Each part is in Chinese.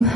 你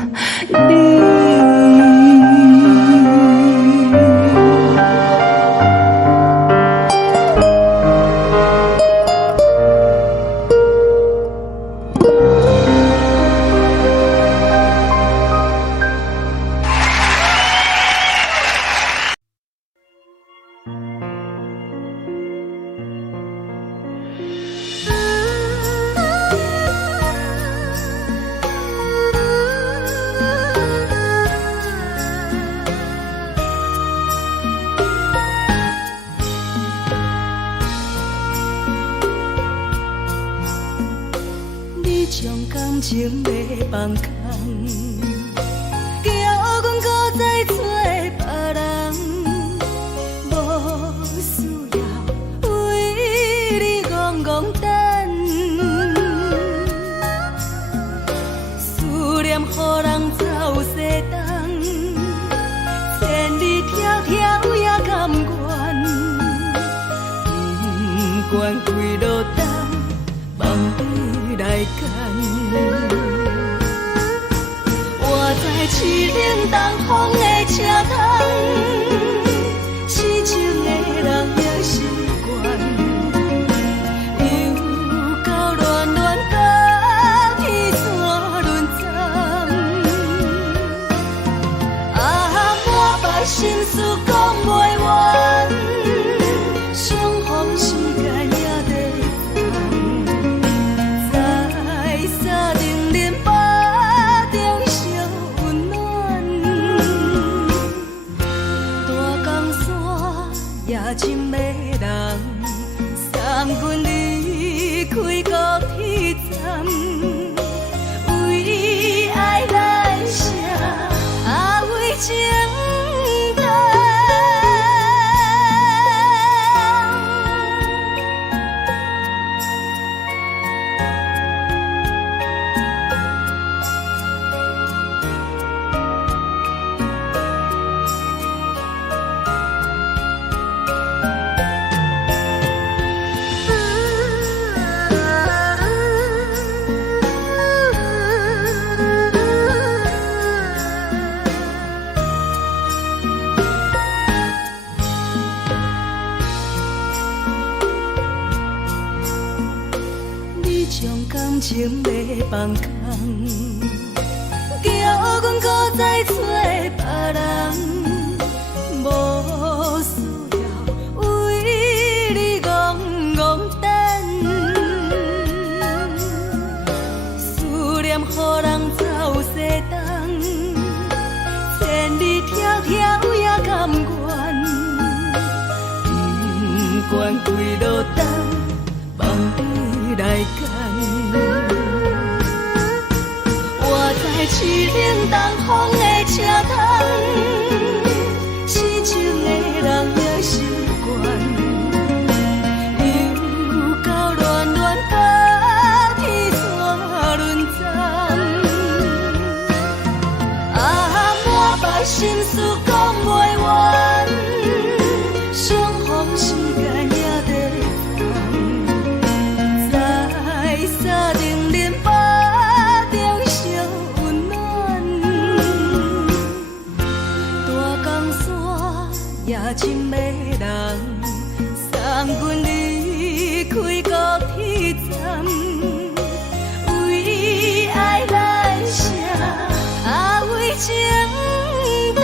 将感情要放空，叫阮搁再找别人，无需要为你戆戆等。思念予人走西东，千里迢迢也甘愿，不管几落冬，梦比来干。我在市冷东风的车窗，痴情的人也习惯，又到暖暖甲天山轮站。啊，满腹心事讲袂完，相逢时间也在在沙丁林巴中烧温暖，大江山夜深的人，送阮离开高铁站，为爱来写啊为情长。你将感情要放空，叫阮搁再找别人，无需要为你戆戆等。思念予人走西东，千里迢迢也甘愿，不管几落冬，梦比来干。我在市冷东风的车窗，痴情的人也习惯，又到暖暖甲天山轮站。啊，满腹心事讲袂完，相逢时间也在沙丁林巴中烧温暖，大江山夜深的人，送阮离开高铁站，为爱来写啊为情长。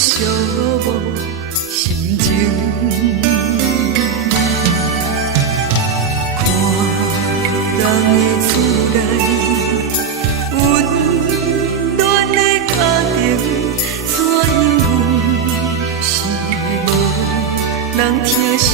寂寞心情，看人的厝内温暖的家庭，怎因阮是无人疼惜。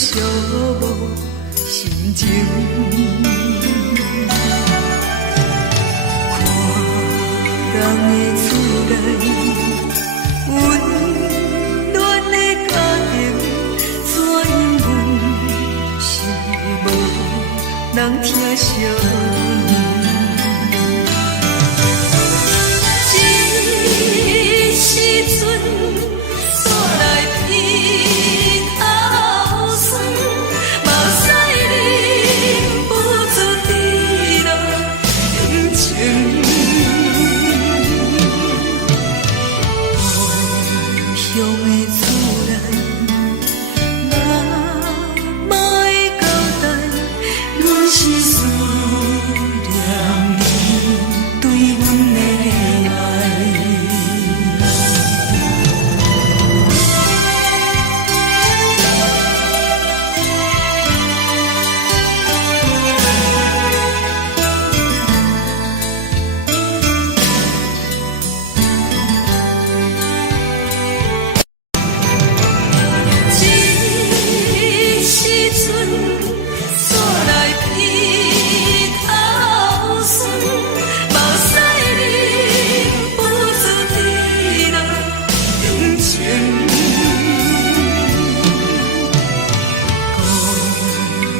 寂寞心情，看人的厝内温暖的家庭，怎因阮是无人疼惜。这时阵煞来鼻头酸，目屎忍不住滴落眼睛。故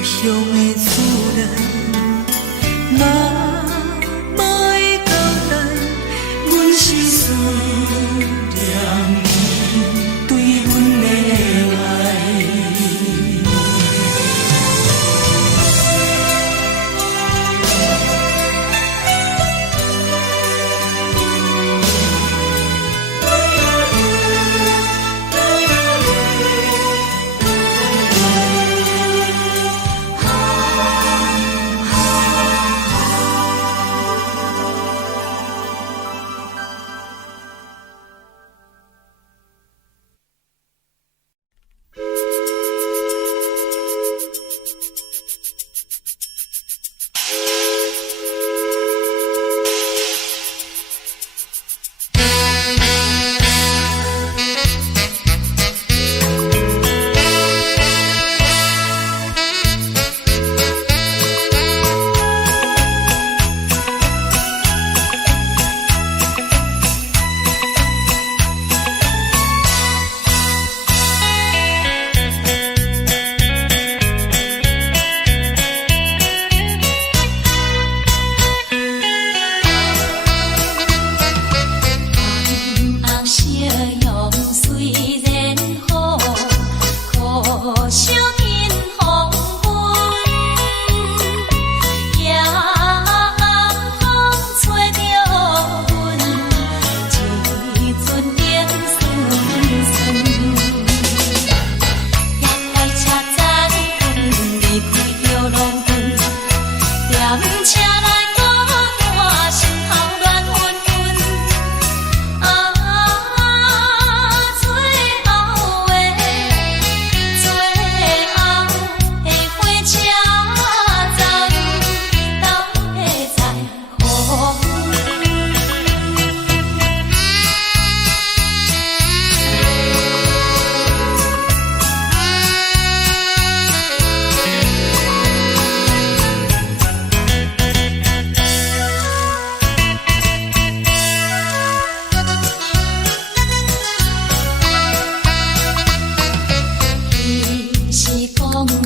乡的厝内，妈会交代，阮是思念你对阮的爱。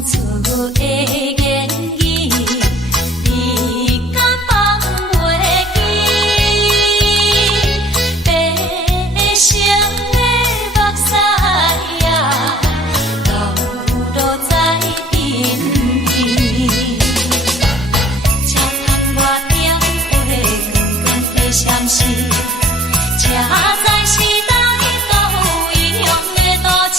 厝的言语，你敢放袂记？白成的目屎啊，流落在身边。车窗外点花，光光的闪烁，车载时代都异乡的都市。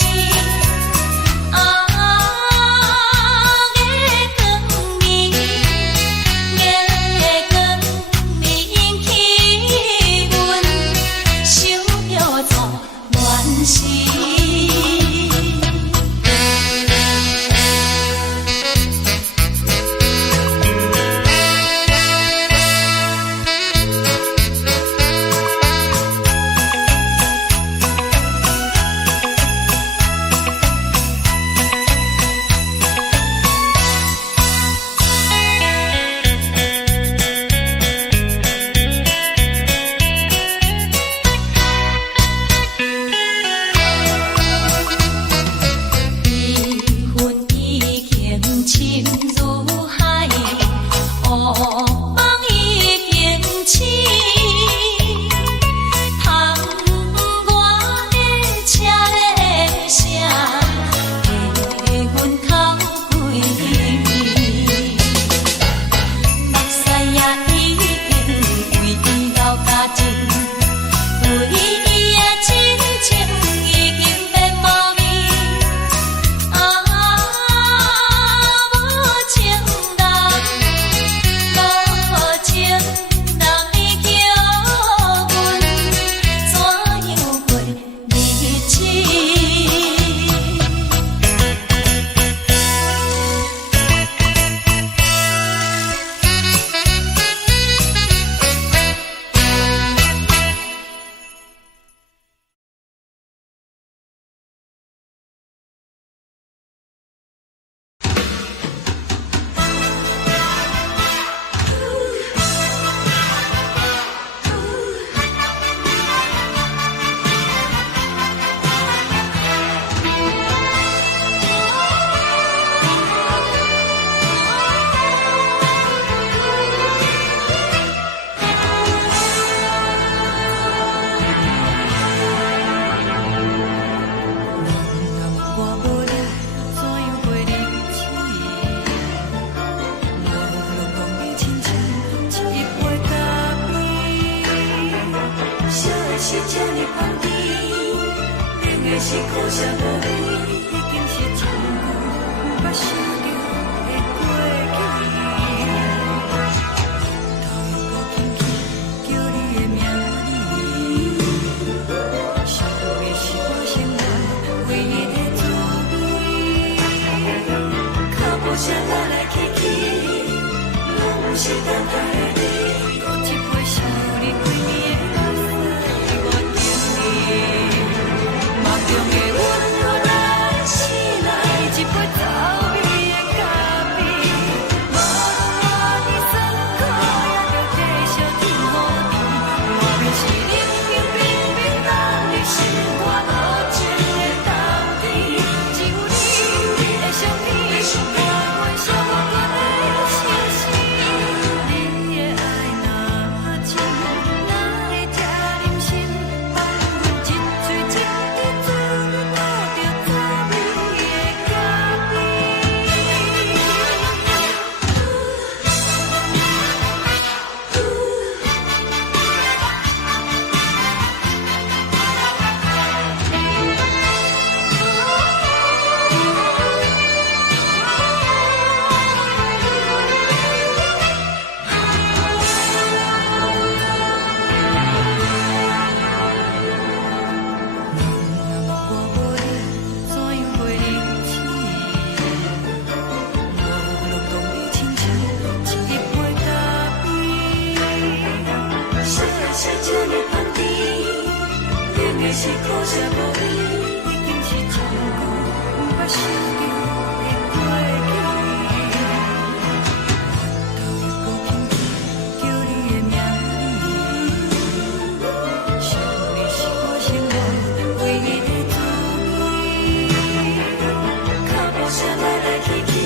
来来去去。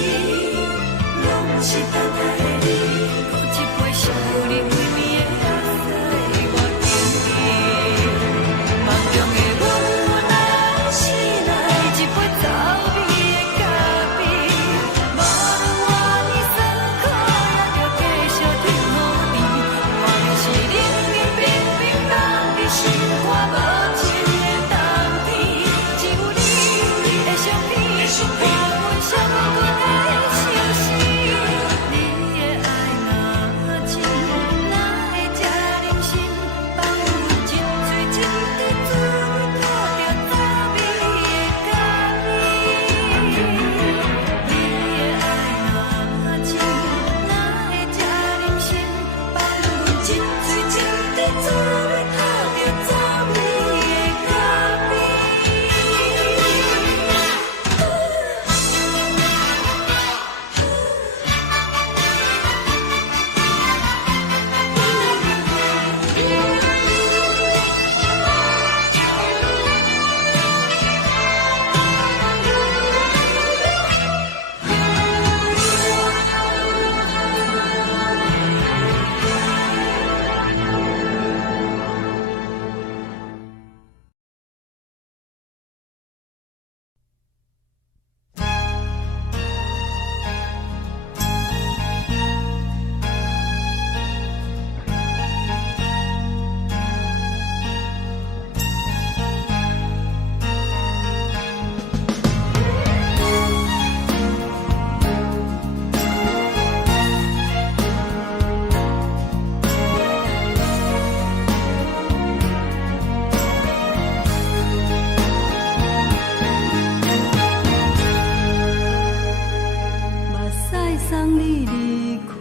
送你离开，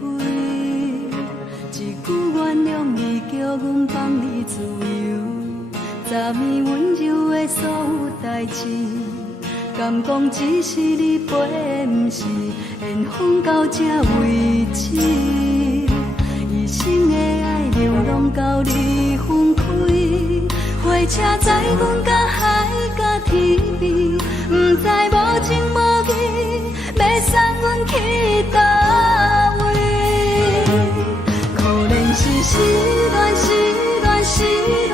一句原谅你叫阮放你自由，昨暝温柔的所有代志，敢讲只是你陪，不是缘分到这为止。一生的爱流浪到你分开，火车载阮到海角天边，不知无情无义，要送阮去倒位？可怜是失恋，失恋，失恋，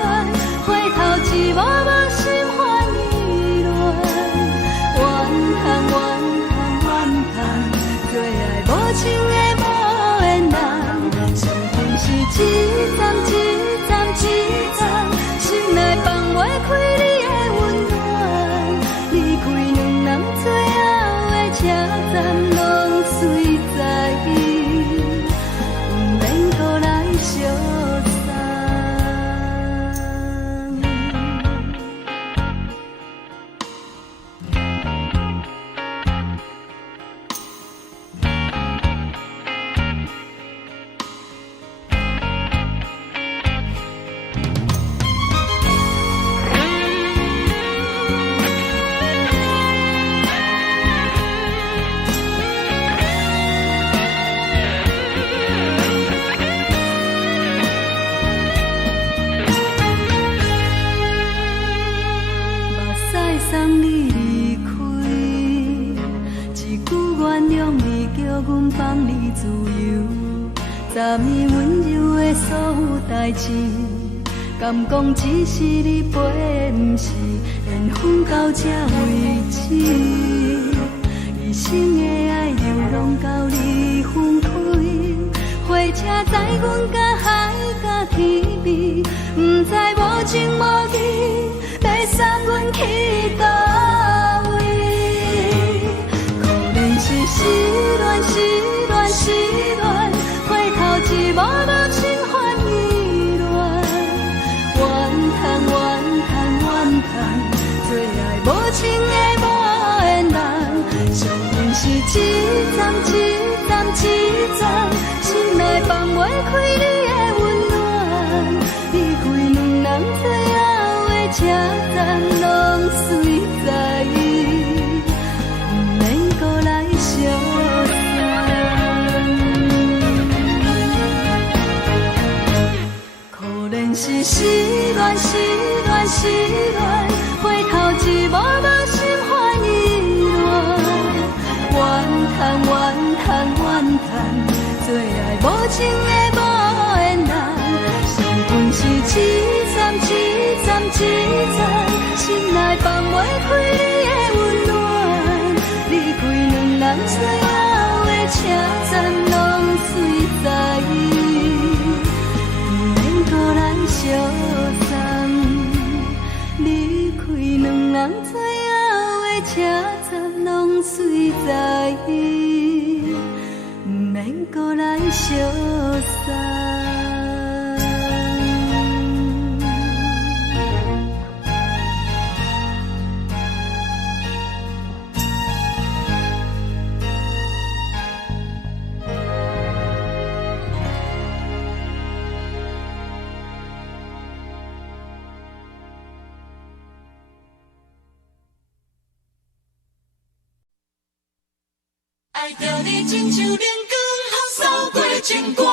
回头一幕幕心烦意乱，怨叹，怨叹，怨叹，最爱无情的无缘人，上恨是一站一站一站，心内放袂开你的温暖，离开两人最后的车站，拢随在不免搁来相送。送你离开，一句原谅你叫阮放你自由，昨暝温柔的所有代志，敢讲只是你陪，不是缘分到这为止。一生的爱流浪到你分开，火车载阮到海角天边，不知无情无义，要送阮去倒位？可怜是失恋，失恋，失恋，回头一幕幕心烦意乱，怨叹，怨叹，怨叹，最爱无情的无缘人，上恨是一站一站一站，心内放袂开你的温暖，离开两人最后的车站，拢随在不免搁来相送。可怜是失恋，失恋，失恋，回头一幕幕心烦意乱，怨叹，怨叹，怨叹，最爱无情的无缘人，上恨是一站一站一站，心内放袂开你的温暖，离开两人最后的车站，拢随在不免搁来相送，离开两人最后的车站，拢随在不免搁来相送。爱着你亲像亮光，雨扫过情关，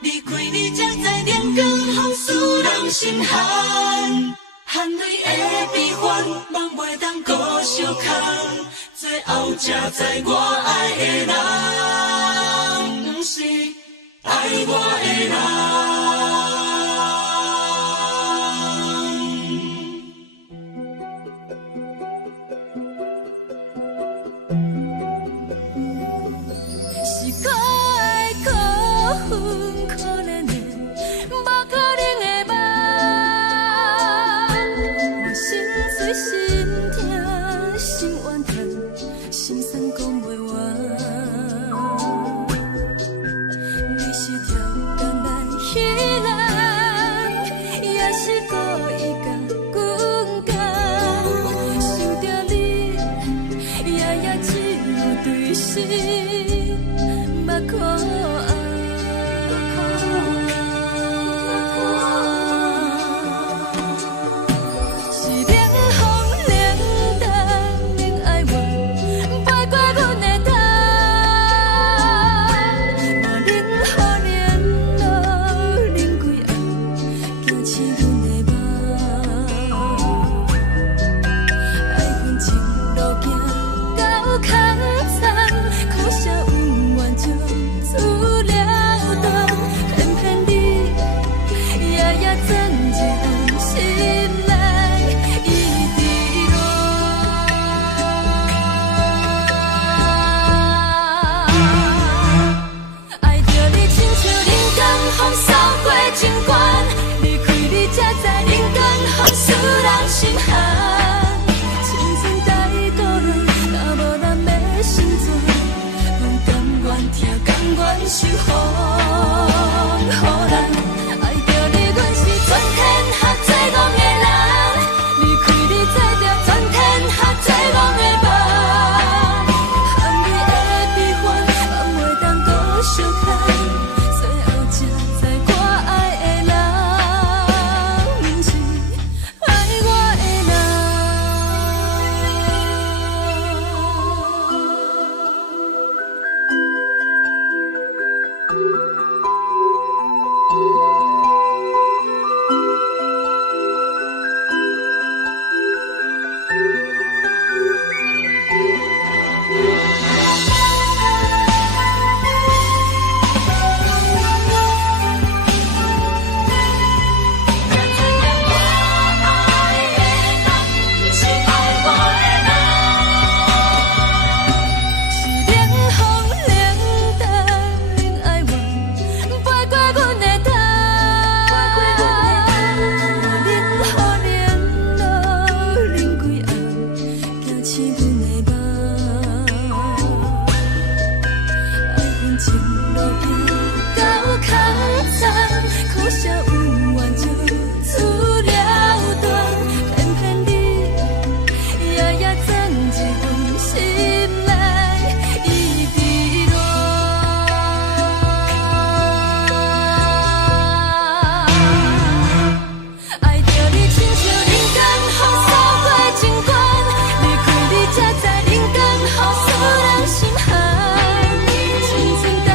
离开你才知亮光，风使人心寒。含泪的悲欢，望袂当搁相牵，最后才知我爱的人，不是爱我的人。是可爱可恨可怜的，无可能的梦。我心碎心痛心怨叹，心酸讲袂完。你是跳动来彼人，也是故意甲阮讲，想着你夜夜一路对。是目眶红。是冷风冷淡冷爱我，飞过阮的头，无冷雨冷落冷几暗，惊醒阮的梦。爱阮情路行到空残，可惜有缘就此了断，偏偏你夜夜钻一份心内伊伫乱。爱着你亲像冷光风扫过情关，离开你才知冷光风使人心寒。青春在故人，若无咱要心酸，阮甘愿听，甘愿受予咱。爱着你，阮是全天下最戆的人，离开你才着全天下最戆的梦。含你的悲欢，放袂当搁相牵，最后才知我爱的人，毋是爱我的人。在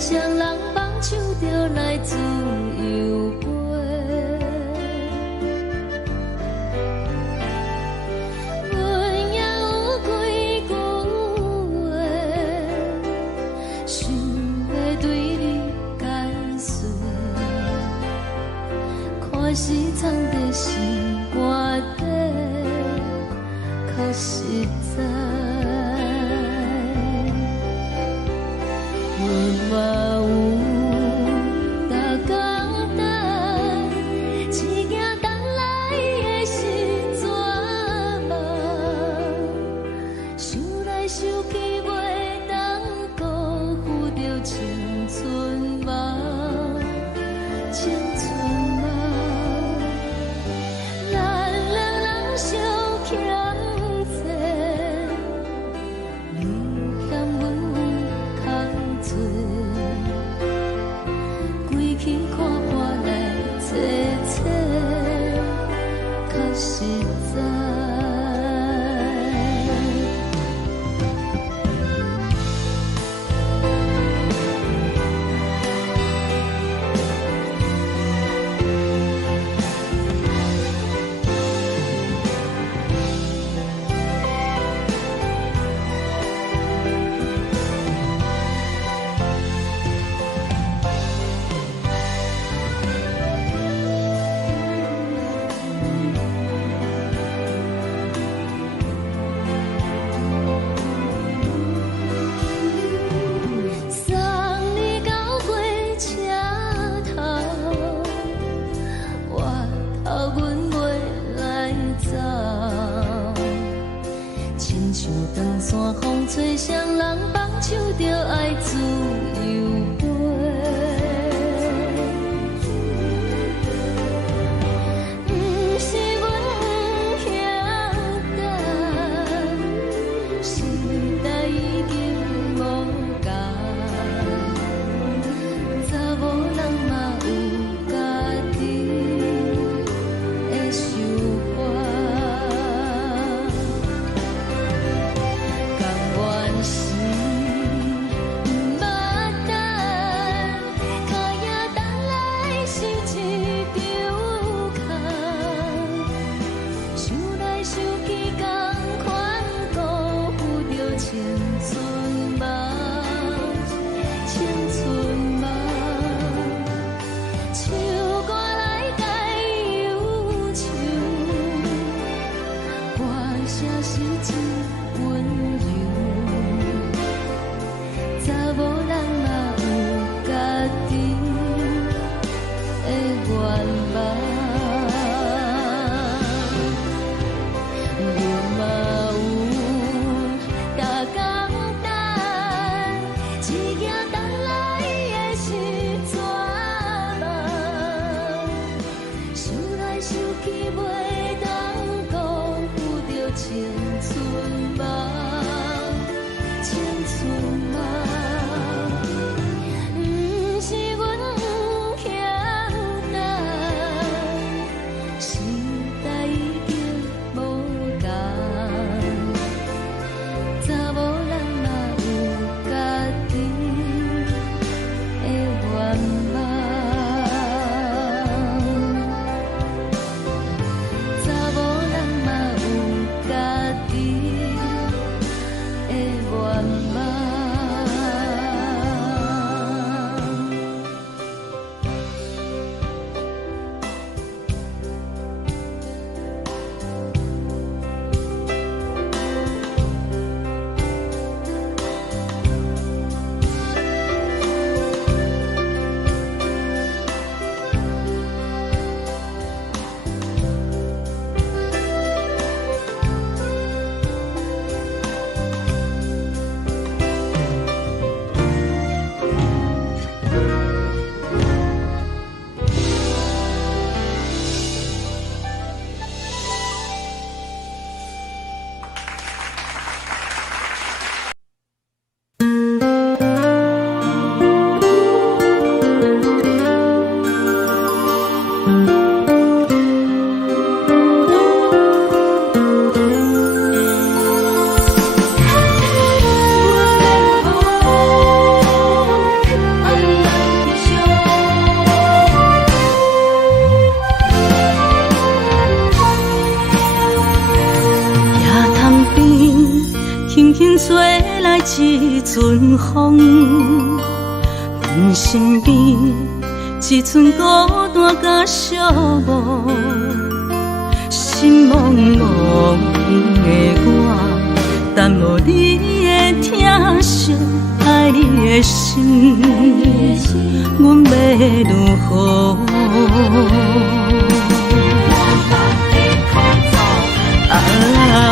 双人放手就来自由飞。阮也有几句话，想要对你解释，可是藏在心肝底，较实在。阮嘛有逐工等，只惊等来的是绝望，想来想去袂当辜负着青春梦，青春梦。咱两人相欠债，你欠阮空罪，归去看破来切切，较实在。送你到火车头，我头阮袂来走，亲像长线风吹，双人放手就爱自由飞。不是阮不晓得，时代已经无共，查某人嘛有家己的想法，甘愿是不捌等，脚也等来是一场空，想来想去同款辜负着青春梦，青春梦。唱歌来解忧愁，歌声是真温柔，查某人嘛有家己的愿望。阮嘛有逐工等，只惊等来的是绝望，想来想去袂当辜负着青春轻吹来一阵风，阮身边一寸孤单甲寂寞，心茫茫的我，等无你的疼惜，爱你的心，阮要如何？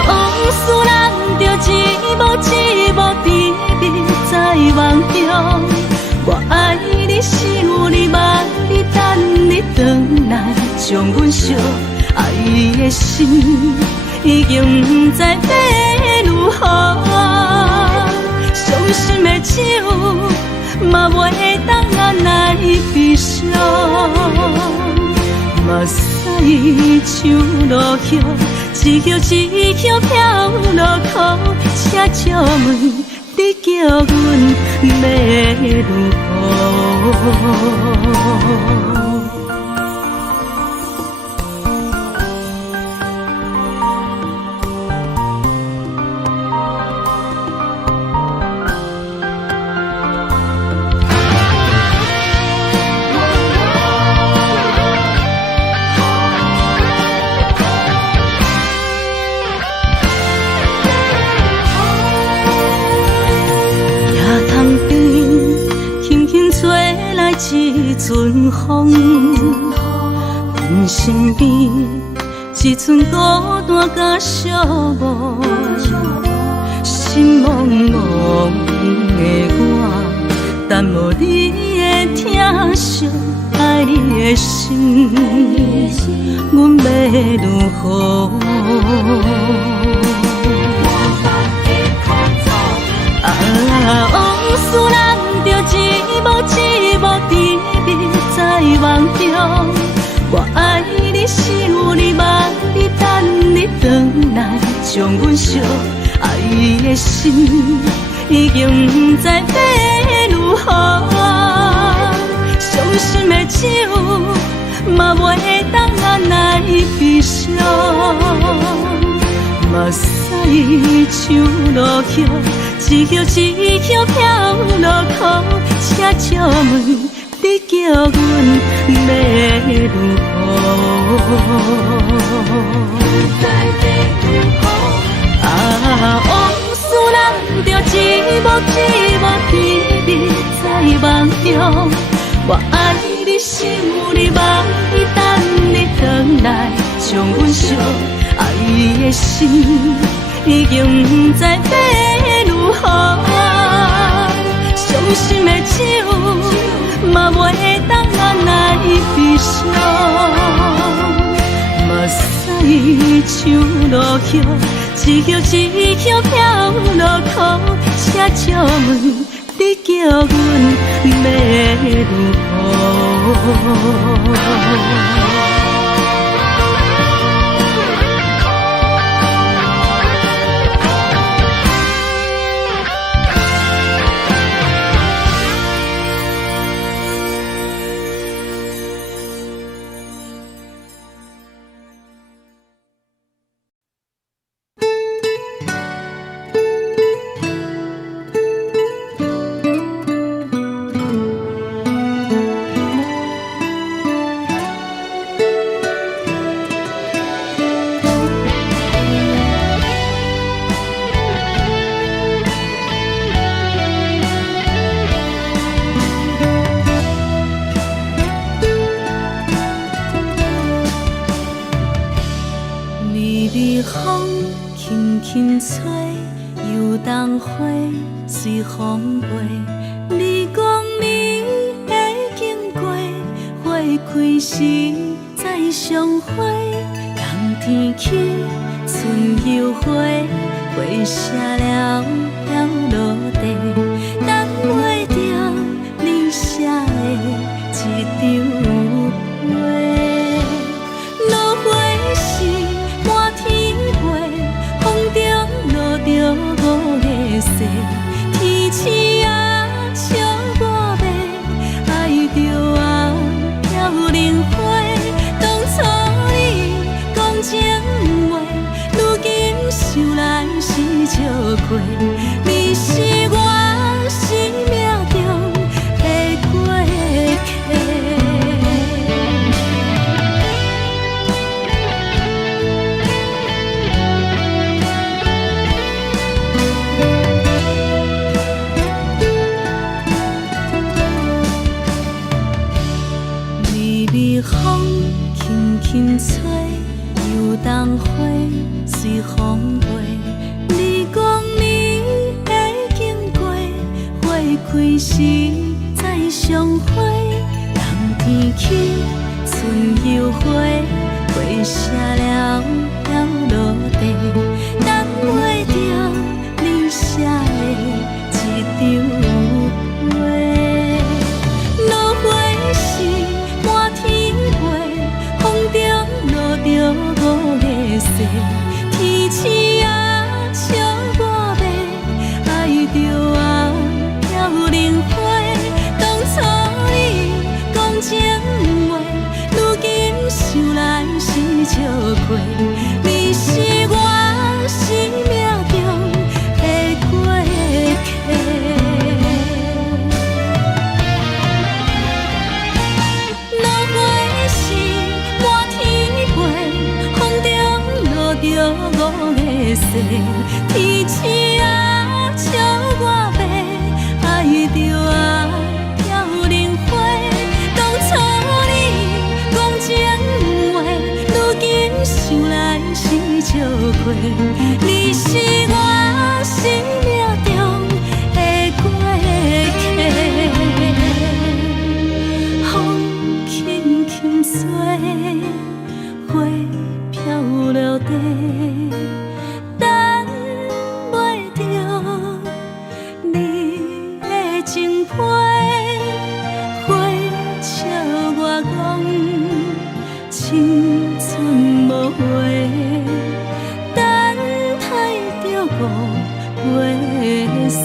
往事人着一幕一幕甜蜜在梦中，我爱你是有你望你等你回来，将阮惜爱的心已经不知要如何，伤心的手嘛袂当按来悲伤，目屎像落雨。一叶一叶飘落雨，请借问你叫阮要如何？一阵风，阮身边一寸孤单甲寂寞，心茫茫的我，等无你的疼惜，爱你的心，阮要如何？往事人着一幕一幕甜蜜在梦中，我爱你是有你望你等你回来，将阮惜爱的心已经不知要如何，伤心的手嘛袂当按来悲伤，目屎像落雨。一叶一叶飘落雨，请借问你叫阮要如何？往事人着一幕一幕甜蜜在梦中，我爱你是有你望你等你回来，将阮惜爱的心已经不知要如何，伤心的手嘛袂当按来悲伤，目屎像落雨，一叶一叶飘落雨，请借问你叫阮要如何？轻吹，游动花随风飞。你讲你会经过，花开时再相会。冬天起，春又花，花谢了飘落地，等袂着你写的一张画。落花时满天飞，风中落着五个色，天星啊笑我迷，爱着啊飘零花。当初你讲情话，如今想来想是笑过，你是我生命中的过客。微微风轻轻吹，游动花随风飞。你讲你会经过，花开时再相会。冬天起，春又回，花谢了要落地，等袂着你写的一张话。落花时满天飞，风中落着五个色，天星啊笑我迷，爱着啊飘零花。当初你讲情话，如今想来是笑过，你是我生命中的过客。落花时满天飞，风中落着五个色，天星啊笑我迷，爱着啊飘零花。当初你讲情话，如今想来是笑过，你是我生命中的过客。风轻轻吹，花飘落地，等袂着你的情批。花笑我讲青春无悔，等待着五月色。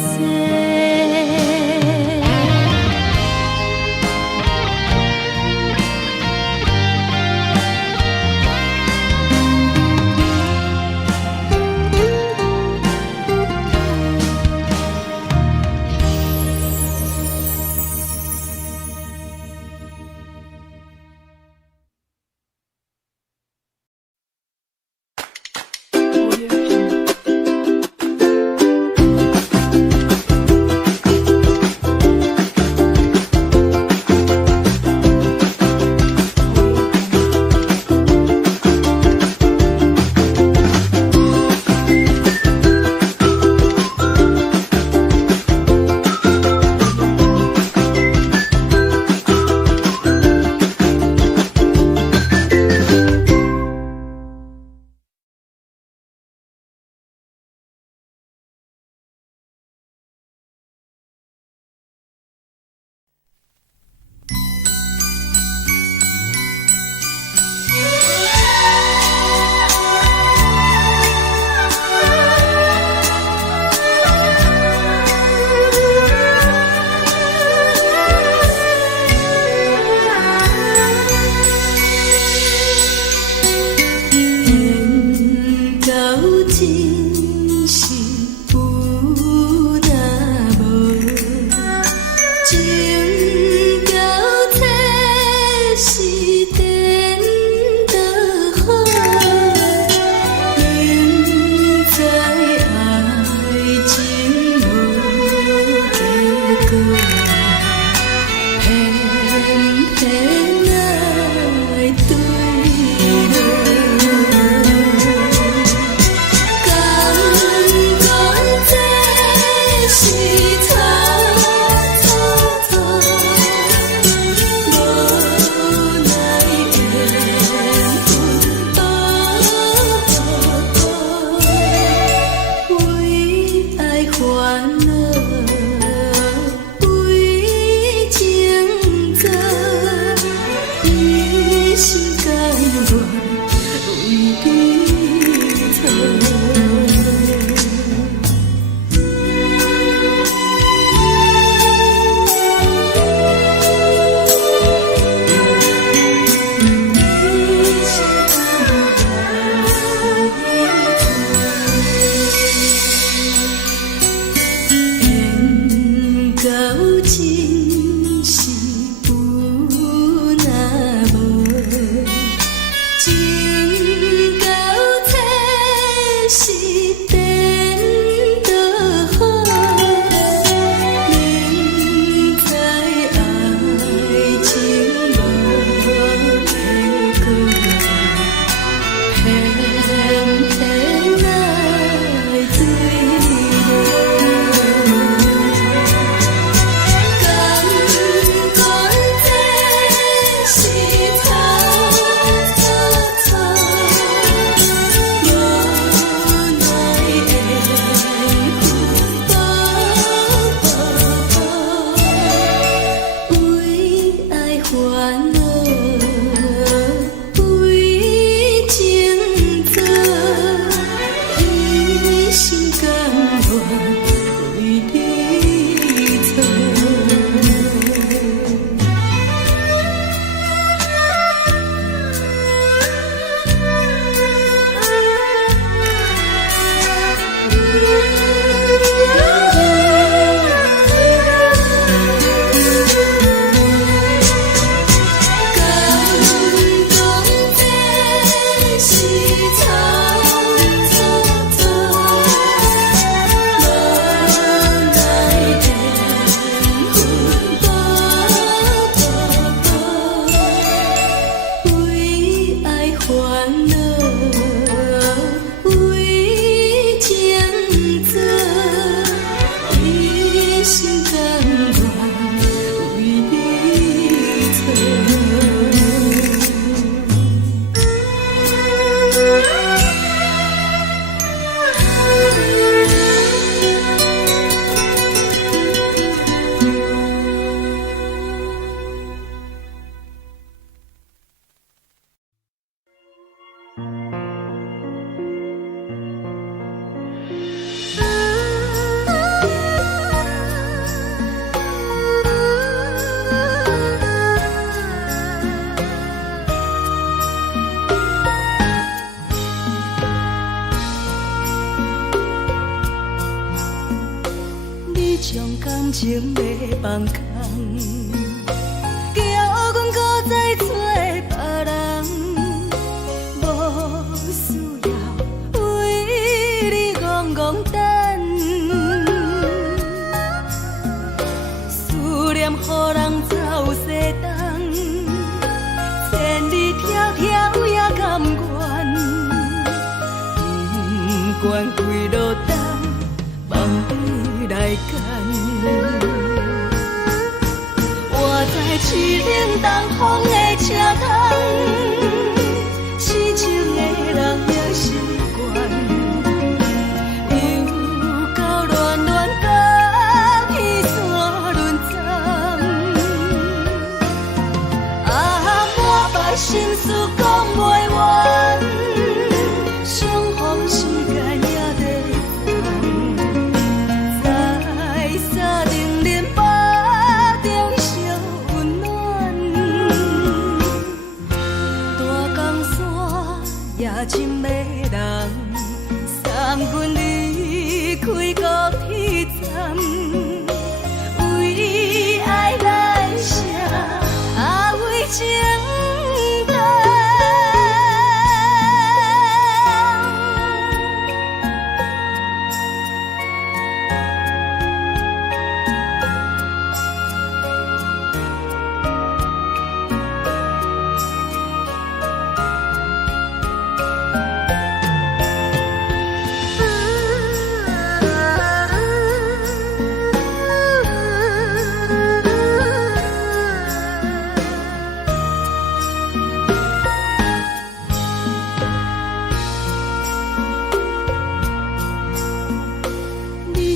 将感情要放空，叫阮搁再找别人，无需要为你戆戆等，思念予人走西东，千里迢迢也甘愿，不管几路东，梦里来干。我在凄冷东风的车头，痴情的人也习惯，又到乱乱甲彼山轮站。啊，满腹心事讲袂完，相逢时间也在等，在沙定林巴中烧温暖，大江山也真迷人，送阮离开高铁站，为爱来写，为情等。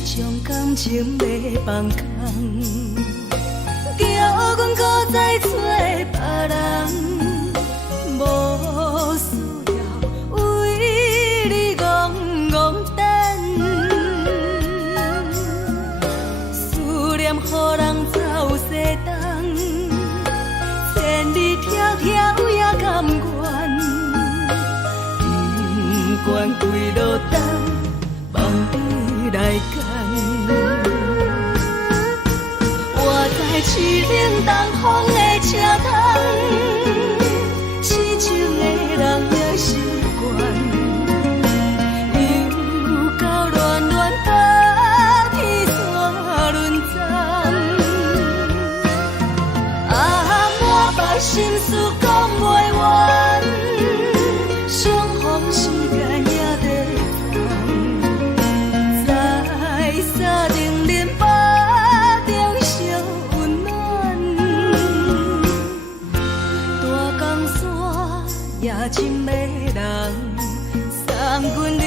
将感情要放空，叫阮搁再找别人，无需要为你戆戆等，思念予人走西东，千里迢迢也甘愿，不管几路东，梦里来干。我在凄冷东风的车头，痴情的人也习惯，又到乱乱甲彼山轮站。啊，满腹心事讲袂完，相逢时间也在等，在沙定林巴中烧温暖，大江山也真迷人，送阮离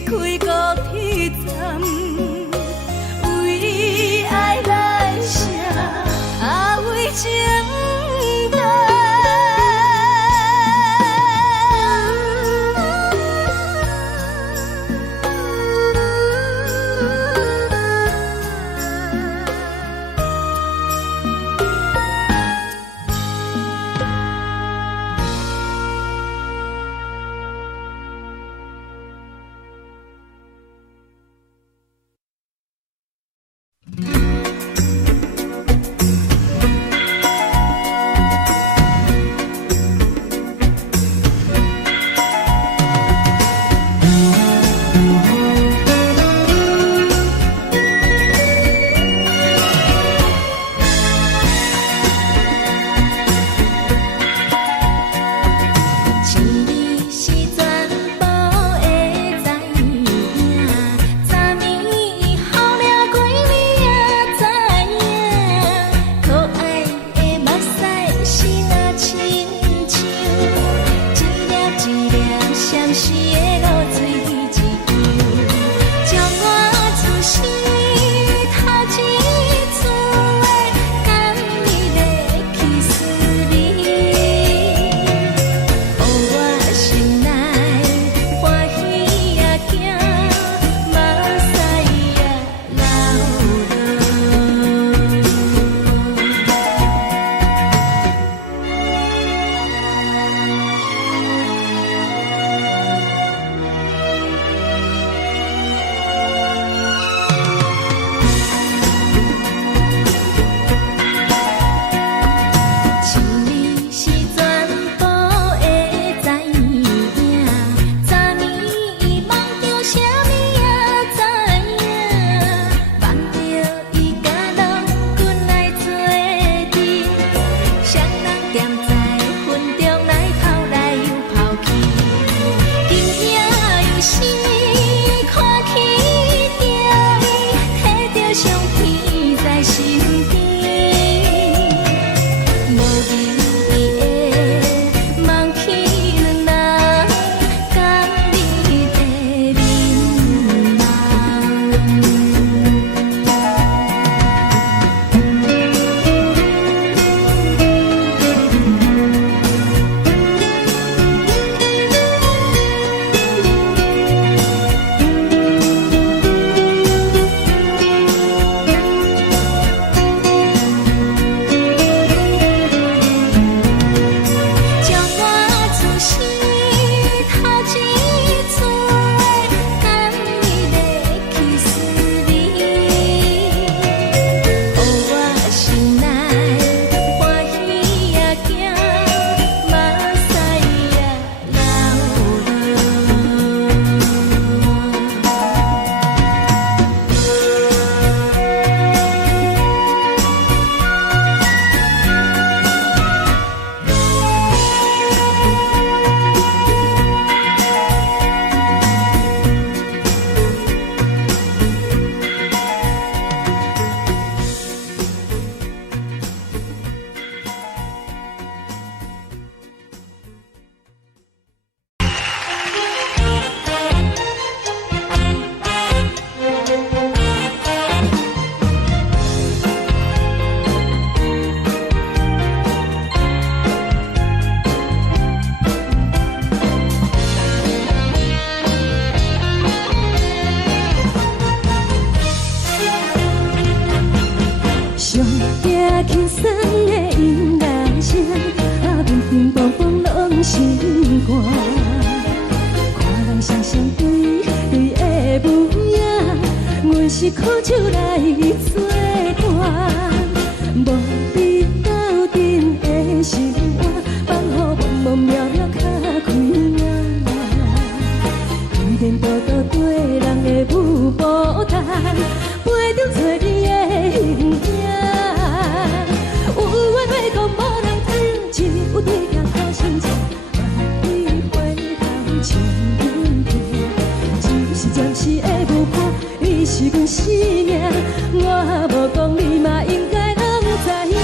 开高铁站，为爱来写，为情等。是靠手来作伴。无你斗阵的心肝，放乎茫茫渺渺较开眼。一连倒倒对人的舞步弹，陪着做你的形影。有话要讲无人听，有对镜头心情，万里回头将阮听。就是暂时的舞伴，你是阮生命，我无讲你嘛应该拢知影。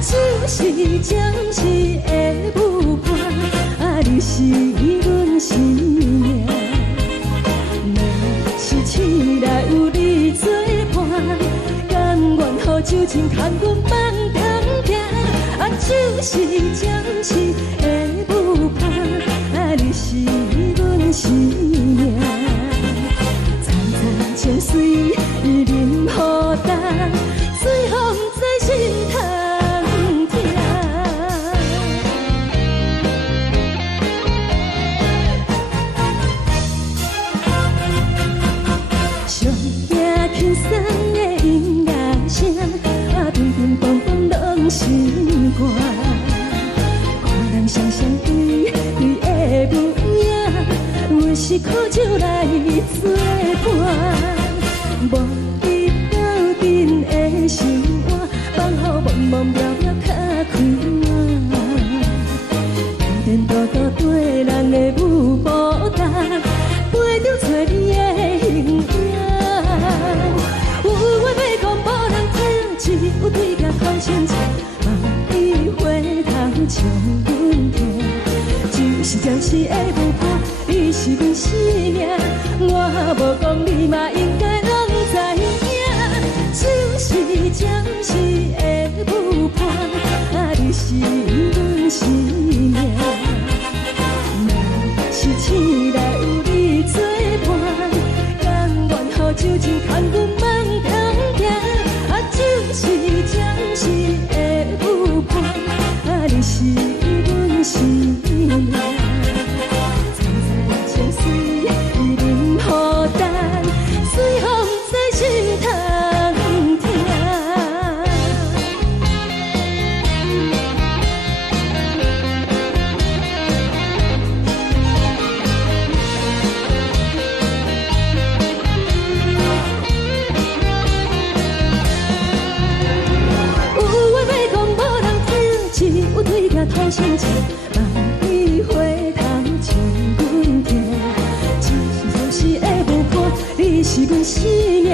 就是暂时的舞伴，你是阮生命。若是醒来有你作伴，甘愿予酒精牵阮放长行。就是暂时的舞伴，你是阮生命。层层泉水伊任何担，水风在心头。轻松的音乐声，对阵梆梆拢心肝。看人双双对对的舞影，阮是靠手来作伴。无你斗阵的心肝，放乎茫茫渺渺较开眼。一连倒倒对人的舞步弹，陪着做你的形影。有话要讲无人听，只有对镜头心情，万里回头将阮听。就是暂时的舞伴，你是阮生命，我无讲你嘛应该拢知影。就是暂时的舞伴，你是阮生命。若是醒来有你作伴，甘愿予酒精牵阮放长行。就是暂时的舞伴，你是阮生命。层层泉水伊任何担，水风在心头听。有对镜头心情，万里回头将阮听。就是暂时的舞伴，你是阮生命，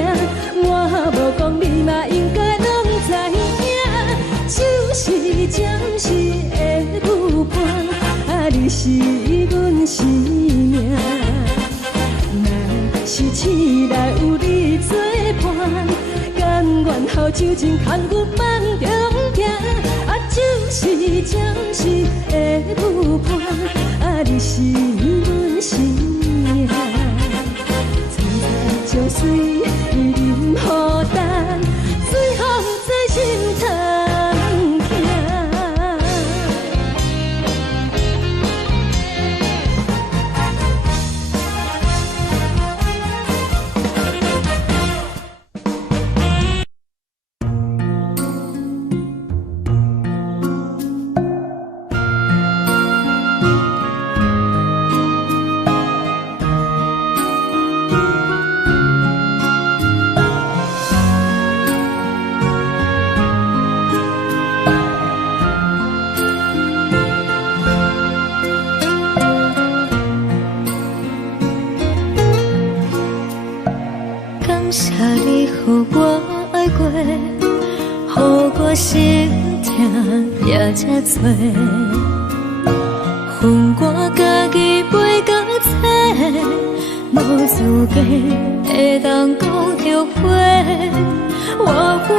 我无讲你嘛应该拢知影。就是暂时的舞伴，你是阮生命。若是醒来有你作伴，甘愿予酒精牵阮放长行。就是暂时的舞伴，你是阮生命。层层泉水伊任何担，水风在心头听。感谢你予我爱过，予我心痛也这多，分我家己陪到这，无资格会当讲后悔。我怨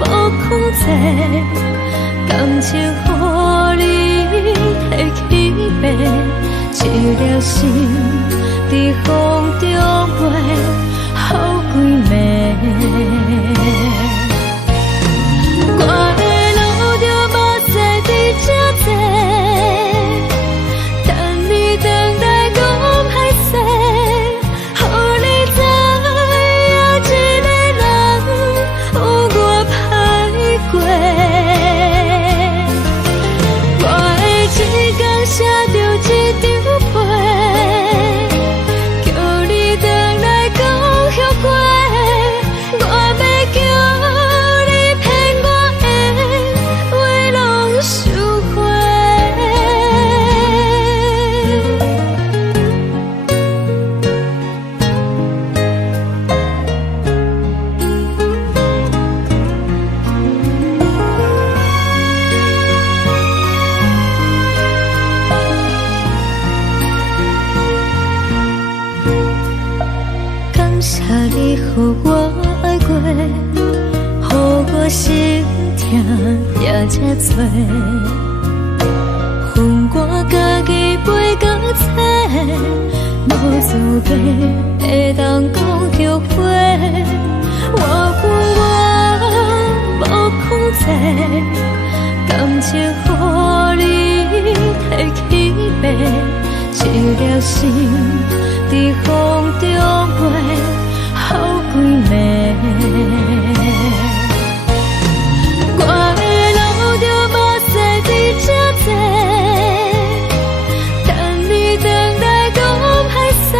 我无控制，感情予你提起白，一条心在风中飞，好几暝。我的路就目屎在这多，等你等待讲歹势，予你知心痛也这多，恨我家己飞到这，无资格会当讲后悔。我恨我无控制，感情予你摕去卖，一粒心在风中飞，好几暝。我的路就无使你这多，等你回来讲歹势，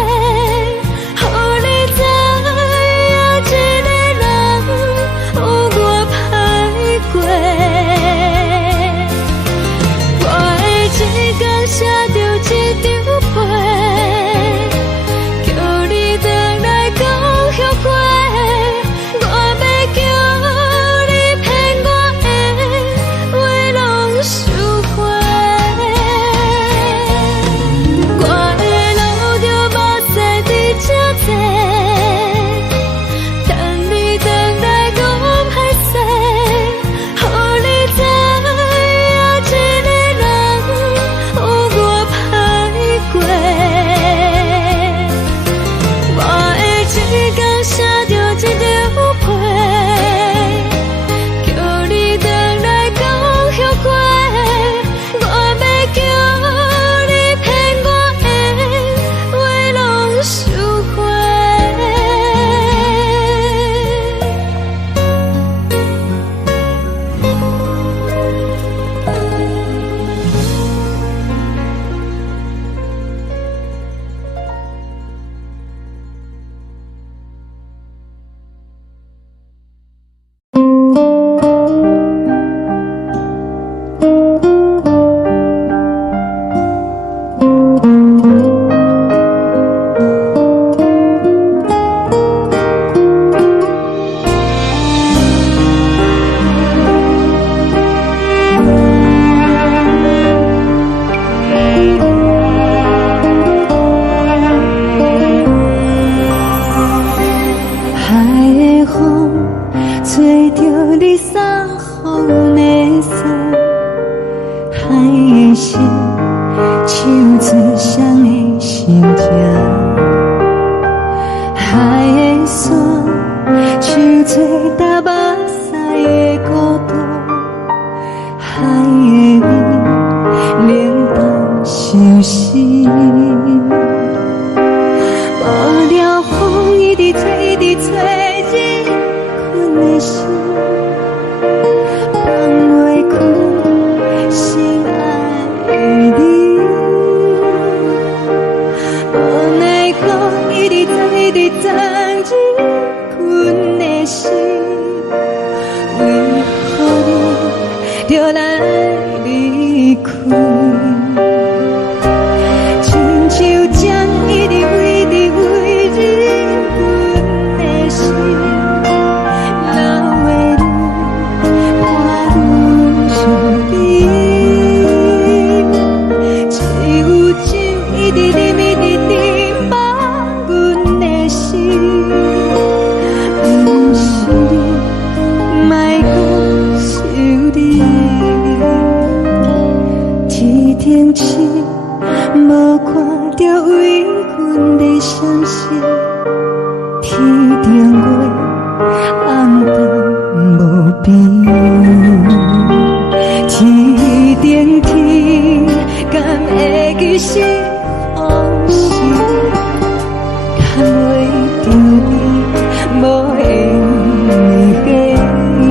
予你知影一个人有我歹过。我的一天写着一张被，叫你回来讲后悔。我要叫你骗我的话拢收回。我的路就无使你这多，等你回来讲歹势，予你知影一个人有我歹过。我的一天写着一张被，叫你回来讲后悔。我要叫你骗我的话拢收回。海的风吹着你送风的伞，海的心唱出双的心情，海的山唱出搭目屎的孤独，海的味冷淡伤心。无聊风一直吹，一直吹，日困的心，放袂开心爱你。无奈风一直吹，一直吹，日困的心，为何你就来离开？亲像江一直为，一直为日阮的心，流的泪看愈伤悲。只有酒一直啉，一直啉，放阮的心。不是你，莫讲想你。天顶星无看到为阮的伤心，天顶月暗淡无边，天顶天敢会记是往事，牵袂着你，无缘给你。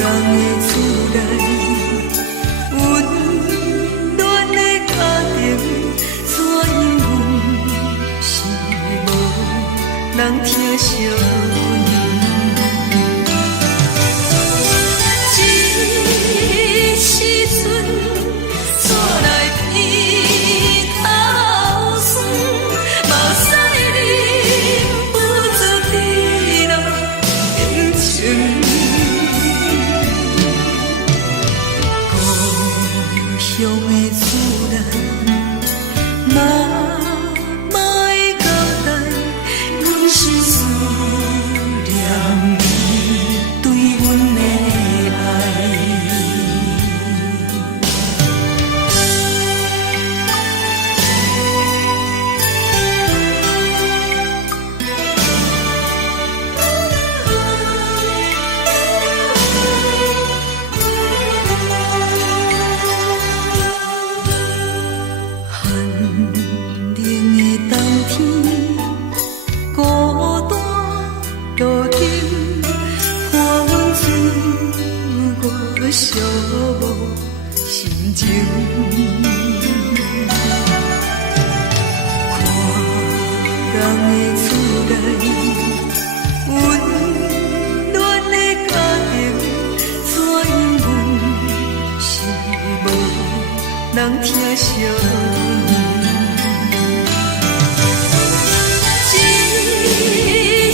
人的自然寂寞心情。看人的厝内温暖的家庭，怎因阮是无人疼惜？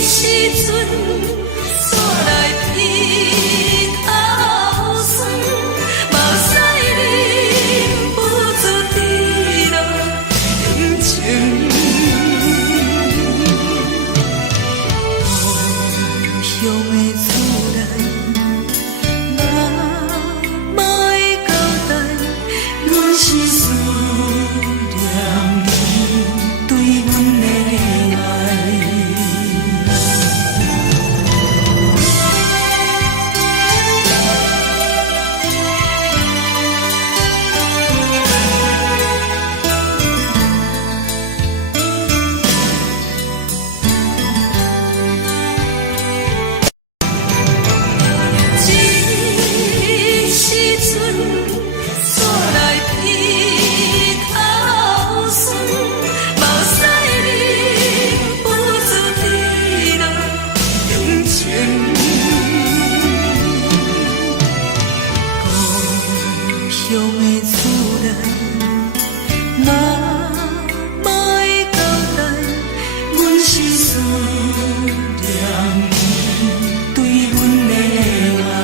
时阵，煞来鼻口酸，嘛使忍不住滴落感情。故乡的厝内，妈会交代，阮是思念你对阮的爱。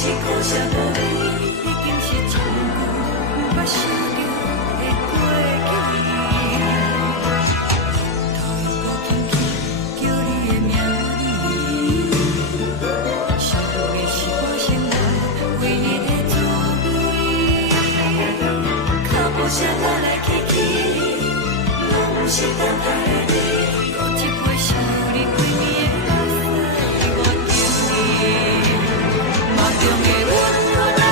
是苦涩无味，已经是一句不捌想着的过去。头又搁轻轻叫你的名字，想的是我心内唯一的滋味。脚步声来来去去，拢是等待的你。搁一杯想你几年的泪水，我着你。梦中的阮我来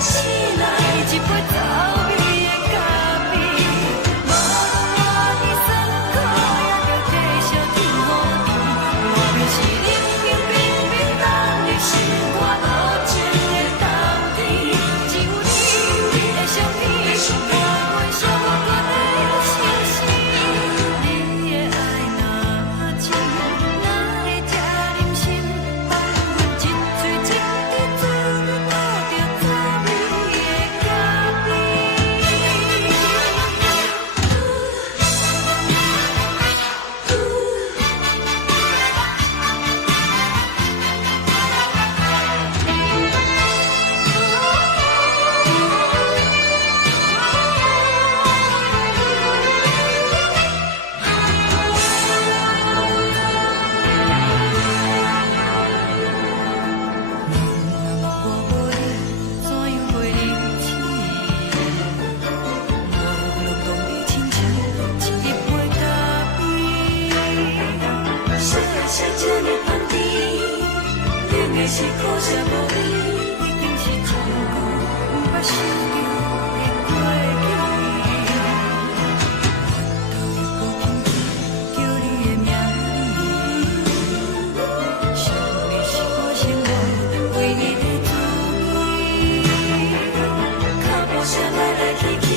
醒来，一杯走味的咖啡，无论我的酸苦，也着继续甜予你。我就是冷冷冰冰放入心肝无情的冬天，只有你的相片，我阮寂寞过的心事。你的爱若真，哪会这忍心放阮一嘴一滴水，吐着滋味的咖我无你，怎样袂离弃？无路当你亲像一杯咖啡。小的是这呢放甜，冷的是苦涩无味。已经是一句不捌想着的过去。头又搁轻轻叫你的名字，想的是我心内唯一的滋味。脚步声来来去去，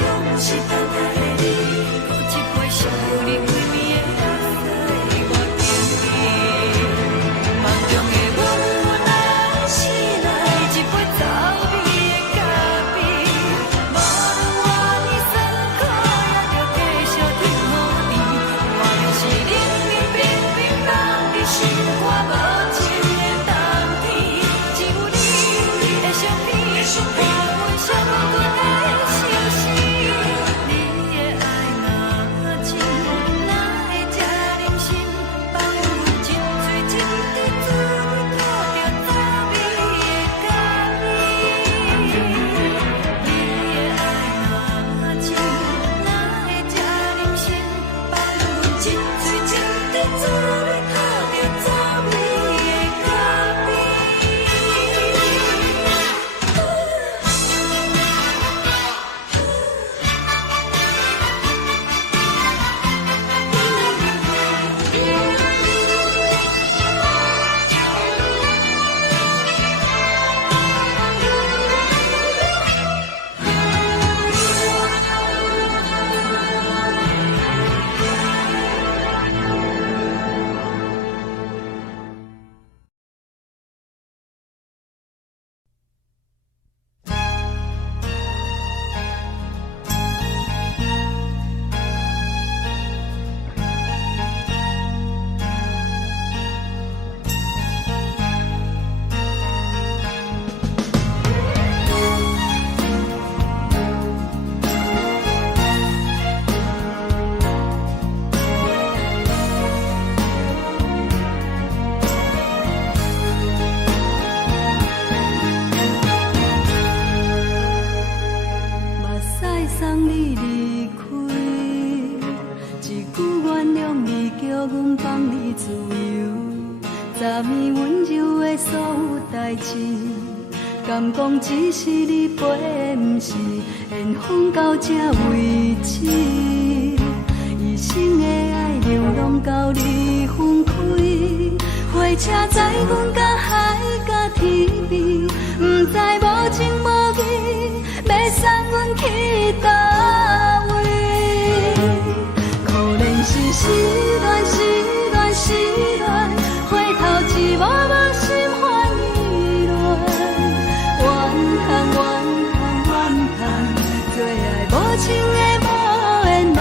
拢是等待的你。搁一杯想你几暝的泪水，我着你。梦中的阮我来醒来，一杯走味的咖啡，无论我的酸苦，也着继续甜予你。我就是冷冷冰冰放入心肝无情的冬天，只有你的相片，我阮寂寞过的心事。你的爱若真，哪会这忍心放阮一嘴一滴水，吐着滋味的咖啡？你的爱若真，哪会这忍心放阮一嘴一滴水，吐着滋味的咖啡？目屎送你离开，一句原谅你，叫阮放你自由。昨暝温柔的所有代志，敢讲只是你陪，不是缘分到这为止。一生的爱流浪到你分开，火车载阮甲海甲天边，不知无情无义，要送阮去倒位？可能是失恋，失恋，失恋，回头一幕幕心烦意乱，怨叹，怨叹，怨叹，最爱无情的无缘人，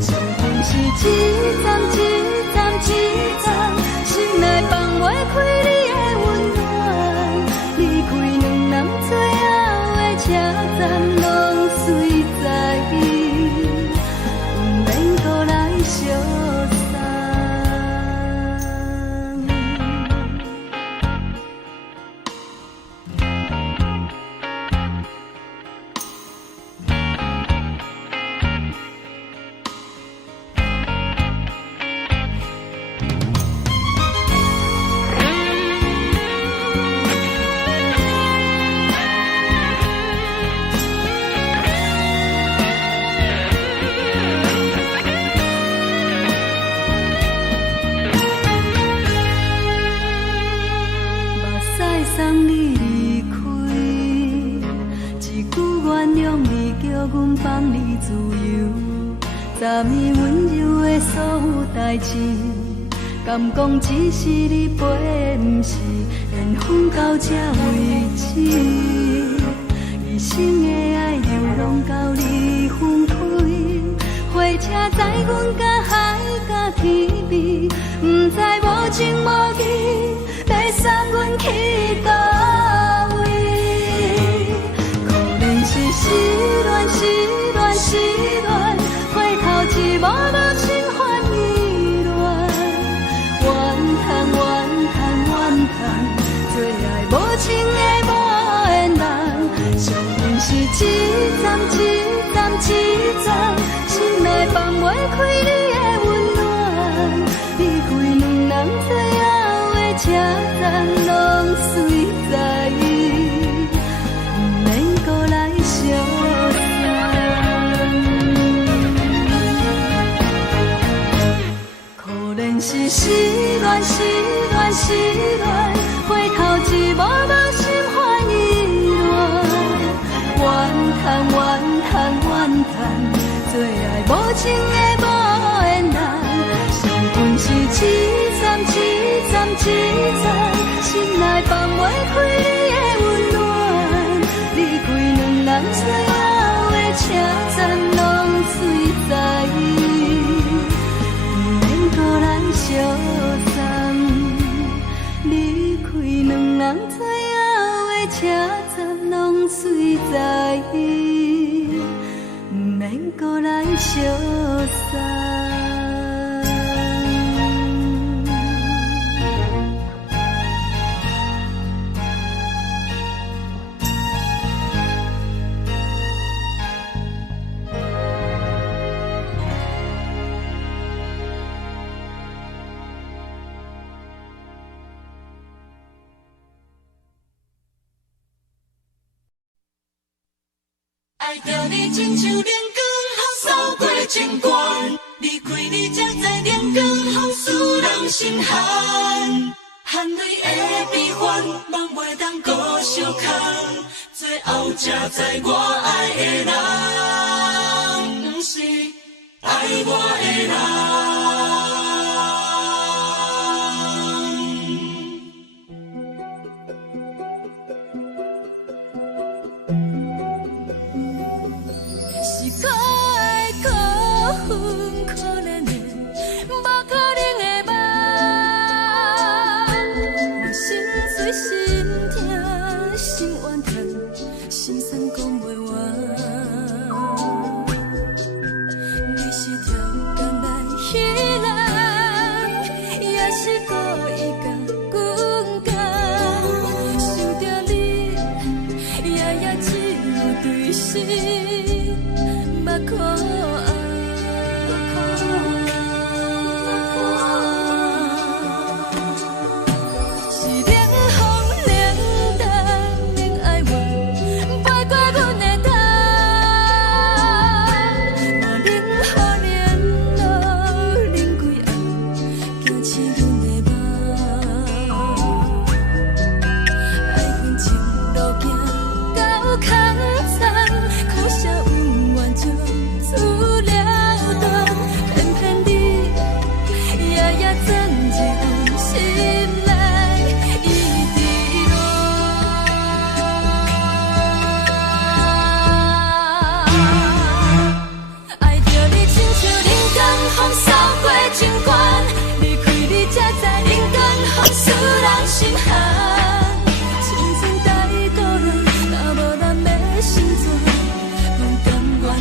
心痛是一站一站一站，心内放袂开你的温暖。站拢随在伊，毋免搁来相送。送你离开，一句原谅你，叫阮放你自由。昨暝温柔的所有代志，敢讲只是你陪，毋是缘分到这为止。一生的爱流浪到你分开，火车载阮甲海甲天边，毋知无情无义。要送阮去倒位？可能是失恋，失恋，失恋，回头一幕幕心烦意乱，怨叹，怨叹，怨叹，最爱无情的无缘人。伤痕是一站一站一站，心内放袂开你的温暖，离开两人最后的车站拢随在伊，毋免搁来相送。可能是失恋，失恋，失恋，回头一幕幕心烦意乱，怨叹，怨叹，怨叹，最爱无情的无缘人。伤痕是一站一站一站，心内放袂开你的温暖，离开两人最后的车站拢随在伊，毋免搁来相送。离开两人最后的车站拢随在伊，毋免搁来相送。爱着你亲像阳光，透扫过情关，离开你才知阳光风使人心寒。含泪的悲欢，望袂当搁相牵，最后才知我爱的人，不是爱我的人。是可爱可恨可怜的，无可能的梦。我心碎心痛心怨叹，心酸讲袂完。你是挑工来戏人，也是故意甲阮讲，想着你夜夜只有对视。目眶是冷风冷淡冷爱我，飞过阮的头，嘛冷雨冷落冷几暗，惊醒阮的梦。爱恨情路行到空山，苦涩有缘就。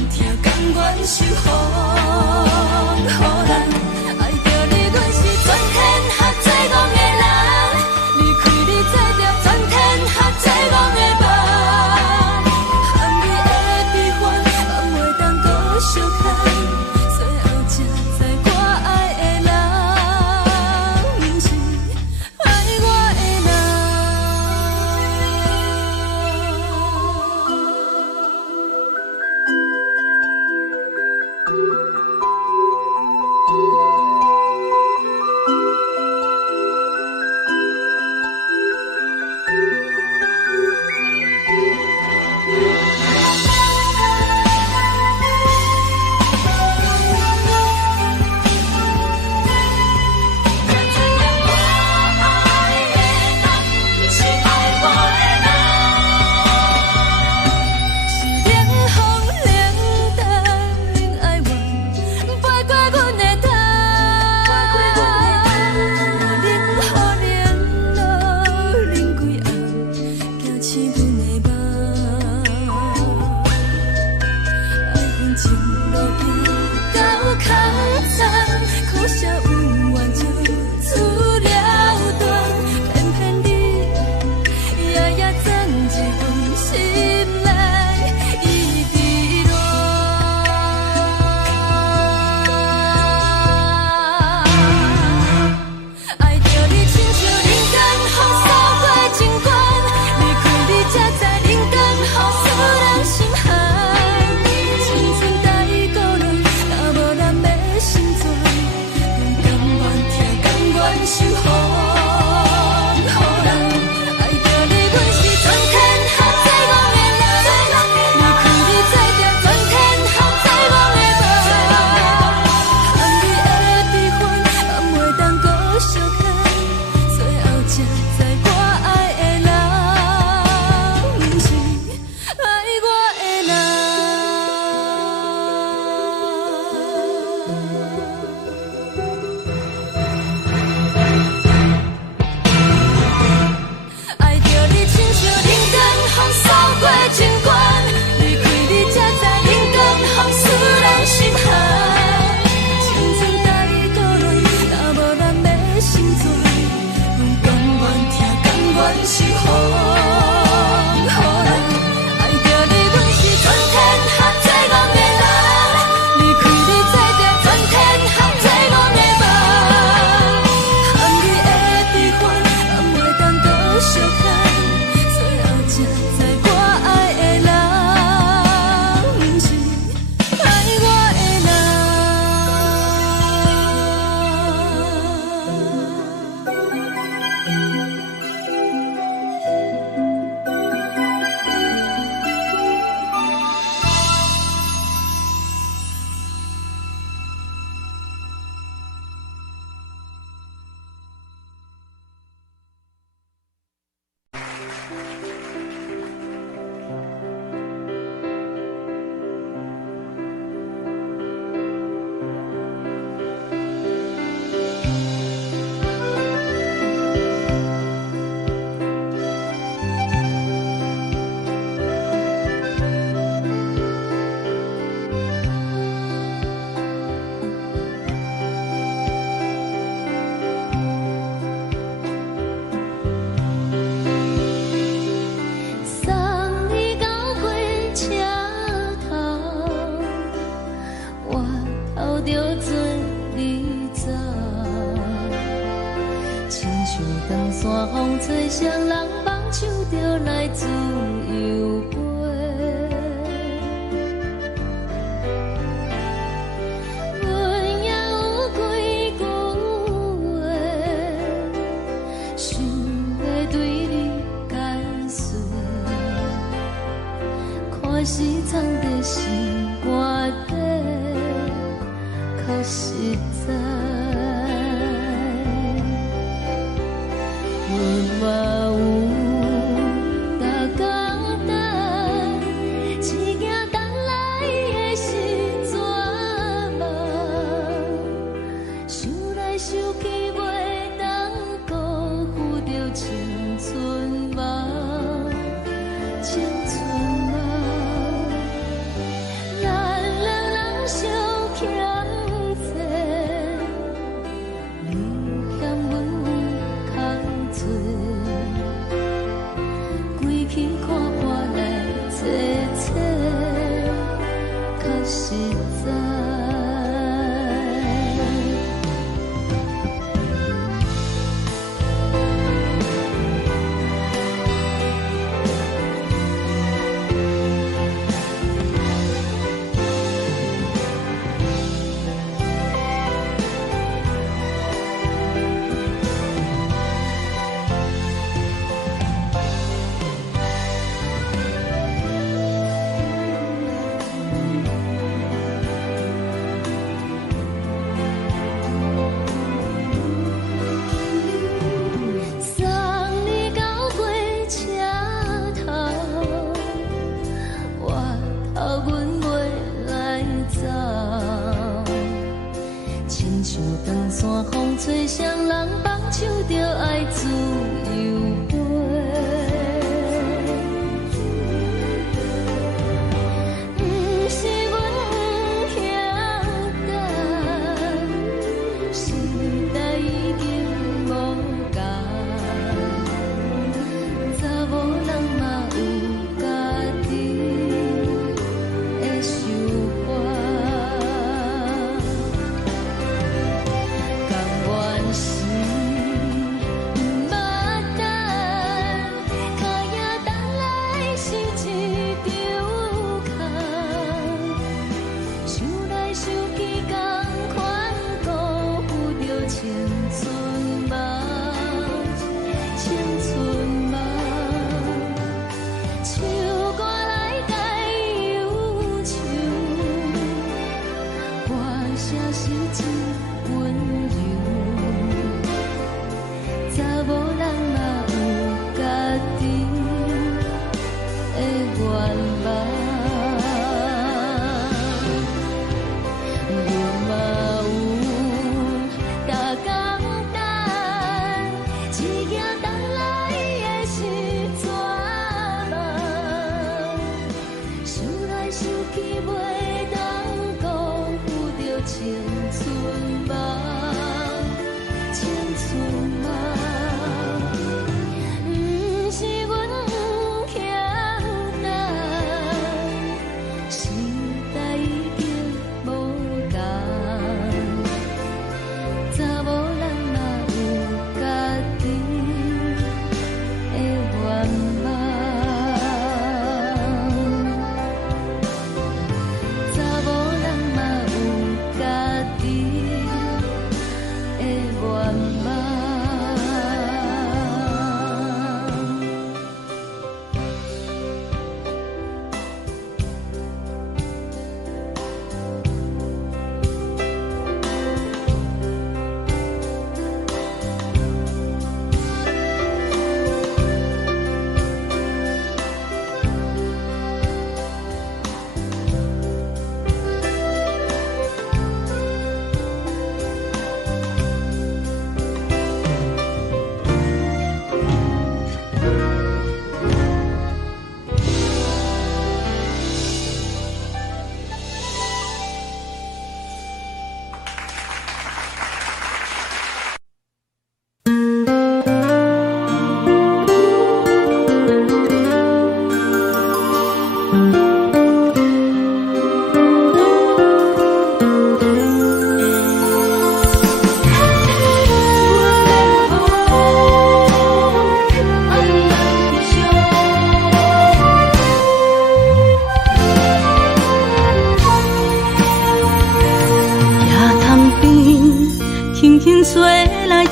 疼，甘愿受风雨人，爱着你，阮是全天下最戆的人，离开你做着全天下最戆的梦，含你的悲欢，嘛袂当搁相牵，最后才知我爱的人，不是爱我的人。山风吹双人梦，唱着来自由飞。阮也有几句话，想要对你解释，看是藏在心肝底，较实在。 嘛有逐工等，一件等来的是怎梦？想来想去袂当辜负着青春梦，青春梦。咱实在。吹双人放手着爱自由飞，不是阮不晓得，时代已经无同，查某人嘛有家己的想法。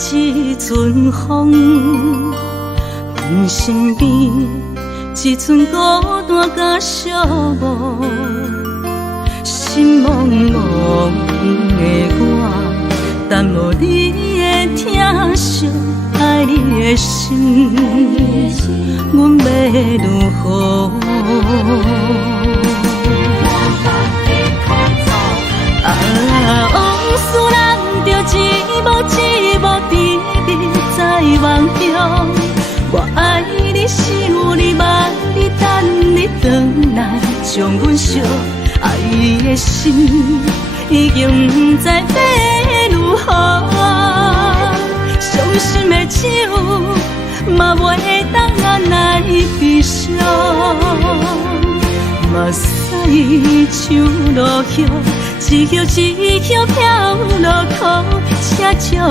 一阵风，阮身边一阵孤单甲寂寞，心茫茫的我，等无你的疼惜，爱你的心，阮要如何？往事难着一幕甜蜜在梦中，我爱你想你望你等你回来，将阮惜爱你的心已经不知要如何，伤心的手嘛袂当按来悲伤。嘛使像落叶，一叶一叶飘落土，请借问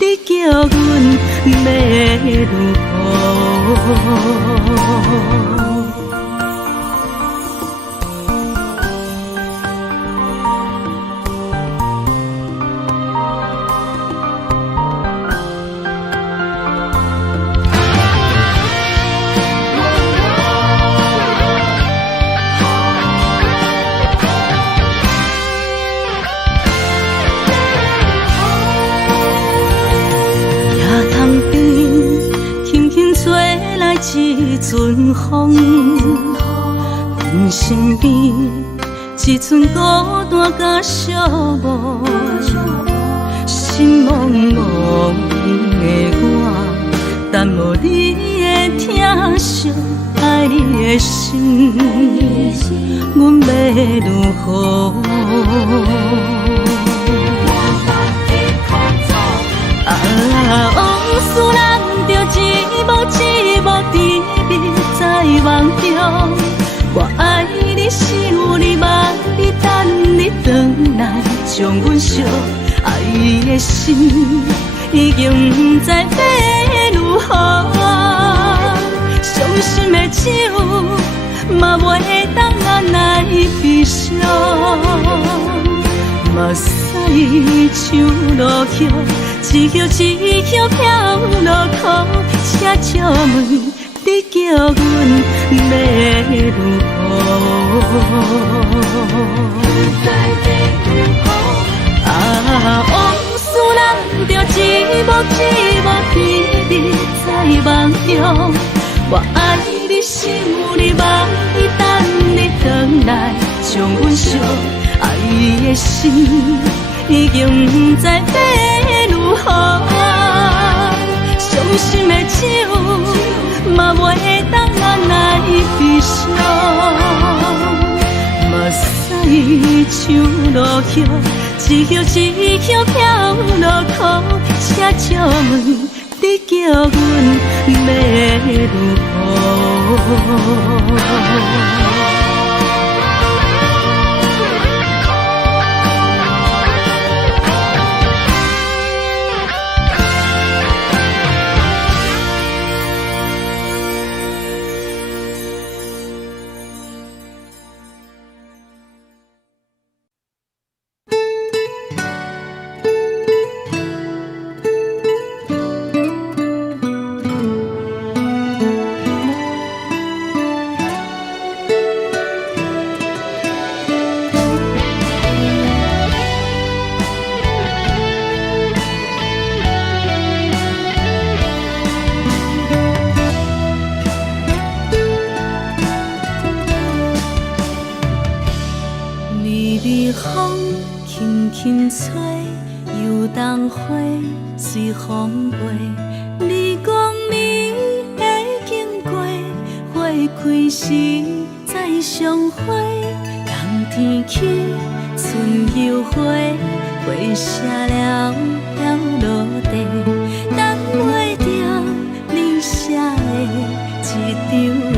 你叫阮要如何？一阵风，阮身边一阵孤单甲寂寞，心茫茫的我，等无你的疼惜，爱你的心，阮要如何？往事人着一幕一幕甜蜜在梦中，我爱你是有你望你等你回来，将阮惜爱的心已经不知要如何，伤心的酒嘛袂当按来悲伤，嘛使像落叶。一叶一叶飘落土，请借问你叫阮要如何？往事人着一幕一幕甜蜜在梦中，我爱你是有你望你等你回来，将阮惜爱的心已经不知要如何，伤心的酒嘛袂当按来悲伤，嘛使像落叶，一叶一叶飘落土，请借问你叫阮要如何？随风飞，你讲你会经过，花开时再相会。冬天起，春又回，花谢了落地，等袂着你写的一张画。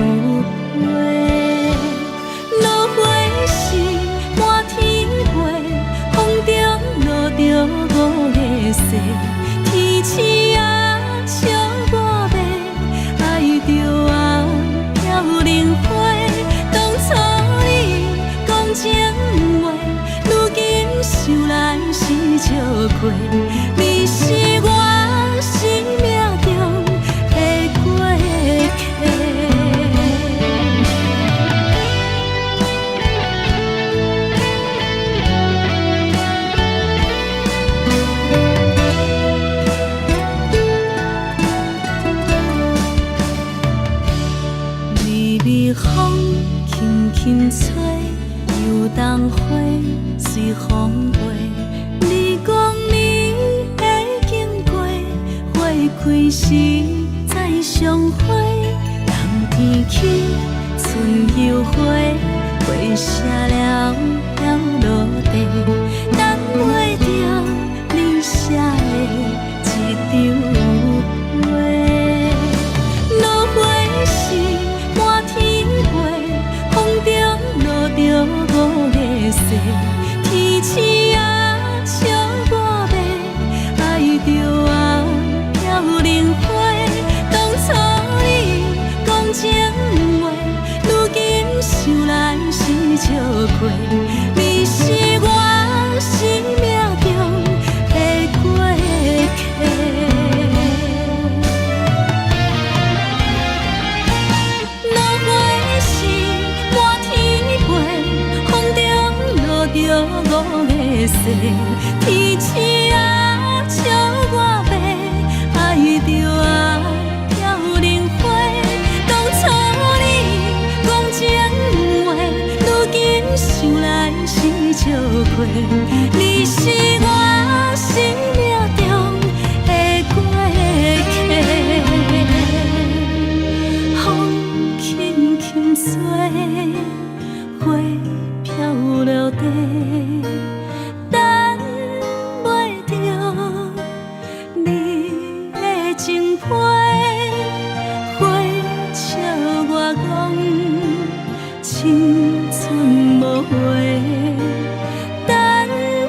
落花时满天飞，风中落着五个色。天星啊，笑我迷，爱着啊飘零花。当初你讲情话，如今想来是笑亏。你是我生命中的过客。微风轻轻吹，游动花随风飞。你讲你会经过，花开时再相会。冬天起，春又回，花谢了落地，等袂着你写的一张画。落花时满天飞，风中天星啊，笑我要爱着啊，飘零花。当初你讲情话，如今想来是笑过。你是我生命中的过客。落花是满天飞，风中落着五个星。天星啊，笑我要爱着啊，飘零花。当初你讲情话，如今想来是笑过。你是我生命中的过客。风轻轻吹，花飘落地，等袂着你的情批。花笑我讲青春无悔，等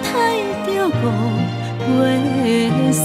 待着五月雪。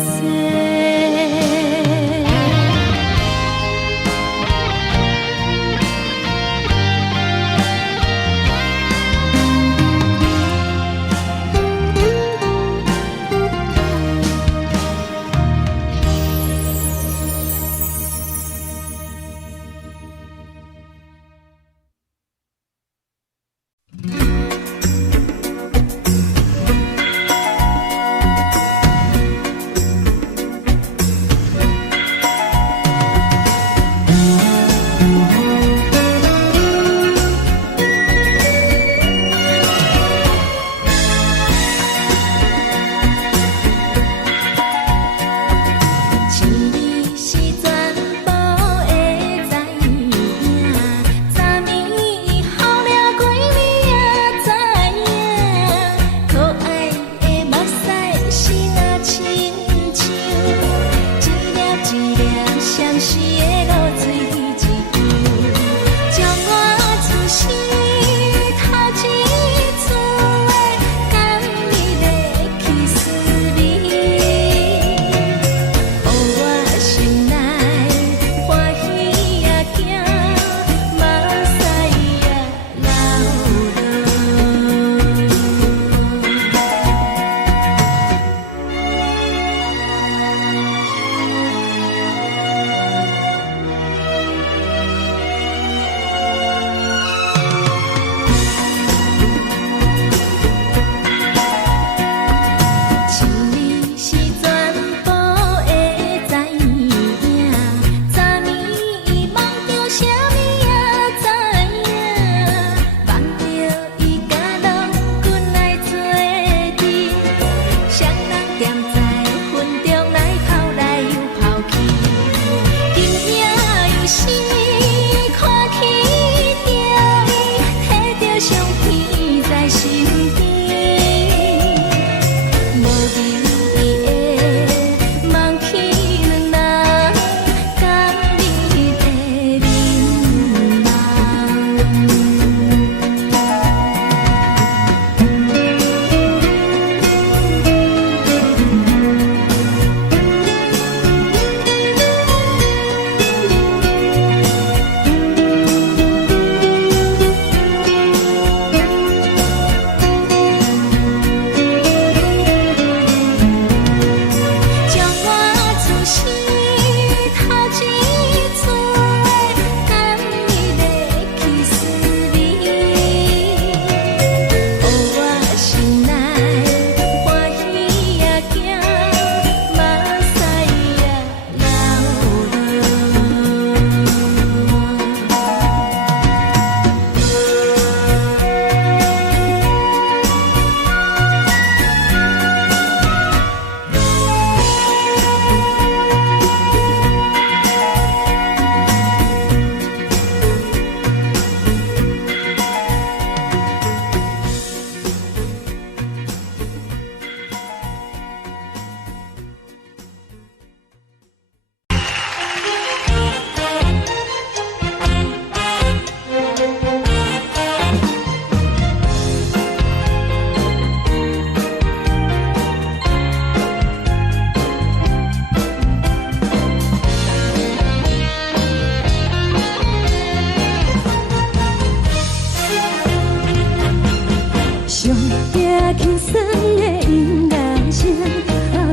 上惊轻松的音乐声，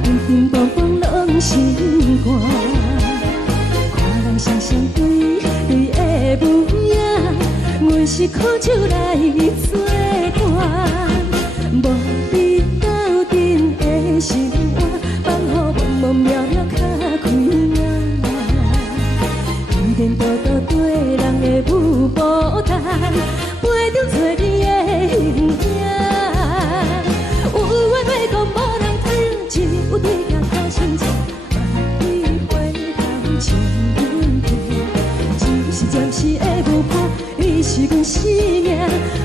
乒乒乓乓拢心肝。看人双双对对的模样，阮是苦酒来作伴。无你斗阵的心肝，放予茫茫渺渺较开朗。颠颠倒倒对人的舞步弹，陪着做你的形影。有话要讲无人听，只有对镜头先唱，万里回头唱阮听。就是暂时的舞伴，你是阮生命，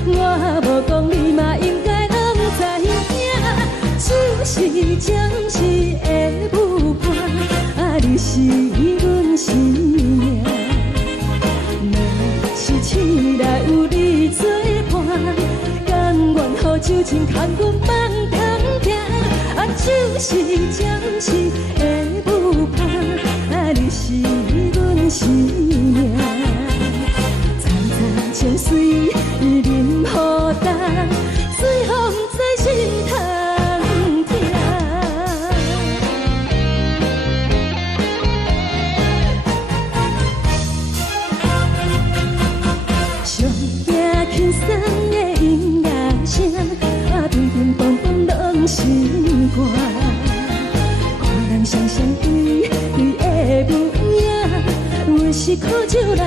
我无讲你嘛应该拢知影。就是暂时的舞伴，你是阮生命。是醒来有你作伴，甘愿予酒精牵阮放空行，就是暂时的舞伴，你是阮生命。层层情水任何担，水风在心通听。上惊轻松的音乐声，乒乒乓乓拢心肝。看人双双对对的模样，阮是苦酒来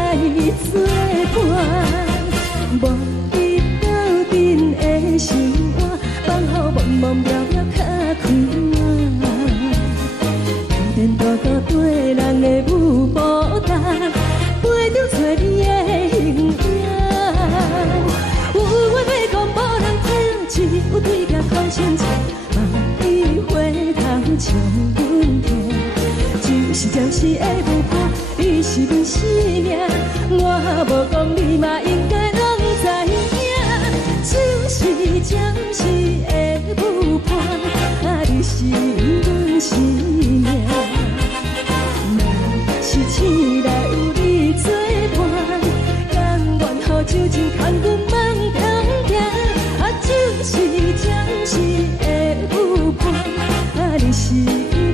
作伴。无你斗阵的心肝，放予茫茫渺渺较开朗。颠颠倒倒对人的舞步弹，陪着做你的形影。有话要讲无人听，只有对镜头先唱，万里回头唱阮听。就是暂时的舞伴，你是阮生命，我无讲你嘛应该拢知影。就是暂时的舞伴，你是阮生命。若是醒来有你作伴，甘愿予酒精牵阮放空行，就是暂时的舞伴，你是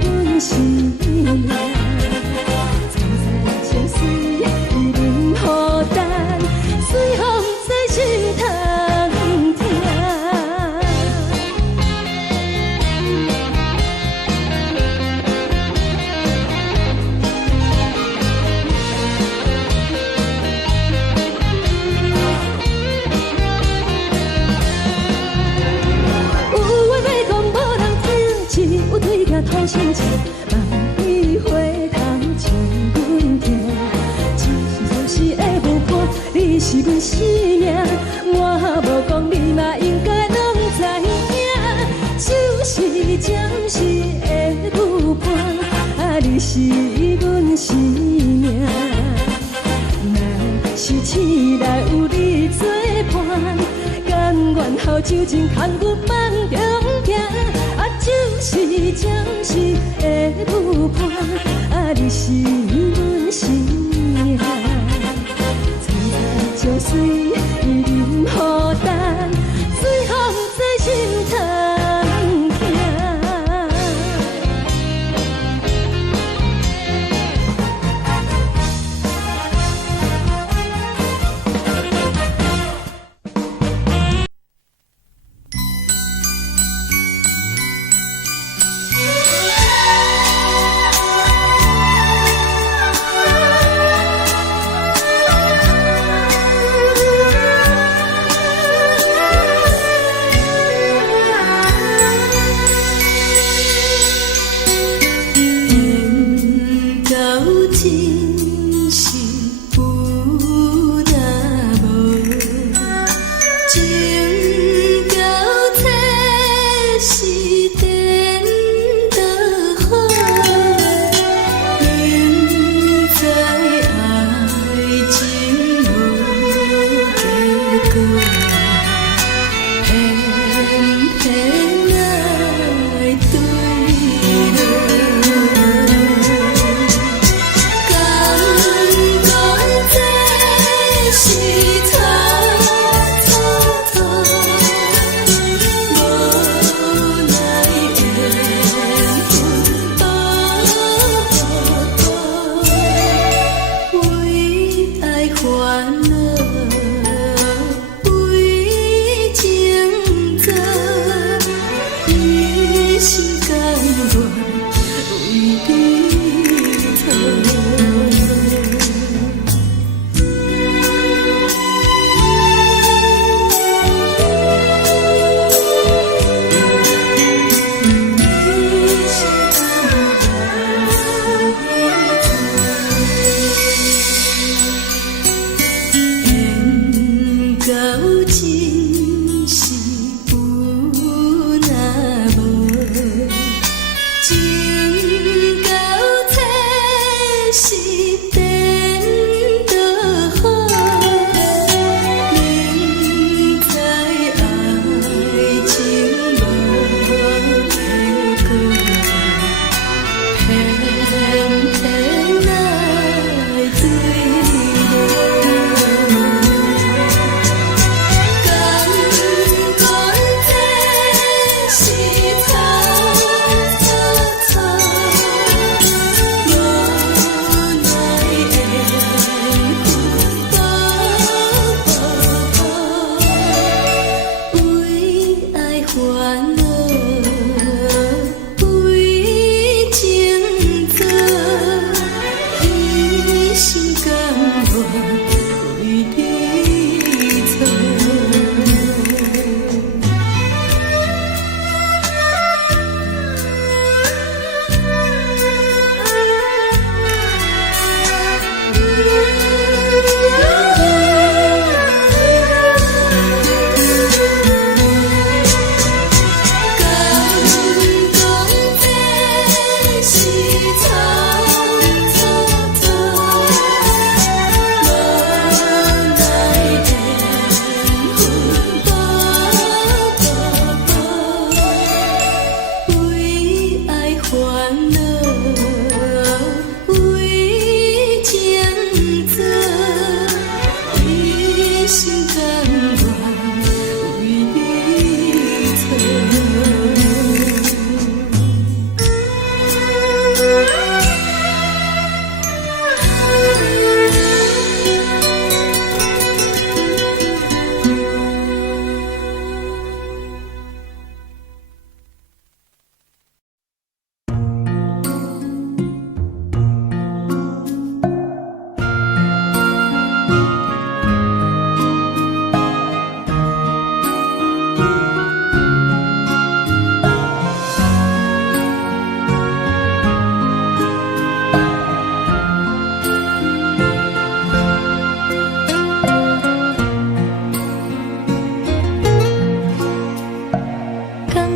阮生命。层层情水任何担，随风在心通听。有话要讲无人听，只有对镜头先唱，万里回头唱阮听。就是暂时的舞伴，你是阮生命，我无讲你嘛应该拢知影。就是暂时的舞伴，你是阮生命。若是醒来有你作伴，甘愿予酒精牵阮放空行，就是暂时的舞伴，你是阮生命。层层情水任何担，随风在心通听。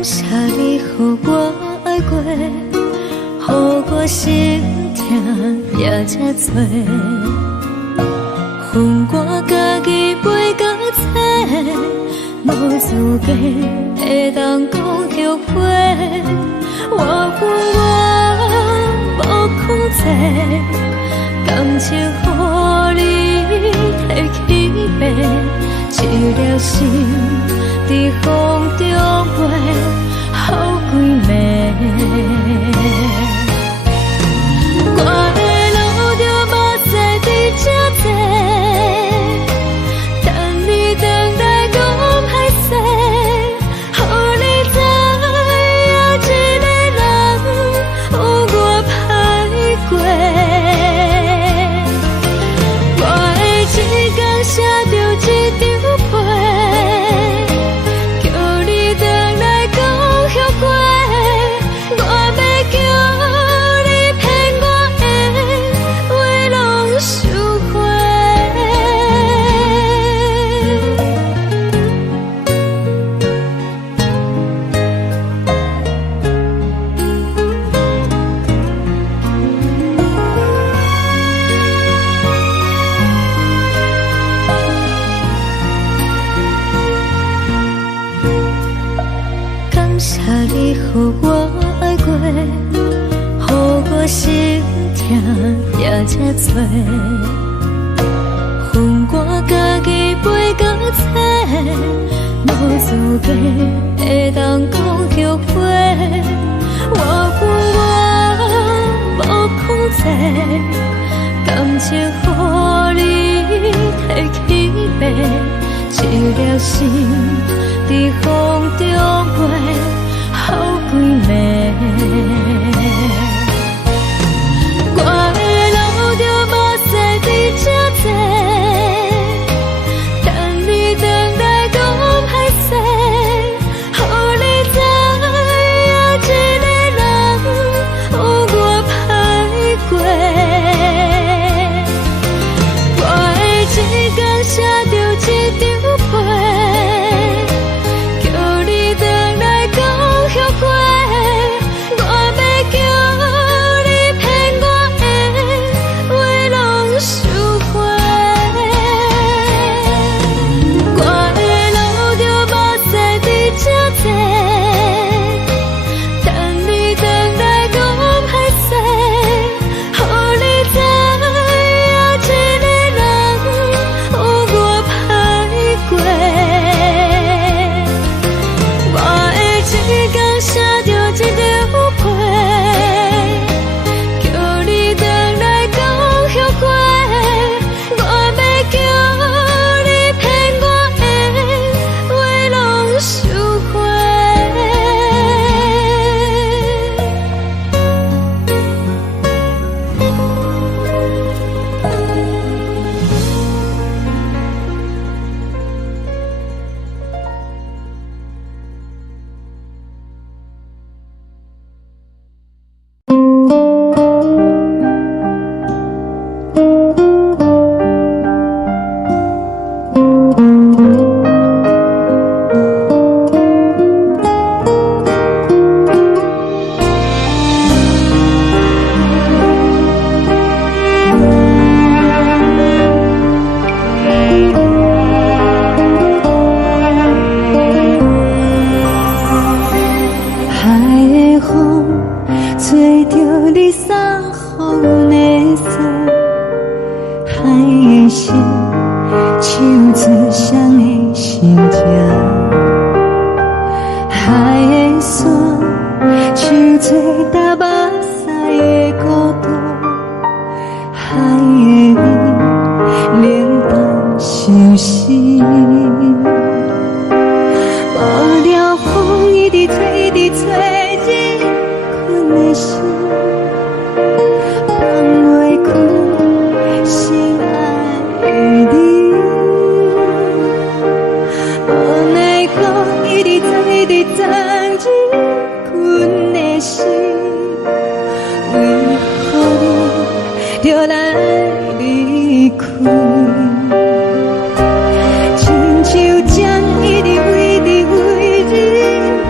谢你予我爱过，予我心痛也这多，恨我家己袂到切，无资格会当讲后悔。我恨我无控制，感情予你摕去卖，一粒心在风中飞，好几暝。我的路就目屎在这多，等你回来讲歹势，予你知影一个人有我歹过。我的一天写着一张被，叫你回来讲后悔。我要叫你骗我的话拢收回。感谢你予我爱过，予我心痛也这多，恨我家己袂到切，无资格会当讲后悔。我恨我无控制，感情予你摕去卖，一粒心在风中飞，好几暝。我的路就目屎在这多，等你回来讲歹势，予你知影一个人有我歹过。我的一天写着一张被，叫你回来讲后悔。我要叫你骗我的话拢收回。我的路就目屎在这多，等你回来讲歹势，予你知影一个人有我歹过。我的一天写着一张被，叫你回来讲后悔。我要叫你骗我的话拢收回。海的风吹着你送风的锁，海的心唱出双的心情，海的山唱出踏目屎的孤独，海的你冷淡伤心。无聊风一直吹，一直吹，日困的心，放袂开心爱的你。无奈风一直吹，一直吹，日困的心，为何你就来离开？亲像江一直为你为日困。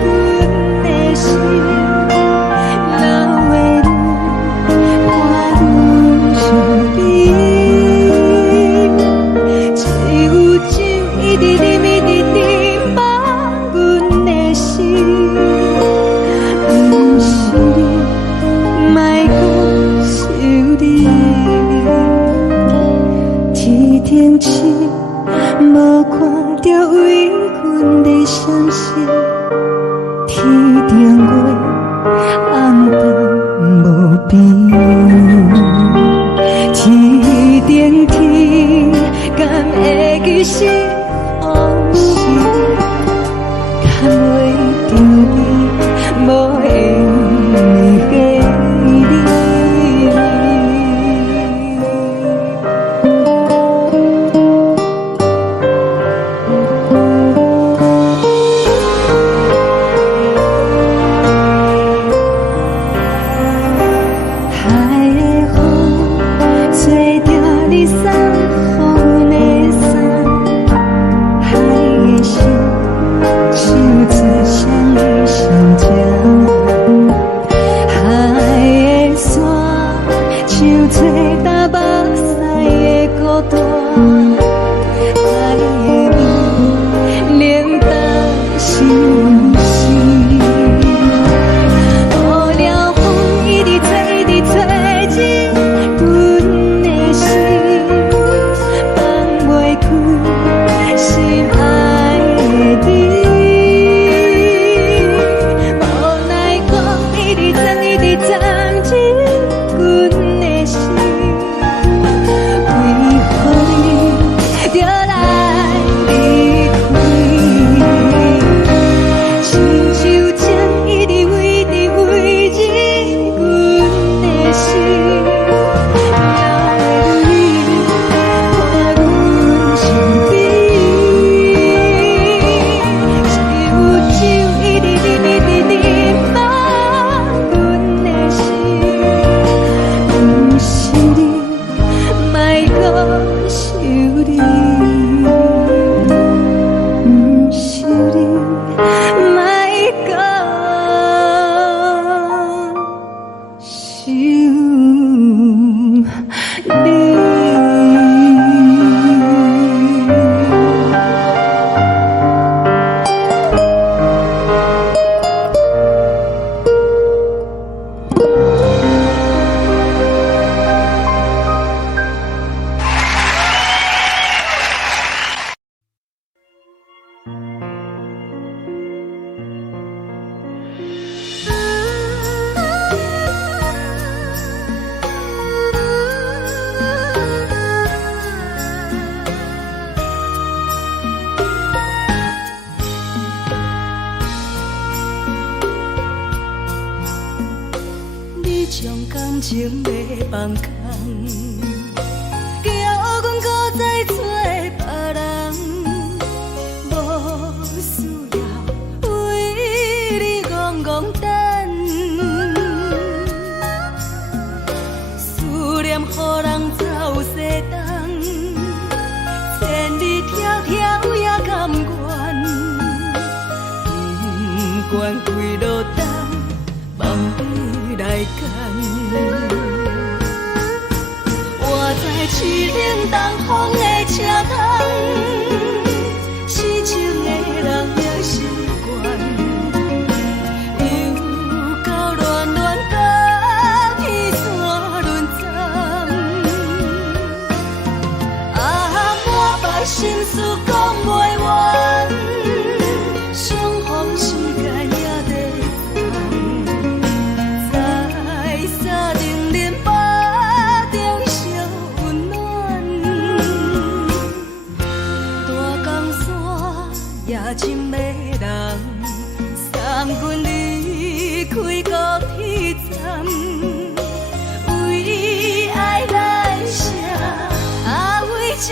情要放空，叫阮搁再找别人，无需要为你戆戆等，思念予人走西东，千里迢迢也甘愿，不管开路灯，梦比来赶。我在七岭东风的车窗，痴情的人了习惯，又到乱乱甲天山轮转，满腹心事讲袂完，相逢时间也在长，在沙定林巴中烧温暖，大江山夜深的人，送阮离开高铁站，为爱来写为情。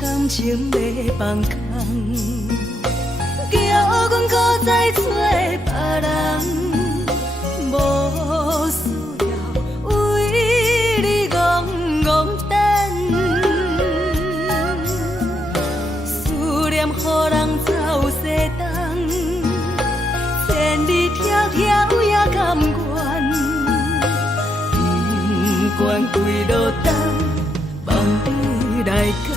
感情要放空，叫阮搁再找别人，无需要为你戆戆等，思念予人走西东，千里迢迢也甘愿，不管开路灯，梦比来赶。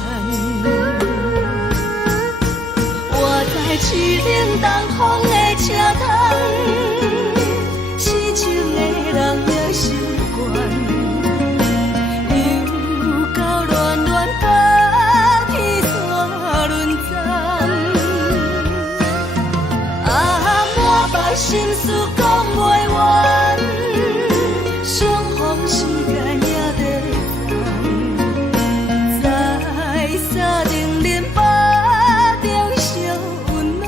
我在七岭东风的车窗，痴情的人了习惯，又到乱乱甲天山轮转，满腹心事讲袂完，相逢时间也在长，在沙定林巴中烧温暖，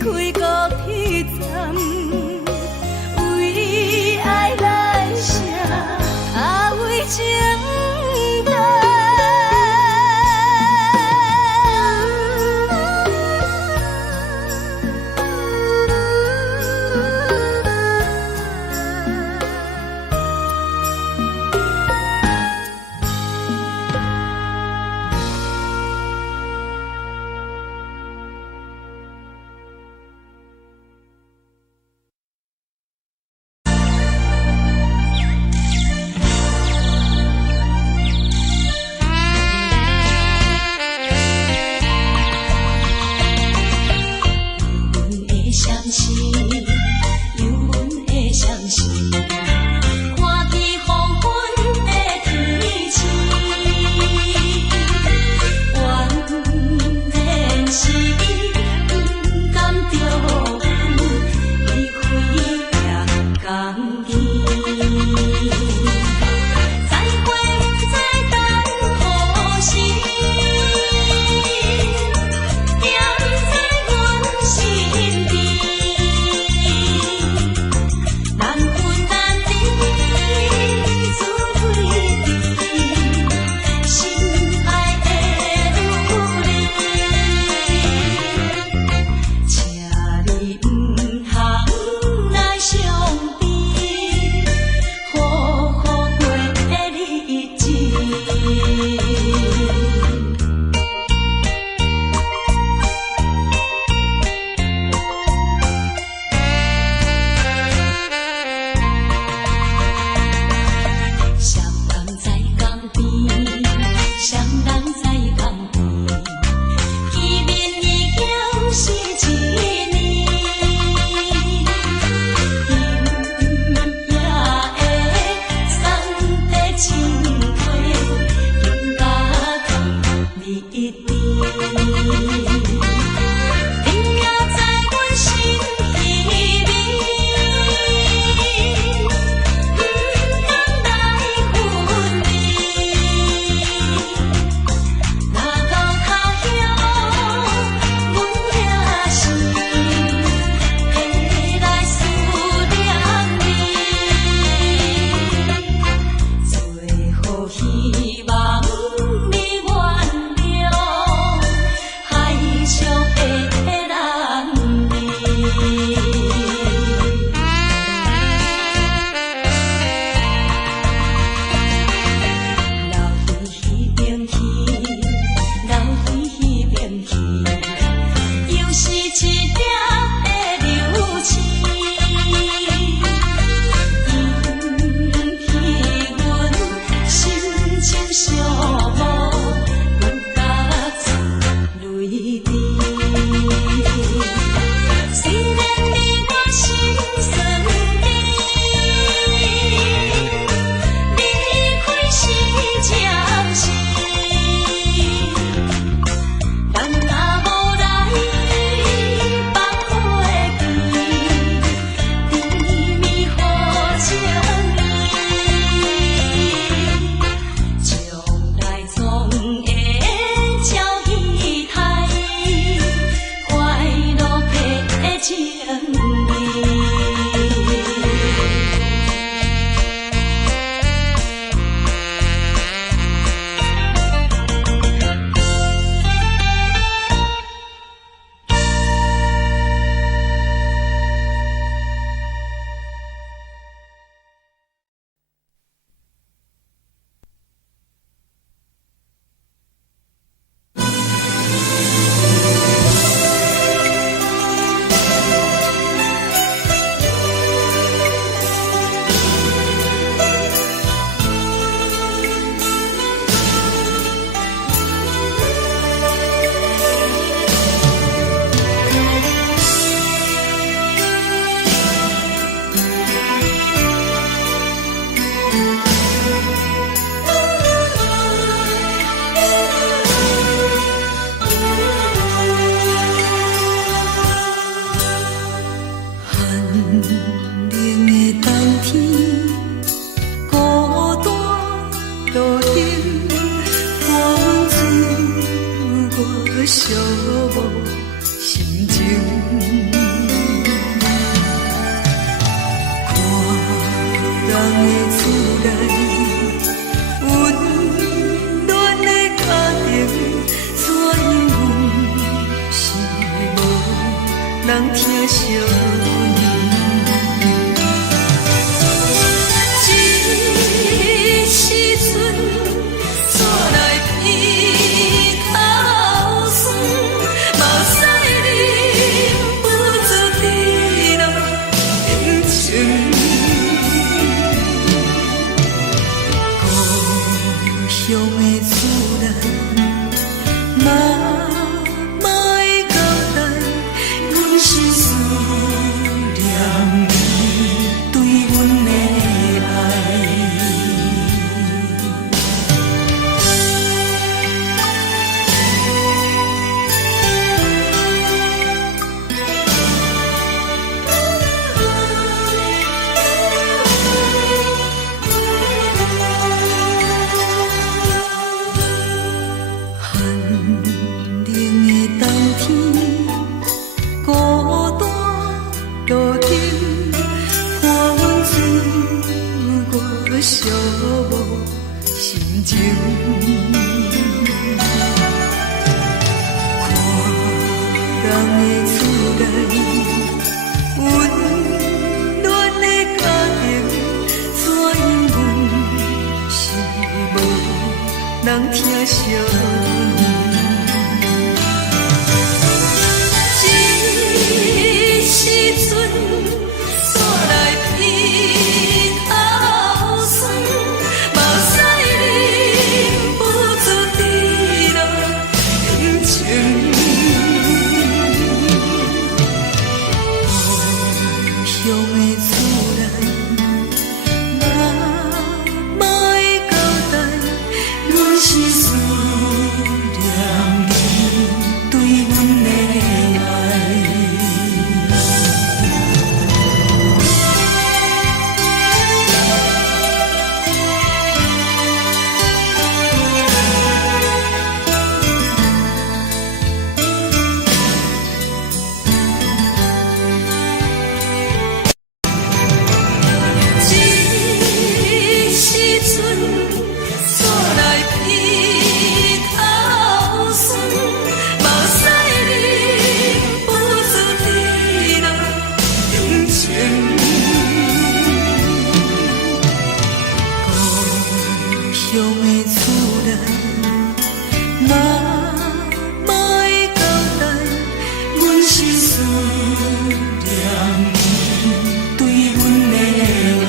开高铁站，为爱来生，啊为情淡。人疼惜你。这时阵怎来鼻口酸，嘛使忍不住滴落眼睛。故乡的厝内，莫会交代，阮是思念你对阮的爱。寒冷的冬天，孤单路灯，看阮自我寂寞心情。看人的厝内，温暖的家庭，怎因阮是无人疼惜你？这时阵怎来鼻口酸，嘛使忍不住滴落眼睛。故乡的厝内，莫会交代，阮是思念你对阮的爱。这时阵怎来鼻口酸，嘛使忍不住滴落眼睛。故乡的厝内，莫会交代，阮是思念你对阮的爱。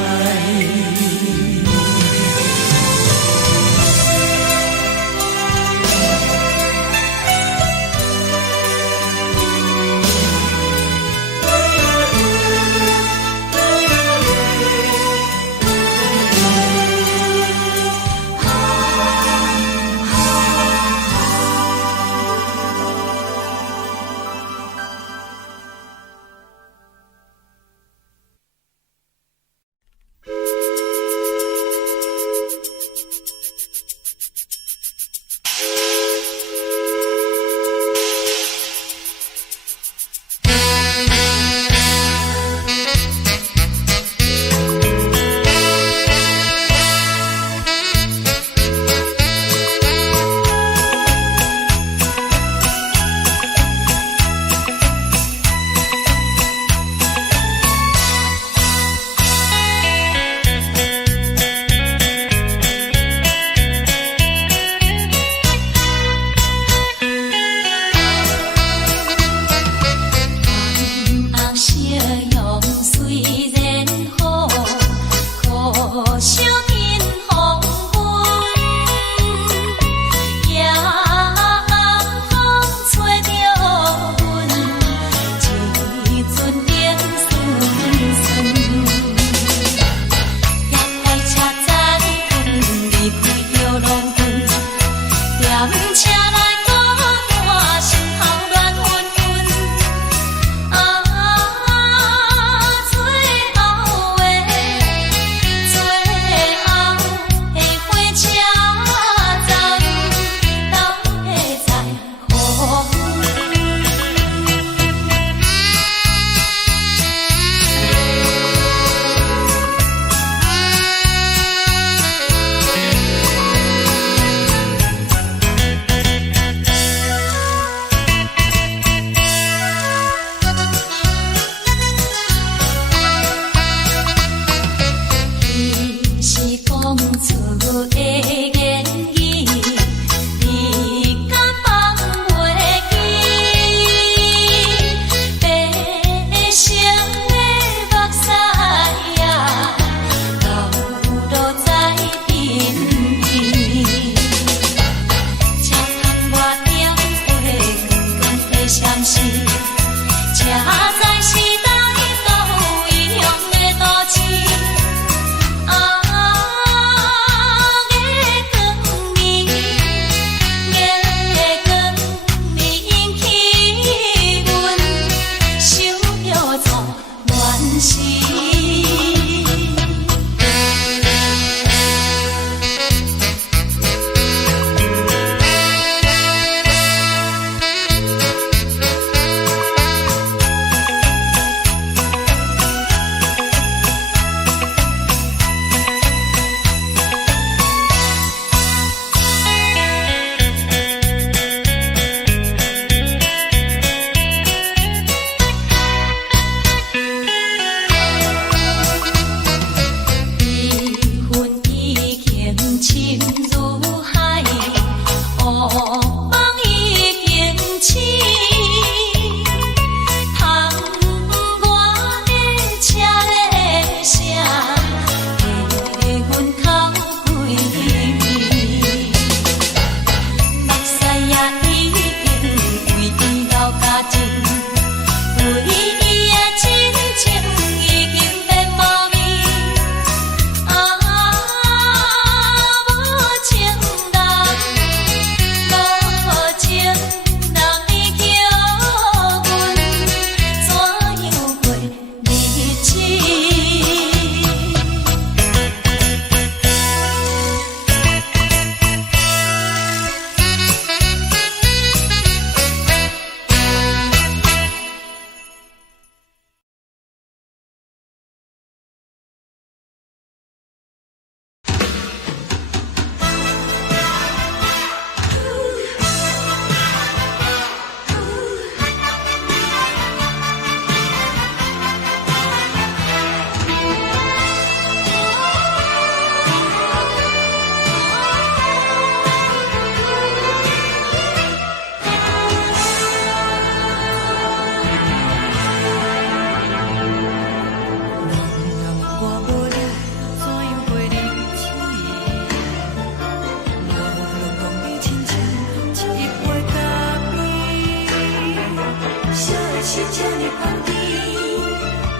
呢香甜，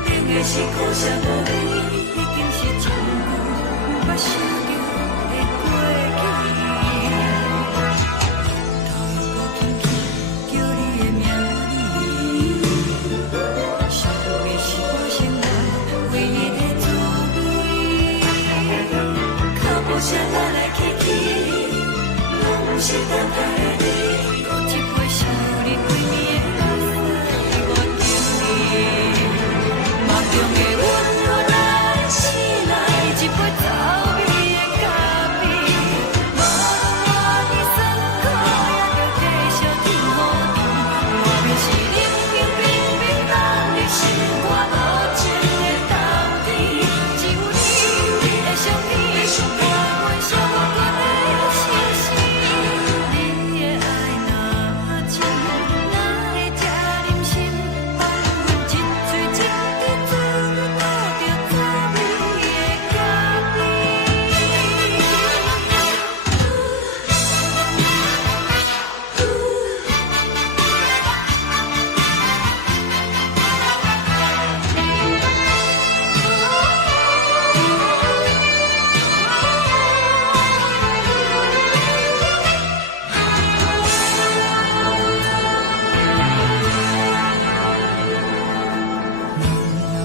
冷的是苦涩无味，已经是从我捌想着的过去。头又搁轻轻叫你的名字，想的是我生来唯一的滋味，脚步声来来去去，拢不是等待的你，搁一杯想你几暝的泪水，我敬你。梦中的阮落来醒来，一杯走味的咖啡，无论我的酸苦，也着继续甜予你。外面是冷冰冰冰冷的心肝，无情的冬天，只有你的相片，我阮寂寞过的心事。你的爱若真，哪会这忍心放阮一嘴一滴滋味，靠着滋味的咖啡。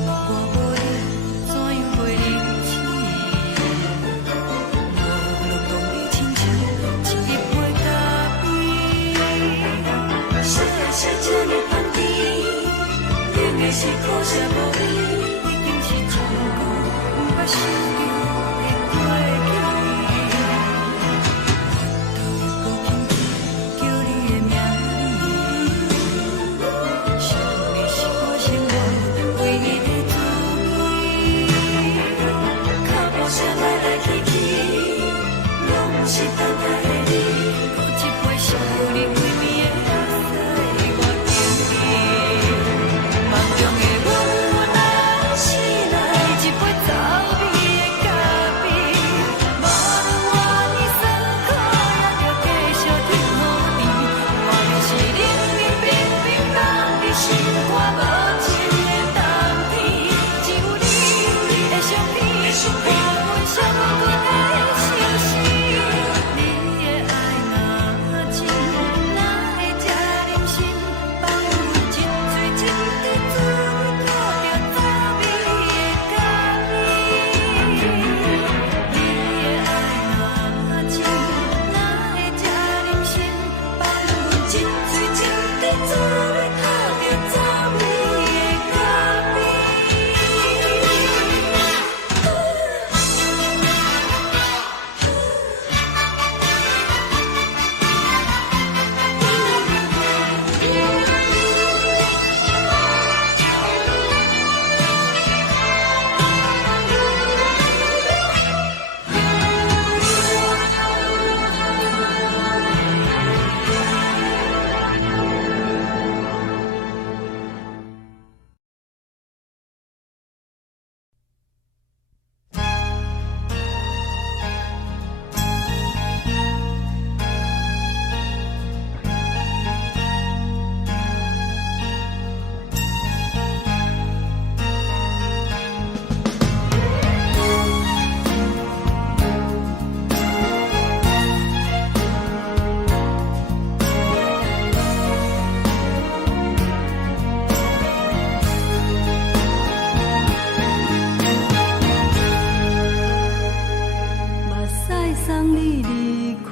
我无你，怎样袂忍起？落落当你亲像一杯咖啡，说的是这呢香甜，冷的是苦涩无味，已经是从我捌想着的过去。头又搁轻轻叫你的名字，想的是我生来唯一的滋味，脚步声来来去去，拢不是等待的你，搁一杯想你几暝的泪水，我敬你。梦中的阮落来醒来，一杯走味的咖啡，无论我的酸苦，也着继续甜予你。外面是冷冰冰冰冷的心肝，无情的冬天，只有你的相片，我阮寂寞过的心事。你的爱若真，哪会这忍心放阮一嘴一滴滋味，靠着滋味的咖啡。你的爱若真，哪会这忍心放阮一嘴一滴滋味，靠着滋味的咖啡。目屎送你离开，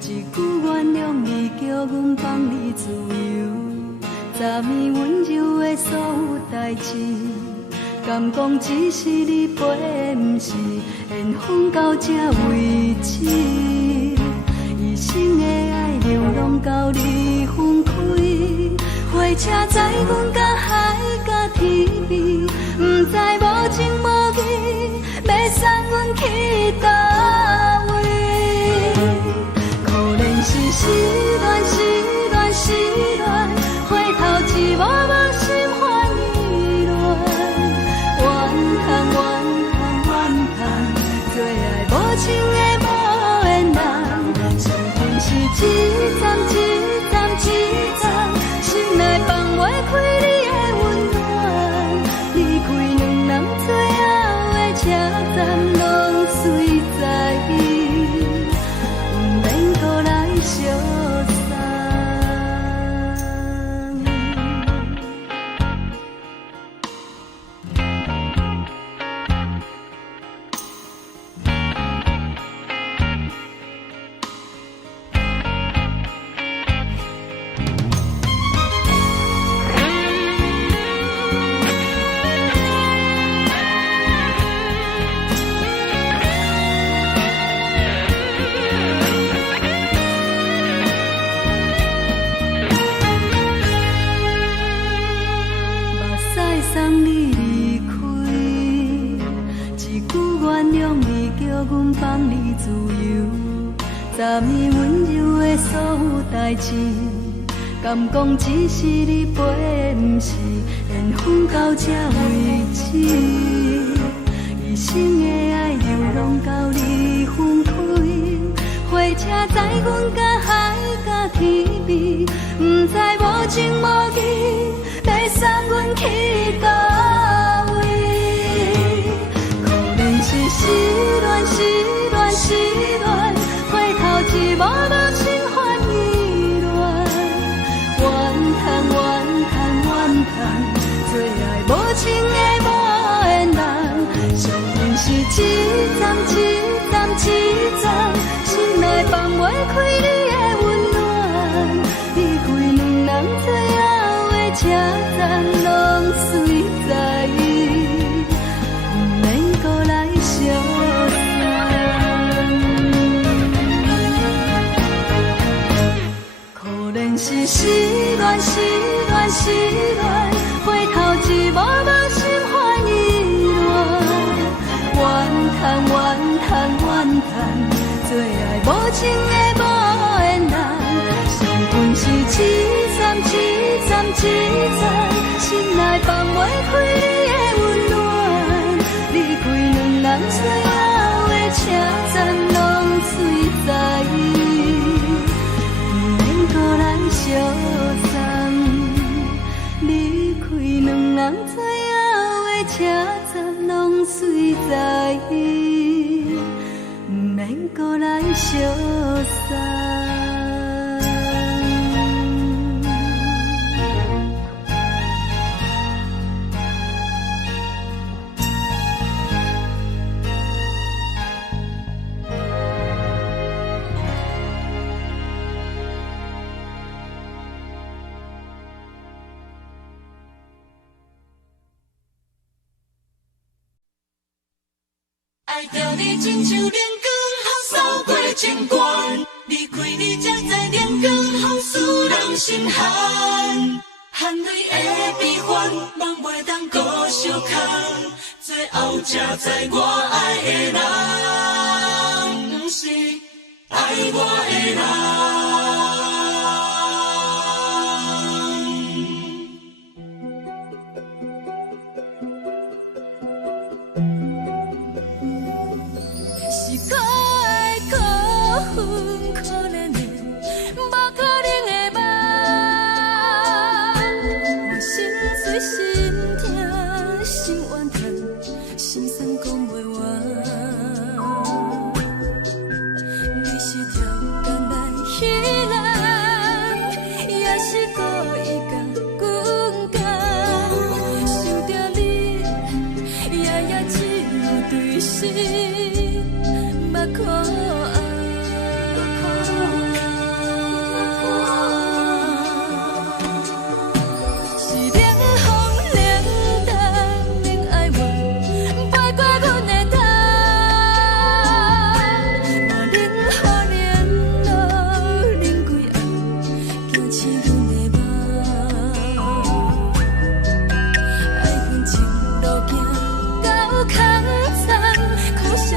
一句原谅你，叫阮放你自由。昨暝温柔的所有代志，敢讲只是你陪，不是缘分到这为止。一生的爱流浪到你分开，火车载阮甲海甲天边，不知无情无义，要送阮去倒位？可能是失恋，失恋，失恋，回头一幕幕心烦意乱，怨叹，怨叹，怨叹，最爱无情的无缘人，上天是一站一站一站，心内放袂送你离开，一句原谅你，叫阮放你自由。昨暝温柔的所有代志，敢讲只是你陪，不是缘分到这为止。一生的爱流浪到你分开，火车载阮甲海甲天边，不知无情无义，要送阮去倒位？可能是失恋，失恋，失恋，回头一幕幕心烦意乱，怨叹，怨叹，怨叹，最爱无情的无缘人，上恨是一站一站一站，心内放袂开你的温暖，离开两人最后的车站，拢随在，不免搁来相送。可能是失恋，失恋，失恋，回头一幕幕心烦意乱，怨叹，怨叹，怨叹，最爱无情的无缘人，上恨是一站一站一站，心内放袂开你的温暖，离开两人最后的车站，拢随在，不免搁来相送。离开两人最后的车站，拢随在，不免搁来相送。爱着你亲像阳光扫过情关，离开你才知阳光风使人心寒。含泪的悲欢，望袂当搁相牵，最后才知我爱的人，不是爱我的人。是可爱可恨可怜的，无可能的梦。我心碎心痛心怨叹，心酸讲袂完。你是挑工来戏人，也是故意甲阮讲，想着你夜夜只有对视。目眶是冷风冷淡，冷爱我，陪过阮的痛，嘛冷雨冷落，冷几暗，惊醒阮的梦。爱恨情路行到空残，可惜。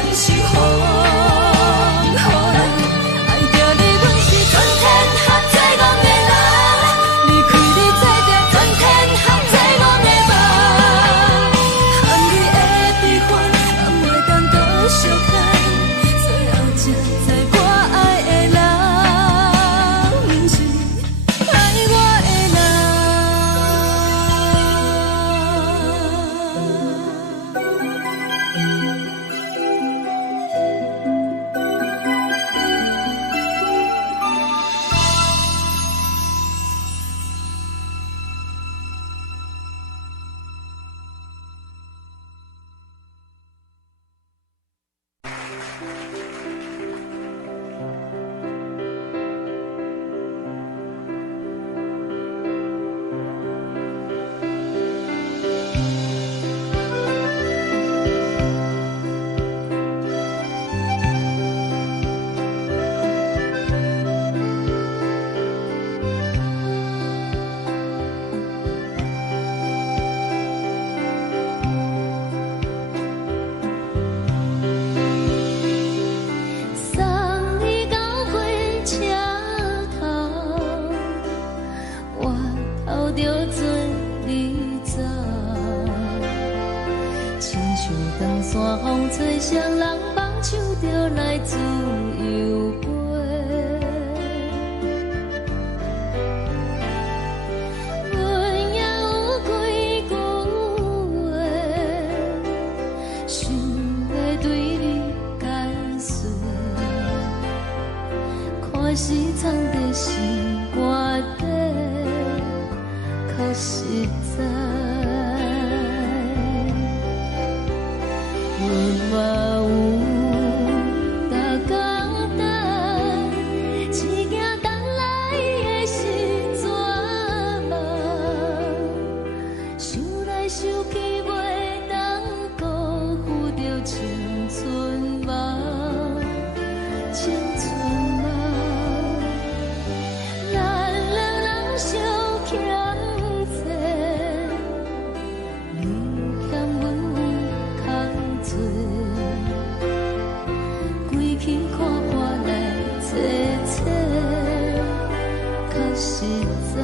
全是风，爱着你，阮是全天下最戆的人，离开你做着全天下最戆的梦，含泪的悲欢，也袂当搁相牵，最后才知我爱的人，不是爱我的人。送你到火车头，我偷着做你走，亲像长山风吹双人梦，唱着来自由飞。阮也有几句话，想要对你解释。可是藏在心肝底，较实在。阮嘛有逐工等，一件等来的是绝望，想来想去袂当辜负着青春梦，青春梦。咱两人相欠债，你欠阮有空做，归去看花来坐坐，较实在。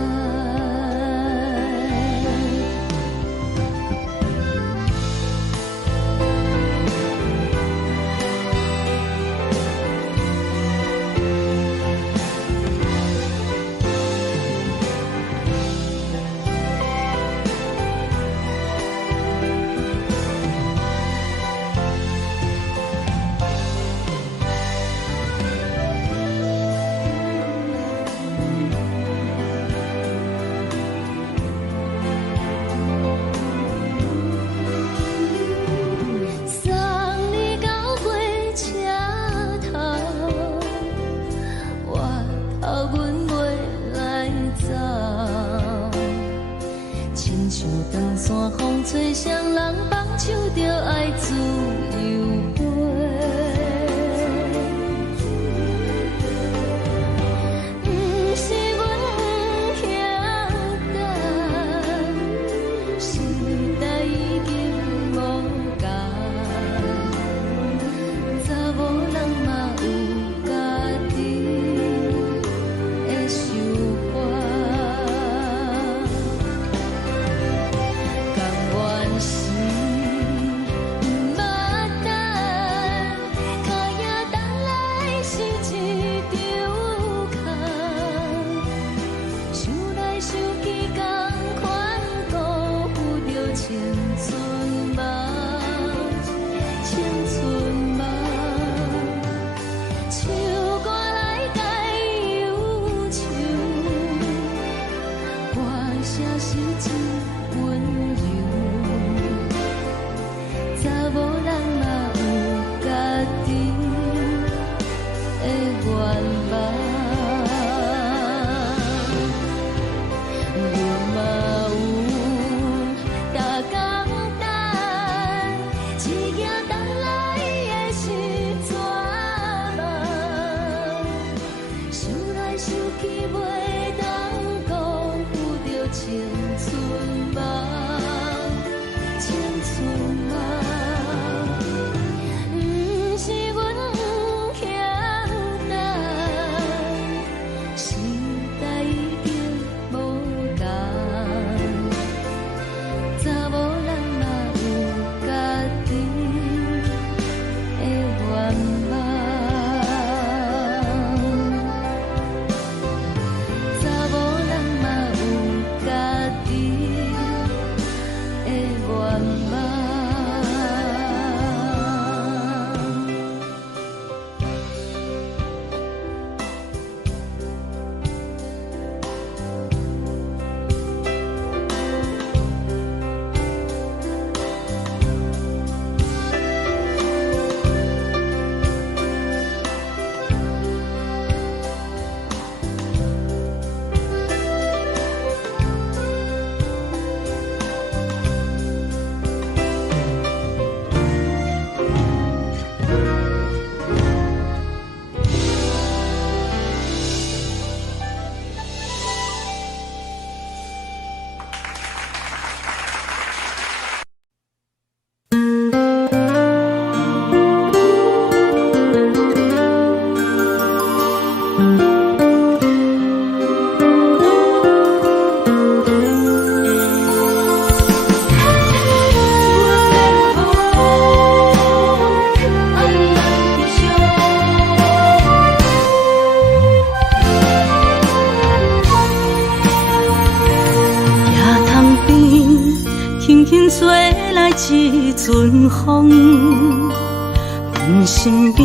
阮身边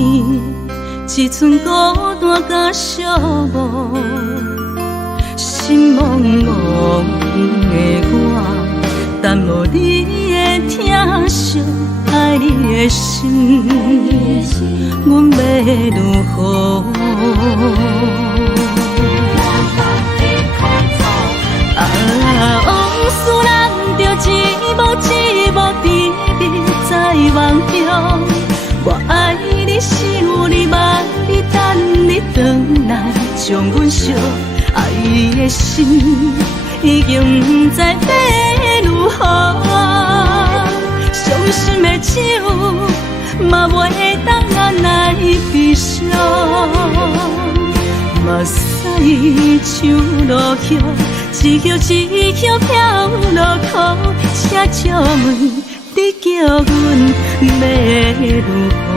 只剩孤单甲寂寞，心茫茫的我，等无你的疼惜，爱你的心，阮要如何？往事咱着一幕一幕甜蜜在梦中。我爱你，想你，望你，等你回来，将阮惜爱的心已经不知要如何。伤心的手嘛袂当按来悲伤，目屎像落雨，一曲一曲飘落雨，请借问你叫阮要如何？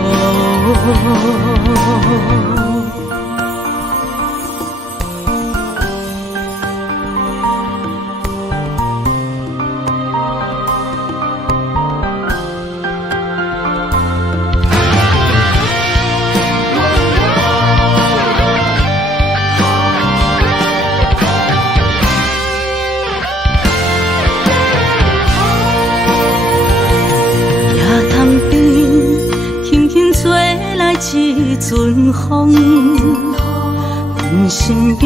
一阵风，阮身边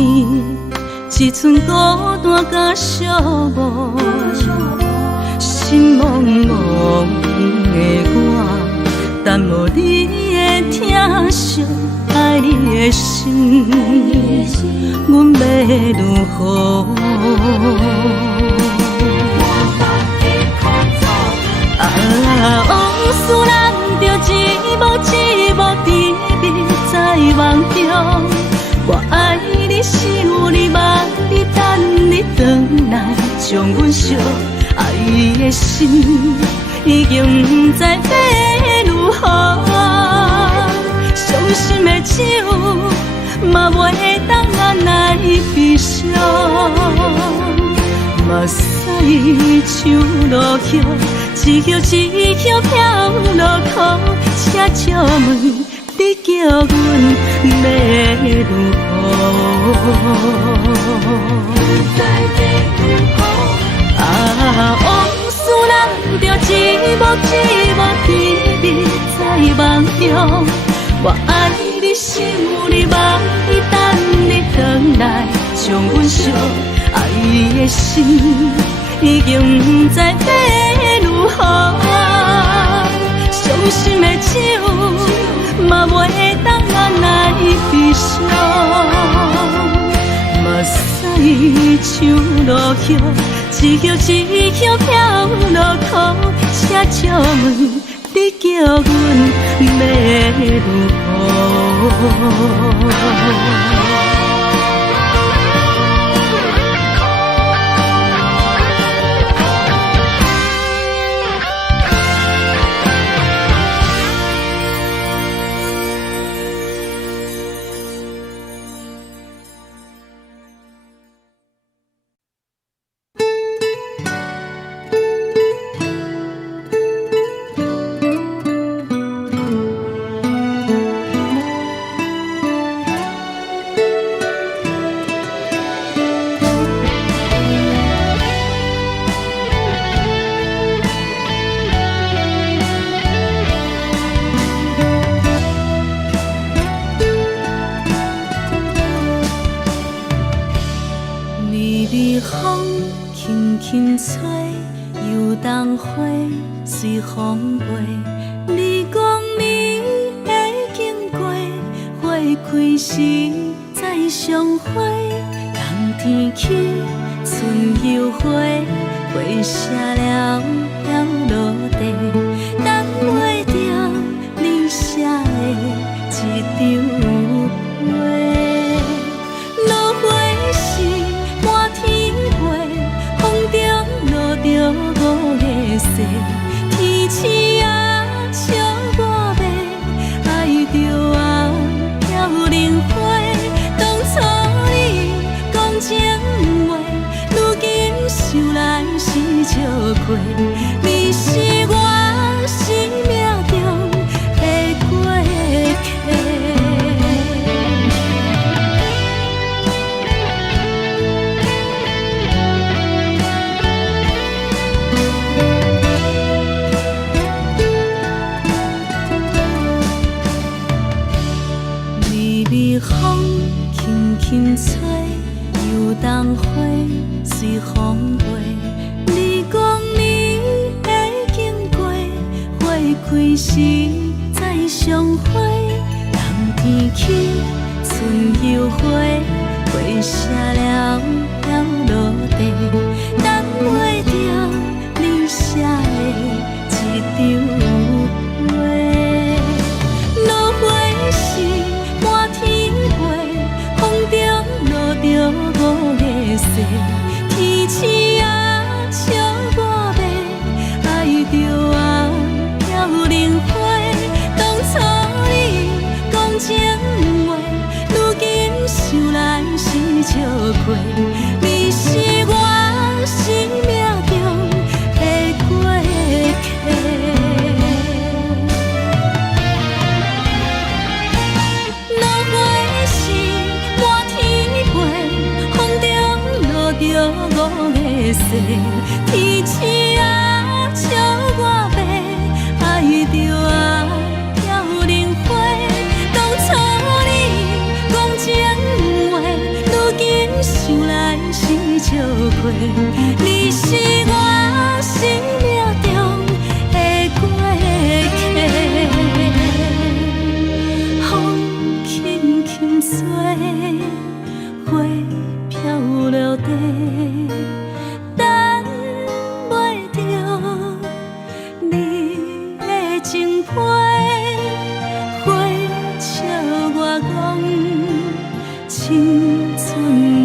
只剩孤单甲寂寞，心茫茫的我，等无你的疼惜，爱你的心，阮要如何？往事咱着一幕一幕甜蜜在梦中。我爱你，想你，望你，等你回来，将阮惜爱的心已经不知要如何。伤心的手嘛袂当按来悲伤，目屎像落雨，一曲一曲飘落雨，请借问你叫阮要如何？往事咱着一幕一幕甜蜜在梦中。我爱你，想你，望你，等你回来，将阮惜爱的心已经不知要如何。伤心的手嘛袂当按来悲伤，目屎像落雨，一曲一曲飘落雨，请借问你叫阮要如何？随风飞，你讲你会经过，花开时再相会。冬天起，春又花，花谢了飘落地，等袂着你写的一张画。落花时满天飞，风中落着五个色。天星啊，笑我袂爱着啊，飘零花。当初你讲情话，如今想来是笑过。你是我生命中的花。轻吹，游东花随风飞。你讲你会经过，花开时再相会。冬天起，春又花，花谢了飘落地，等袂着你写的一张话。落花时满天飞，风中落着五个色，天星啊笑我迷，爱着啊飘零花。当初你讲情话，如今想来是笑过，你是我生命中的过客。落花时满天飞，风中落着五个色，天星啊笑我迷，爱着啊飘零花。当初你讲情话，如今想来是笑过，你是我生命中的过客。风轻轻吹，花飘落地，等袂着你的情批。花笑我讲青春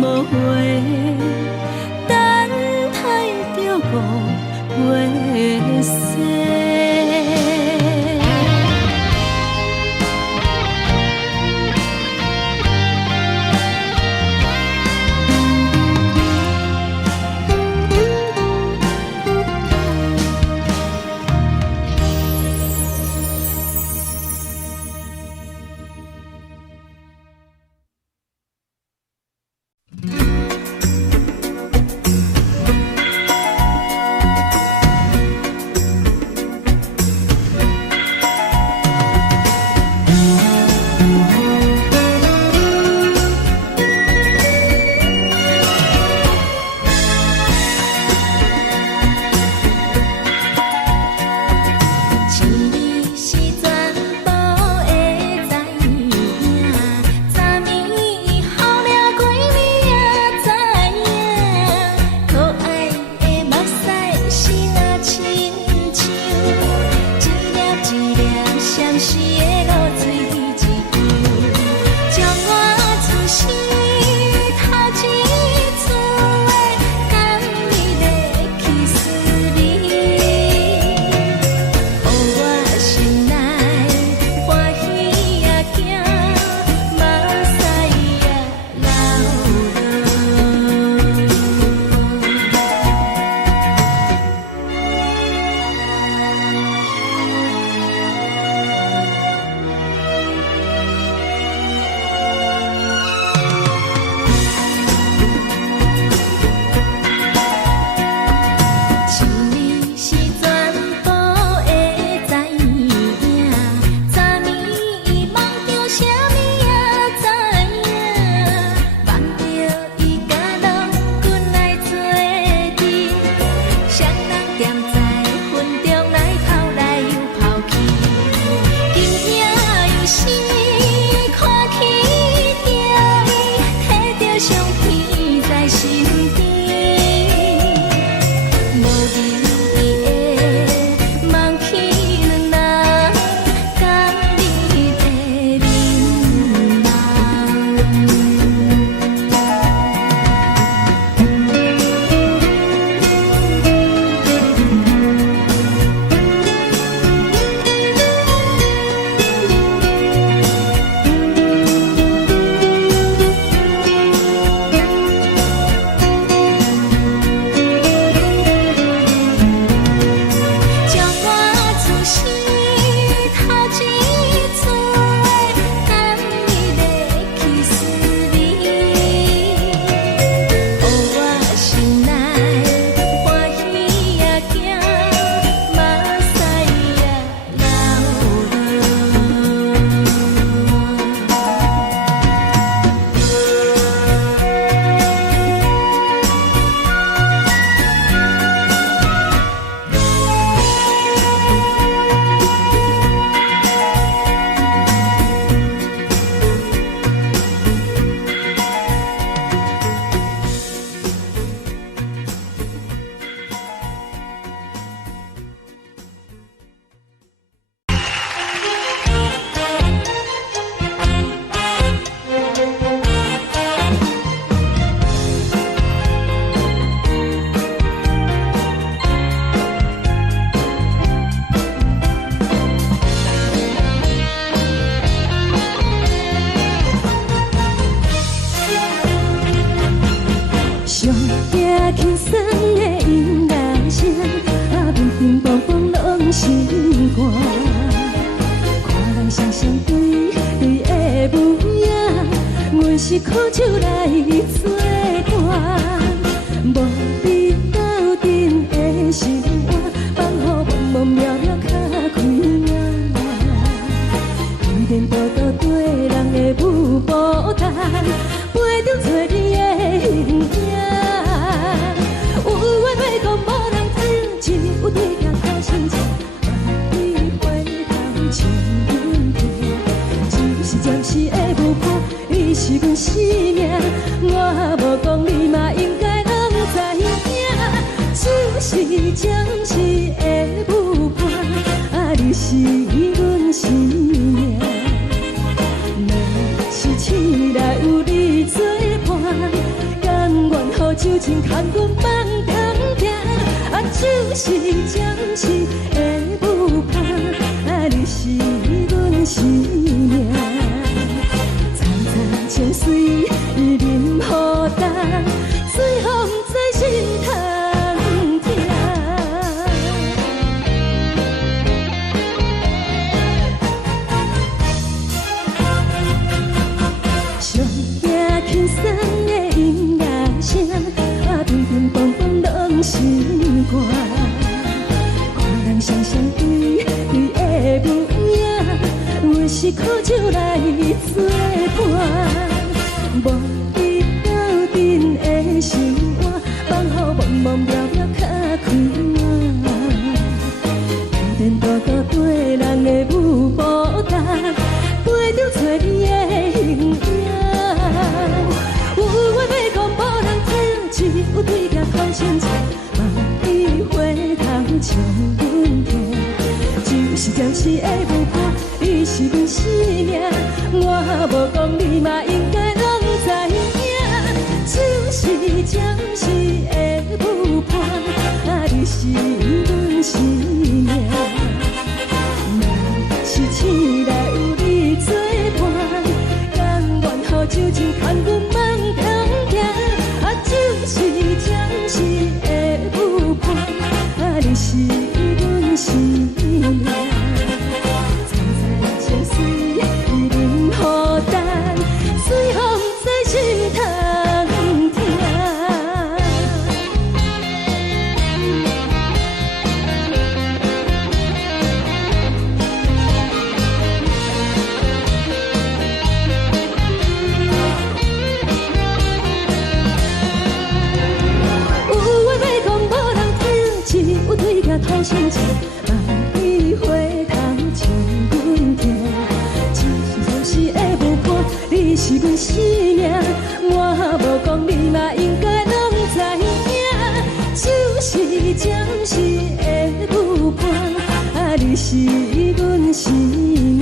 无悔，等待着五月雪。双双对对的模样，阮是苦酒来作伴，无你斗阵的生活，放予茫茫渺渺较开眼。一点多多对人的舞步弹，陪着做你的形影。有话要讲无人听，只有对镜头先情，万里回头将阮听。就是暂时的舞伴，你是阮生命，我无讲你嘛应该拢知影。就是暂时的舞伴，你是阮生命。是醒来有你作伴，甘愿予酒精牵阮放长行。就是暂时的舞伴，你是阮生命。层层情水任何重，水风在心通听。上惊轻松的音乐声，乒乒乓乓拢心肝。看人双双对对的模样，阮是苦酒来作伴。无你斗阵的生活，放予茫茫渺渺较开眼。一点多多对人的舞步弹，陪着做你的形影。有话要讲无人听，只有对镜头先情，万里回头将阮听。就是暂时的舞伴，你是阮生命，我无讲你嘛应该拢知影。就是暂时的舞伴，你是阮生命。若是醒来有你作伴，甘愿予酒精牵阮放长行。就是暂时的舞伴，你是阮生命。层层情水任何重，随风在心通听。头先情，万里回头将阮听。就是暂时的舞伴，你是阮生命，我无讲你嘛应该拢知影。就是暂时的舞伴，你是阮生命。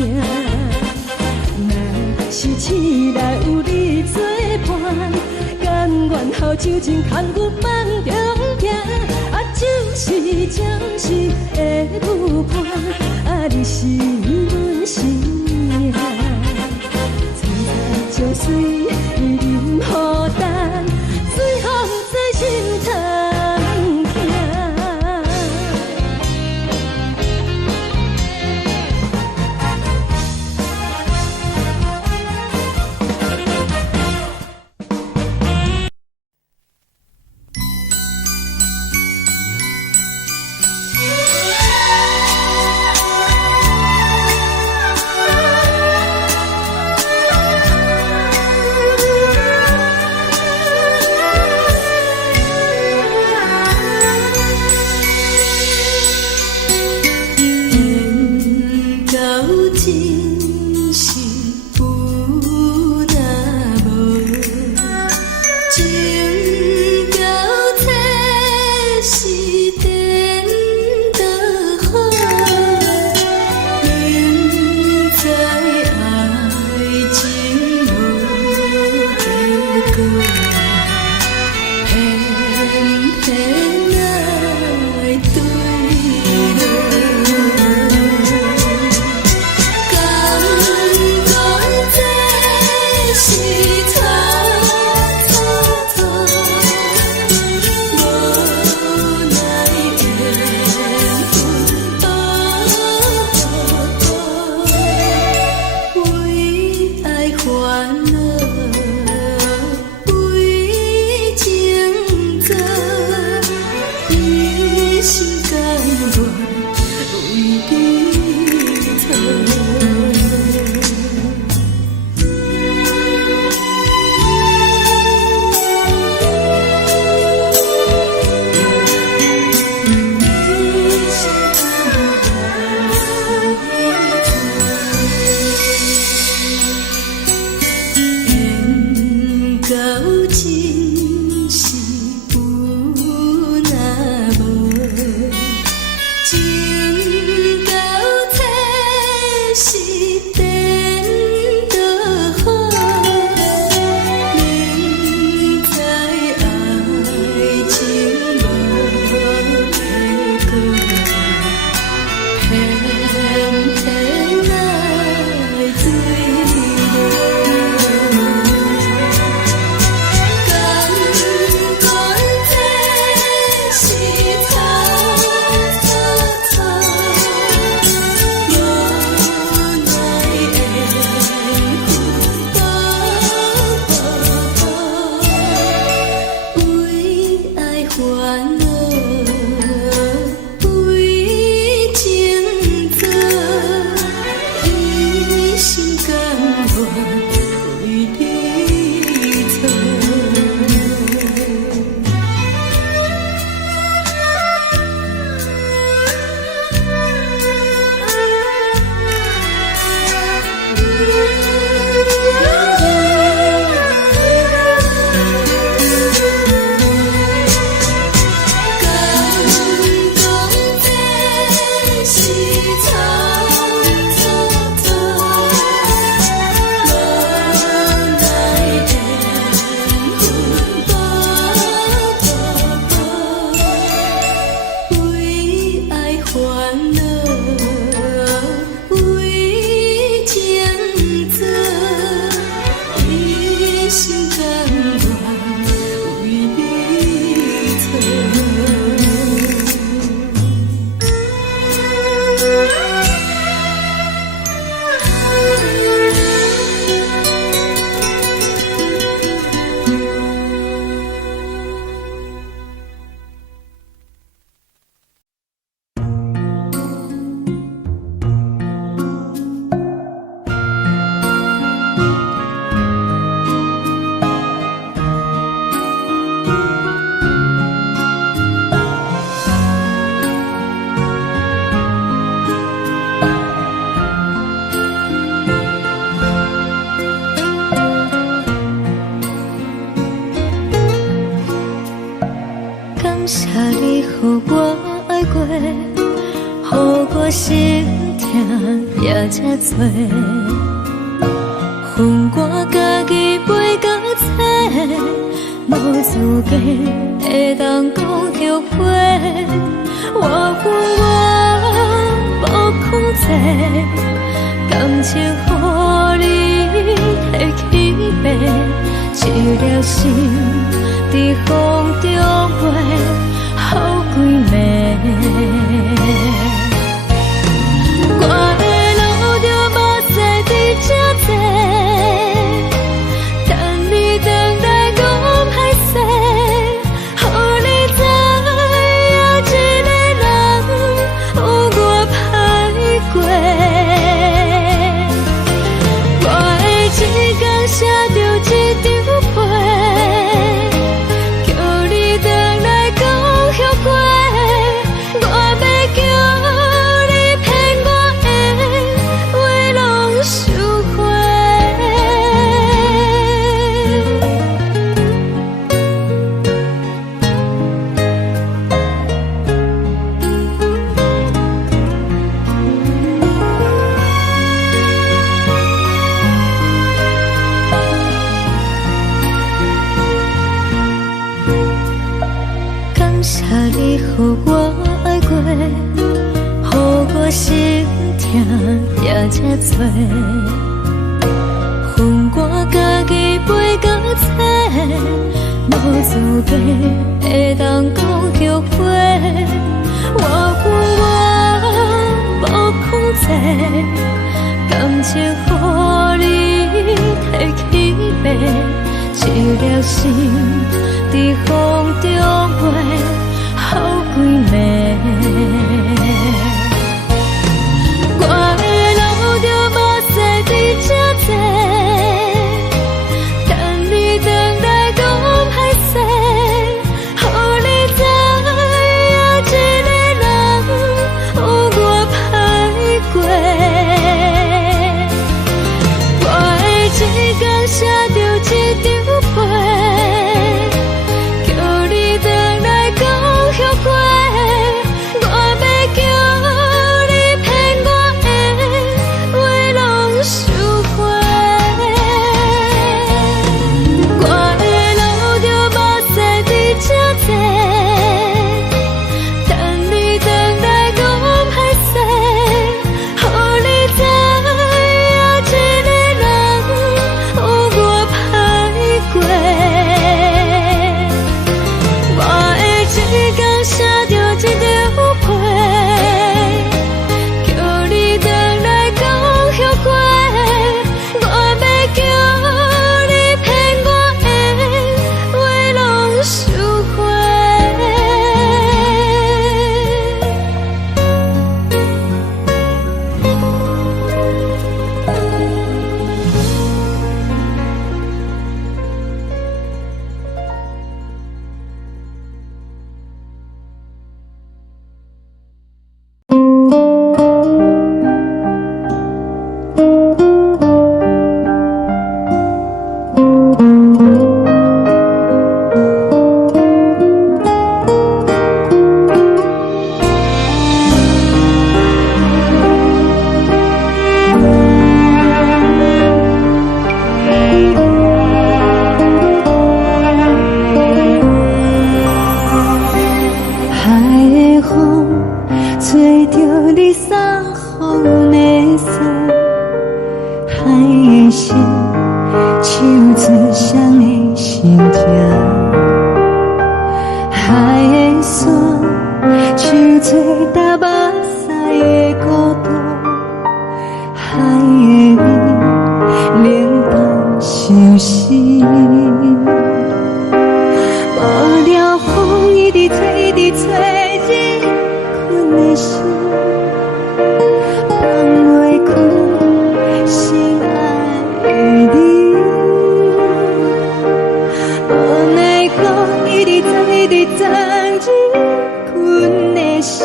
若是醒来有你作伴，甘愿予酒精牵阮放长行。就是暂时的舞伴，你是阮生命。层层情水任何重，随风在心通听。我心痛也这多，恨我家己袂到切，无资格会当讲后悔。我恨我无控制，感情予你摕去卖，一粒心伫风中飞，好几暝。我的路着目屎伫这多，等你回来讲歹势，予你知影一个人有我歹过。我的一天写着一张被，叫你回来讲后悔。我要叫你骗我的话拢收回。感谢你予我爱过，予我心痛也这多，恨我家己袂到切，无资格会当讲后悔。我恨我无控制，感情予你摕去卖，一粒心伫风中飞，好几暝。我的路着目屎伫这多，等你回来讲歹势，予你知影一个人有我歹过。我的一天写着一张被，叫你回来讲后悔。我要叫你骗我的话拢收回。我的路着目屎伫这多，等你回来讲歹势，予你知影一个人有我歹过。我的一天写着一张被，叫你回来讲后悔。我要叫你骗我的话拢收回。海的风吹着你送风的伞，海的心手指双的心痛，海的山手吹打目屎的孤独，海的你冷淡伤心。无聊风一直吹，一直吹，日困的心，放袂开心爱的你。无奈讲一直走，一直走，日困的心，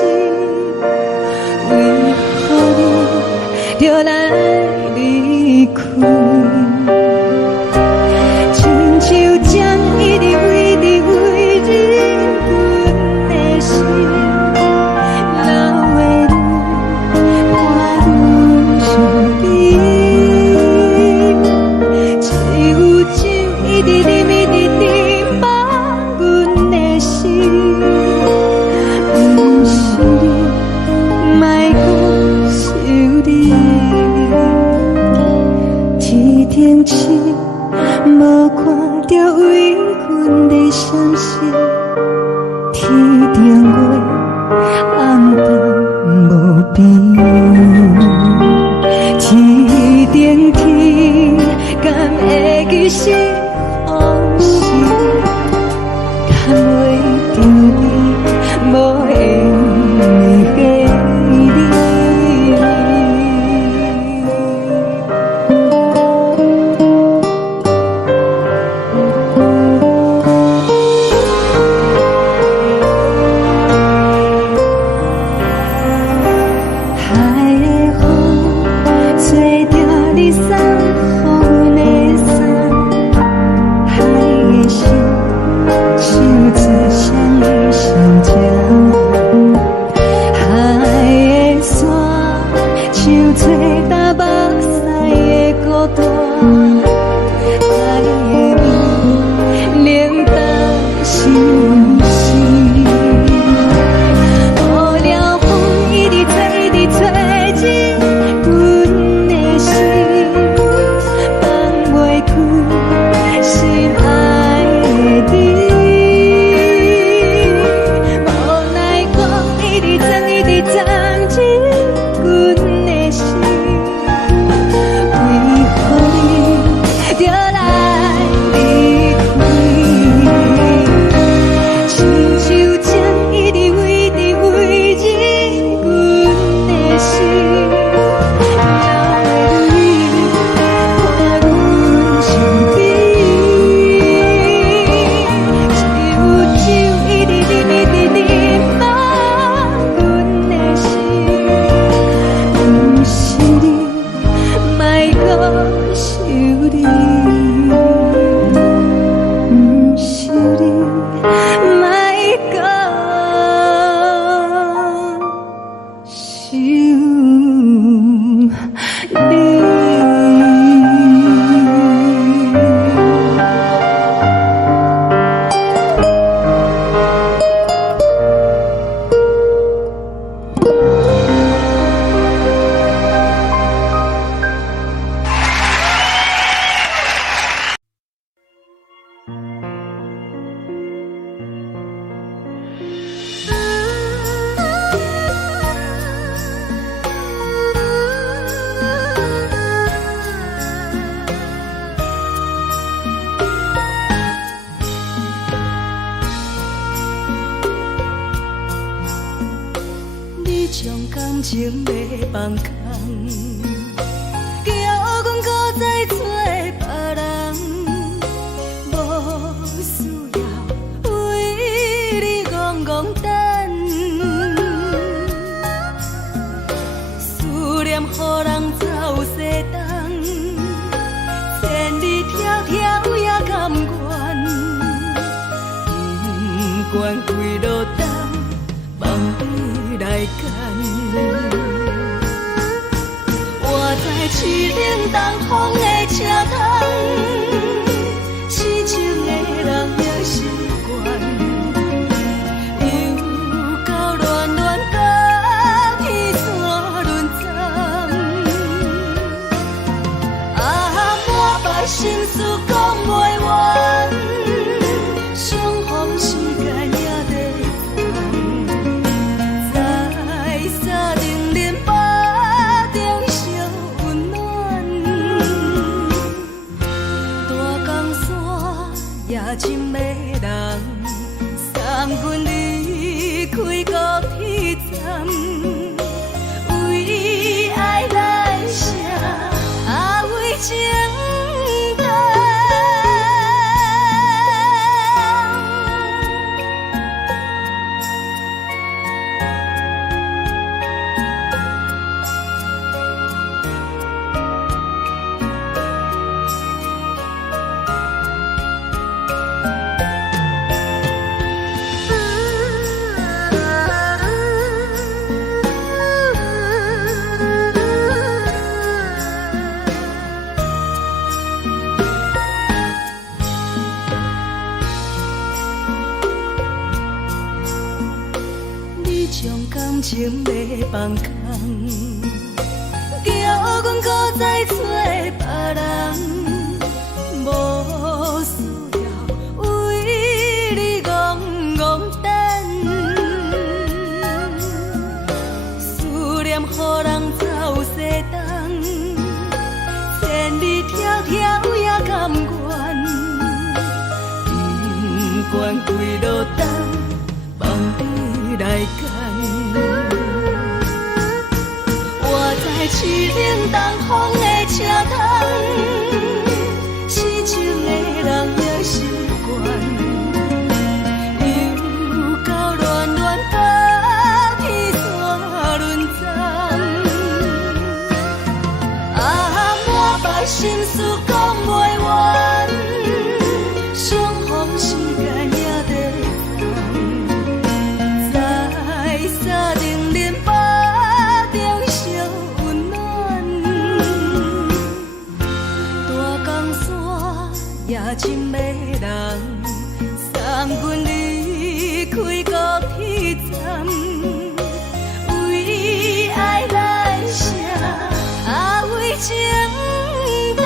为何你就来离开？亲像将一直为你为日困的心，流的泪。停止，无看到为阮的闪烁。天顶月，暗淡无边。天顶天，敢会记是往事？敢袂着你，无缘给你。将感情要放空，叫阮搁再找别人，无需要为你戆戆等。思念予人走西东，千里迢迢也甘愿，不管几路东，望你来干。我在去冷东风的车窗，痴情的人也习惯，又到乱乱甲彼山论站。啊，满腹心事讲袂完，相逢时间也在在定林巴中烧温暖，大江山也深的人，送阮离开高铁站，为爱来写为情长。将感情要放空，叫阮搁再找别人。惯规路灯，梦你来牵。我在市冷东风的车窗，痴情的人也习惯，又到乱乱把天线轮转。啊，满腹心事讲袂完，相逢时间也在等，在沙定连巴中烧温暖。大江山夜深的人，送阮离开高铁站，为爱来声，啊为情重。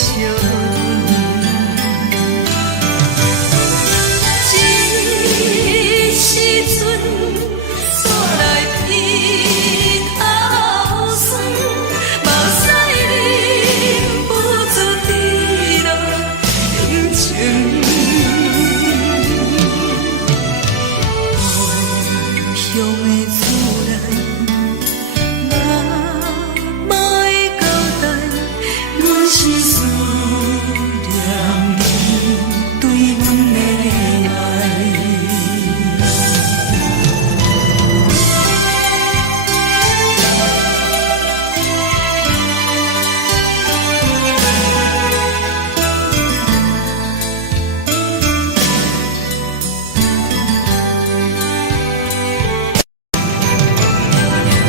相这时阵煞来鼻头酸，目屎忍不住滴落眼前。故乡的自然，妈会交代，阮是思念你对阮的爱。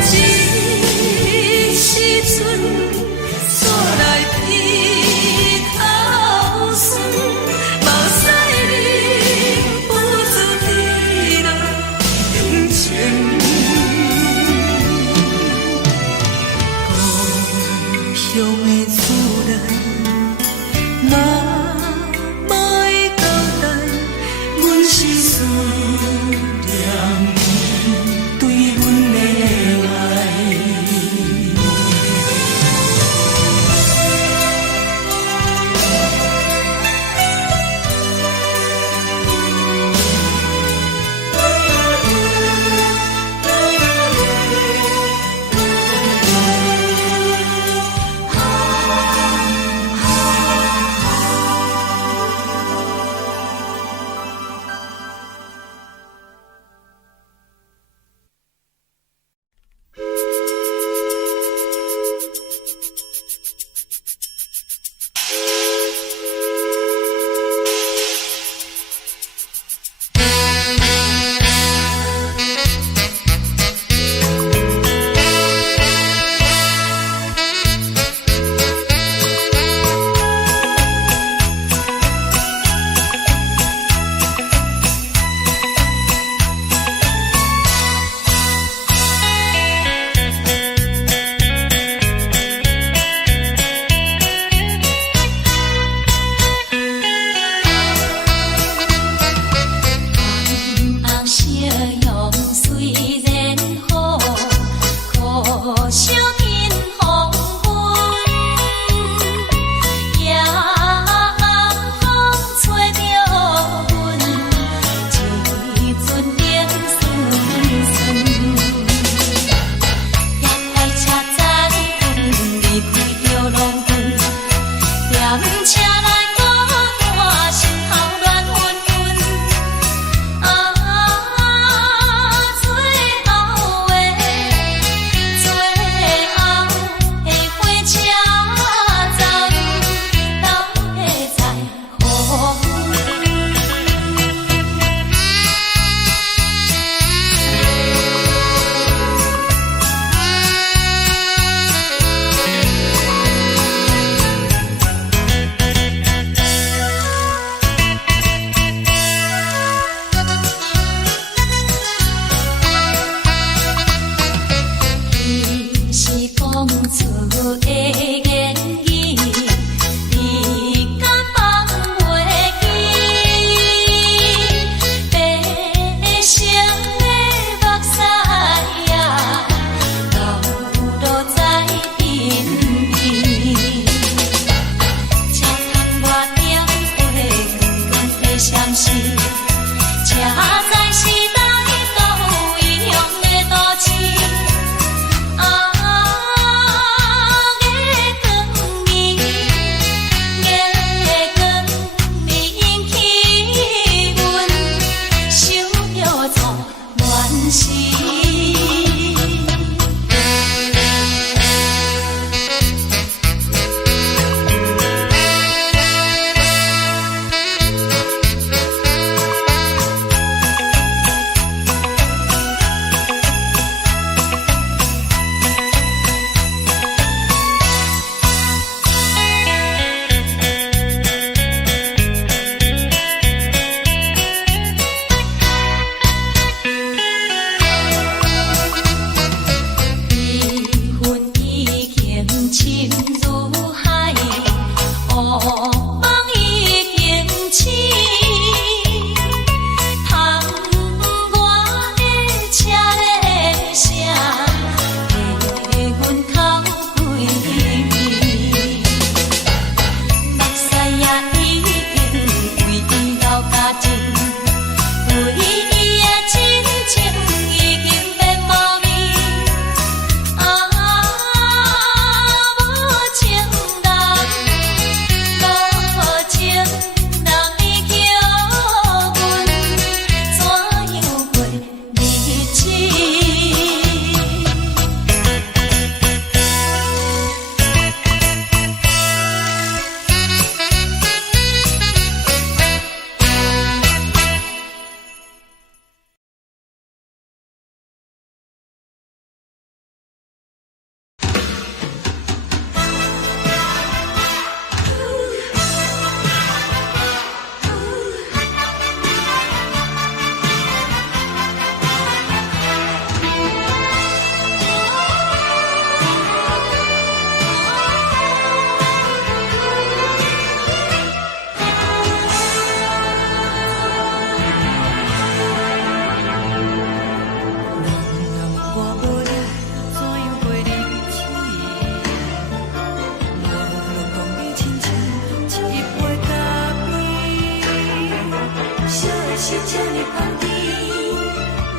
这时阵煞来鼻头酸，目屎忍不住滴落眼前。故乡的自然，妈会交代，阮是思念你对阮的爱。梦已经醒，窗外的车的声，在阮头规暝。目屎也已经为伊流甲尽，对伊的真情已经变无味。无情人，无情人已叫阮怎样过日子？是这呢香甜，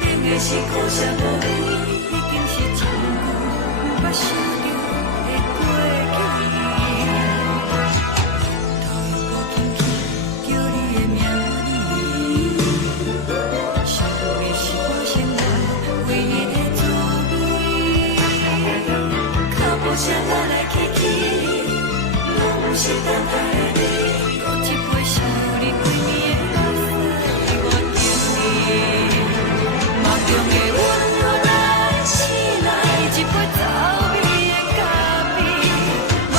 冷的是苦涩无味，已经是真久无捌想着的过去。头又搁轻轻叫你的名字，想的是我心内唯一的滋味。脚步声来来去去，拢是等待的你，搁一杯想你几暝的目屎。梦中的阮又来醒来，一杯走味的咖啡，无论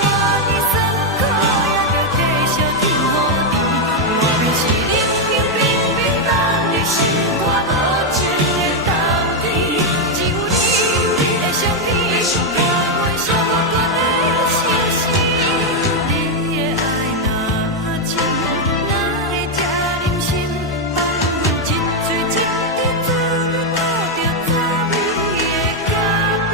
我的酸苦，也着继续甜予你。外面是冷冰冰冰冷的心肝，无情的冬天，只有你的相片，我阮相关的心事。你的爱若真，哪会这忍心放阮一嘴一滴滋味，倒着滋味的咖啡。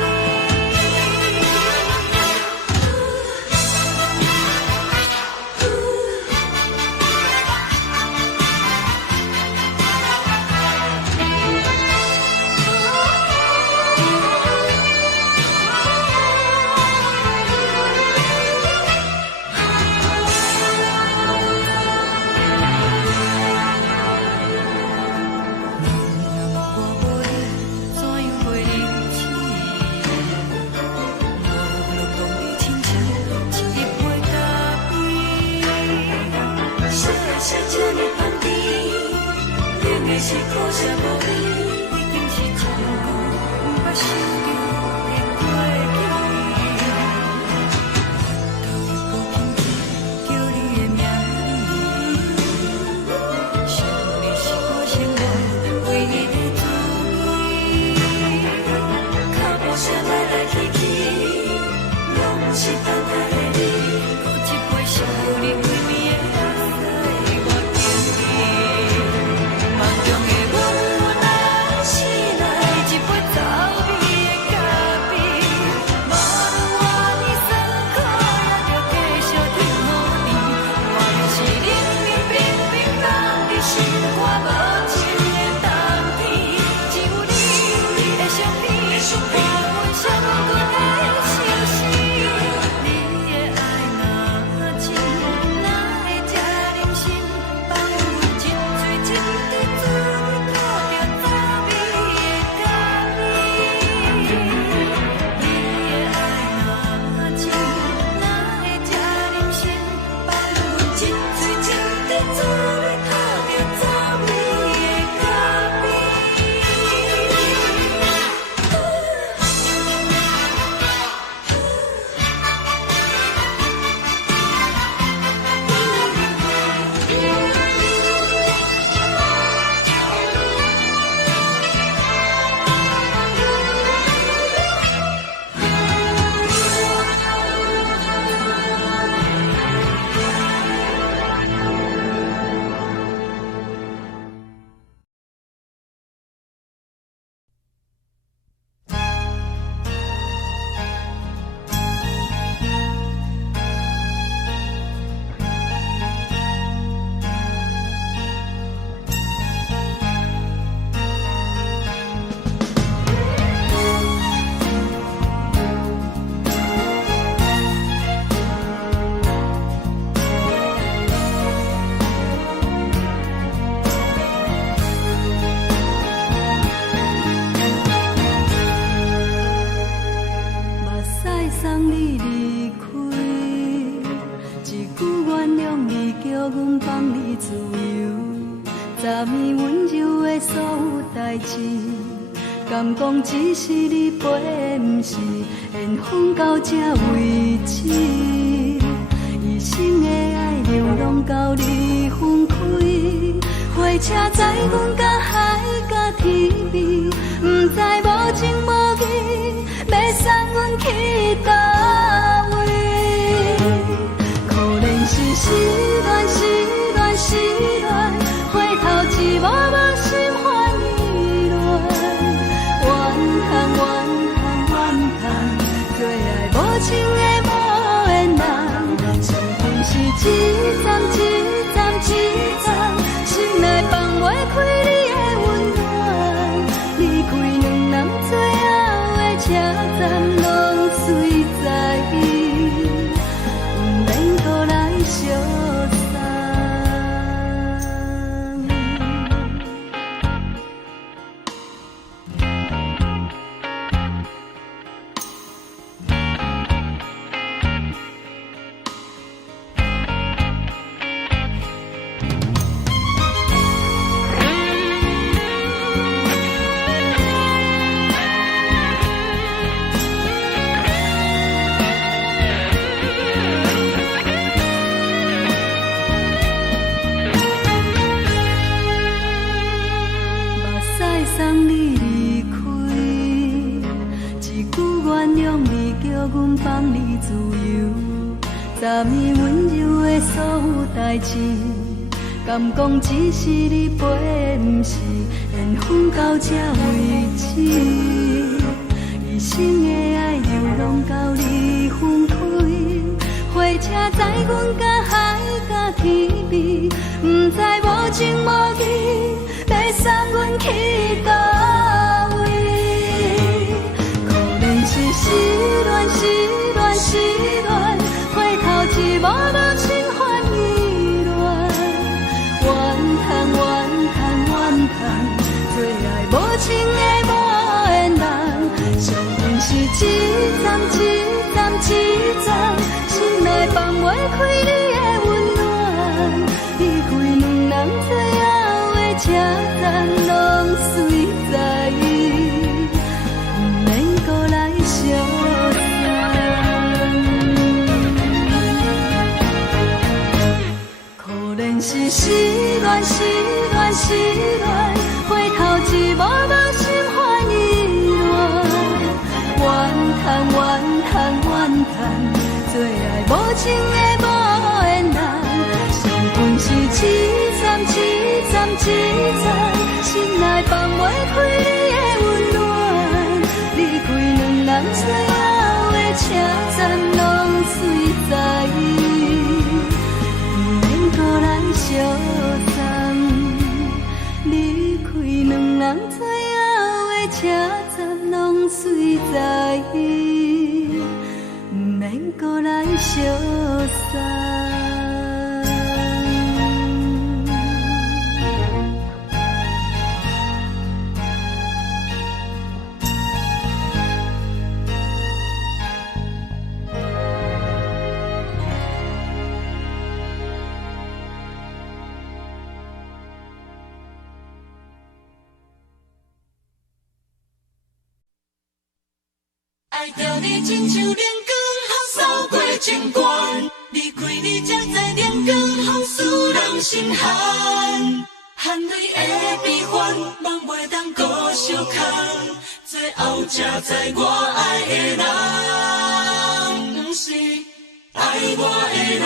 怎样过日子？无路讲你亲像一杯咖啡，烧的是这呢香甜，冷的是苦涩无味，已经是真久无捌想着的过去。头又搁轻轻叫你的名字，想你是我心内唯一的滋味。脚步声来来去去，拢是等待的你，搁一杯想你几暝的目屎，我敬你。梦中的阮又来阮放你自由，昨暝温柔的所有代志，敢讲只是你陪，不是缘分到这为止。一生的爱流浪到你分开，火车载阮甲海甲天边，不知无情无义，要送阮去倒位？可能是失恋，失恋，失恋，回头一幕幕心烦意乱，怨叹，怨叹，怨叹，最爱无情的无缘人，情分是一站一站一站，心内放袂开你的温暖，离开两人最后的车站，拢随在伊，不免搁来相送。送你离开，一句原谅你，叫阮放你自由。昨暝温柔的所有代志，敢讲只是你陪，不是缘分到这为止。一生的爱流浪到你分开，火车载阮甲海甲天边，不知无情无义，要送阮去倒位？可能是失恋，失恋，失恋，回头一幕幕心烦意乱，怨叹，怨叹，怨叹，最爱无情的无缘人，相分是一站一站一站，心内放袂开你的温暖，离开两人最后的车站，拢随在伊，不免搁来相送。可能是失恋，失恋，失恋，回头一幕幕心烦意乱，怨叹，怨叹，怨叹，最爱无情的无缘人，相分是一站一站一站，心内放袂开你的温暖，离开两人最后的车站，拢随在伊，不免搁来相送。离开两人最后的车站，拢随在伊，不免搁来相送。爱着你亲像亮光，扫过情关，离开你才知亮光风使人心寒。含泪的悲欢，望袂当搁相牵，最后才知我爱的人，不是爱我的人。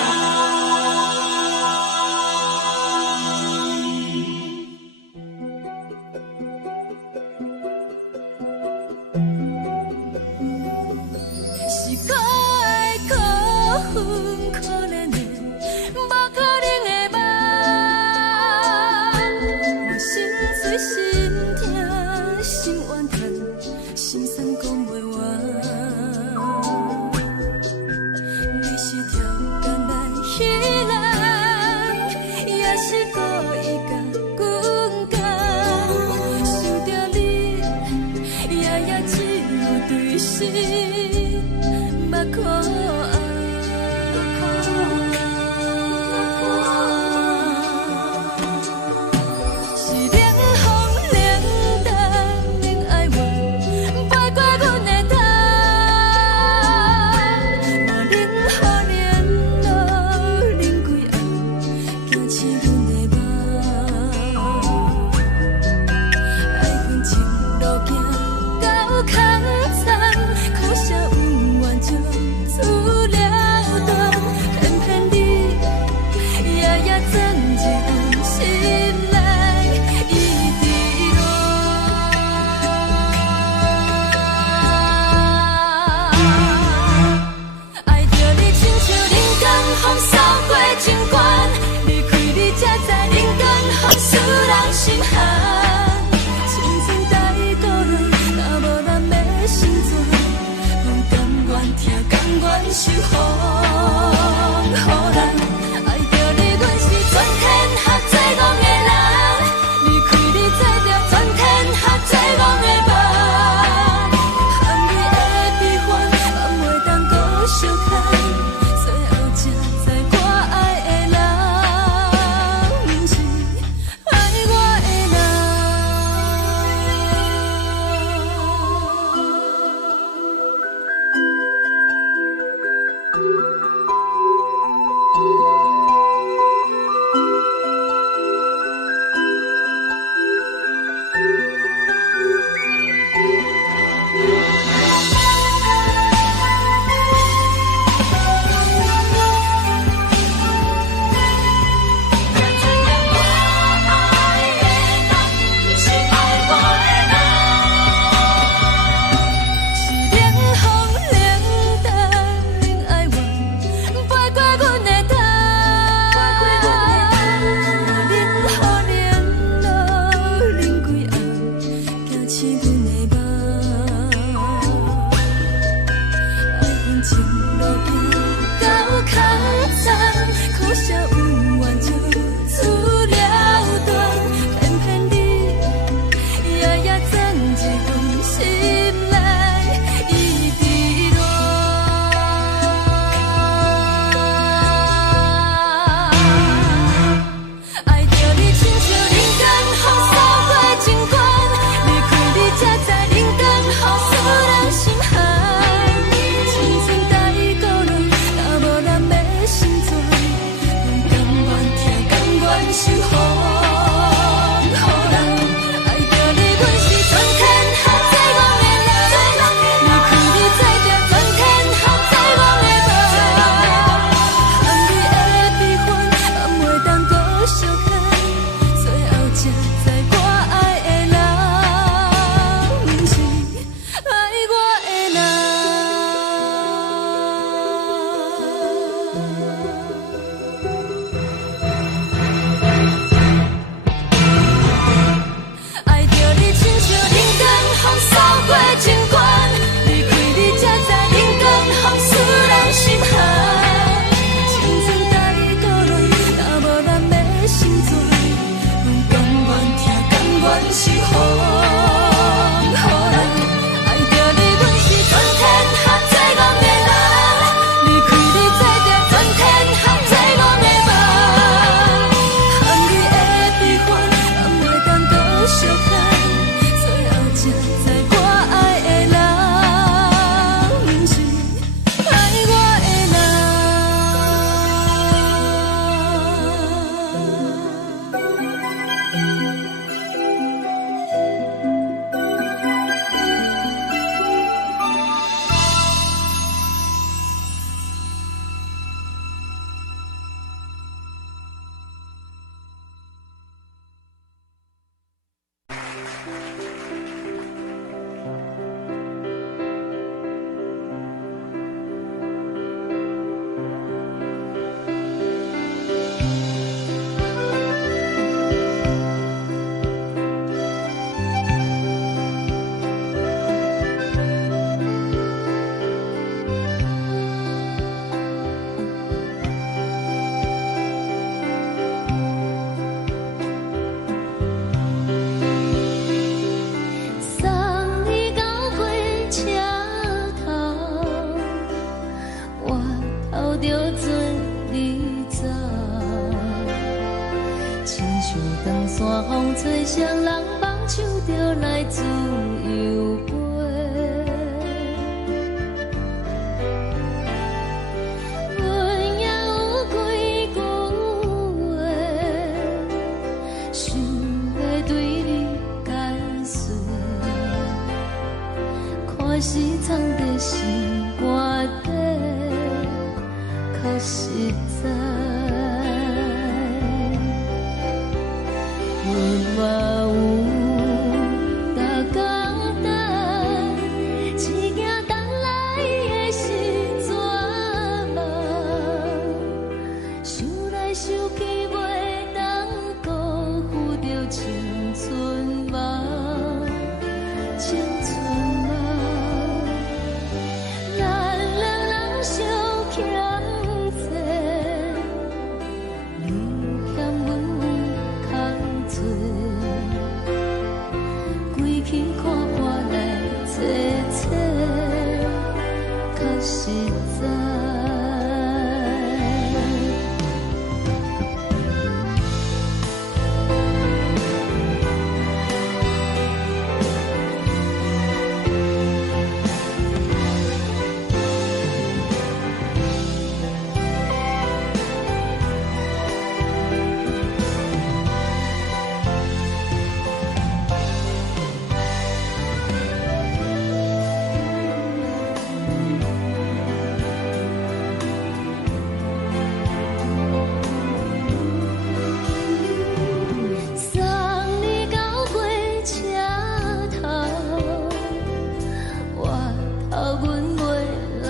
像长山风吹双人放手就来自由飞。阮也有几句话，想要对你解释，可是藏在心肝底，较实在。阮嘛有逐工等，一件等来的时阵嘛，想来想去袂当辜负着青春嘛，青春嘛，咱两人相欠债，你欠阮空多，归去看看来找找，较实在。送你到火车头，我头阮袂来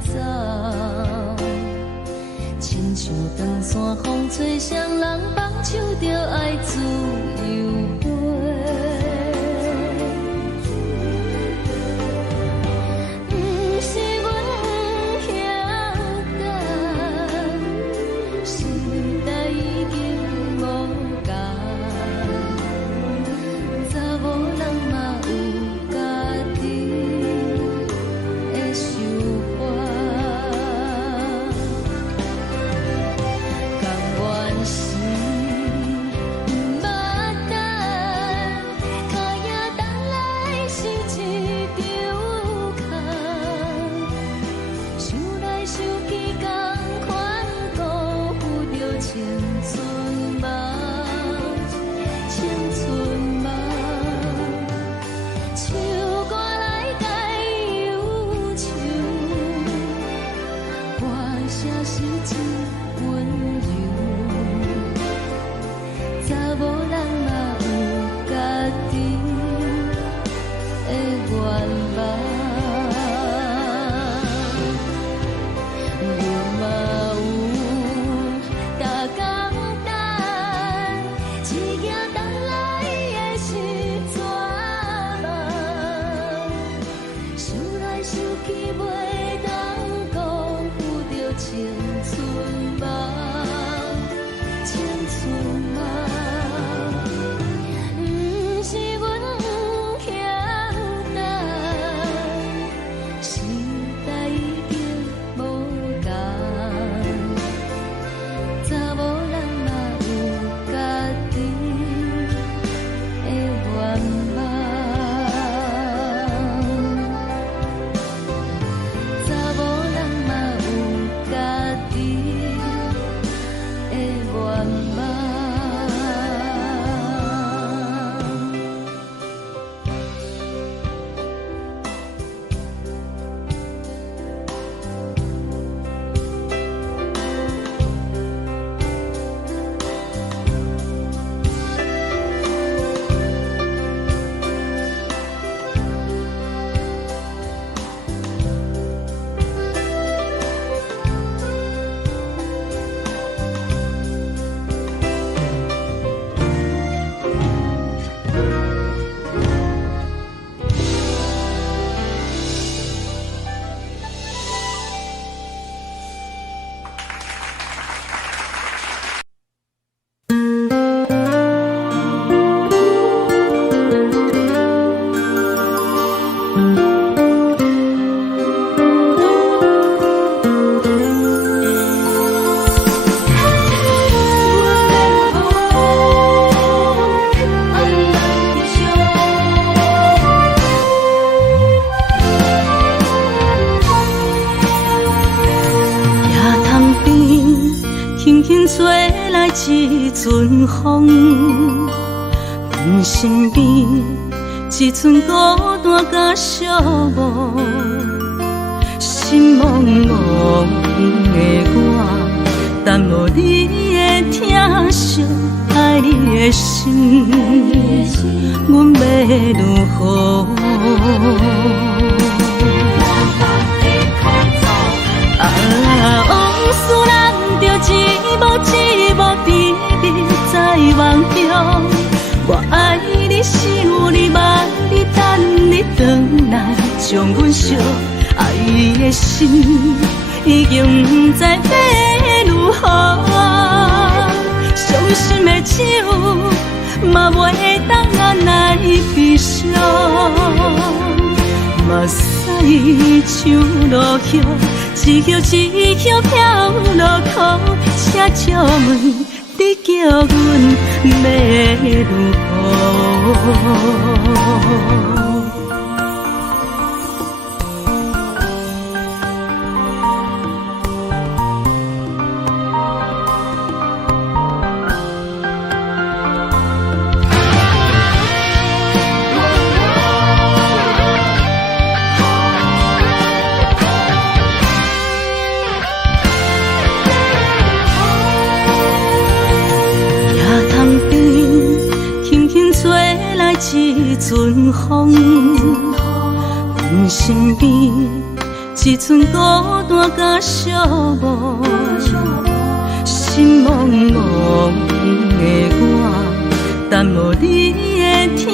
走，亲像长山风吹双人放手就爱自由飞。不是阮不晓得，时代已经无共，查某人嘛有家己的想法，甘愿是不捌等，脚也等来是一场空，想来想去同款辜负着青春嘛，青春嘛，唱歌来解忧愁，歌声是真温柔，查某人嘛有家己的愿望。阮嘛有逐工等，一件等来的时阵嘛，想来想去袂当辜负着青春嘛，青春嘛，不是阮不晓得，时代已经无共，查某人嘛有家己的愿望，查某人嘛有家己的愿望。来一阵风，阮身边一阵孤单甲寂寞，心茫茫的我，等无你的疼惜，爱你的心，阮要如何？往事人着一幕一幕秘密在梦中。我爱你，想你，望你，等你回来，将阮惜爱的心已经不知要如何。伤心的手嘛袂当按来悲伤。目屎像落叶，一叶一叶飘落雨，请借问你叫阮要如何？一阵风，阮身边一阵孤单甲寂寞，心茫茫的我，等无你的疼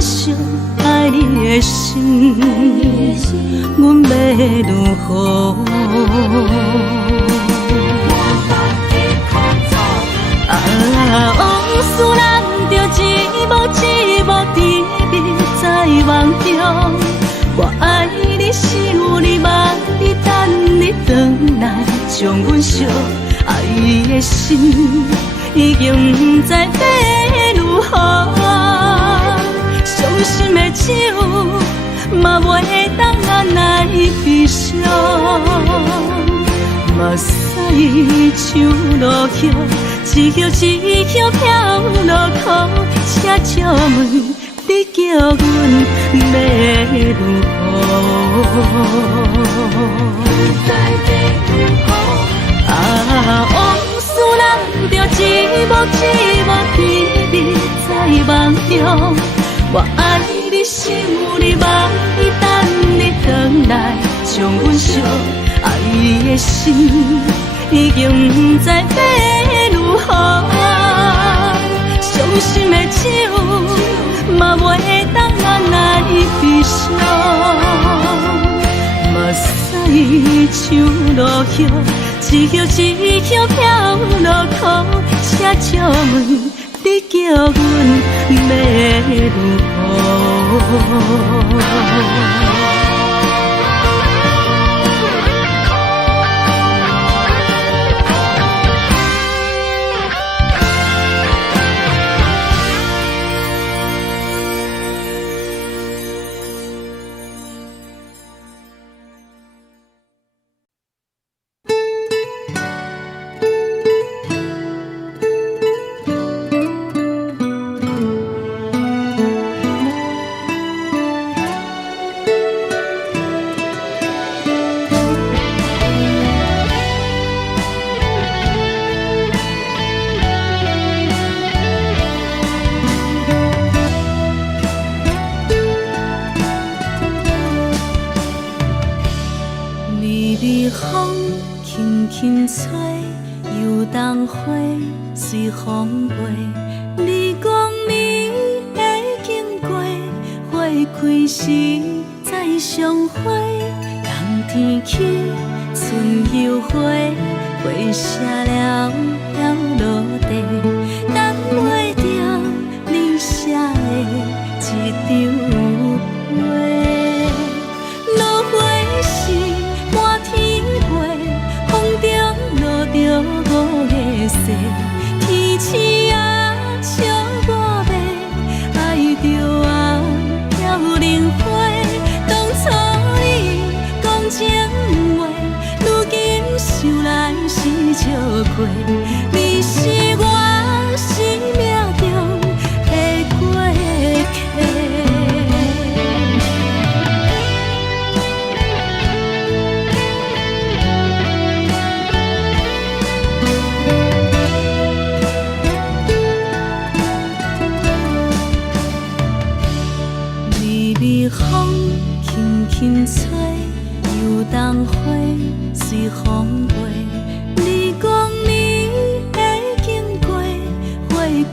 惜，爱你的心，阮要如何？往事人着一幕一幕秘密在梦中。我爱你，想你，望你，等你回来，将阮惜爱的心已经不知要如何。伤心的手嘛袂当按来悲伤。目屎像落叶，一叶一叶飘落雨，请借问你叫阮要如何？往事人着一幕一幕秘密在梦中。我爱你，想你，望你，等你回来，将阮惜爱的心已经不知要如何。伤心的手嘛袂当按来悲伤。目屎像落叶，一叶一叶飘落雨，请借问你叫阮要如何？随风飞，你讲你会经过，花开时再相会。冬天起，春又花，花谢了飘落地，等袂着你写的一张画。落花时满天飞，风中落着五个色。天星啊，笑我袂爱着啊，飘零花。当初你讲情话，如今想来是笑过。你是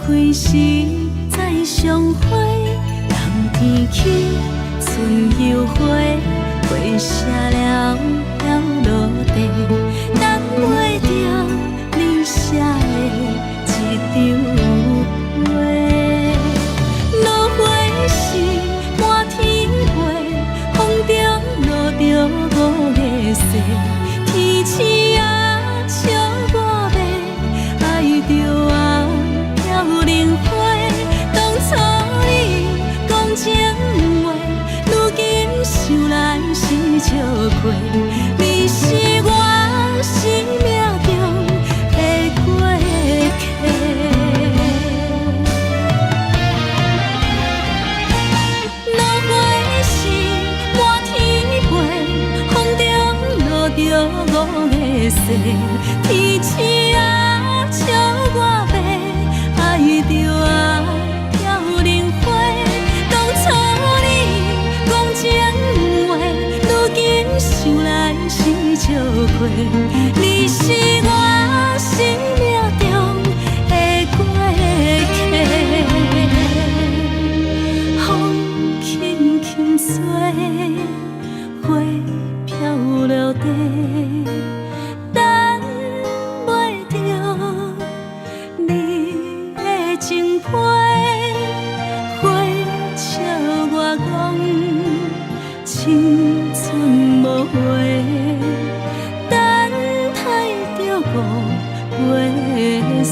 开时再相会，人天起春又花，花谢了飘落地，等袂着你写的一张话。落花时满天飞，风中落着五个色，天星啊笑我迷，爱着啊飘零花。当初你讲情话，如今想来是笑过。你是我生命中的过客。落花时满天飞，风中落着五个色，天星啊笑我迷，爱着啊飘零花。当初你讲情话，如今想来是笑过。你是我生命中的过客。风轻轻吹，花飘落地，等袂着你的情批。花笑我讲青春无悔，等待着五月雪。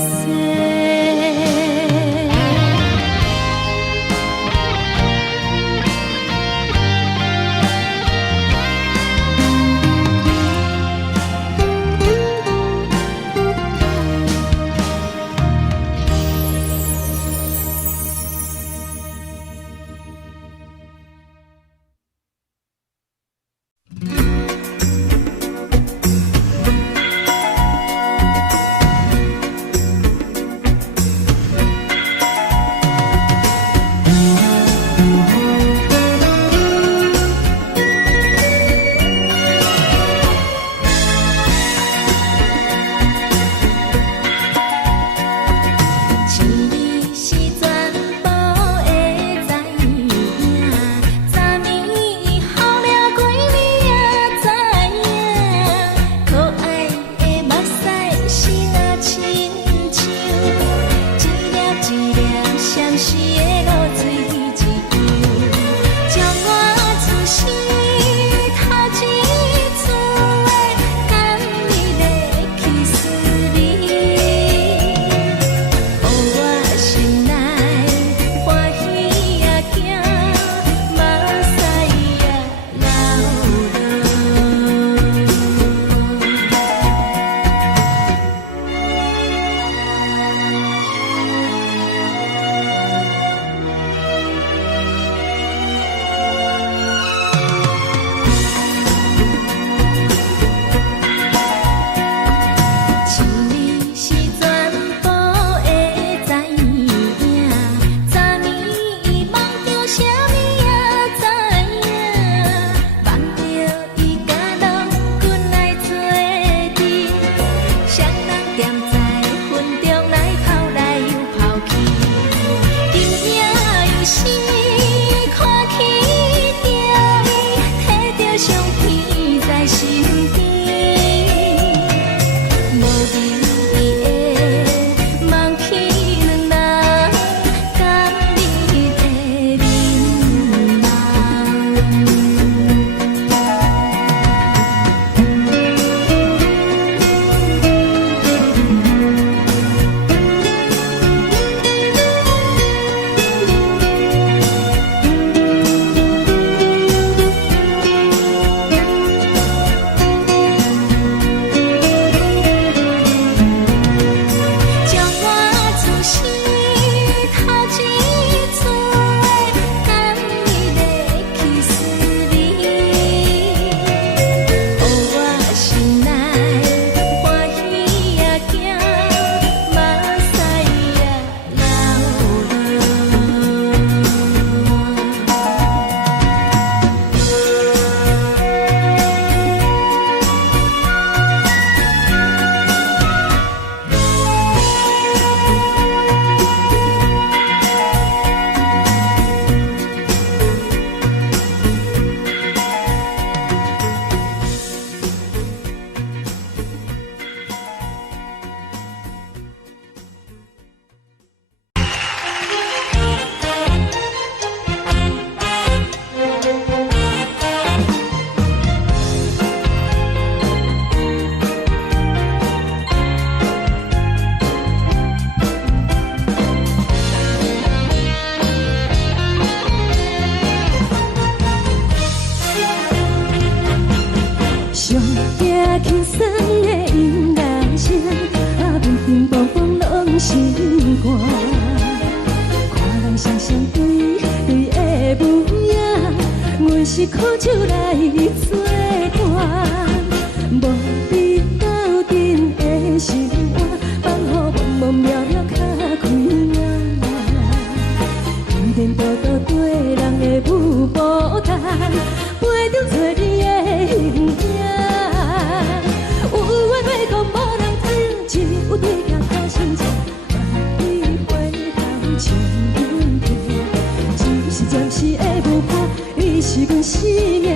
是阮生命，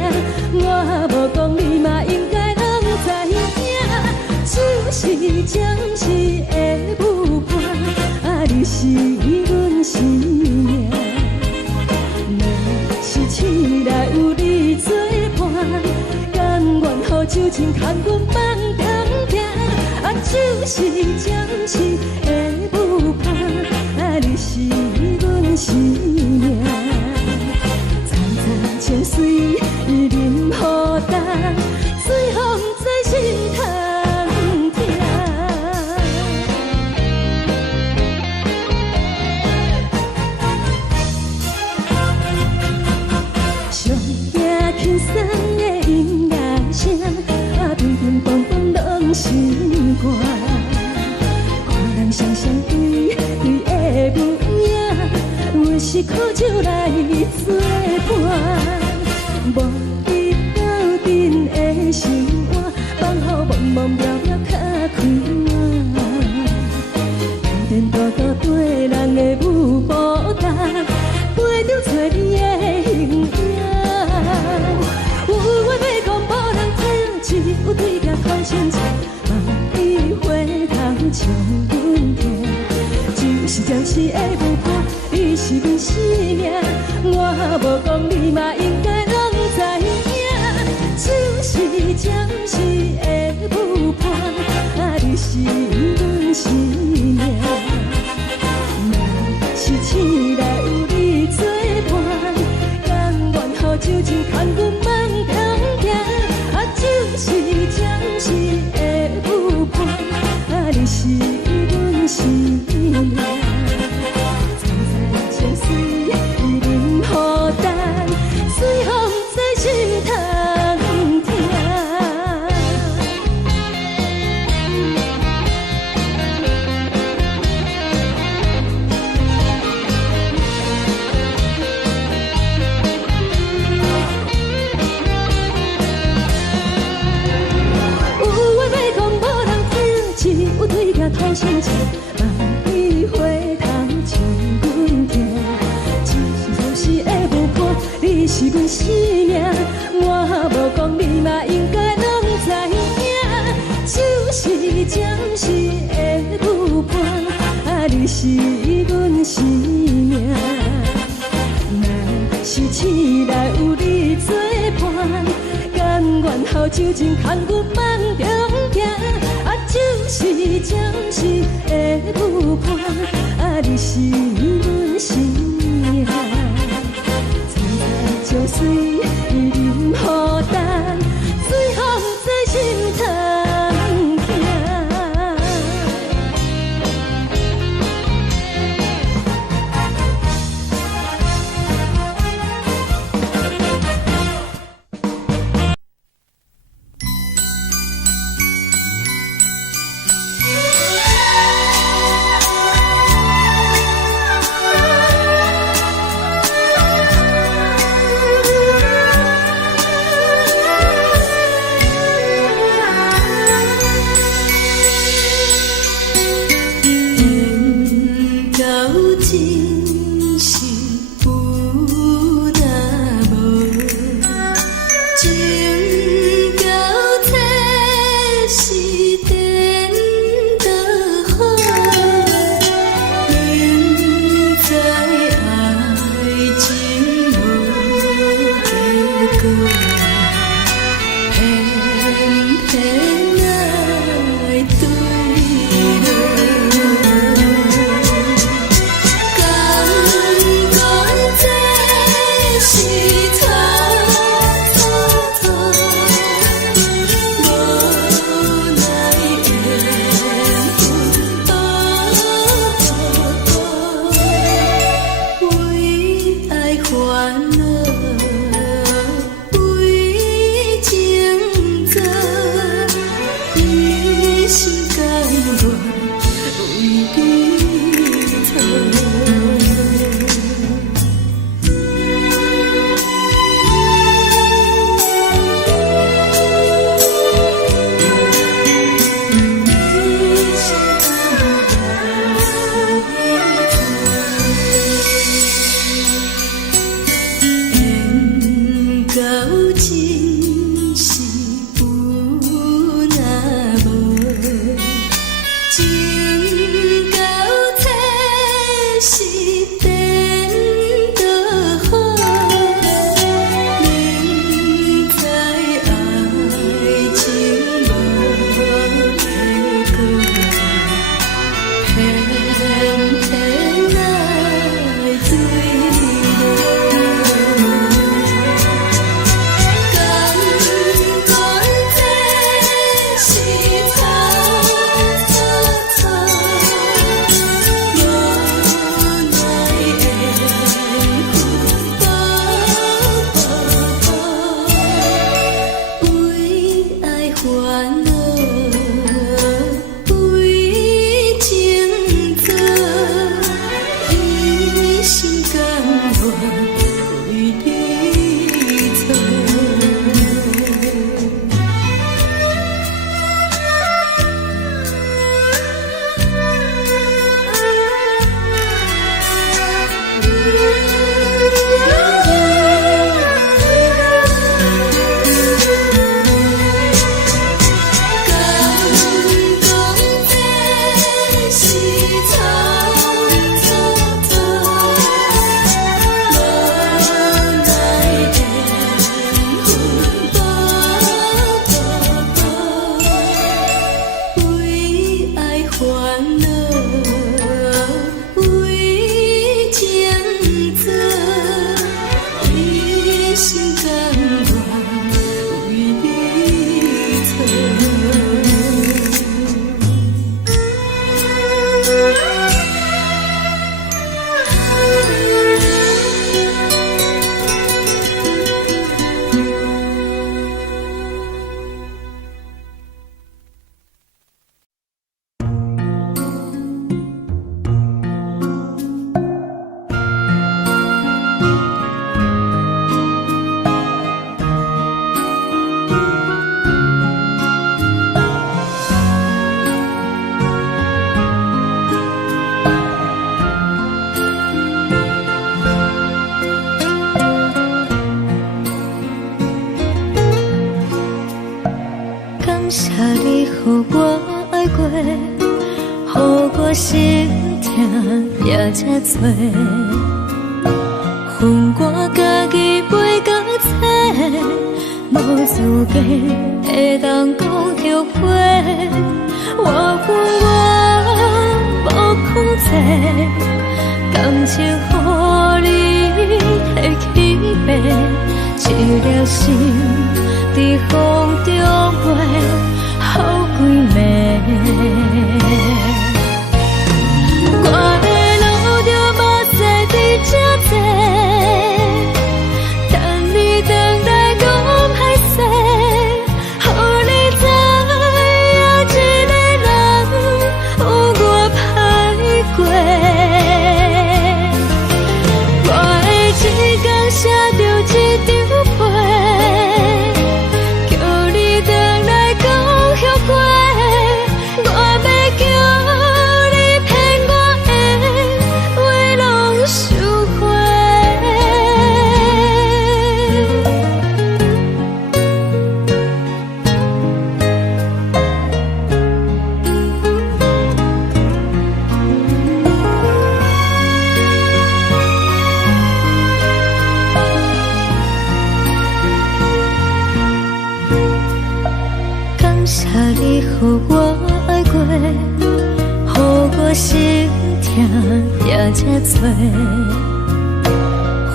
我无讲你嘛应该拢知影，就是暂时的舞伴，啊，你是阮生命。若是醒来有你作伴，甘愿予酒精牵阮放长行，啊，就是暂时的舞伴，啊，你是阮生命。情水已淋雨淡，水风在心头痛。上惊轻松的音乐声，啊，乒乒乓乓拢心肝。看人双双对对的模样，我是苦酒来作伴。无你斗阵的生活，放乎茫茫渺渺较快活。颠颠倒倒对人的舞步动，陪着找你的形影。有话要讲无人听，只有对镜头前笑，望你回头将阮听。就是暂时的舞伴，你是阮生命，我无讲你嘛应该。就是暂时的舞伴，啊，你是阮生命。若是醒来有你作伴，甘愿予酒精牵阮放长行，啊，就是暂时的舞伴，啊，你是阮生命。站在情水已淋雨淡，水风在心头。头前笑，望你回头将阮听。就是暂时的舞伴，你是阮生命，我无讲你嘛应该拢知影。就是暂时的舞伴，啊，你是阮生命。若是醒来有你作伴，甘愿予酒精牵阮放长行。就是暂时的舞伴，啊，你是阮生命。站在情水已淋雨淡，水风在心头痛。是变就好，明知爱情无结果，偏偏爱坠落。甘愿这是草草草，无奈的为爱烦恼，为情做，一心甘愿为你错。为爱烦恼，为情做，一心甘愿为你错。感谢你，予我爱过，予我心痛也这多，恨我家己袂到切，无资格会当讲后悔。我恨我无控制，感情予你提起白，一粒心在风中飞，好几暝。我的路就无西伫这多，等你回来讲歹势，予你知影一个人有我歹过。我的一天写着一张被，叫你回来讲后悔。我要叫你骗我的话拢收回。感谢你，予我爱过，予我心痛也这多，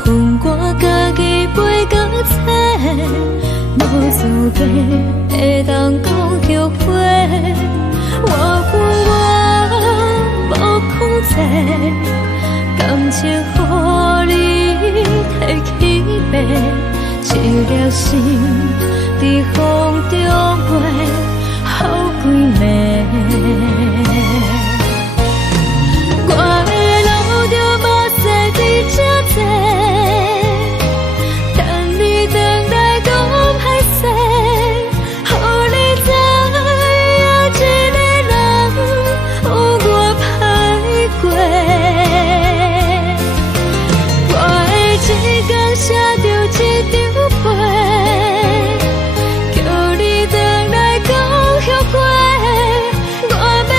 恨我家己袂到切，无资格会当讲后悔。我恨我无控制，感情予你提起白，一粒心在风中飞，好几暝。我的路就无西伫这多，等你回来讲歹势，予你知影一个人有我歹过。我的一天写着一张被，叫你回来讲后悔。我要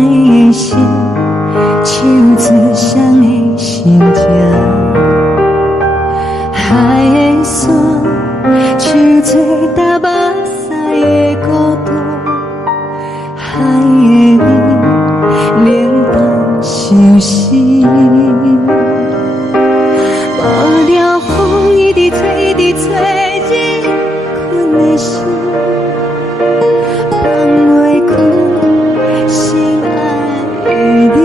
的心，手指双的心情。海的山，像做搭目屎的孤独。海的你，冷淡伤心。无聊风一直吹，一直吹，日困的心。放袂开心爱的你，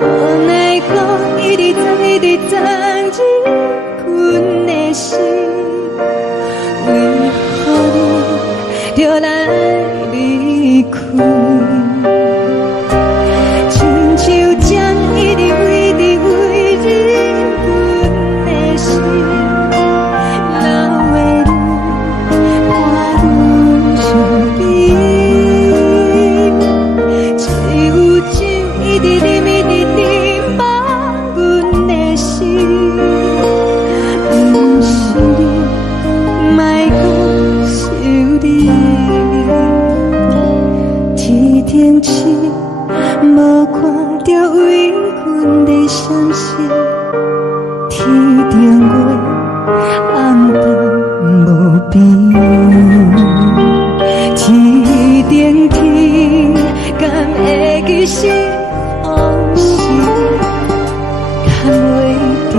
无奈讲一直藏，一直藏日困的心，为何你就来离开？亲像针一直围，一直围日困的心。无看到围裙的双翅，天顶月暗淡无边，天顶天敢会记是往事，敢袂着你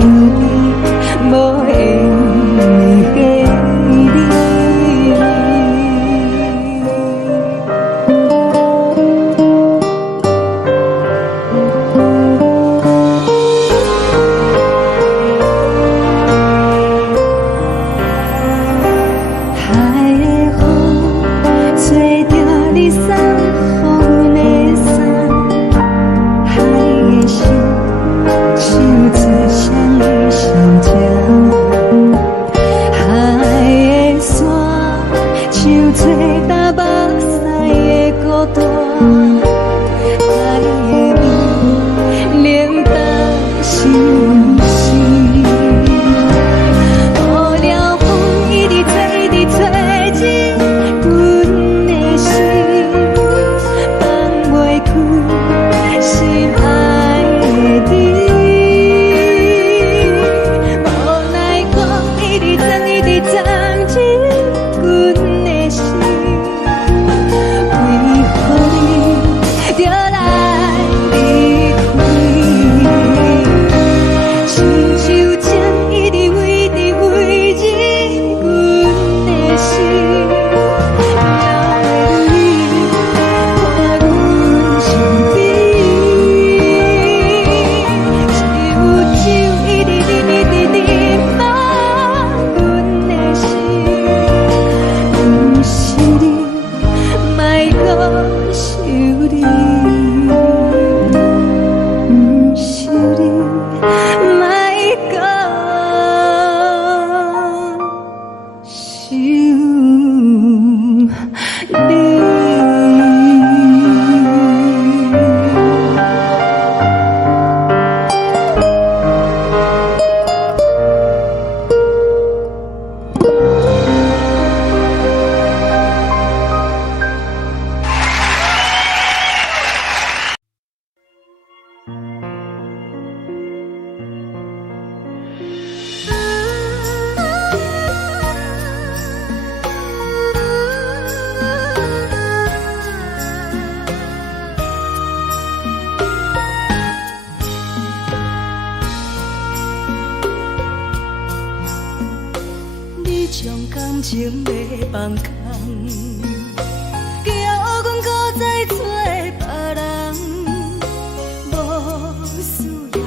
无缘的你。情要放空，叫阮搁再找别人，无需要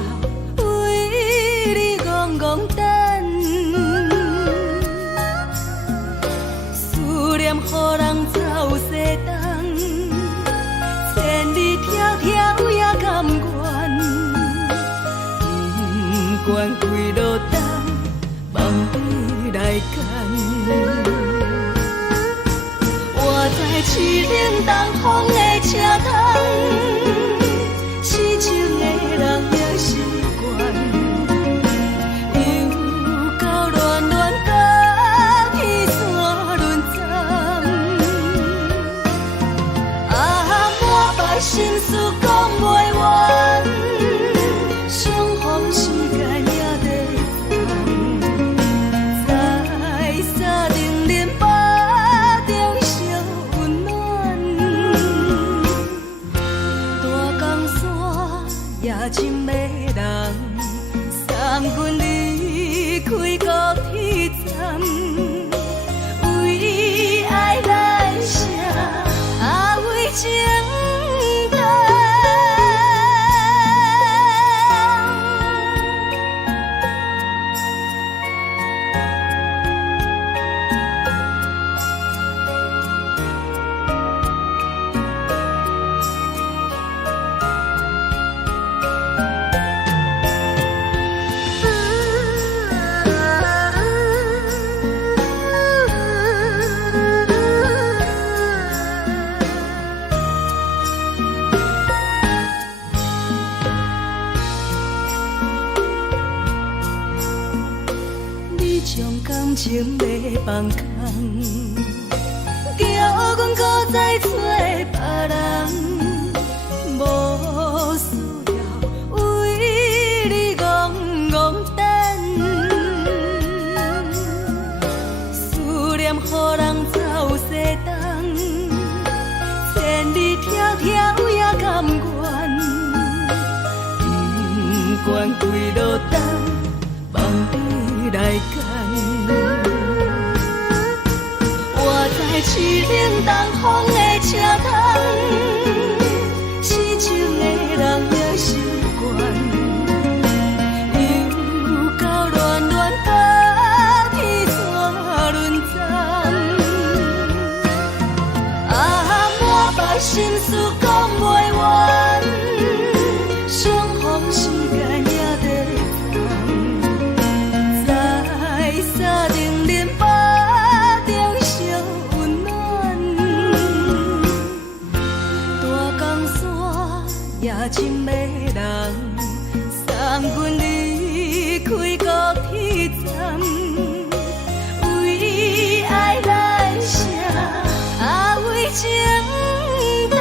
为你戆戆等。思念予人走西东，千里迢迢也甘愿，不管几路东，梦比来赶。我在凄冷东风的车头，痴情的人也习惯，又到乱乱甲彼山论斩。人空，叫阮搁再找别人，无需要为你戆戆等，思念予人走西东，千里迢迢也甘愿。不管几落冬，梦你来牵。我在市冷东风的车窗，痴情的人也习惯，又到恋恋把天线轮转。啊，满腹心事讲袂完。也真迷人，送阮离开高铁站，为爱来声，为情等。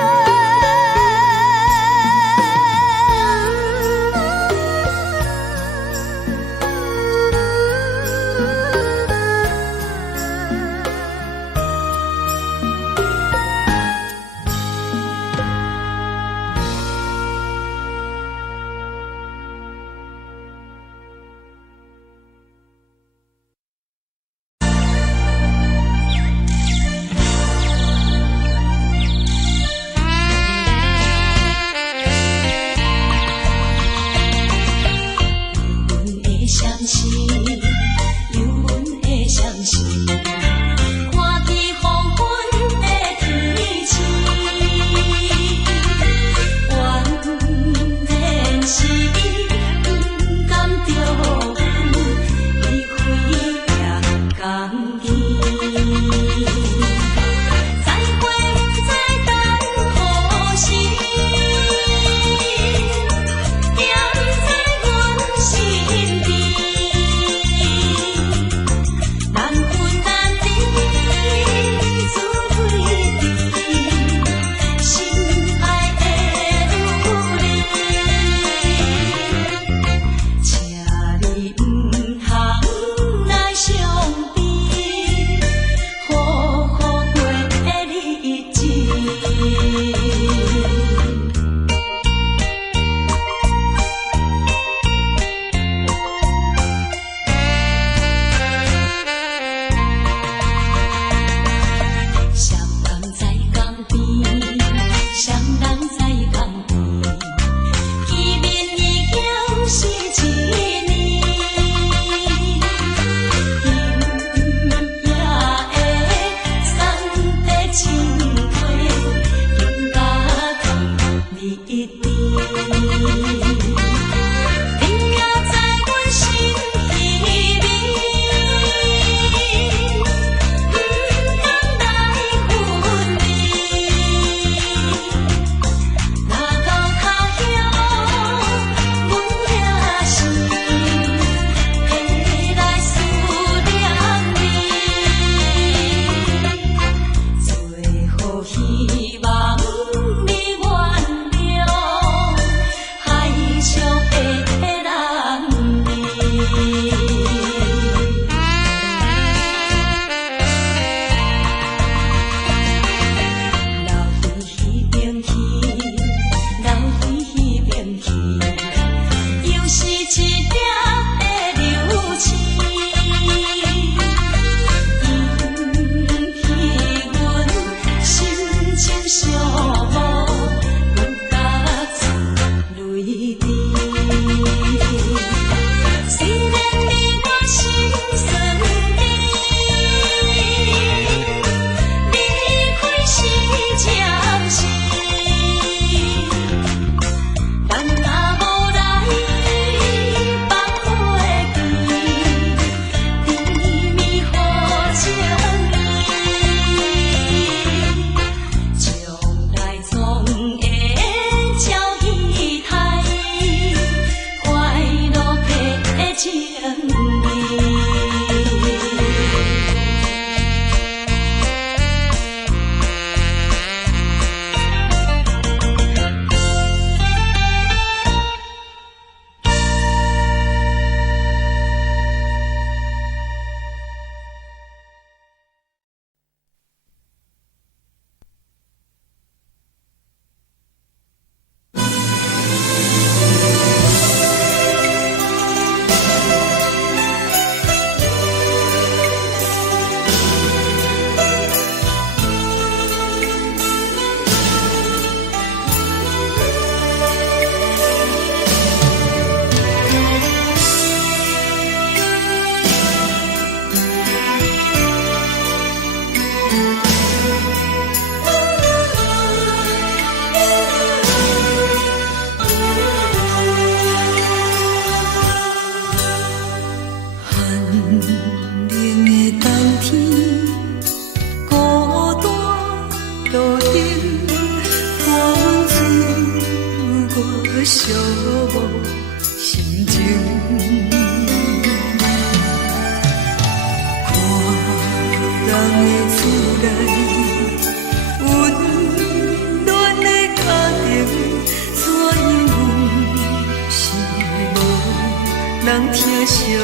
少年。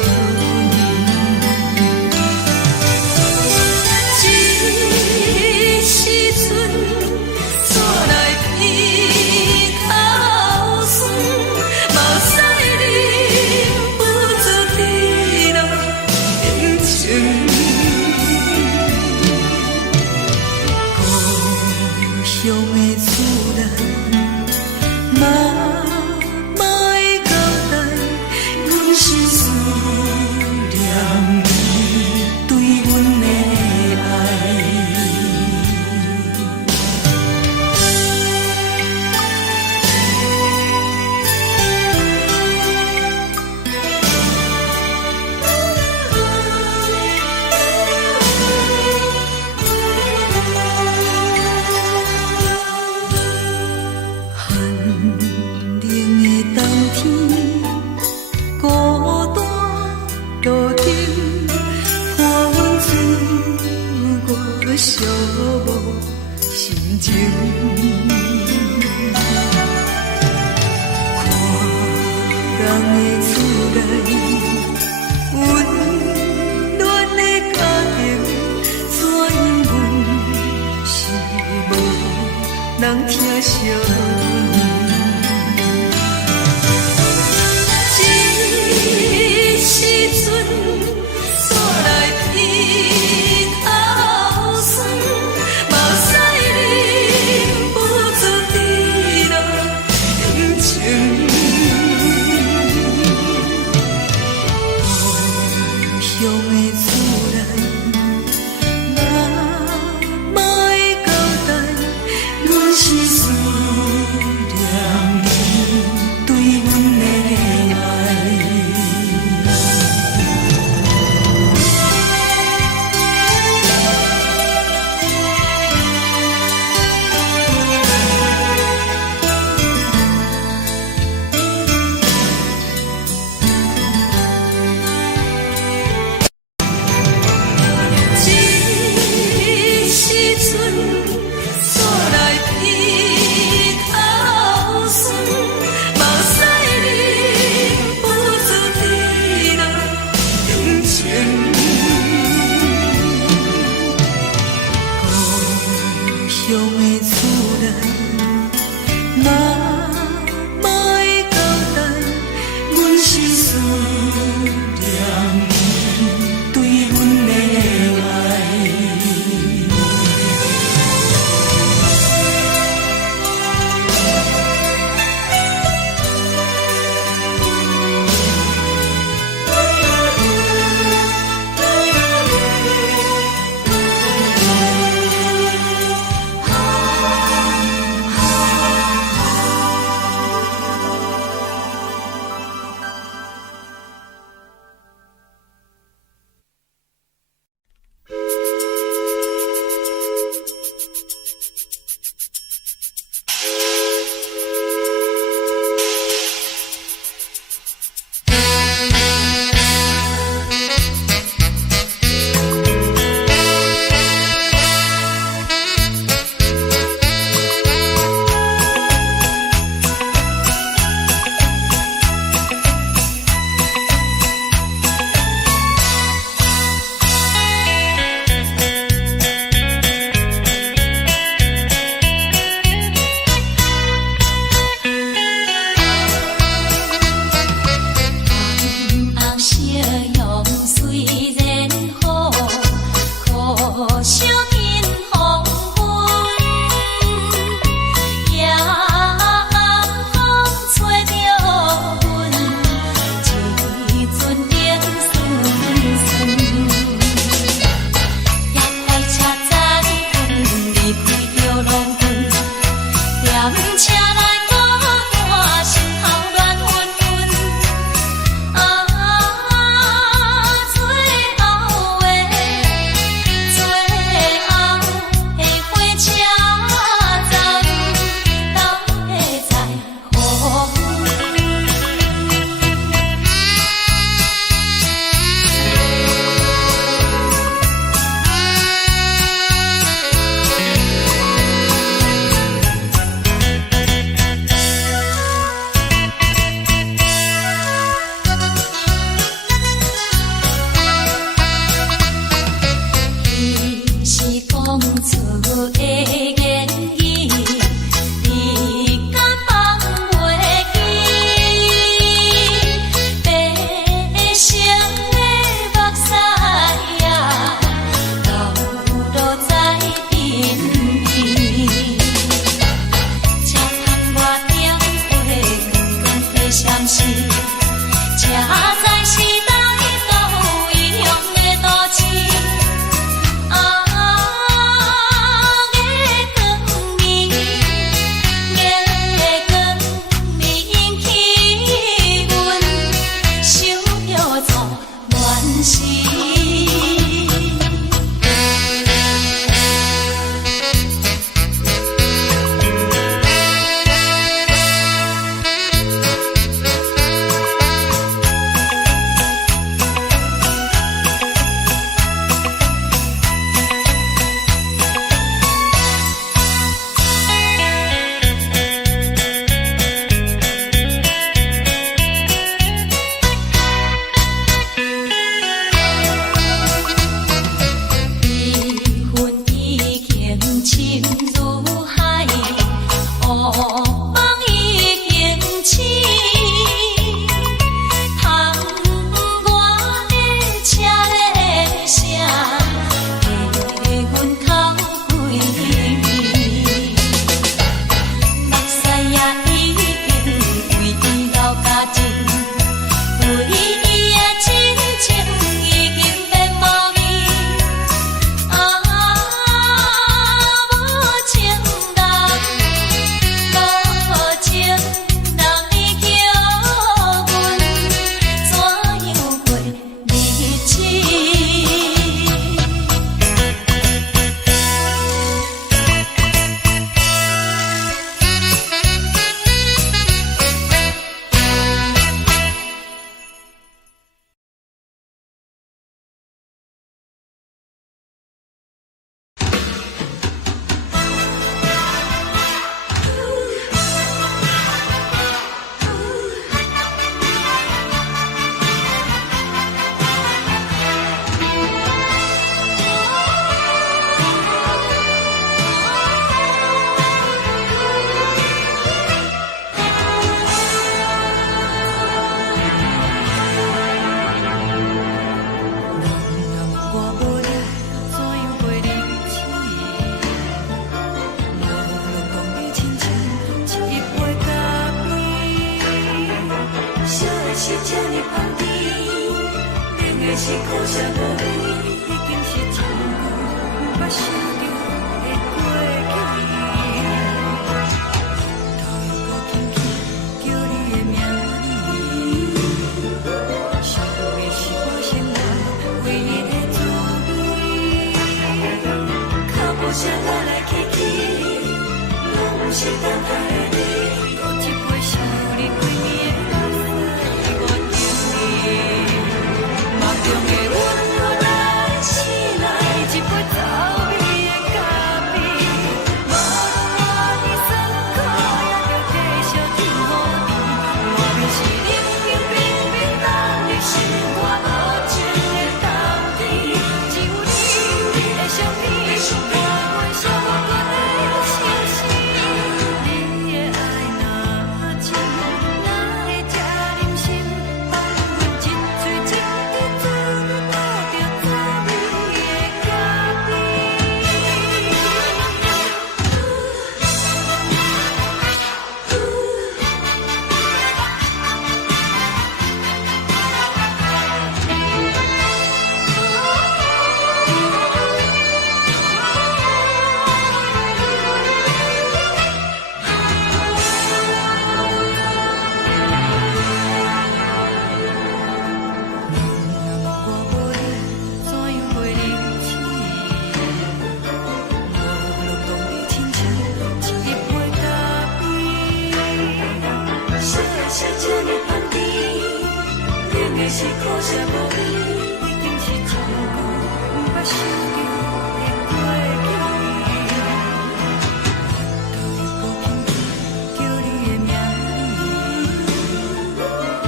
这时阵怎来鼻口酸，目屎忍不住滴落眼睛。故乡的厝内，妈妈的交代，阮是思念你对阮的爱。寒冷的冬天，孤单路顶，看阮自我寂寞心情。看人的厝内，温暖的家庭，怎因阮是无人疼惜你？这时阵怎来鼻口酸，目屎忍不住滴落眼睛。故乡的厝内，妈妈的交代，阮是思念你对阮的爱。这时阵怎来鼻口酸，目屎忍不住滴落眼睛。故乡的厝内，妈妈的交代，阮是思念你对阮的爱。的言语，你敢放袂记？白成的目屎啊，流落在边边。车窗外点花，光光的闪烁，车载时代都异乡的都市。是苦涩无味，已经是千古不想着的过去。头又轻轻叫你的名字，想的是我心内唯一的滋味。脚步声来来去去，拢不是等待的你，搁一杯想你几年的泪水，我着你。中的温柔来醒来，一杯走味的咖啡，无论我的酸苦，也着继续甜予你。我便是冷冷冰冰冷的心，我无情的斗志，只有你的相片，我阮寂寞的心事。你的爱若真，哪会这忍心放阮一嘴一滴？是苦涩无味，已经是千古不想着的过去。头又轻轻叫你的名字，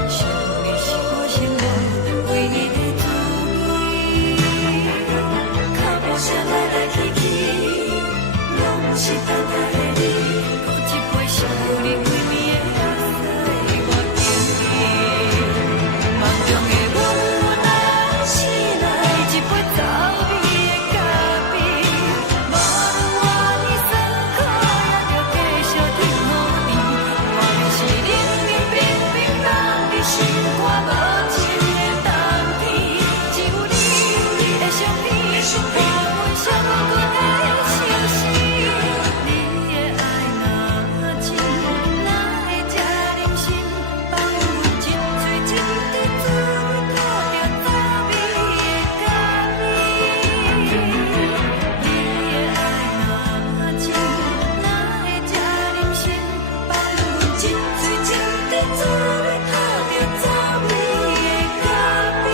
想你是我心内唯一的滋味。脚步声来来去去，是等待的你，搁一杯烧你为面的水，我敬你。梦中的阮啊，醒来一杯走味的咖啡，无论我呢酸苦，也着继续甜乎甜。我就是冷冷冰冰放伫心肝无情的冬天，只有你的相片，伴阮寂寞阮的心事。你的爱若真，哪会这忍心放阮一嘴一滴珠吐着走味的咖啡？你的爱若真，哪会这忍心放阮一嘴一滴珠吐着走味的咖啡？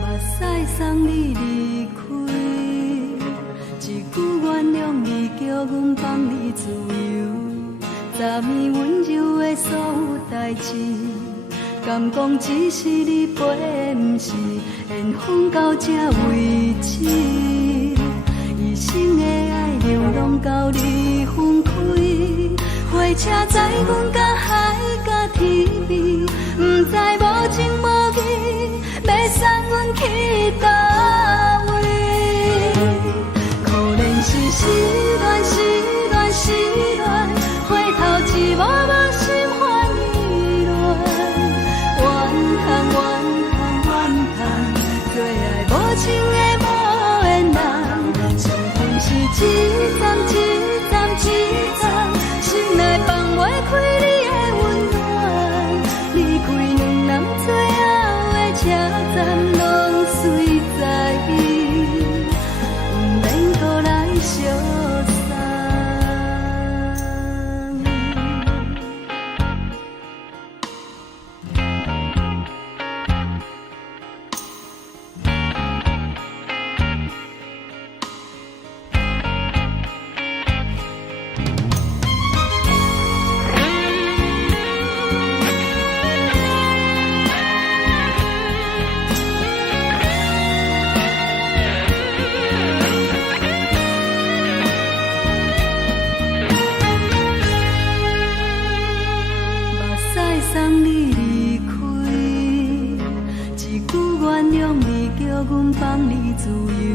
目屎送你离开，一句原谅你，叫阮放你自由。昨暝温柔的所有代志，敢讲只是你陪，不是缘分到这为止。一生的爱流浪到你分开，火车载阮甲海甲天边，不知无情无义，要送阮去倒位？可能是失恋，失恋，失恋，回头一幕幕心烦意乱，怨叹，怨叹，怨叹，最爱无情的无缘人，上恨是一站一站一站，心内放袂开你的温暖，离开两人最后的车站，拢随在伊，不免搁来相送。目屎送你离开，一句原谅你，叫阮放你自由。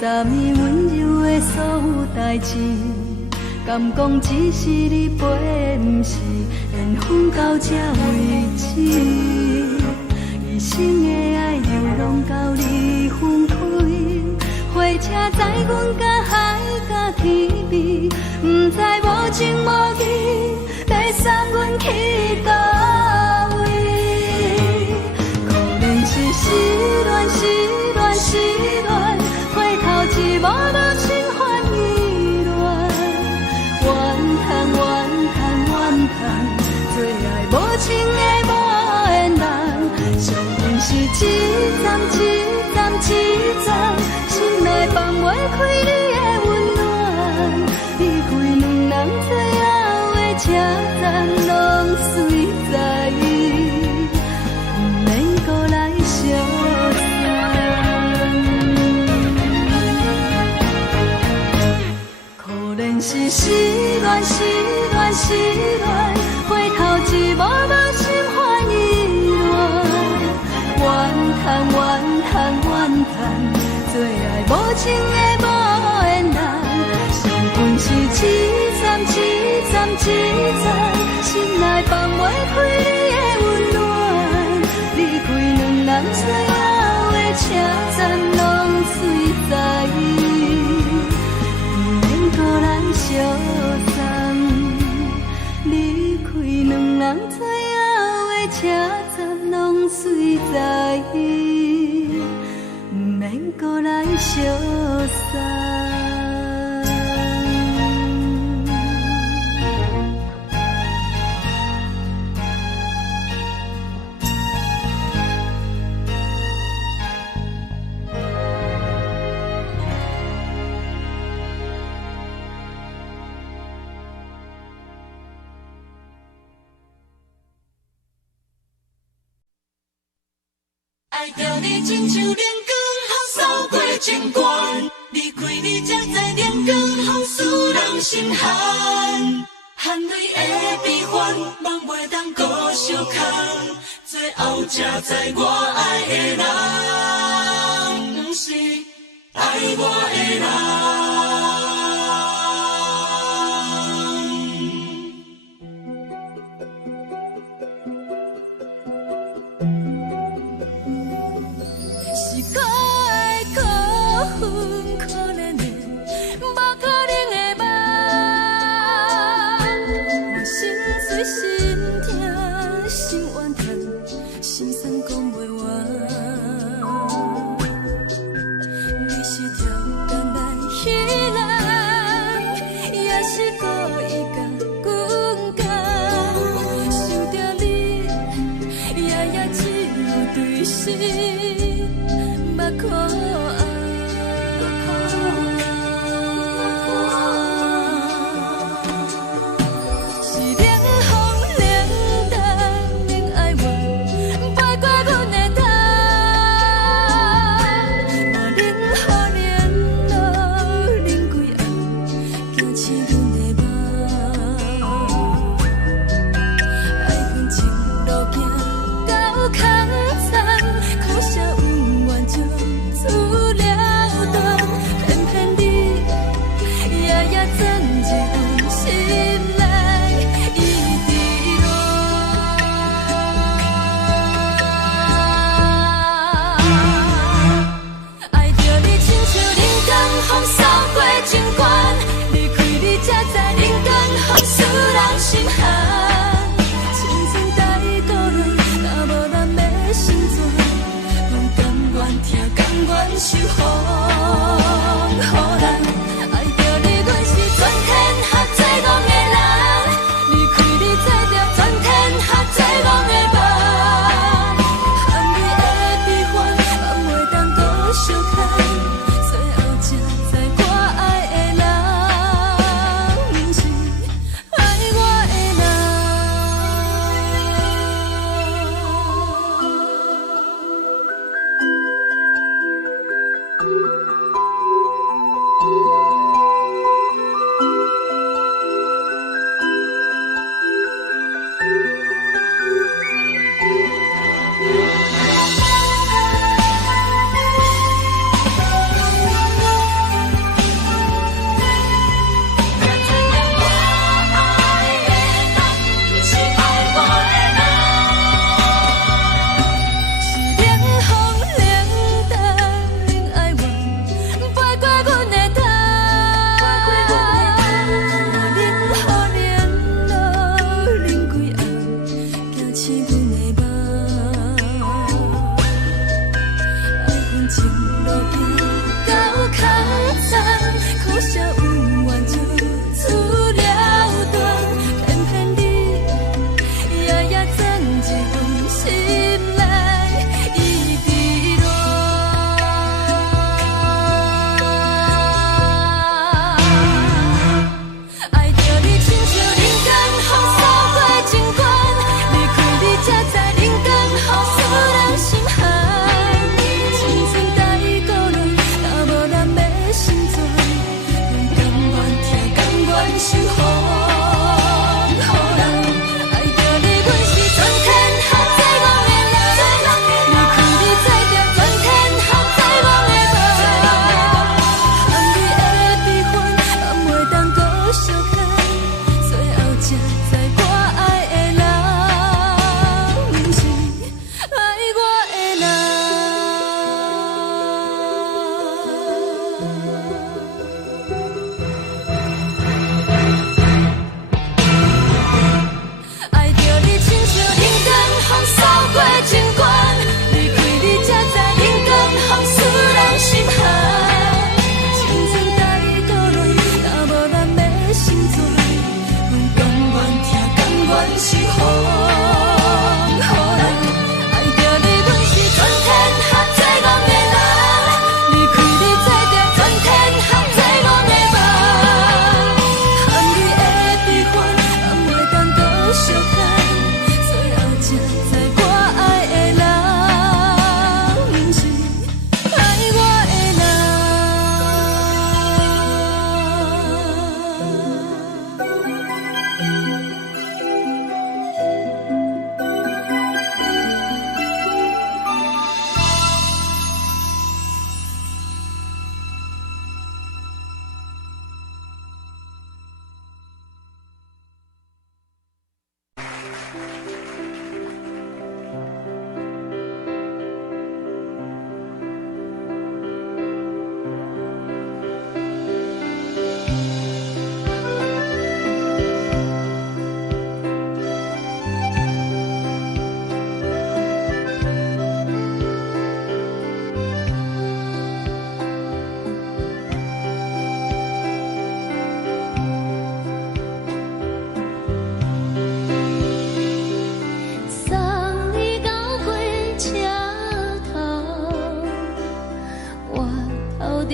昨暝温柔的所有代志，敢讲只是你陪，不是缘分到这为止。一生的爱流浪到你分开，火车载阮甲海甲天边，不知无情无义，要送阮去倒位？可能是失恋，失恋，失恋，回头一幕幕心烦意乱，怨叹，怨叹，怨叹，最爱无情的无缘人，上恨是一站一站一站，心内放袂开你的温暖，离开两人最后的车站，拢随在伊，不免搁来相送。可能是失恋，失恋，失恋，回头一幕幕心烦意乱，怨叹，怨叹，怨叹。做爱无情的无缘人，相分是一站，心内放袂开你的温暖，离开两人最后的车站拢水在，不免搁咱相送。离开两人最后的车站拢水在，不免搁咱相送。爱着你亲像阳光，风扫过情关，离开你才知阳光风使人心寒。含泪的悲欢，望袂当搁相牵，最后才知我爱的人，不是爱我的人。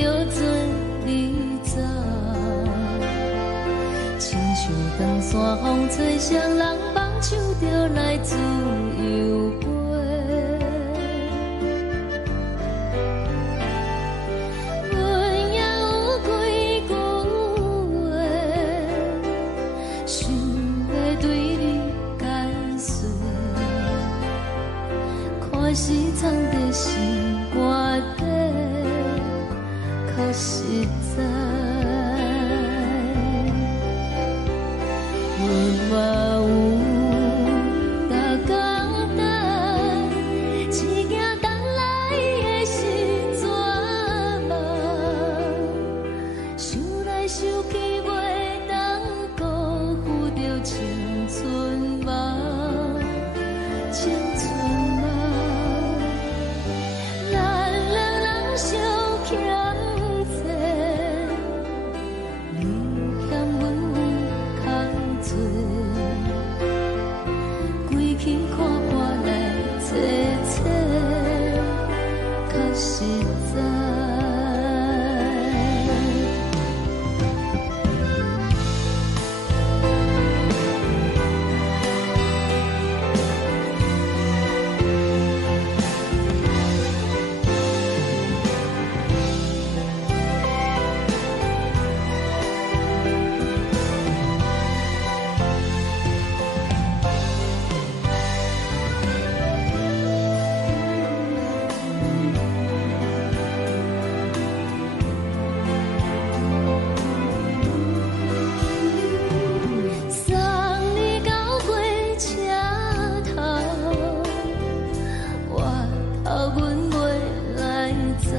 着做你走，亲像长山风吹双人放手着来自由飞。阮也有几句话，想要对你解说，可是藏在心肝底，较实在。阮嘛有逐工等，一件等来的时阵嘛，想来想去袂当辜负着青春嘛，青春嘛，咱两人相欠债，你欠阮有空多，归去看看来找找，较实在。送你到火车头，我头阮袂来走，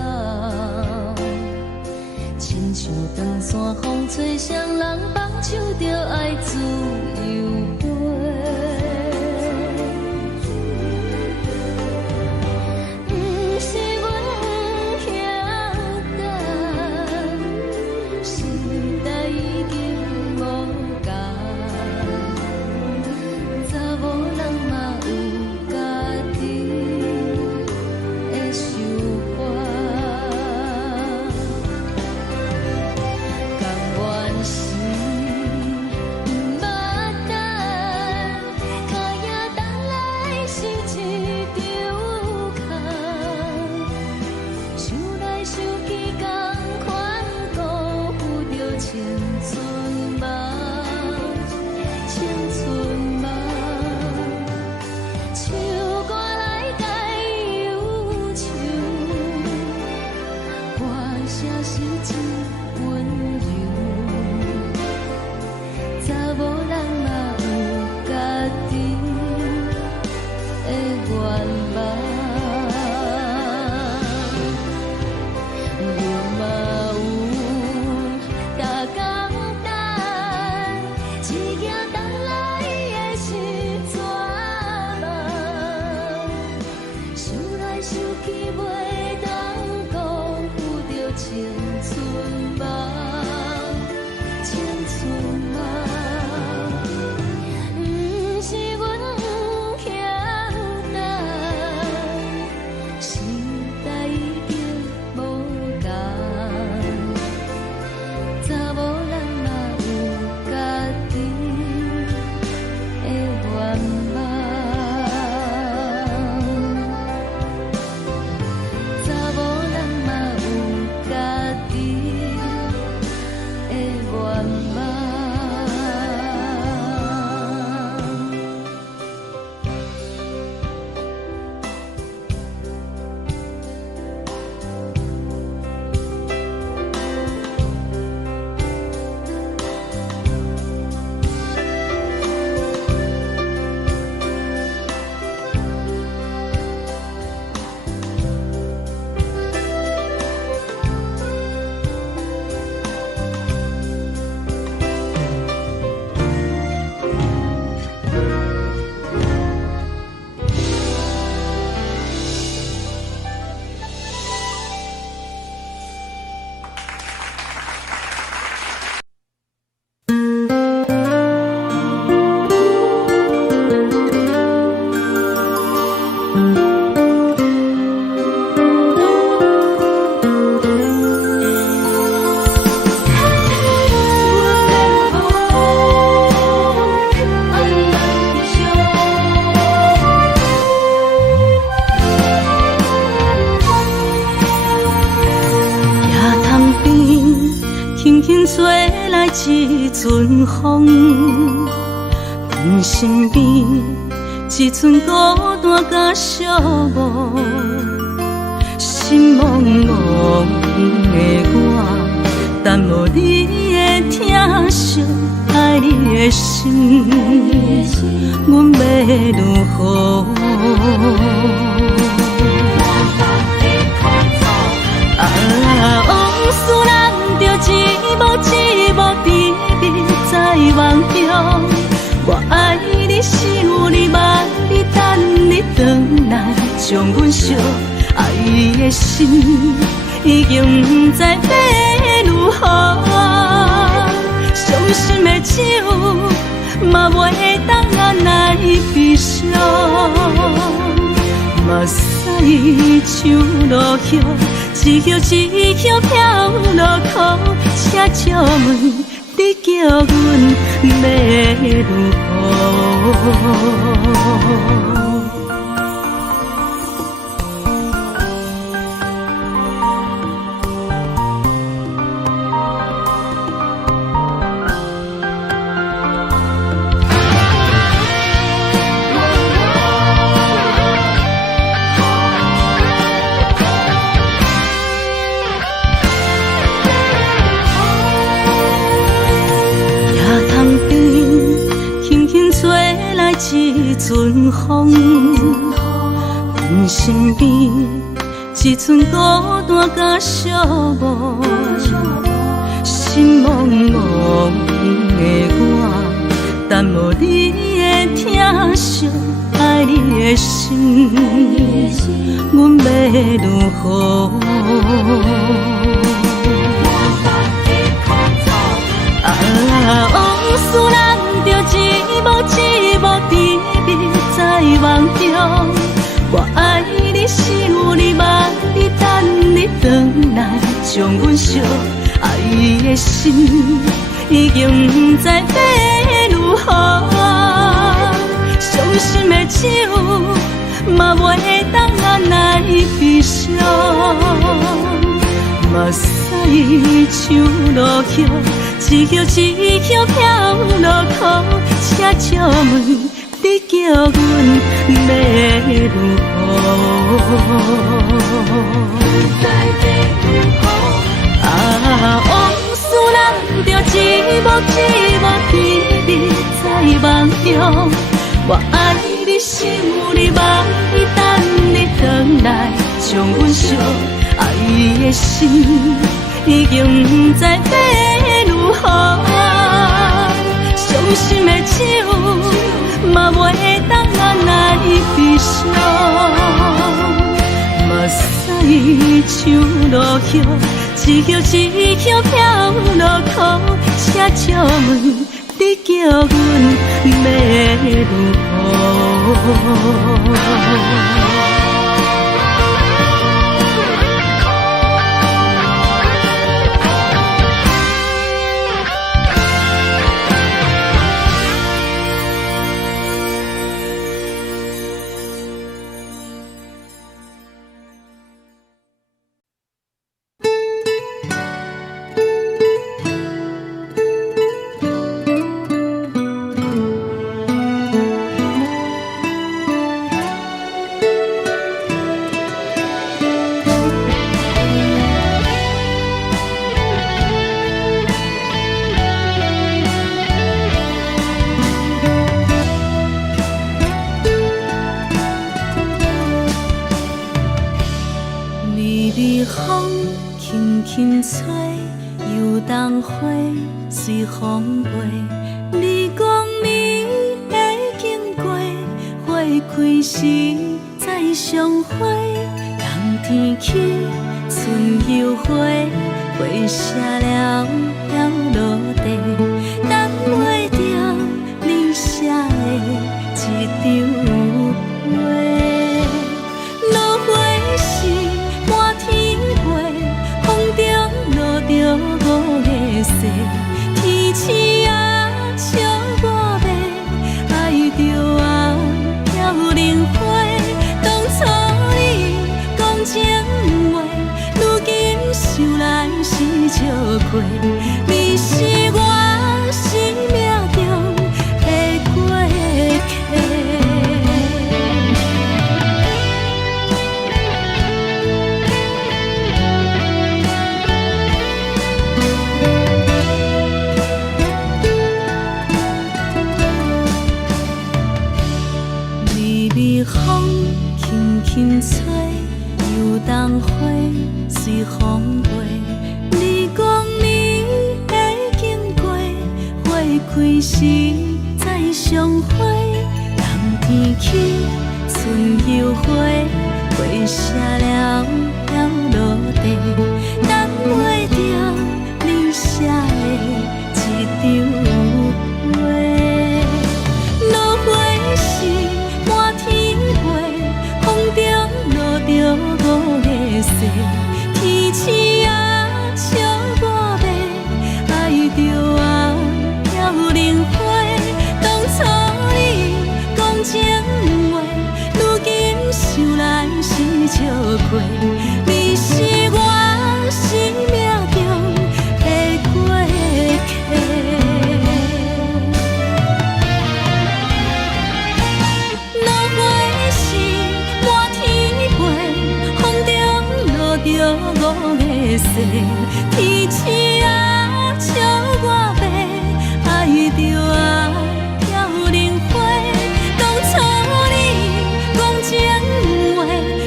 亲像长山风吹双人放手着爱自由飞。不是阮不晓得，时代已经无共，查某人嘛有家己的想法，甘愿是毋捌等，脚也等来是一场空，想来想去同款辜负着青春嘛，青春嘛，唱歌来解忧愁，歌声是真温柔，查某人嘛有家己的愿望。阮嘛有逐工等，一件等来的时阵嘛，想来想去袂当辜负着青春嘛。来一阵风，阮身边一寸孤单甲寂寞，心茫茫的我，等无你的疼惜，爱你的心，阮要如何？往事人着一幕一幕甜蜜在梦中。我爱你是有你望你等你回来，将阮惜爱的心已经不知要如何。伤心的手嘛袂当按来悲伤，目屎像落叶。一叶一叶飘落雨，请借问你叫阮要如何？一阵风，阮身边一寸孤单甲寂寞，心茫茫的我，等无你的疼惜，爱你的心，阮要如何？往事人着一幕一幕甜蜜在梦中。我爱你是有你望你等你回来，将阮惜爱的心已经不知要如何。伤心的手嘛袂当按来悲伤，目屎像落叶。一叶一叶飘落雨，请借问你叫阮要如何？往事人着一幕一幕甜蜜在梦中。我爱你是有你望你等你回来，将阮惜爱的心已经不知要如何。伤心的手嘛袂当按来悲伤，目屎像落叶，一叶一叶飘落雨，请借问你叫阮要如何？随风飞，你讲你会经过，花开时再相会。冬天起，春又花，花谢了飘落地，等袂着你写的一张画。落花是满天花，风中落着五个色。天星啊，笑我迷，爱着啊，飘零花。当初你讲情话，如今想来是笑过。你是我。开时再相会，人天起春又花，花谢了飘落地，等袂着你写的一张话。落花时满天飞，风中落着五个色，天星啊笑我迷，爱着我飘零花。当初你讲情话，如今想来是笑过。你是我生命中的过客。落花时满天飞，风中落着五个色，天星啊笑我迷，爱着我飘零花。当初你讲情话，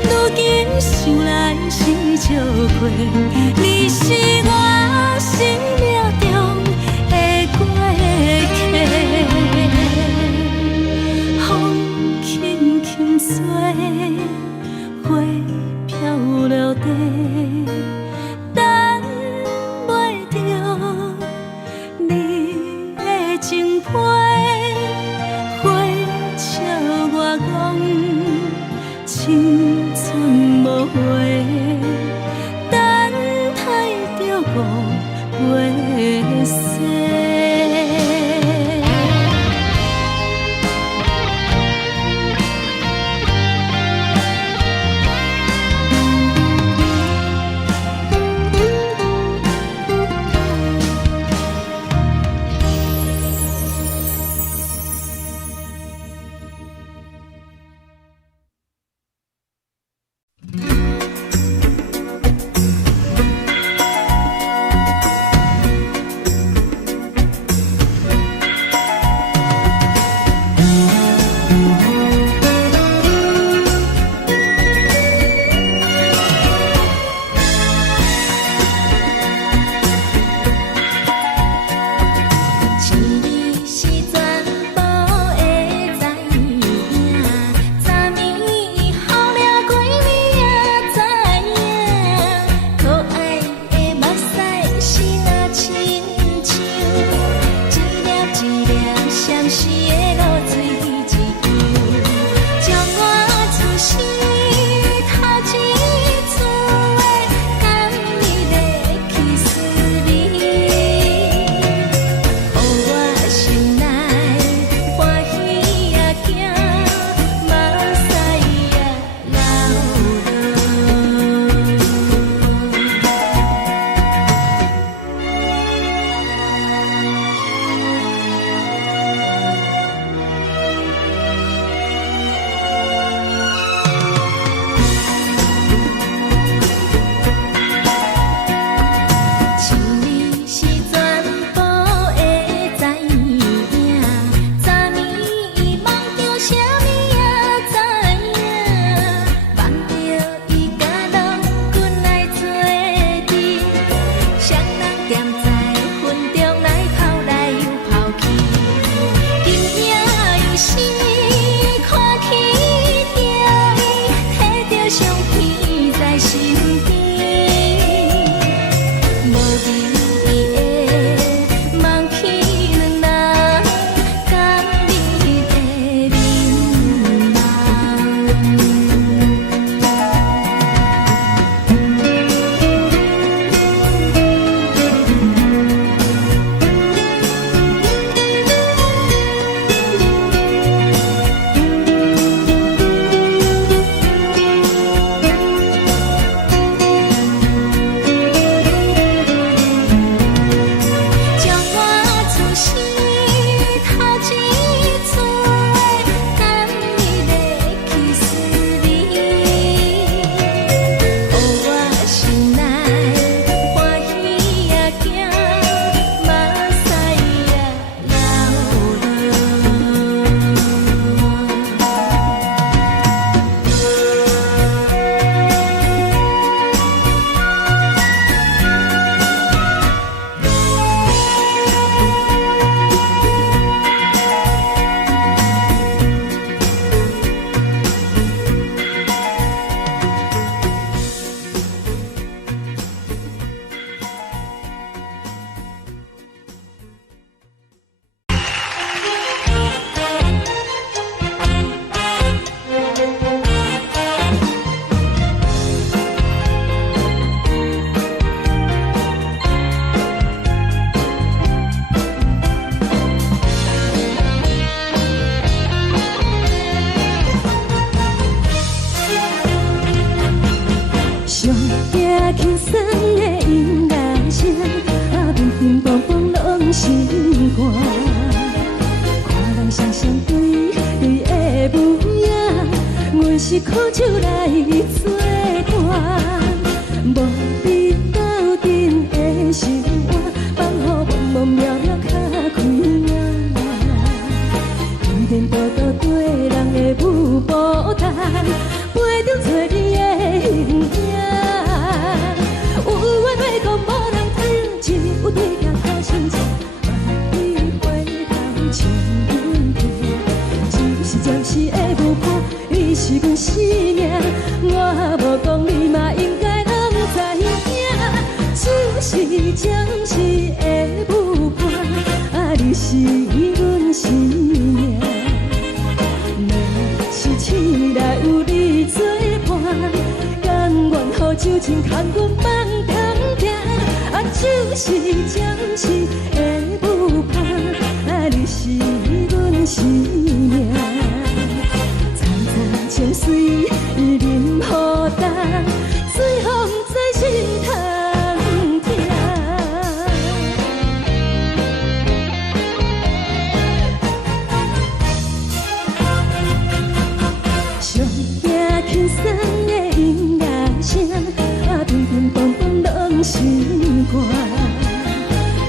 如今想来是笑过。你是我生命中的过客。风轻轻吹，花飘落地，等袂着你的情批。花笑我讲青春无悔，等待着五月雪。对甲头前车，万里回头将阮提。就是暂时的无伴，你是阮生命，我无讲你嘛应该拢知影。就是暂时的无伴，啊，你是阮生命。若是醒来有你作伴，甘愿予酒精牵阮梦中行。啊，就是暂时的无伴，啊，你是阮生命。层层情水任何重，水风在心头。轻松的音乐声，啊，乒乒乓乓拢心肝。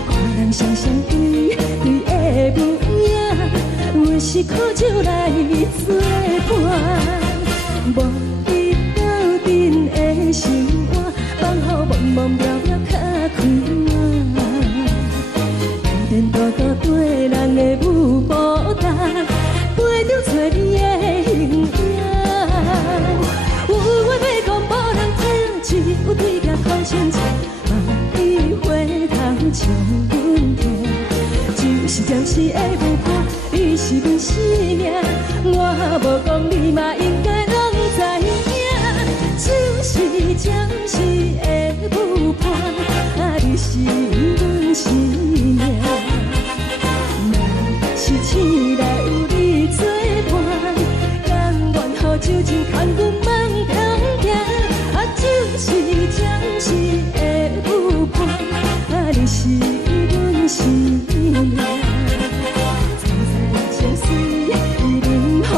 看人双双对对的模样，有时苦酒来作伴。无你斗阵的生活，放乎茫茫渺渺较快活。孤单独孤对人的舞步动，陪着找你的形影。有话要讲无人听，只有对镜头前车，万里回头将阮提。就是暂时的无伴，你是阮生命，我无讲你嘛应该拢知影。就是暂时的无伴，啊，你是阮生命。若是醒来有你作伴，甘愿予酒精牵阮梦中行。啊，就是暂时的有伴，啊，你是阮生命。层层情水任何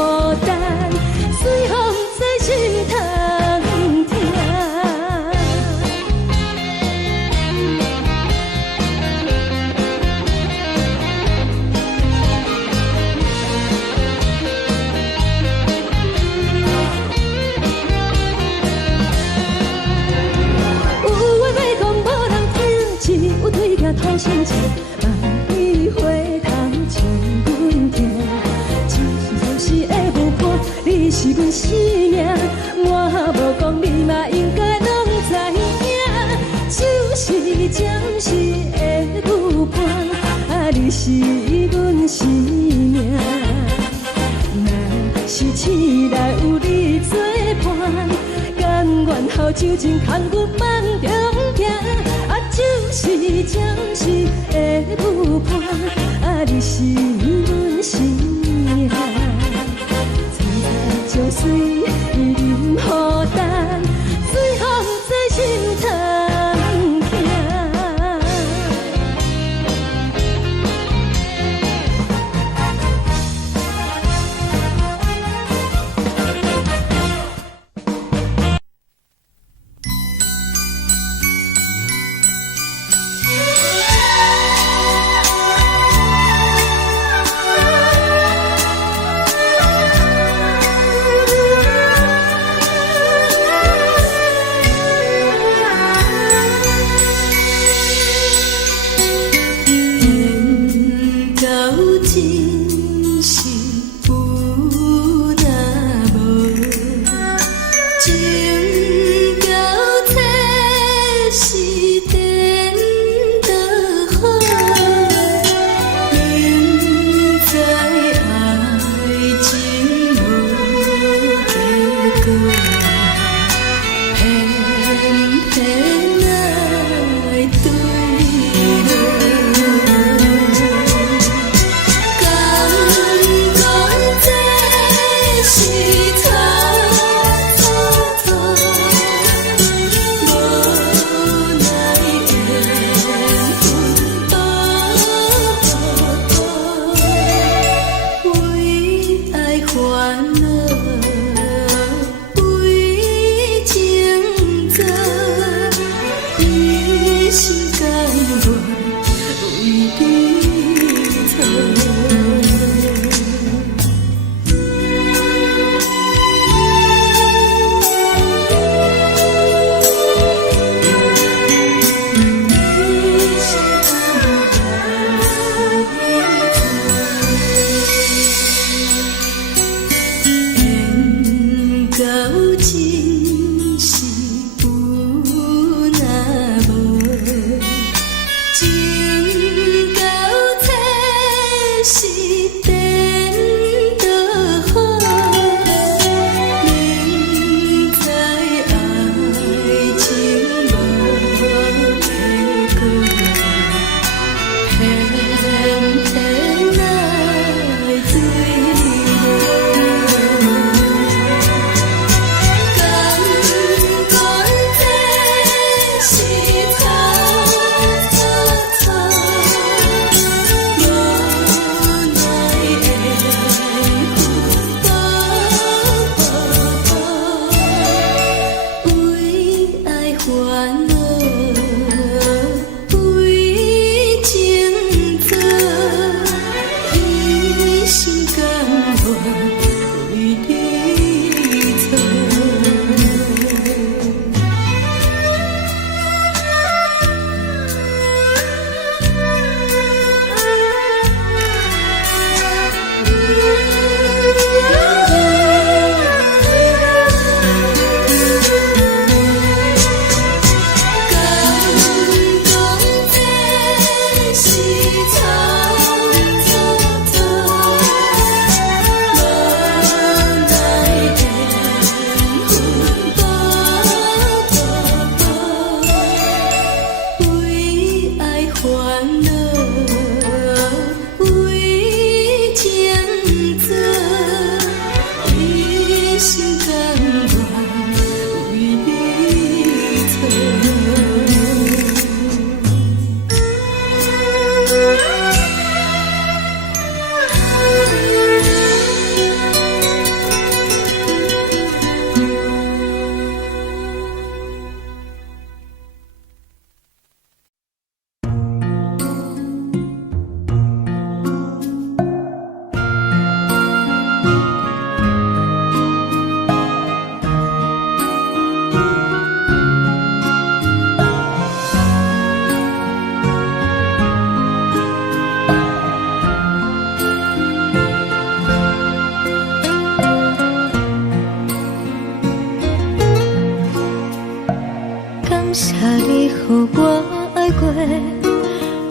重，随风在心头听。头前车，万里回头将阮提。就是暂时的无伴，你是阮生命，我无讲你嘛应该拢知影。就是暂时的有伴，啊，你是阮生命。若是醒来有你作伴，甘愿予酒精牵阮梦中行。啊，就是暂时的有伴，啊，你是阮生命。层层情水任何重，随风在心头行。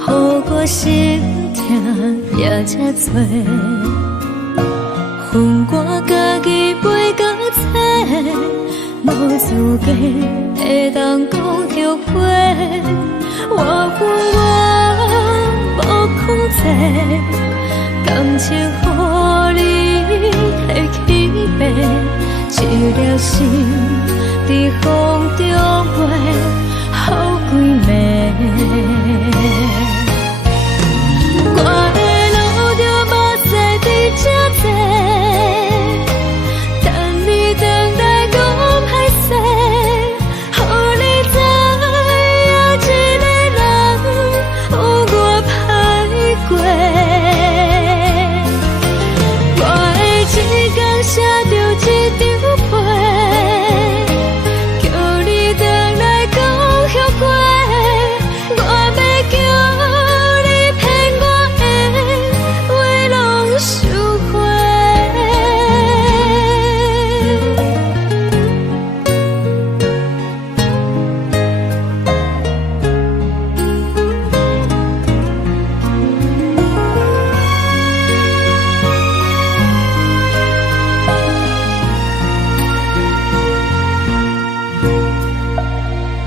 我心痛也这多，恨我家己袂到切，无资格会当讲后悔。我恨我无控制，感情予你提起白，一粒心伫风中飞，好几暝。我的路就无再伫这多，等你等待讲歹势，予你知影一个人有我歹过。我的一天写着一张被，叫你等来讲后悔。我要叫你骗我的话拢收回。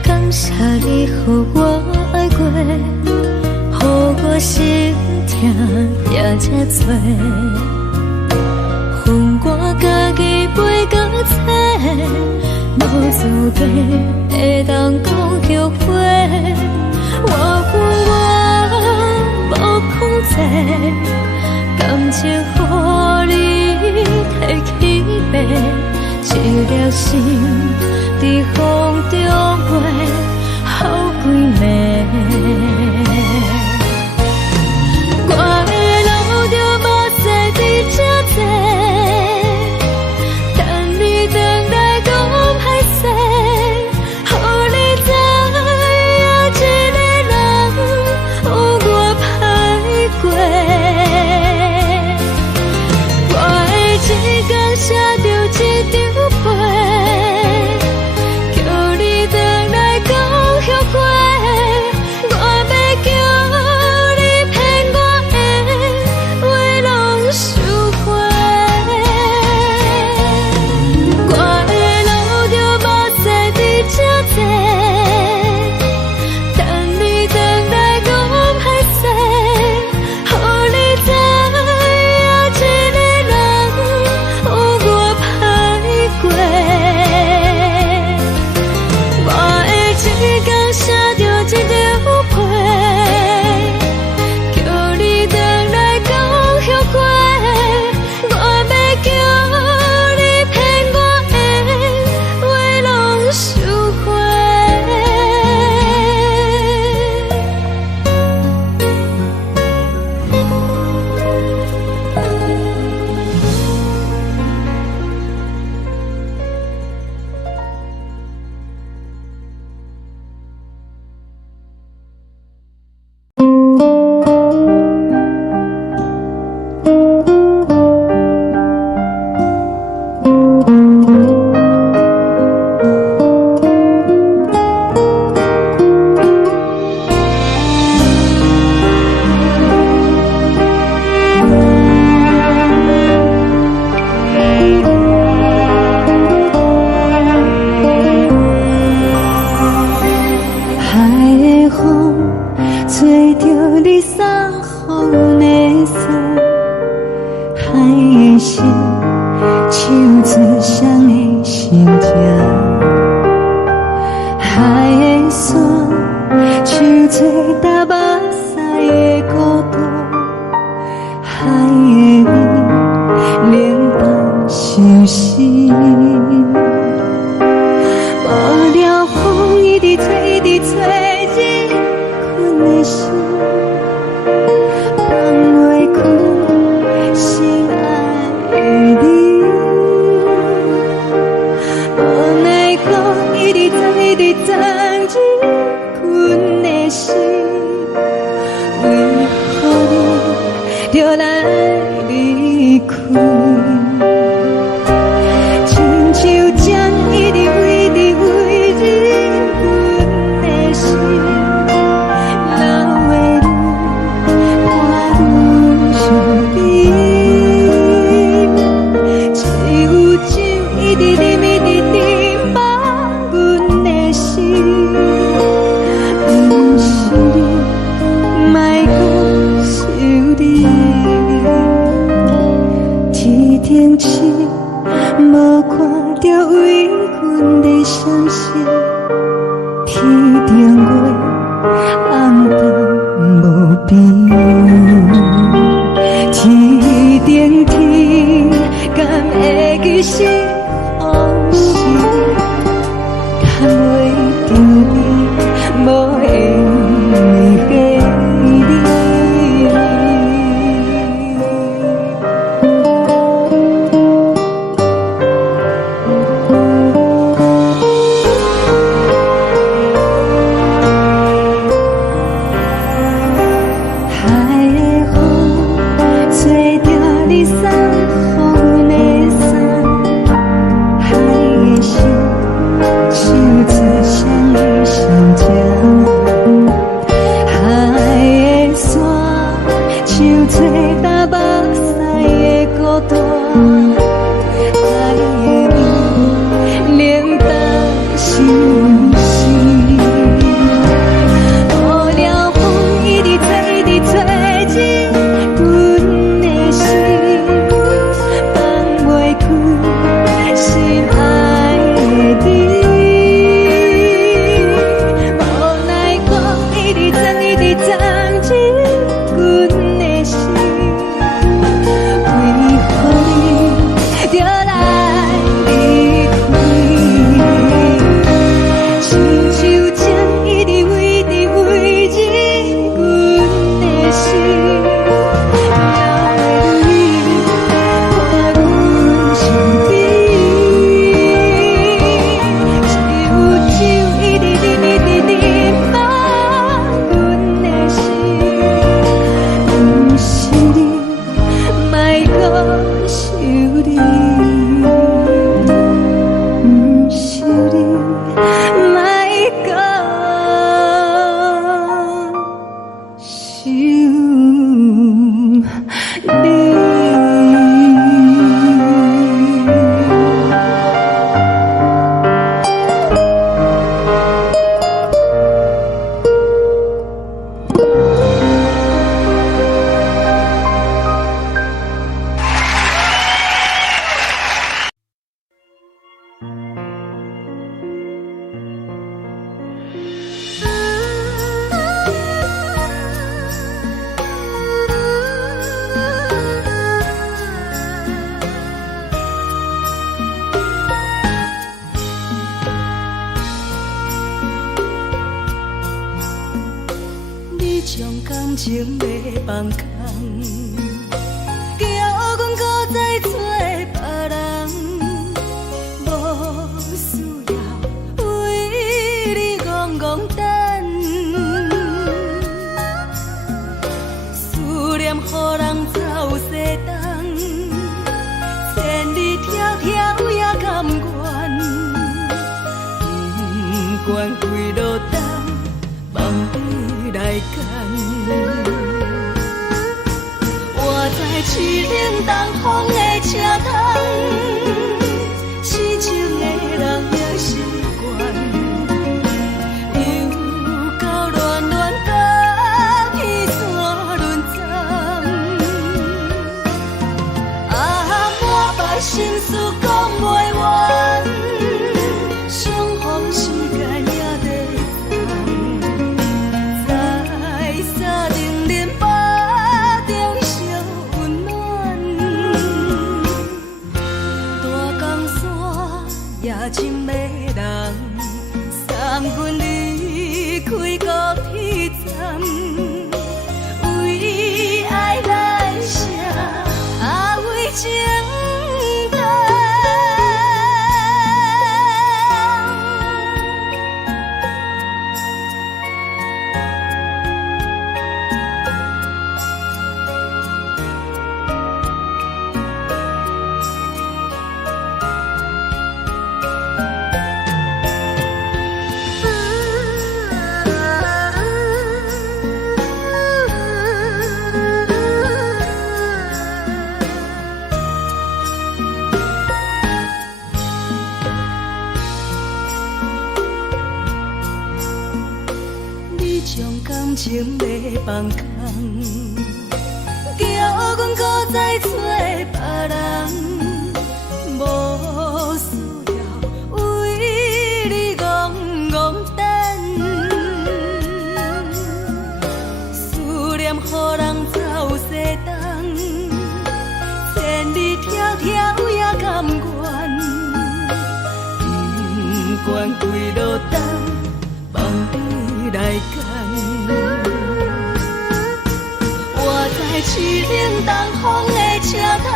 感谢你予我爱过，予我心痛也这多，恨我家己袂到切，无资格会当讲后悔。我恨我无控制，感情予你提起白，一粒心伫风中飞，好几暝。我的路就无再伫这多，等你等来讲歹势，予你知影一个人有我歹过。我的一天写着一张被，叫你等来讲后悔。我要叫你骗我的话拢收回。我的路就无再伫这多，等你等来讲歹势，予你知影一个人有我歹过。我的一天写着一张被，叫你等来讲后悔。我要叫你骗我的话拢收回。海的风吹着你送风的伞，海的心唱出双的心情，海的山唱出搭目屎的孤独，海的你冷淡伤心。无聊风一直吹，一直吹，日困的心放袂开，心爱你。无奈何一直藏，一直藏，日困的心，为何你就来离开？亲像江一直为，一直为日困的心，流的泪。边，天顶天，敢会记是往事，牵袂着你，无缘给你。将感情卖放空，叫阮搁再找别人，无需要为你戆戆等，思念予人走西东，千里迢迢也甘愿，不管几落冬，望你来干。我在去冷东风的车窗，痴情的人也习惯，又到暖暖甲彼山论丛，啊，满腹心事讲袂完，相逢时间也在在沙丁林巴中烧温暖，大江山夜深的人，送阮离开高铁站，为爱来写啊为情长。将感情卖放空，叫阮搁再找别人，无需要为你戆戆等，思念予市冷东风的车窗，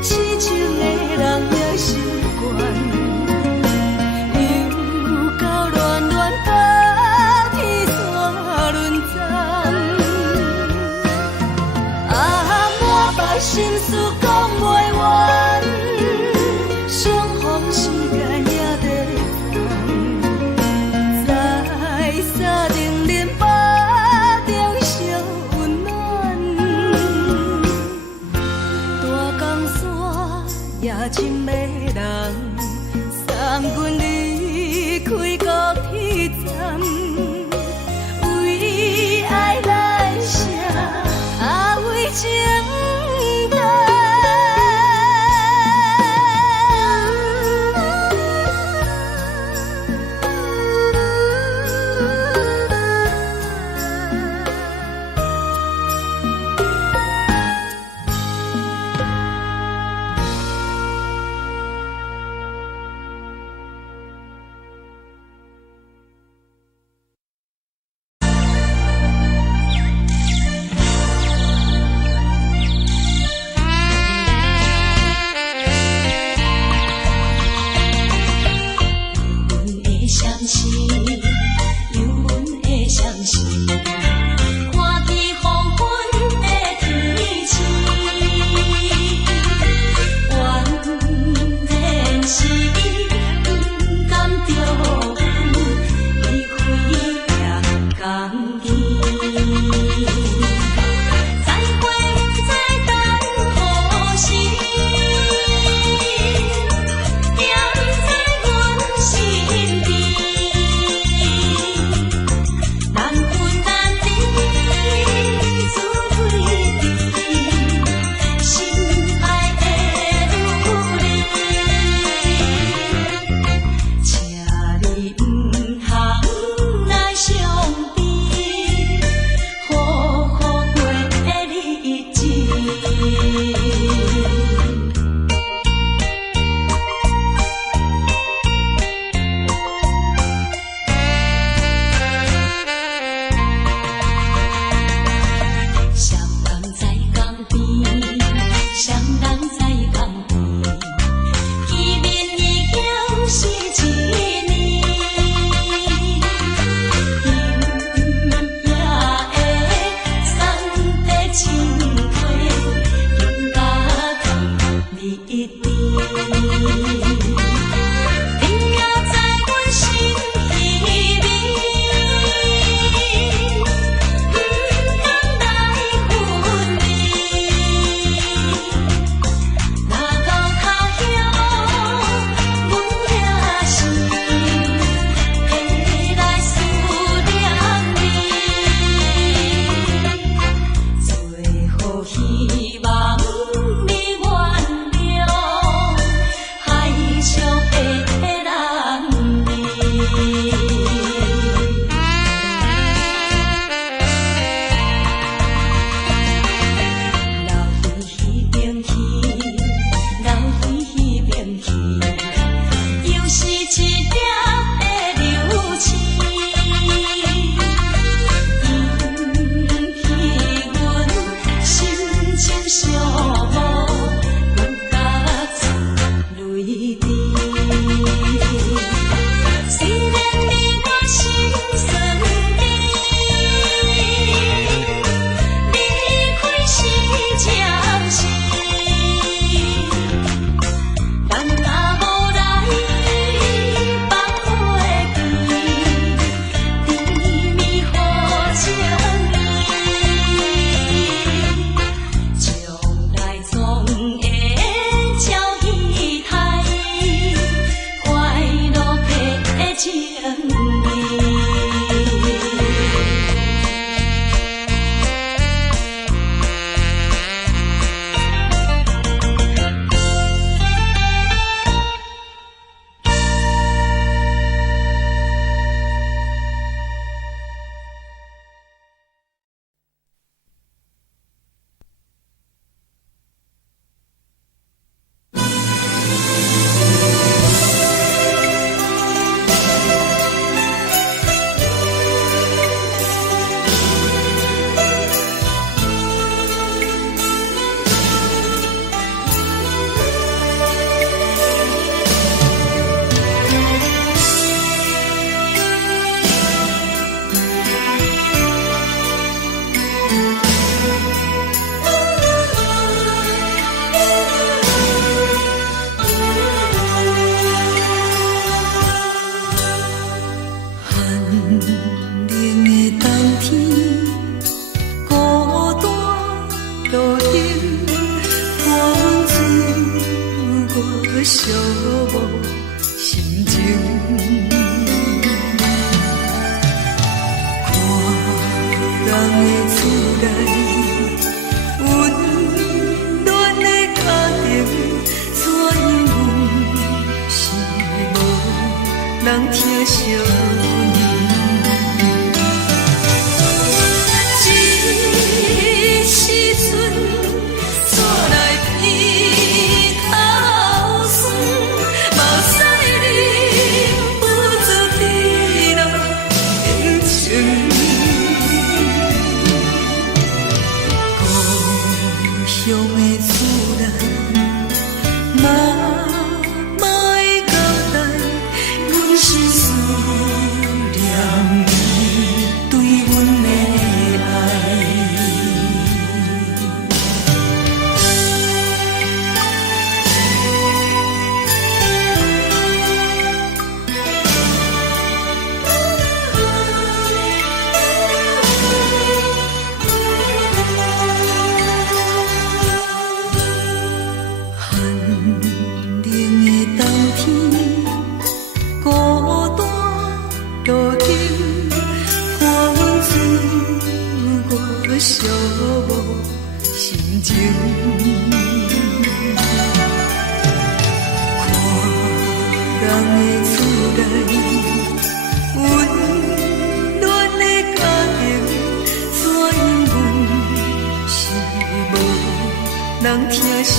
痴情的人也习惯，又到恋恋把天线轮转。满腹心事讲袂完，相逢时间也在等，在沙定林巴中相温暖。大江山也真迷人，送阮离开高铁站，为爱来生，为情。寂寞心情。看人的厝内温暖的家庭，怎因阮是无人疼惜？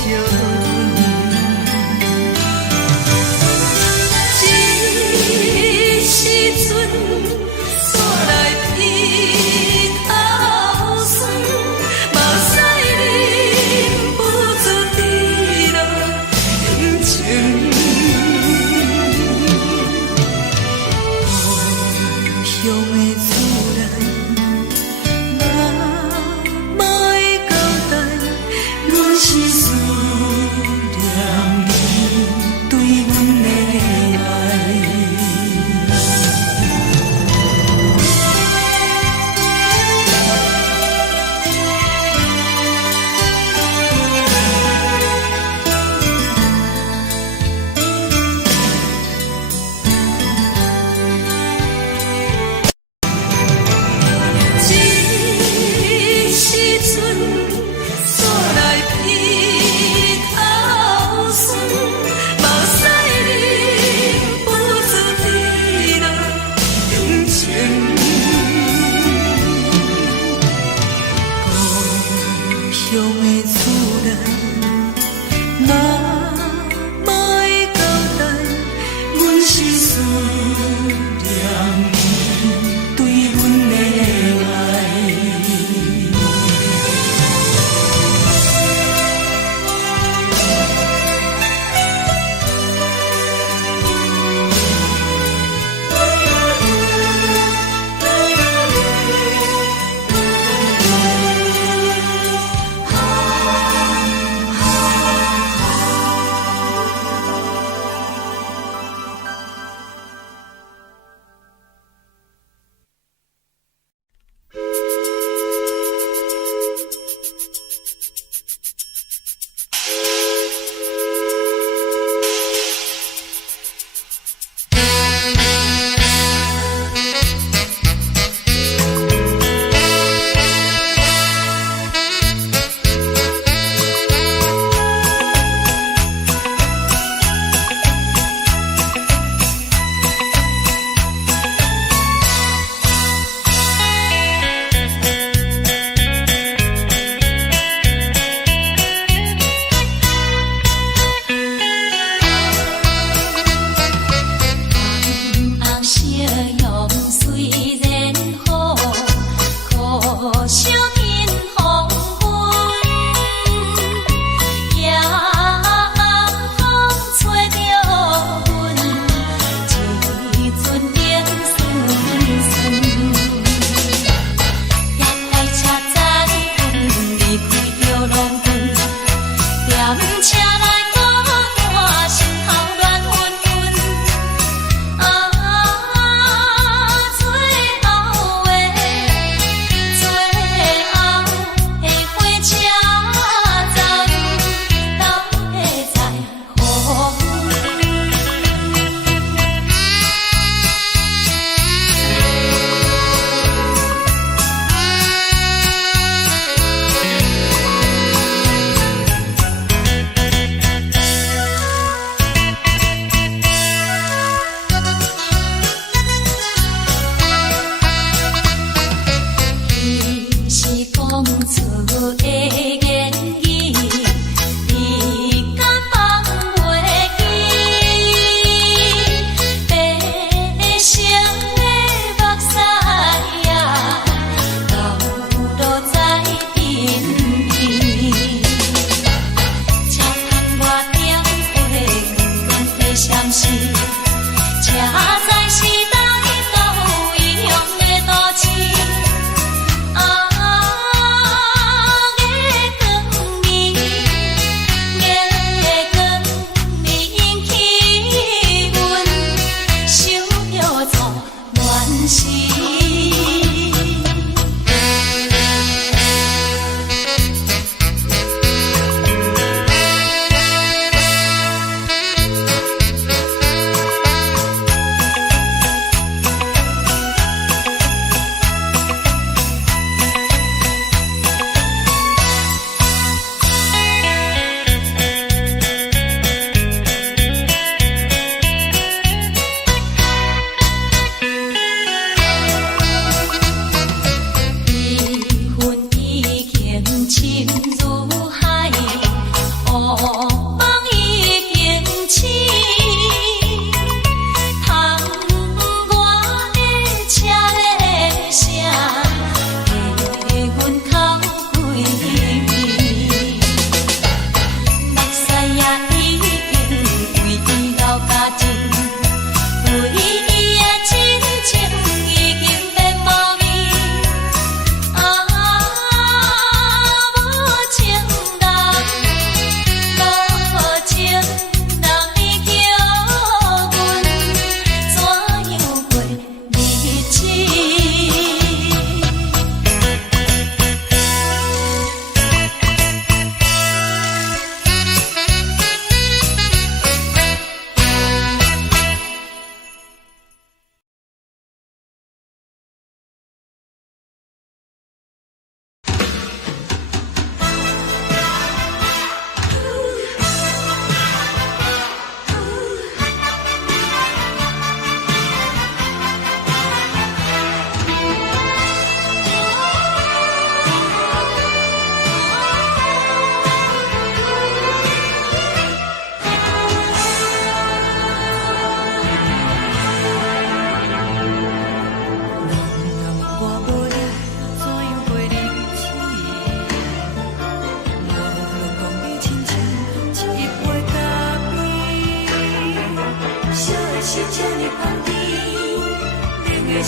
这时阵煞来鼻头酸，目屎忍不住滴落感情。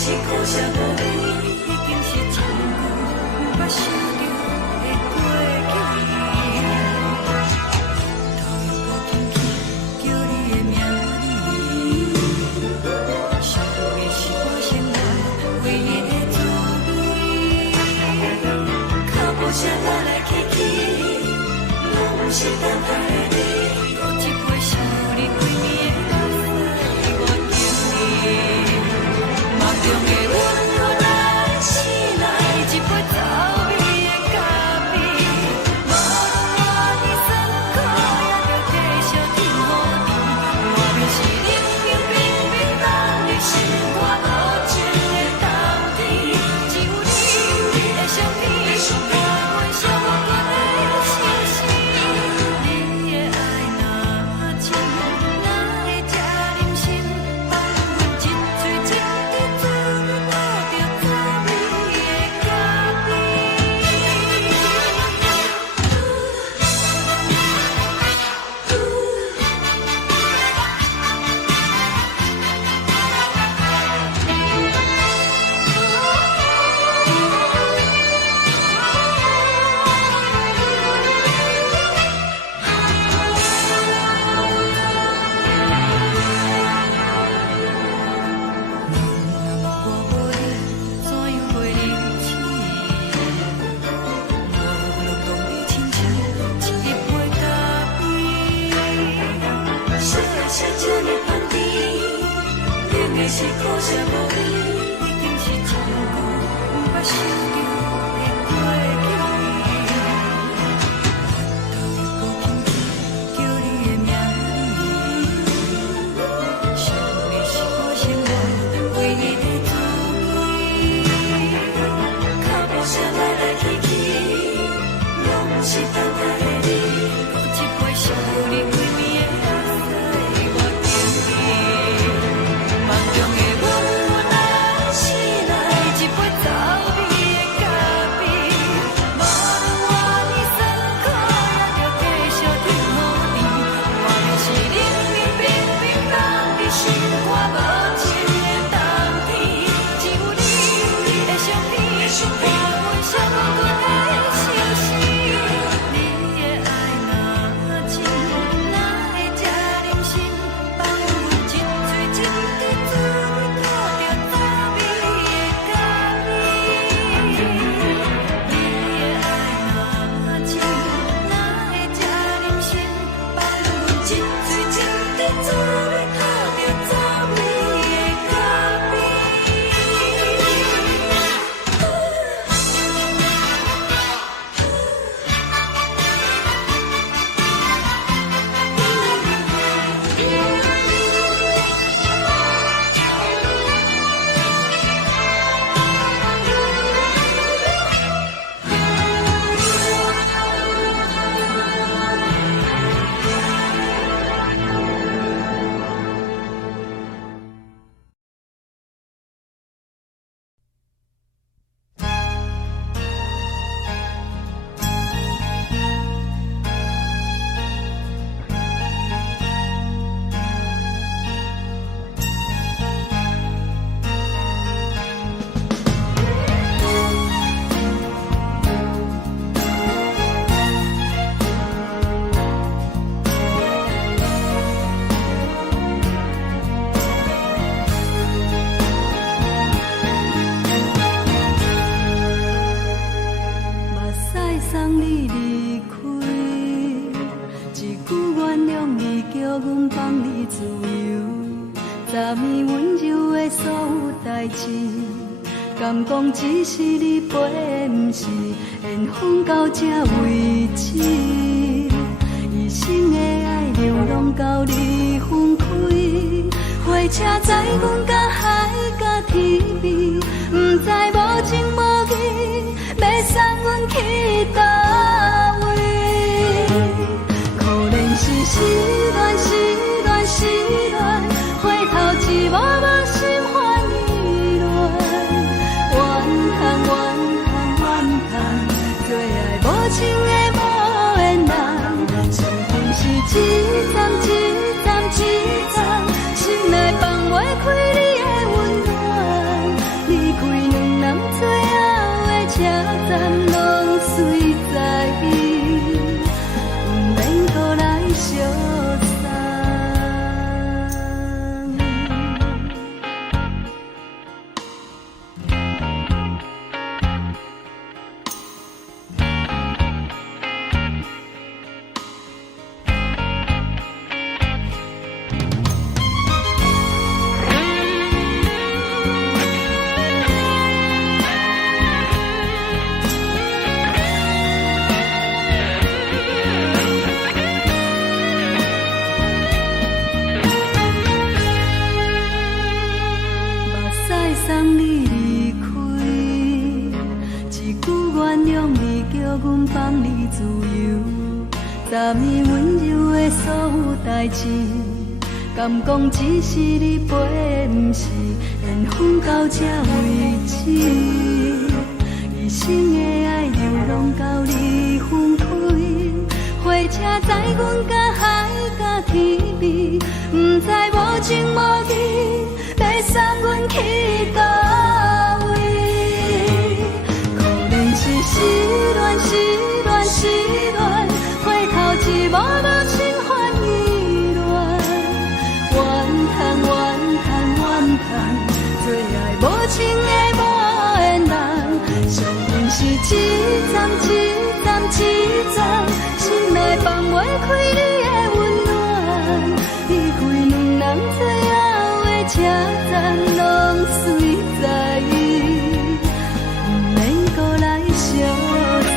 是苦涩无味，已经是真久不想着的过去。头又搁紧去叫你的名字，想的是我生来唯一的滋味。脚步声来来去去，拢是等待你。搁一杯想你几暝的目屎，我求你。梦中的阮原来醒来一杯走味的咖啡，无论我的酸苦，也着继续甜乎甜。我就是冷冷冰冰放入心肝无情的冬天，只有你的相片，我阮寂寞过的心事。你的爱若真，哪会这忍心放阮一嘴一滴滋味，吐着滋味的咖啡。我无你，怎样会离去？无论当你亲像一杯咖啡，小的是这呢放甜，冷的是苦涩无味，已经是真久不想着的过去。头又搁紧去叫你的名字，想的是我生来唯一的滋味。脚步声来来去去，拢是等待你。搁一杯想你几暝的目屎，我求你。梦中的阮原来醒来一杯走味的咖啡，无论我的酸苦，也着继续甜乎甜。我就是冷冷冰冰放入心肝无情的冬天，只有你的相片，我阮寂寞过的心事。你的爱若真，哪会这忍心放阮一嘴一滴滋味，吐着滋味的咖啡。你的爱若真，哪会这忍心放阮一嘴一滴滋味，吐着滋味的咖啡。目屎送你离开，一句原谅你叫阮放你自由，昨暝温柔的所有代志，敢讲只是你陪，不是缘分到这为止。一生的爱流浪到你分开，火车载阮甲海甲天边，不知无情无义，要送阮去倒位？可能是失恋，失恋，失恋，回头一幕幕心烦意乱，怨叹，怨叹，怨叹，最爱无情的无缘人，生命是一站一站一站，心内放袂开你的温暖，阮放你自由。昨暝温柔的所有代志，敢讲只是你陪，不是缘分到这为止。一生的爱流浪到你分开，火车载阮甲海甲天边，不知无情无义，要送阮去倒位？可能是失恋，失恋，失恋，回头一幕幕心烦意乱，怨叹，怨叹，怨叹，最爱无情的无缘人，伤痕是一站一站一站，心内放袂开你的温暖，离开两人最后的车站，拢随在，不免搁来相送。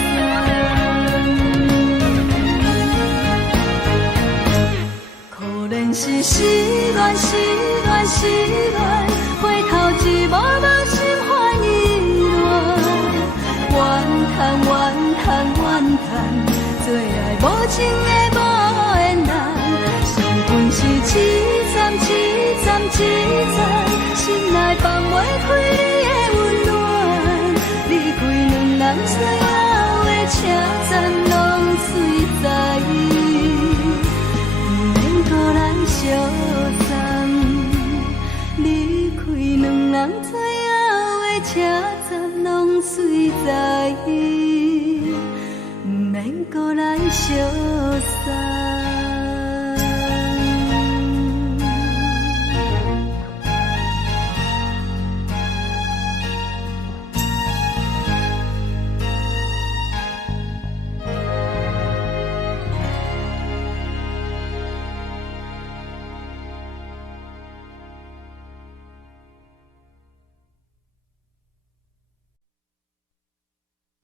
可能是失恋，失恋，失恋，回头一幕幕心烦意乱，怨叹，怨叹，怨叹，最爱无情的无缘人，伤痕是一站一站一站，心内放袂开你的温暖，离开两人最后的车站，拢随在，不免搁来相送。离开两人最后的车站，拢随在，不免搁来相送。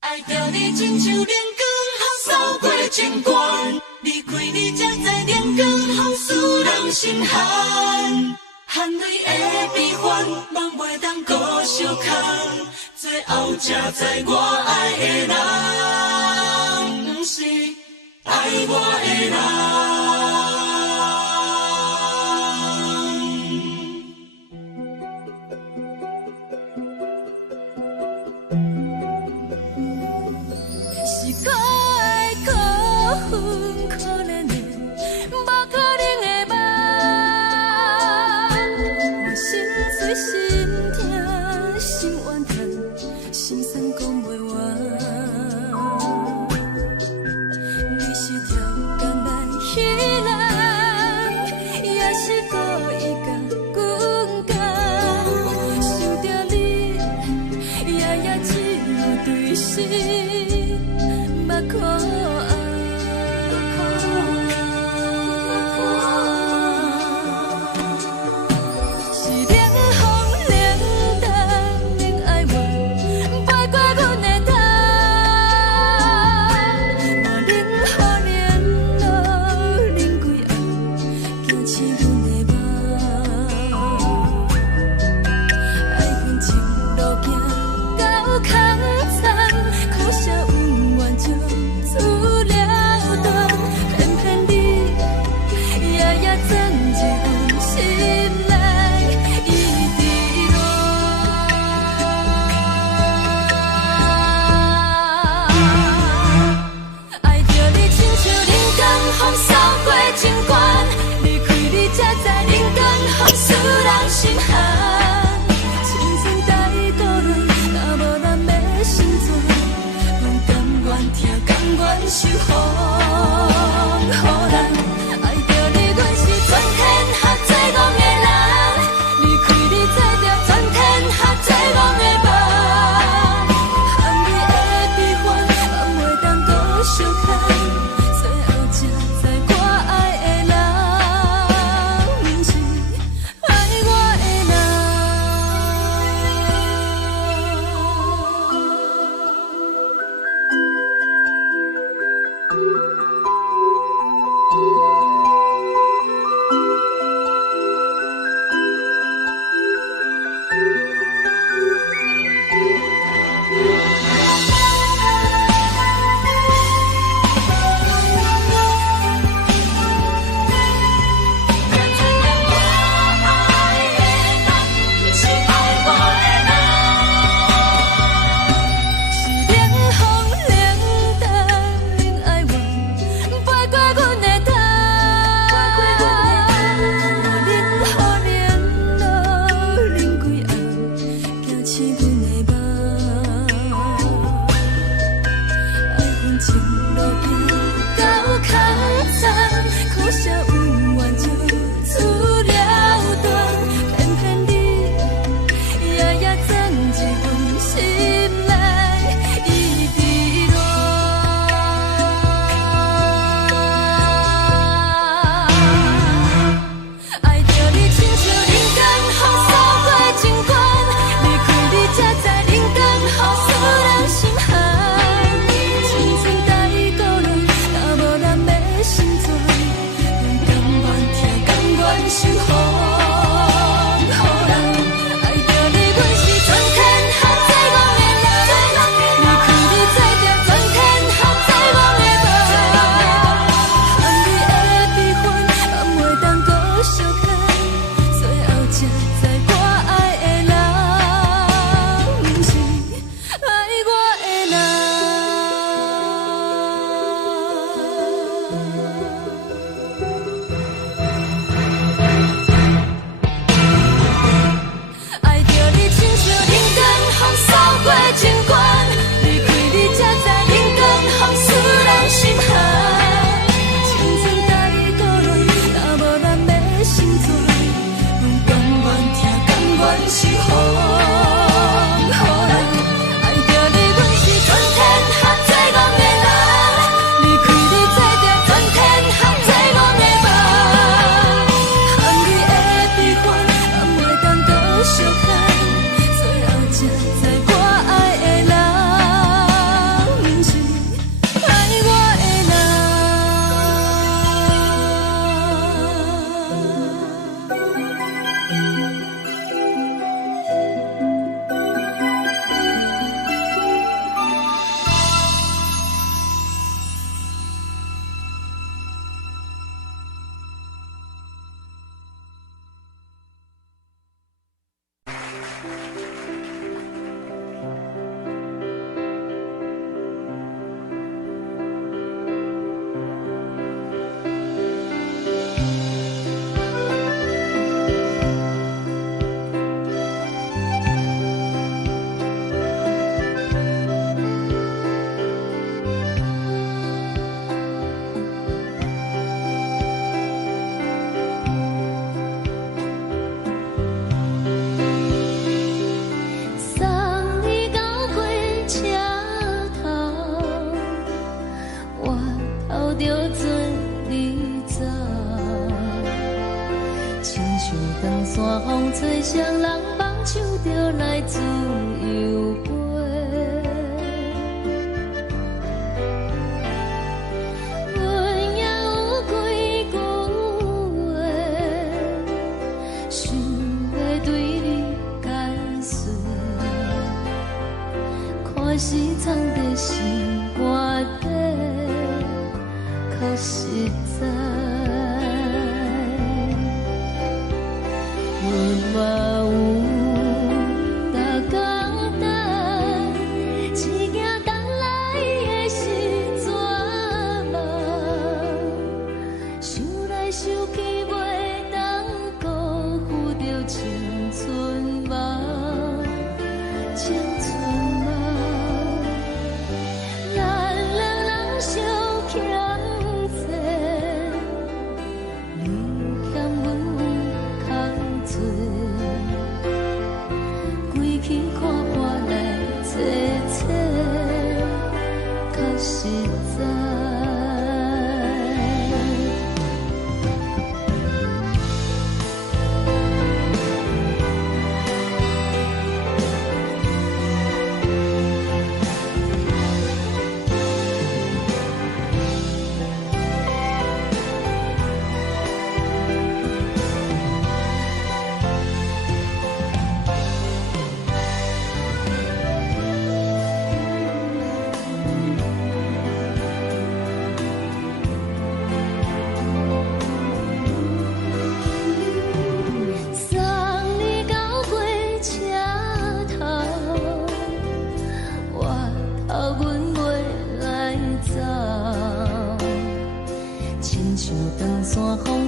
爱着你亲像阳光，透扫过情关，离开你才知阳光风使人心寒。含泪的悲欢，望袂当搁相牵，最后才知我爱的人，不是爱我的人。是我的辜负可怜的，无可能的梦。我心碎心痛心怨叹，心酸讲袂完。你是条工来彼人，也是故意甲阮讲，想着你夜夜只有对视。目眶是冷风冷淡冷爱阮，飞过阮的头，无冷雨连落冷几暗，惊刺阮的梦。爱恨情路行到空残，苦涩温婉就出了断，偏偏你夜夜占据阮心内一滴乱。爱着你亲像人间风扫过情关，离开你才知人间风使人心寒。青春在倒落，若无咱要生存，阮甘愿听，甘愿受予人。爱着你，阮是全天下最戆的人，离开你才着全天下最戆的梦。含泪的悲欢，望袂当搁相牵，最后才知我爱的人，不是爱我的人。情路行到坎站，可惜有缘就出了断，偏偏你夜夜钻一份心内伊伫乱。爱着你亲像人间风扫过情关，离开你才知人间好使人心寒。青春待过落，若无咱的心酸，甘愿听，甘愿受风雨人。爱着你，阮是全天下最戆的人，离开你才知全天下最戆的梦。含你的悲欢，敢袂当搁相牵？最后才知我爱的人，不是爱我的人。爱着你亲像人间风扫过情关，离开你才知人间风使人心寒。青春待过落，若无咱的心酸，甘愿听，甘愿受风雨人。爱着你，阮是全天下最戆的人，离开你才知全天下最戆的梦。含你的悲欢，敢袂当搁相牵？最后才知我爱的人，不是爱我的送你到过车头，我偷着做你走，亲像长山风吹双人放手着来自由飞。阮也有几句话，想要对你解释，可是藏在心肝底，较实在。阮嘛有逐工等，一件等来的是绝望，想来想去袂当辜负着青春梦，青春梦。咱两人相欠债，你欠阮有空做，归去看破来坐坐，较实在。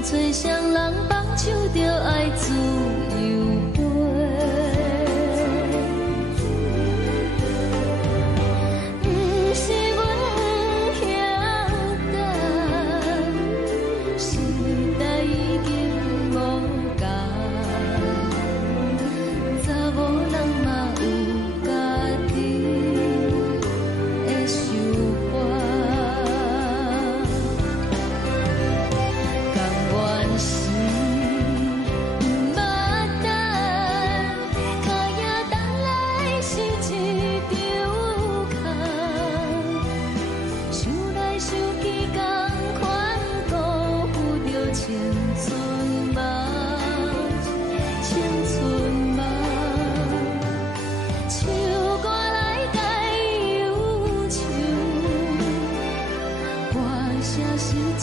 吹双人放手着爱自由飞，不是阮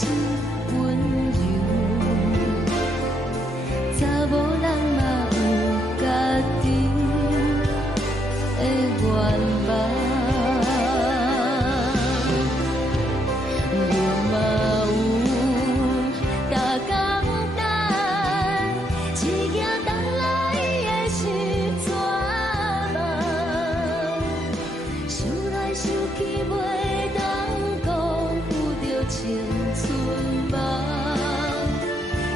真温柔，查某人嘛有家己的愿望，你嘛有大简单，一件等来的是绝望，想来想去袂当讲有着青春梦，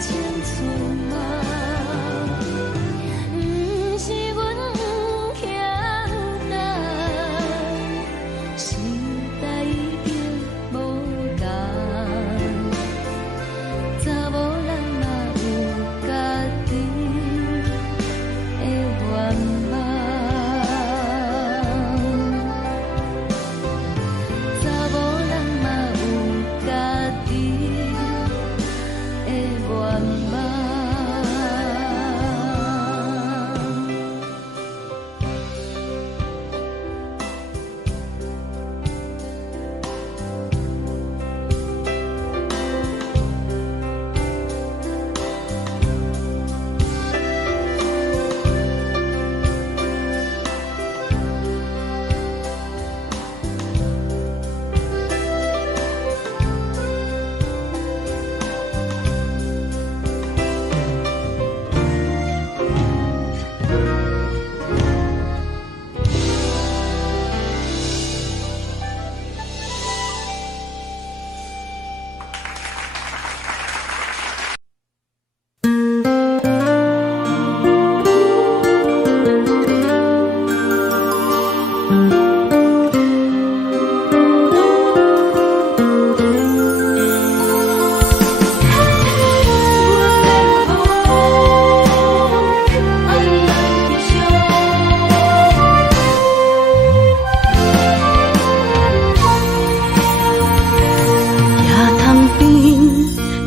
青春梦，不是阮欠等，时代已经无同，查某人嘛有家己的愿望。查某人嘛有家己的愿望。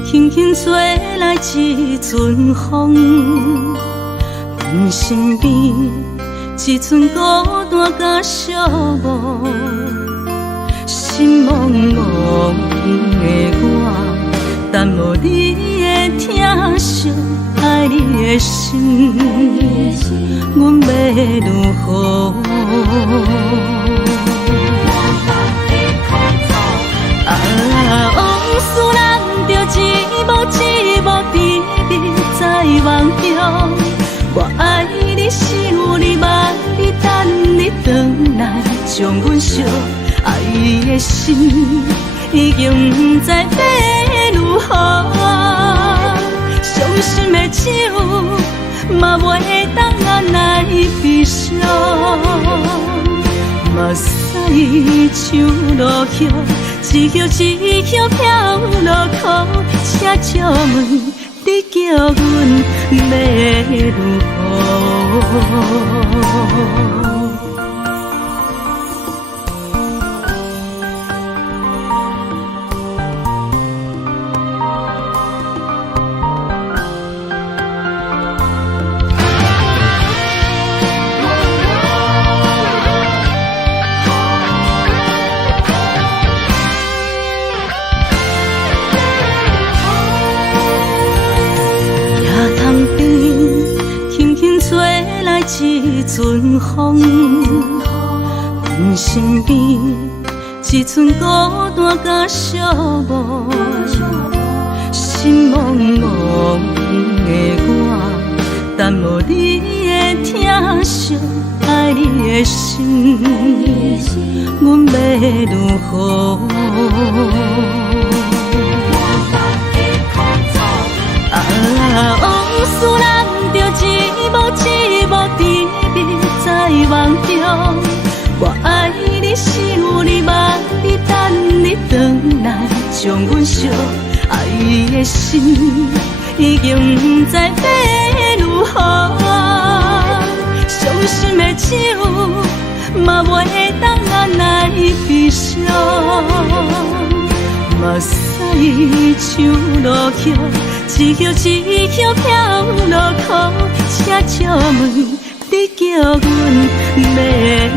轻轻吹来一阵风，阮身边一阵孤单甲寂寞，心茫茫的我，等无你的疼惜，爱你的心，阮要如何？往事人着一幕一幕甜蜜在梦中，我爱你是有你望你等你回来，将阮惜爱的心已经不知要如何，伤心的手嘛袂当按来悲伤。目屎像落雨，一曲一曲飘落雨，请借问你叫阮要如何？一阵风，阮身边一阵孤单甲寂寞，心茫茫的我，等无你的疼惜，爱你的心，阮要如何？往事人着一幕一幕甜蜜在梦中，我爱你是有你望你等你回来，将阮惜爱的心已经不知要如何，伤心的手嘛袂当按来悲伤。目屎像落雨，一曲一曲飘落雨，请借问你叫阮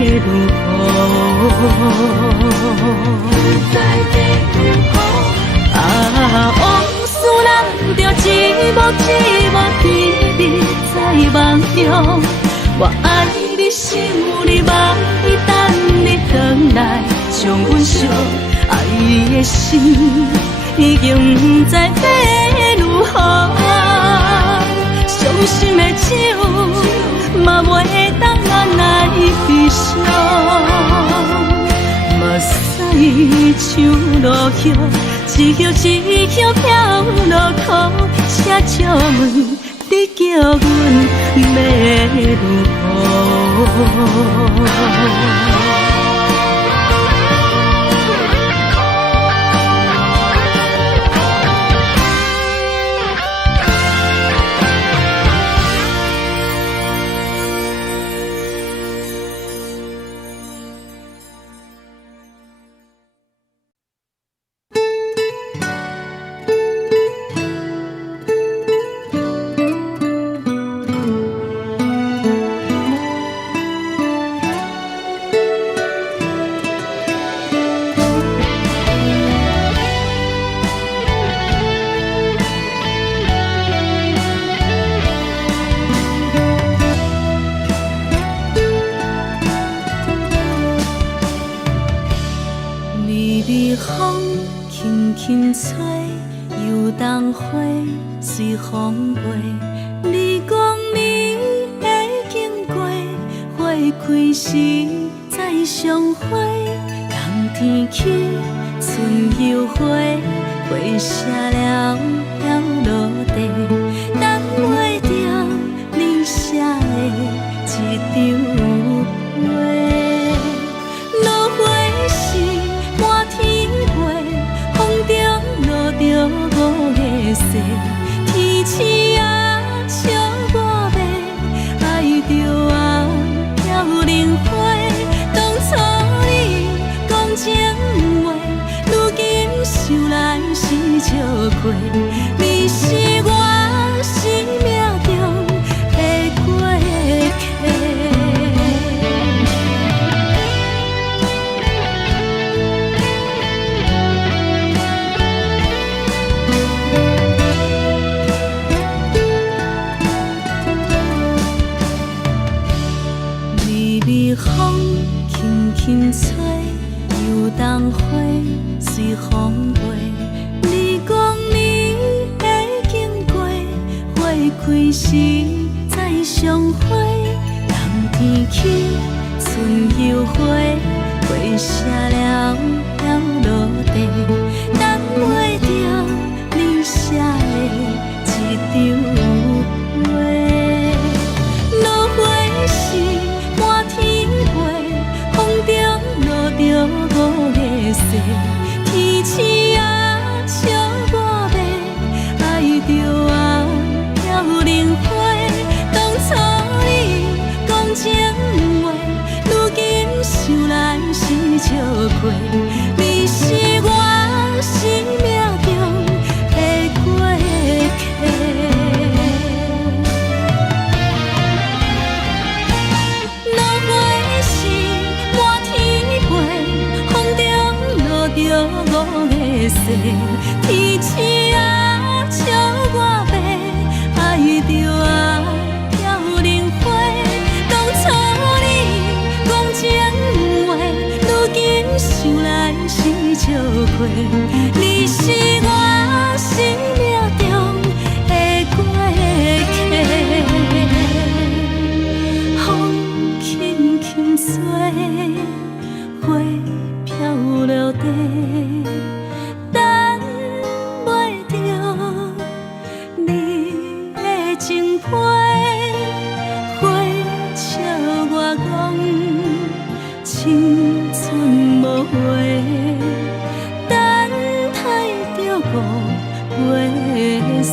要如何？不知要如何？只无天边在梦中。我爱你心有你梦，伊等你回来将阮惜。爱你的心已经不知要如何，伤心的酒嘛袂当咱来悲伤。目屎像落雨，一叶一叶飘落雨，车借问你叫阮要如何？轻吹，游动花随风飞。你讲你会经过，花开时再相会。冬天起，春又回，花谢了飘落地，等袂着你写的一张画。落花时满天飞，风中落着五个色，天星啊笑我迷，爱着我飘零花。当初你讲情话，如今想来是笑过，你是我生命中的过客。风轻轻吹，游动花随风飞。你讲你会经过，花开时再相会。冬天起，春又回，花谢了飘落地，等袂着你写的一张画。落花时满天着五个色，天星啊笑我迷，爱着我飘零花。当初你讲情话，如今想来是笑过，你是我生命中的过客。着五个色，天星啊笑我迷，爱着我飘零花。当初你讲情话，如今想来是笑过，你是我生命中的过客。风轻轻吹，花飘落地，等袂着你的情批。花笑我讲青春无悔，等待着五月色。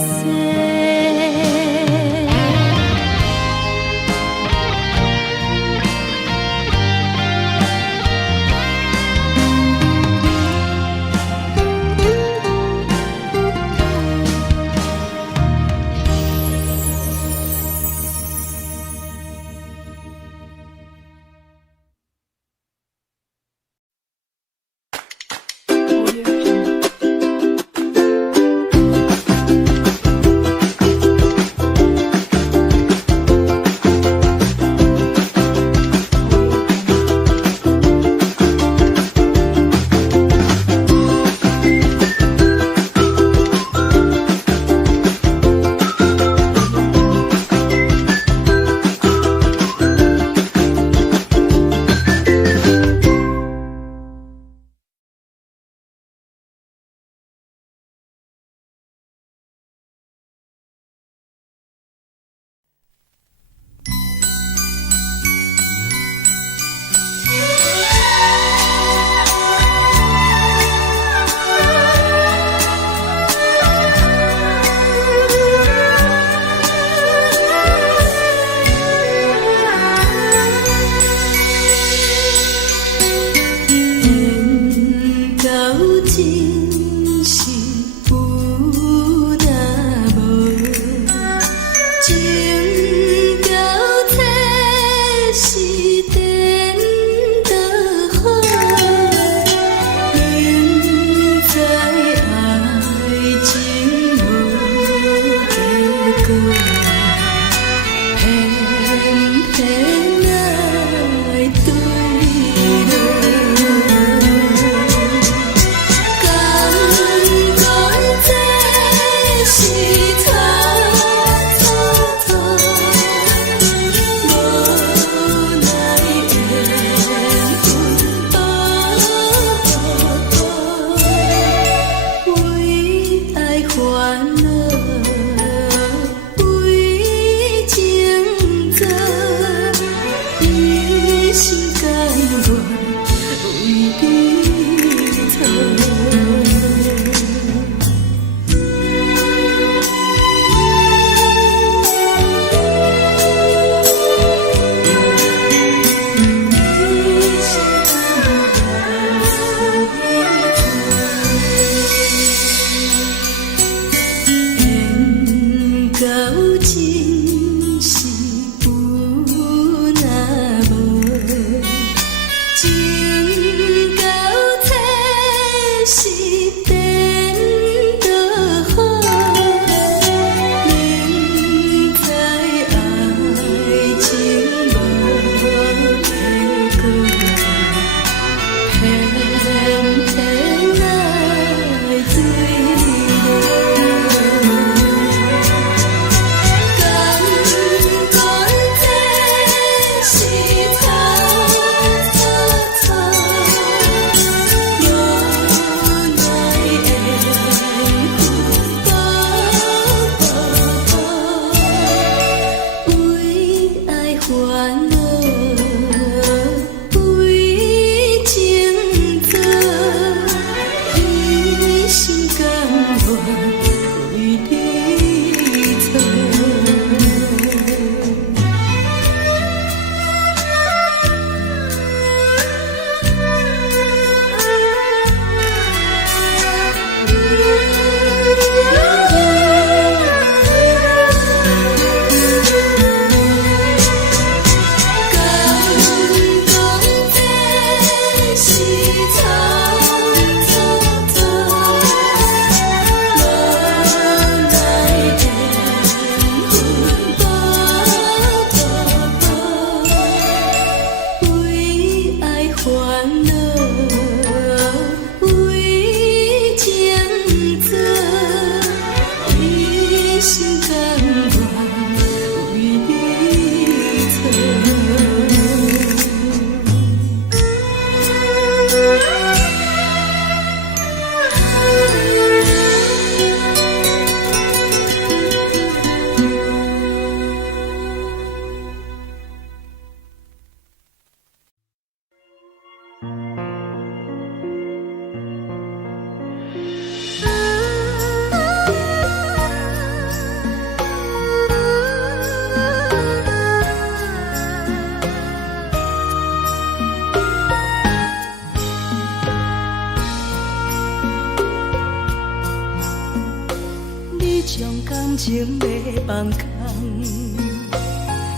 将感情卖放空，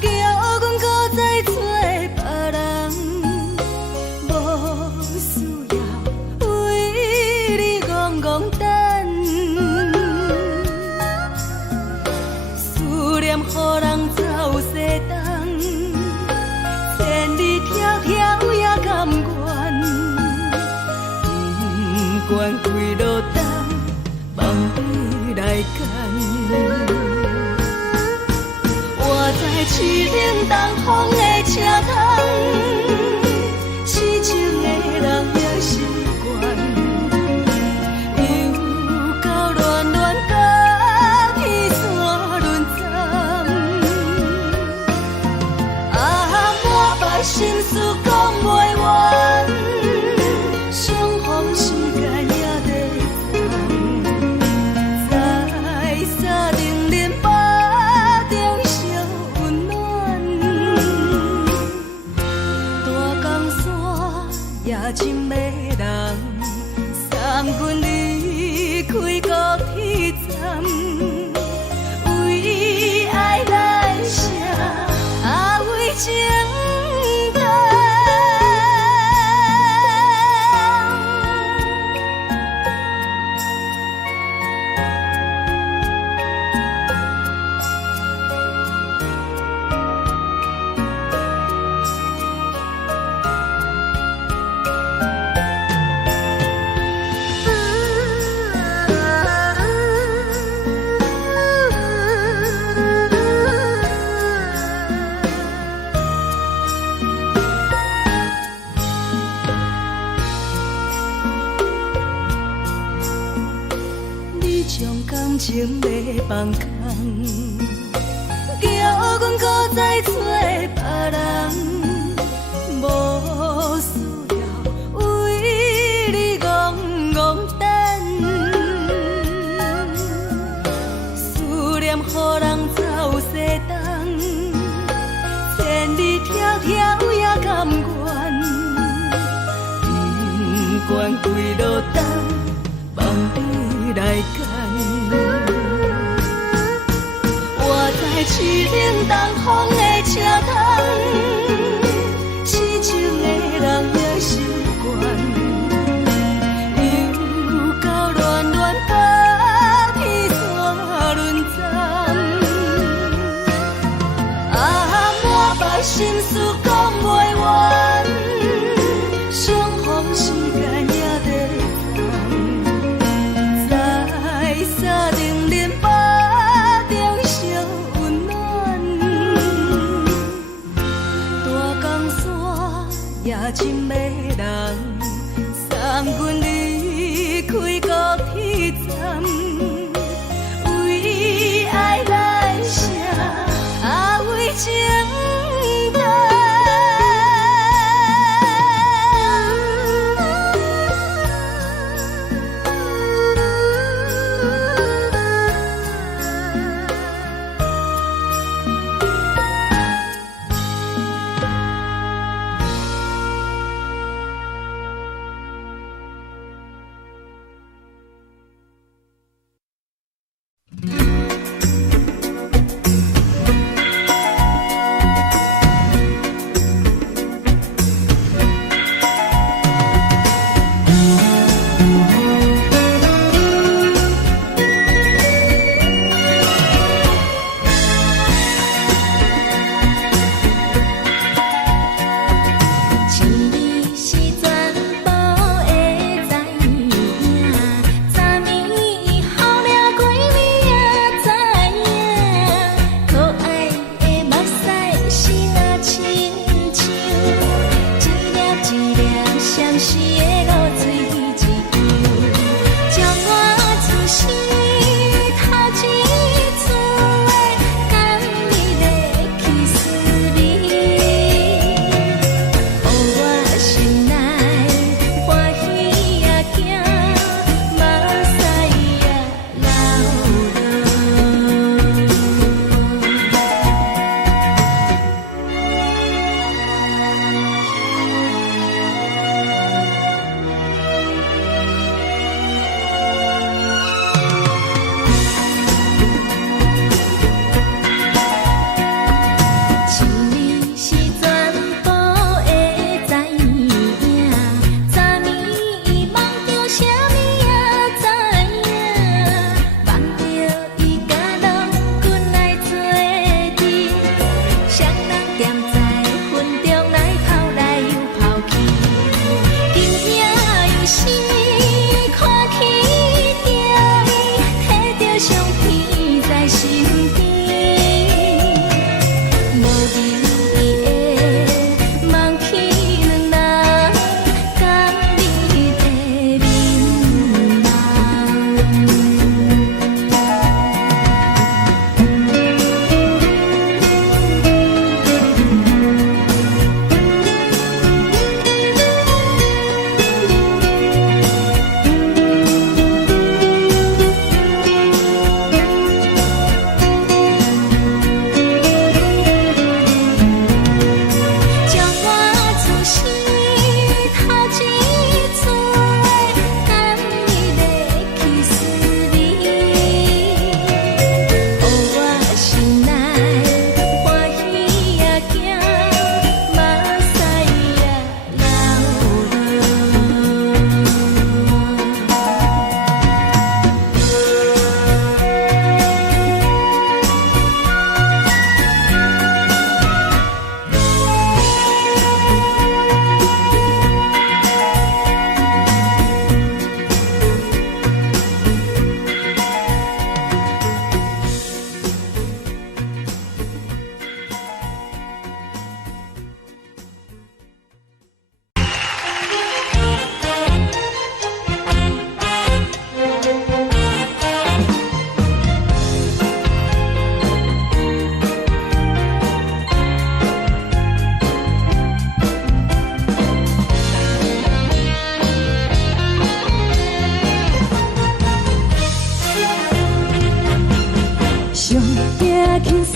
叫阮搁再找别人，无需要为你戆戆等，思念予人走西东，千里迢迢也甘愿，不管开路灯。梦里来干，我在凄冷东风的车窗，痴情的人也习惯，又到乱乱甲彼山论站，满腹心事讲袂完，相逢时间也在。深的人送阮离开高铁站，为爱来写为情长。将感情卖放空，叫阮搁再找别人，无需要为你戆戆等，思念予人走西东，千里迢迢也甘愿，不管开路灯，梦里来干。我在凄冷东风的车窗，痴情的人也习惯，又到乱乱甲彼山论站，满腹心事讲袂完，相逢时间也在。沙定连巴中烧温暖，大江山也深的人送阮离开高铁站，为爱来写为情。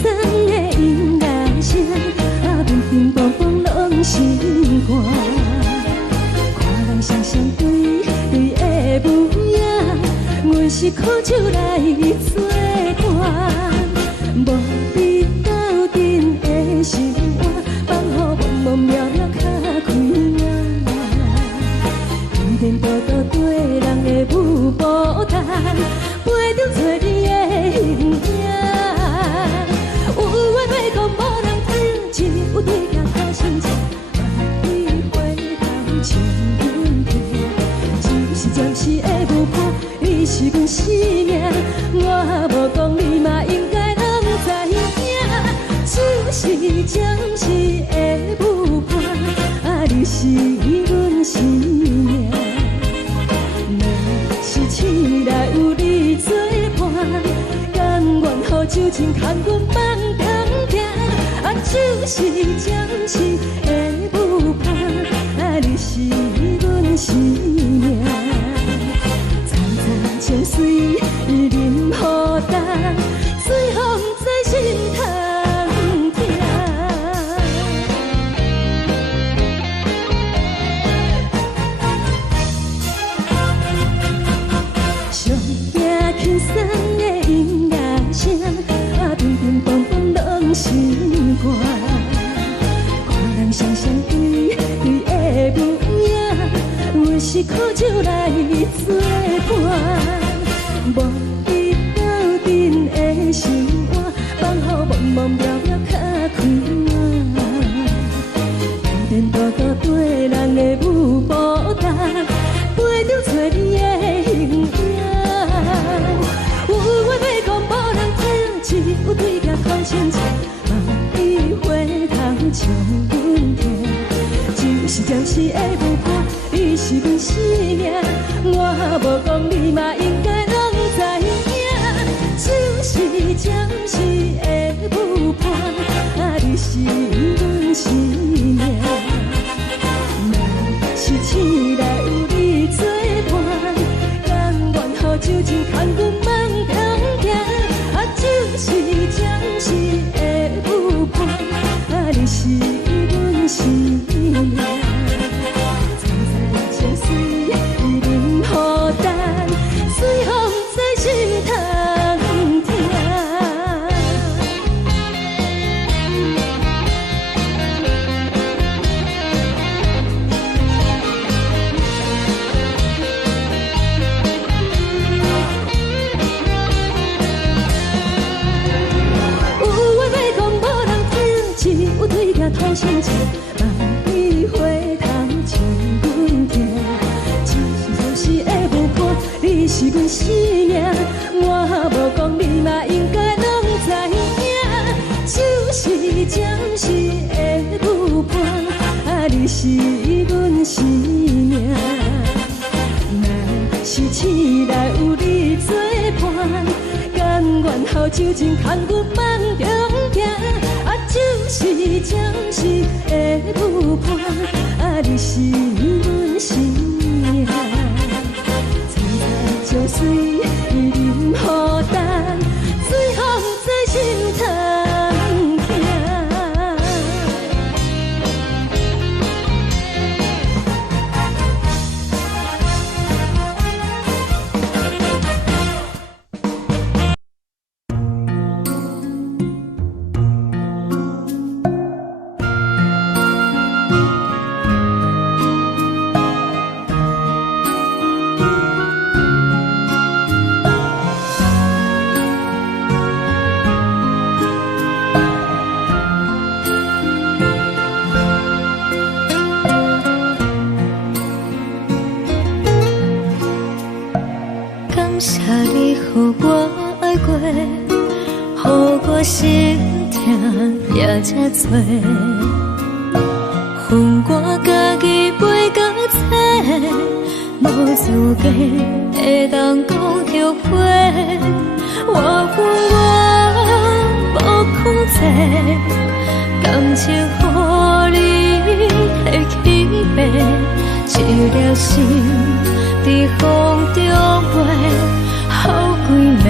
送的音乐声，冰冰风风拢心肝。看人双双对对的模样，阮是苦酒来作伴。无你斗阵的心肝，放予茫茫渺渺较开眼。颠颠倒倒对人的舞步弹，陪着做你的形影。有话要讲无人听，只有对镜头心情，万里回头唱阮听。就是暂时的舞伴，你是阮生命，我无讲你嘛应该拢知影。就是暂时的舞伴，你是阮生命。是醒来有你作伴，甘愿予酒精牵阮放空行。就是暂时的舞伴，你是阮生命。早早情水任何等，随风在心头。轻松的音乐声，乒乒乓乓拢心肝。看人双双对对的模样，阮是苦酒来作伴。无你斗阵的心肝，放予茫茫渺渺较开眼。颠颠倒倒对人的舞步弹，陪着做你的形影。有话要讲无人听，只有对镜头心情，万里回头唱阮听。就是暂时的舞伴，你是阮生命，我无讲你嘛应该拢知影。就是暂时的舞伴，你是阮生命。若是醒来有你作伴，甘愿予酒精牵阮放空行。就是暂时的舞伴，你是阮生命。早早情水任何等，随风在心头听。头心情，万里回头唱阮听。就是的舞伴，你是阮生命，我无讲你嘛应该拢知影。就是暂时的舞伴，你是阮生命。若是醒来有你作伴，甘愿予酒精牵阮放中行。就是暂时的舞伴，你是阮生命。早早情水任何等，随风在心头听。谢你，予我爱过，予我心痛也这多。恨我家己袂到切，无资格会当讲着话。我恨我无控制，感情予你会起飞，一粒心伫风中飞。好几暝，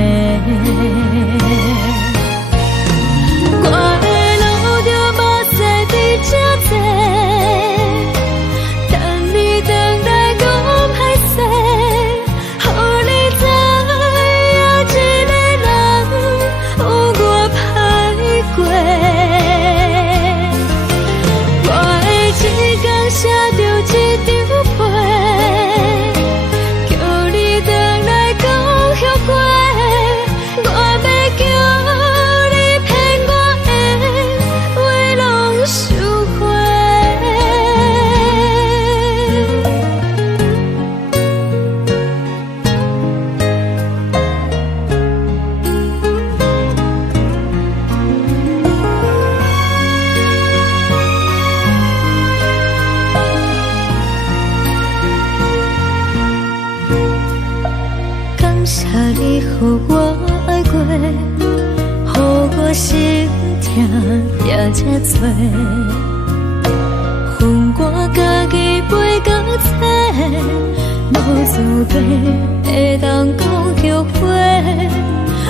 感谢你予我爱过，予我心痛也这多。恨我家己背到这，无资格会当讲后悔。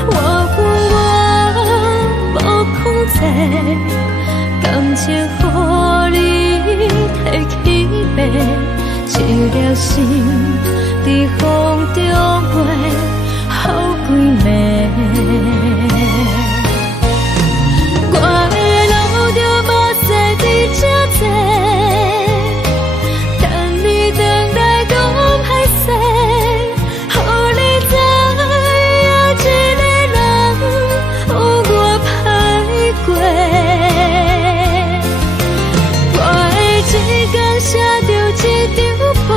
我恨我无控制，感情予你提起白，一粒心在风中飞，好几暝。我的路就无细伫这多，等你回来讲歹势，予你知影一个人有我歹过。我的一天写着一张被，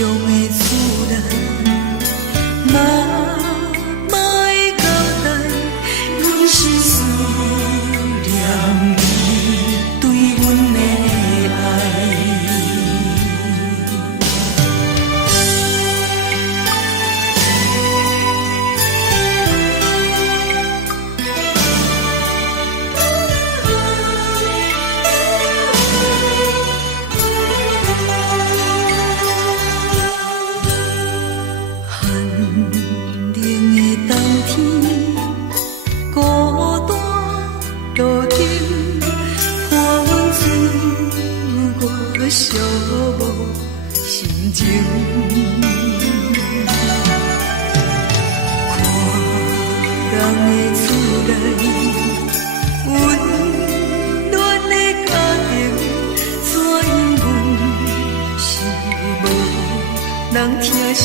乡的厝内，嘛会交代，阮是思念你对阮的爱。寂寞心情，看人的厝内温暖的家庭，怎因阮是无人疼惜？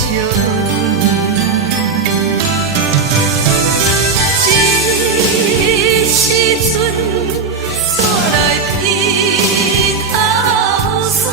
这时阵煞来鼻头酸。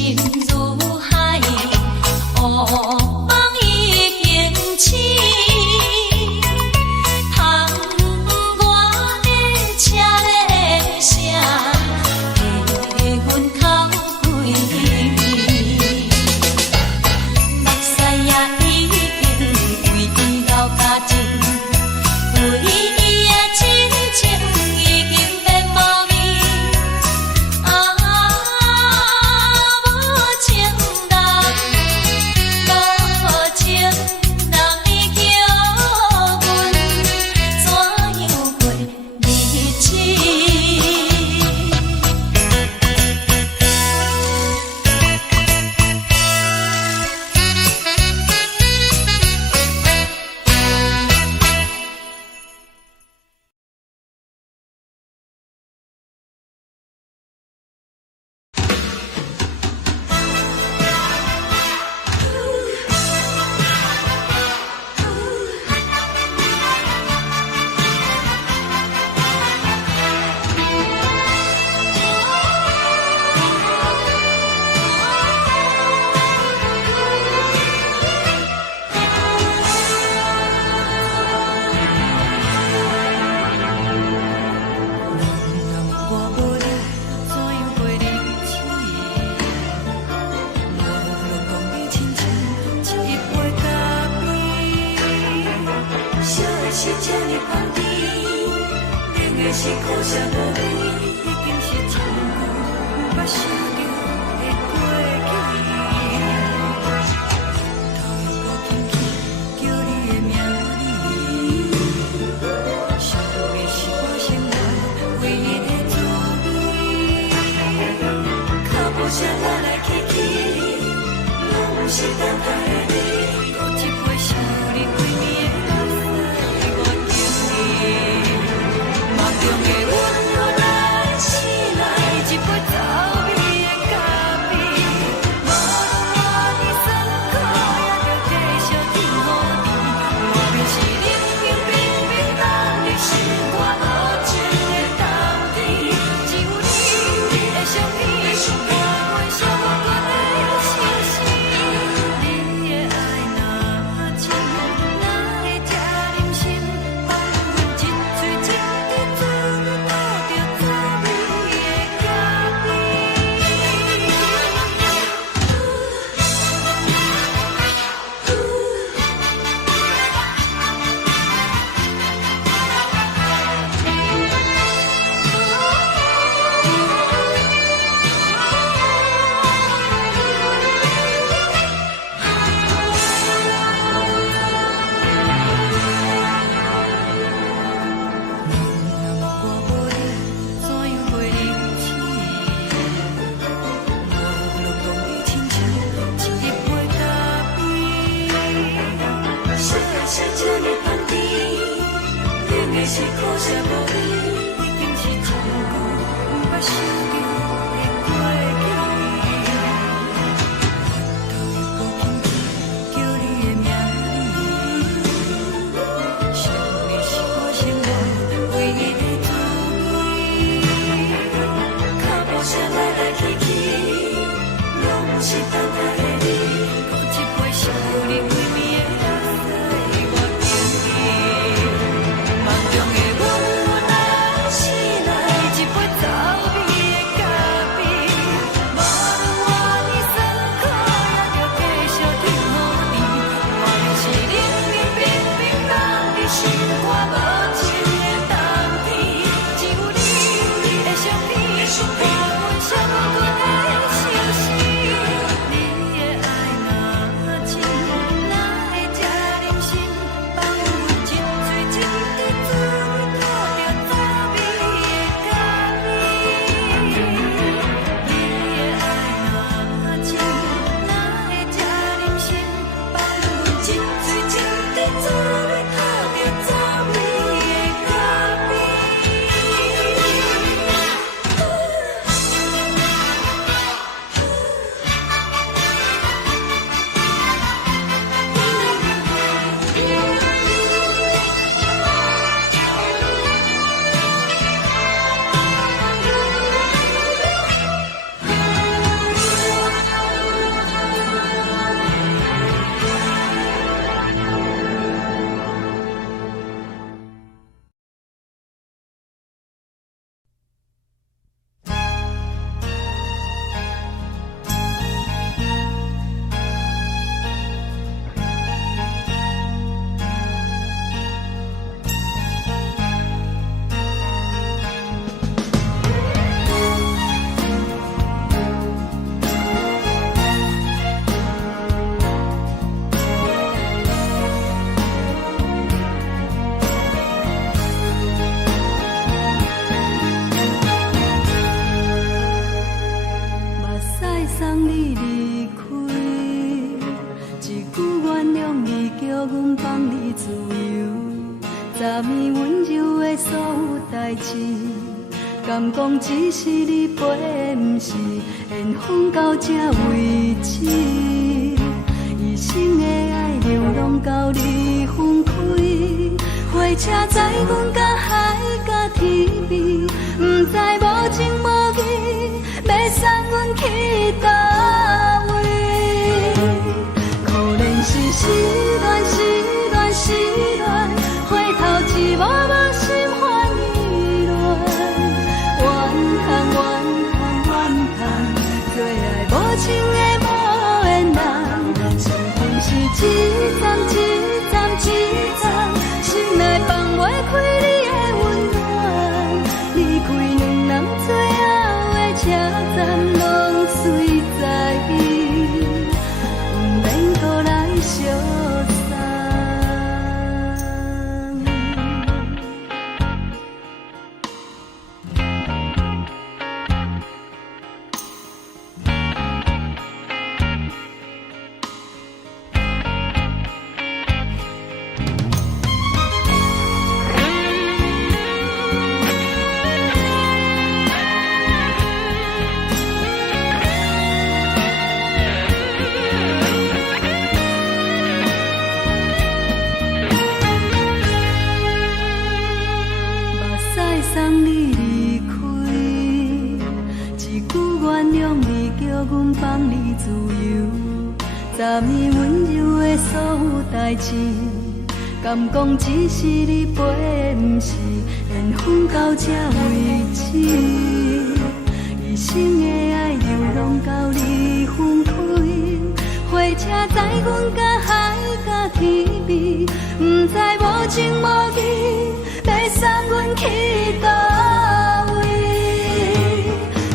心如海，乌梦已经醒。窗外的车的声，在阮口归暝。目屎也已经为老家情，为伊的真情已经变无味。无情人，无情人，你叫阮怎样过日子？是这呢放甜，冷的是苦涩无味，已经是真久捌想着的过去。头又搁轻轻叫你的名字，想的是我生活唯一的滋味。脚步声来来去去，拢是等待的你，搁一杯想你几暝的目屎。梦中的阮又来醒来，一杯走味的咖啡，无论我的酸苦，也着继续甜予你。莫名是冷冷冰冰，人的心肝无情的冬天，只有你的相片，我阮伤痕的心事。你的爱若深，哪会这忍心放阮一嘴情的滋味，倒着滋味的咖啡。我无你怎样过日子？无路讲你亲像一杯咖啡，烧的是这呢放甜，冷的是苦涩无味，已经是真久捌想着的过去。头又搁轻轻叫你的名字，想的是我生活唯一的滋味。脚步声来来去去，拢是等待的你，搁一杯想你几暝的目屎，我敬你。梦中的阮又来自由，昨暝温柔的所有代志，敢讲只是你陪，不是缘分到这为止。一生的爱流浪到你分开，火车载阮到海角天边，不知无情无义，要送阮去倒位？可怜是失恋，失恋，失恋，回头一幕幕心烦意乱，怨叹，怨叹，怨叹，最爱无情的无缘人，相分是一站一站一站，心内放袂开你的温暖，离开两人最后的车站，拢随在伊，不免搁来相送。送你离开，一句原谅你，叫阮放你自由。昨暝温柔的所有代志，敢讲只是你陪，不是缘分到这为止。一生的爱流浪到你分开，火车载阮到海角天边，不知无情无义，要送阮去倒位？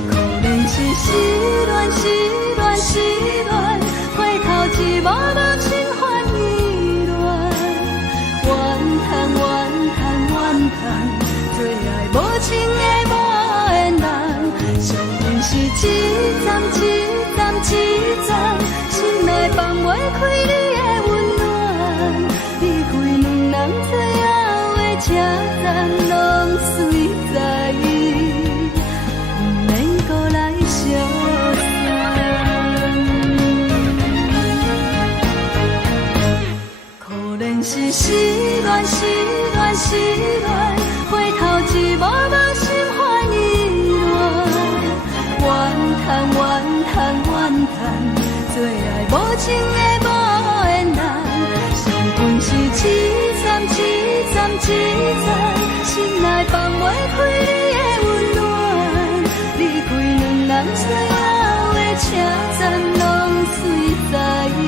可怜是失恋，失恋，失恋，回头一幕幕心烦意乱，怨叹，怨叹，怨叹，最爱无情的无缘人，相分是一站一站一站，心内放袂开你的温暖，离开两人最后的车站，拢随在伊，不免搁来相送。可怜是失恋，失恋，失恋，回头一幕幕心烦意乱，怨叹，怨叹，怨叹，最爱无情的无缘人，相分是一站一站一站，心内放袂开你的温暖，离开两人最后的车站，拢随在伊，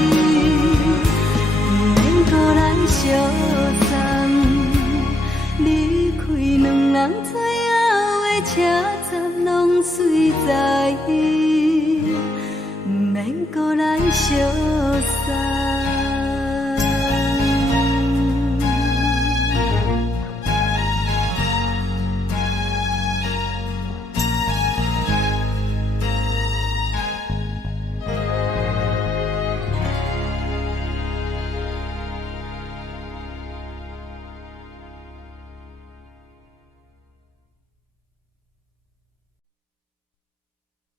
不免搁来相送。离开两人最后的车站，拢随在伊，不免搁来相送。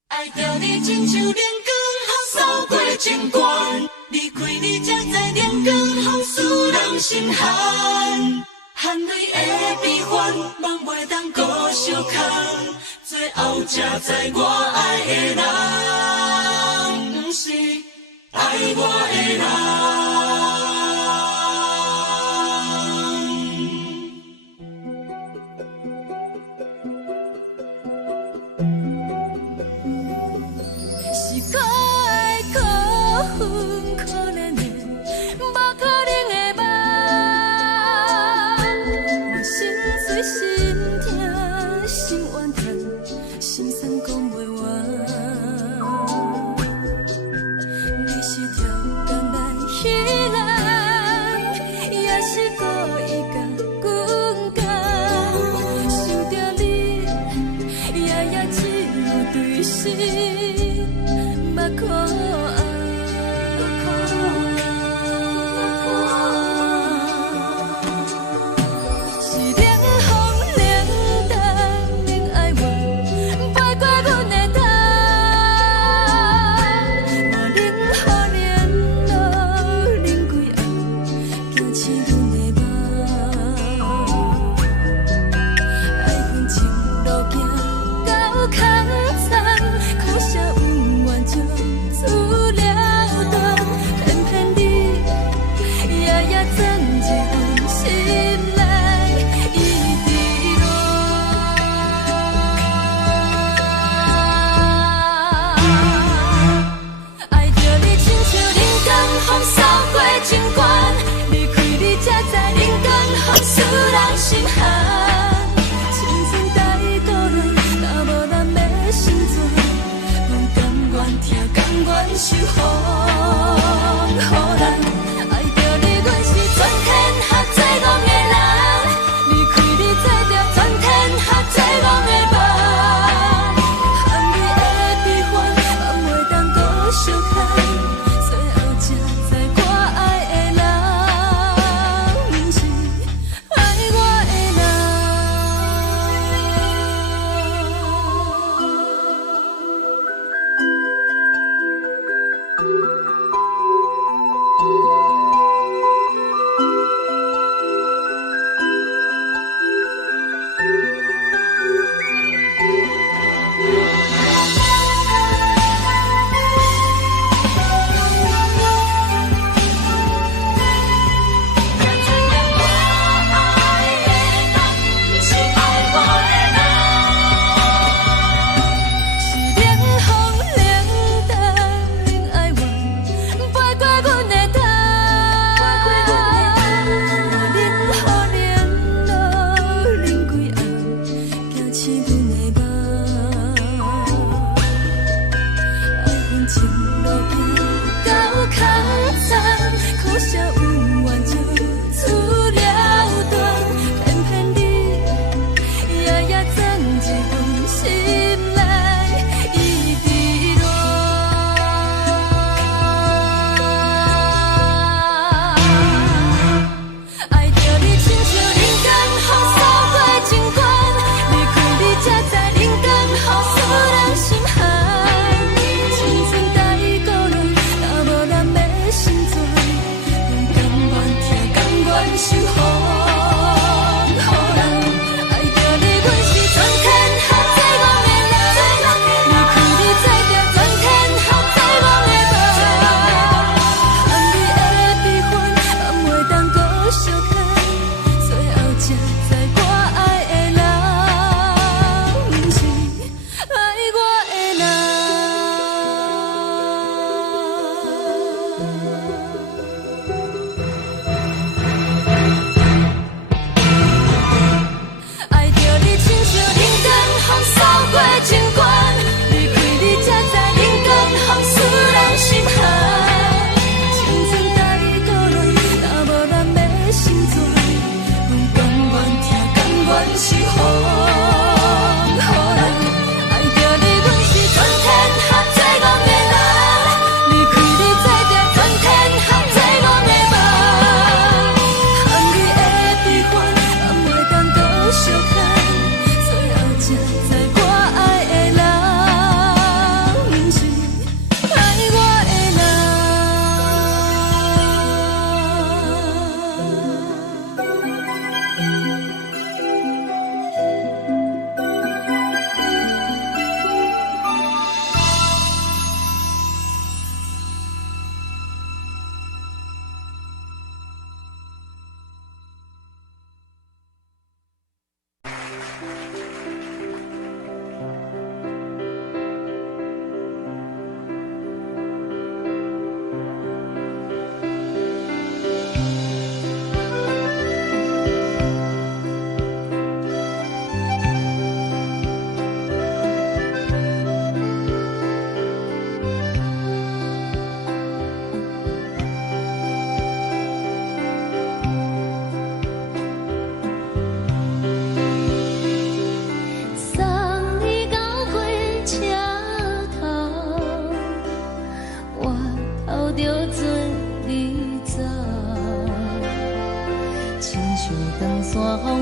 爱着你亲像亮光，雨扫过情关，离开你才知亮光风使人心寒。含泪的悲欢，望袂当搁相牵，最后才知我爱的人，不是爱我的人。可怜的，无可能的梦，我心碎心痛心怨叹，心酸讲袂完。你是条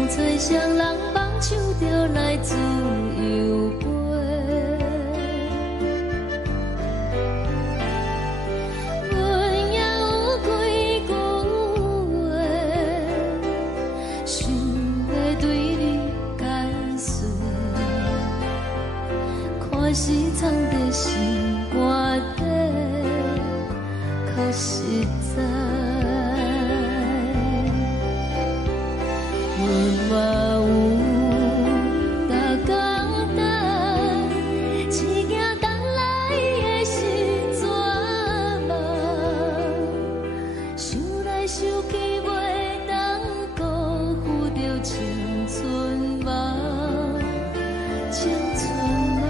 吹双人梦唱着来自由飞，阮也有几句话，想要对你解释，看是藏在心肝底，较实在。 嘛有逐工等，一件等来的时阵梦，想来想去袂当辜负着青春梦，青春梦，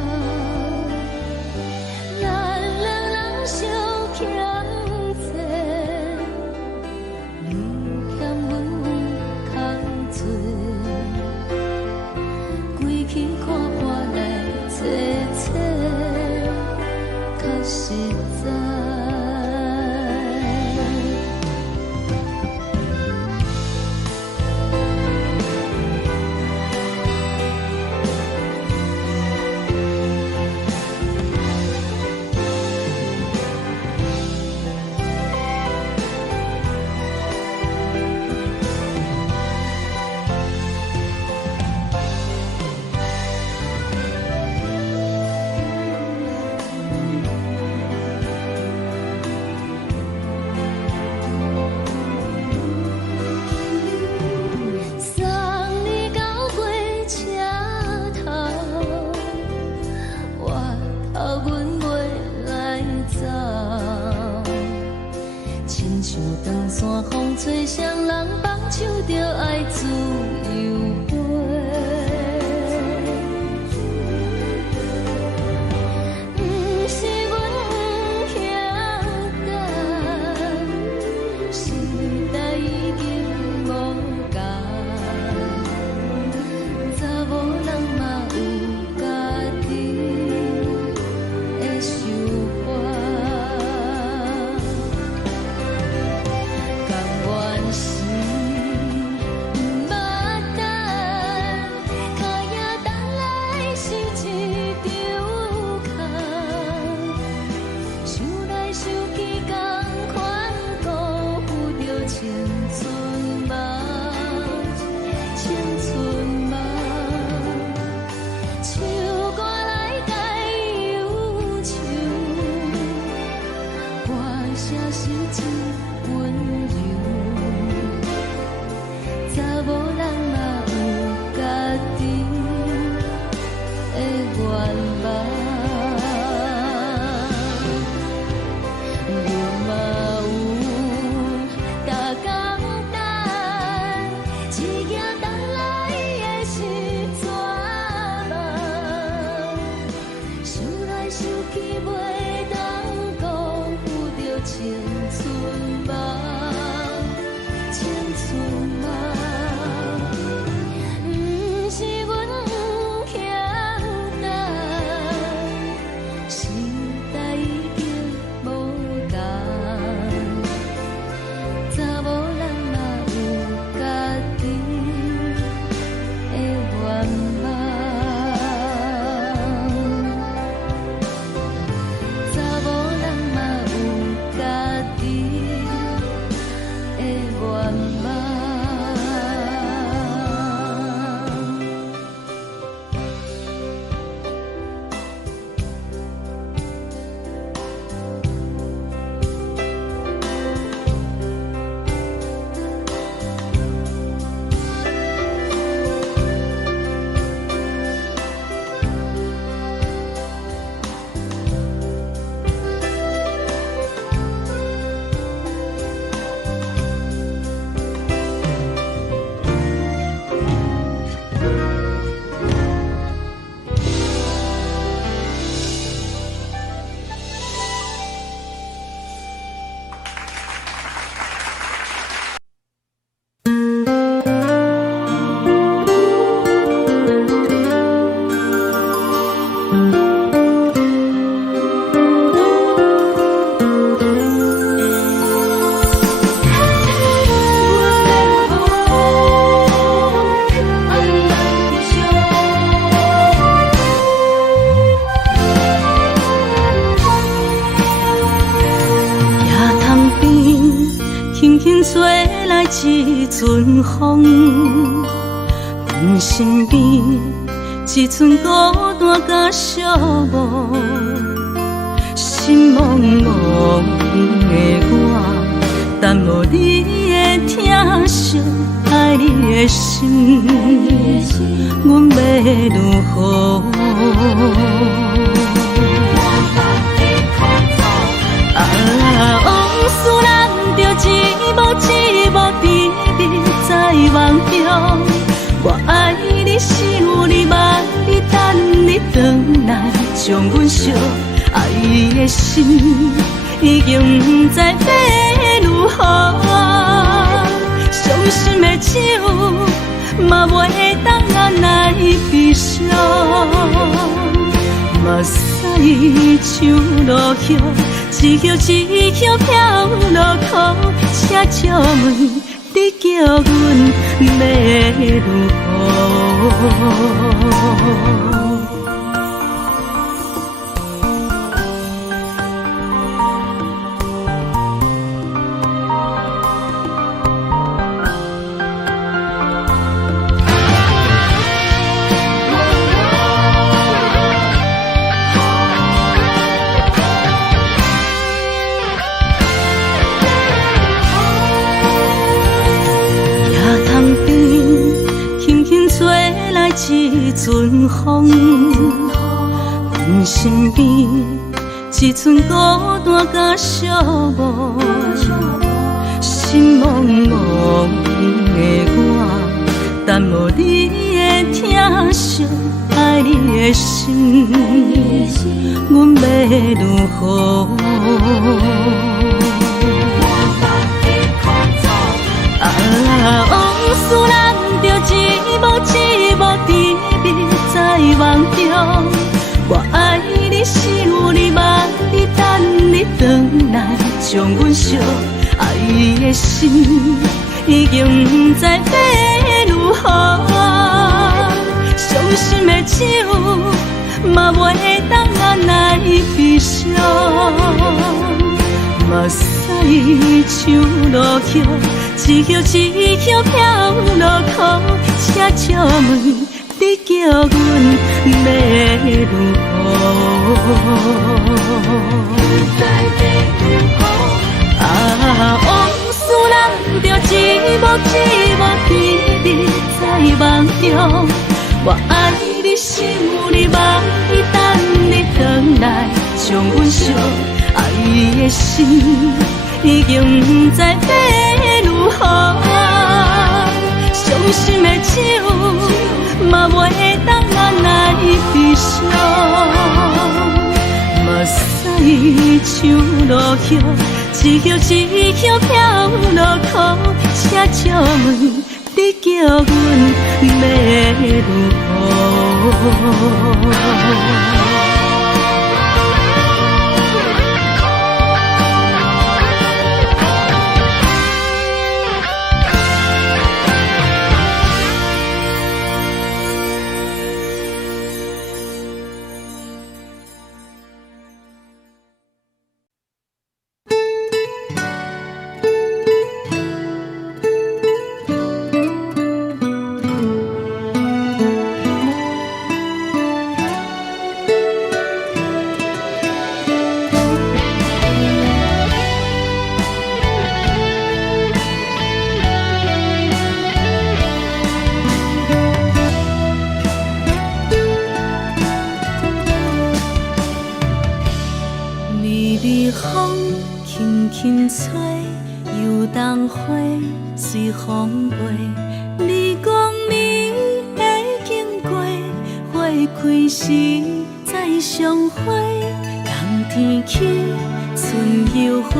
咱两人相欠债，亲像长山风吹双人放手着爱自由飞。不是阮不晓得，时代已经无共，查某人嘛有家己的想法。甘愿是不捌等，脚也等来是一场空。想来想去，同款辜负着青春梦，青春梦。唱歌来解忧愁，歌声是一温柔。查某人嘛有家己的愿望，阮嘛有大工等，一件等来的是绝望。想来想去，袂当辜负着青春梦，青春梦。不是阮不晓得，时代已经无共，查某人嘛有家己的愿望。查某人嘛有家己的愿望。轻轻吹来一阵风，阮身边一寸孤单甲寂寞，心茫茫的我，等无你的疼惜，爱你的心，阮要如何？往事人着一幕一幕甜蜜在梦中，我爱你想你望你等你回来，将阮惜爱的心已经不知要如何。伤心的手嘛袂当按来悲伤，目屎像落雨，一曲一曲飘落雨，请借问你叫阮要如何？一阵风，阮身边一寸孤单甲寂寞。敢无你会疼惜爱你的心，阮要如何？往事人着一幕一幕甜蜜在梦中。我爱你，想你，望你，等你回来，将阮惜爱的心已经不知要如何。伤心的手嘛袂当按来悲伤，目屎像落雨，一叶一叶飘落雨。请借问你叫阮要如何？往事人着一幕一幕甜蜜在梦中。我爱你，想你，望你，等你回来，将阮惜爱的心已经不知要如何。伤心的手嘛袂当按来悲伤，目屎像落雨，一叶一叶飘落雨。请借问你叫阮要如何？随风飞，你讲你会经过，花开时再相会。冬天起，春又回，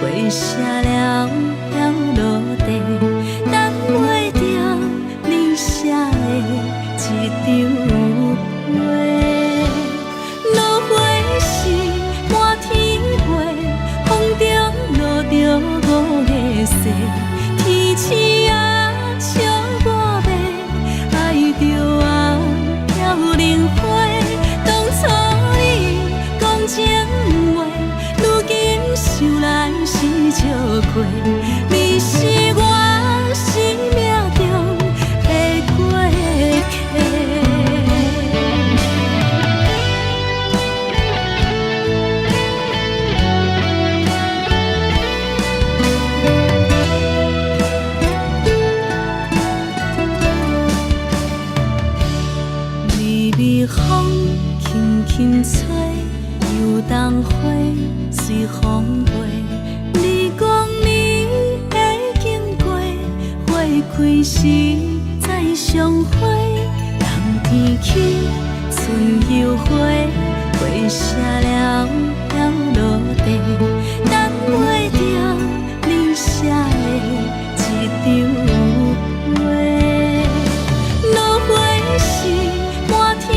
花谢了飘落地，等袂着你写的一张画。落花时满天飞，风中落着五个色。天星啊，笑我迷，爱着啊飘零花。当初你讲情话，如今想来是笑过。你是我生命中的过客。风轻轻吹，游动花随风飞。你讲你会经过，花开时再相会。冬天起，春又回，花谢了飘落地，等袂着你写的一张画。落花时满天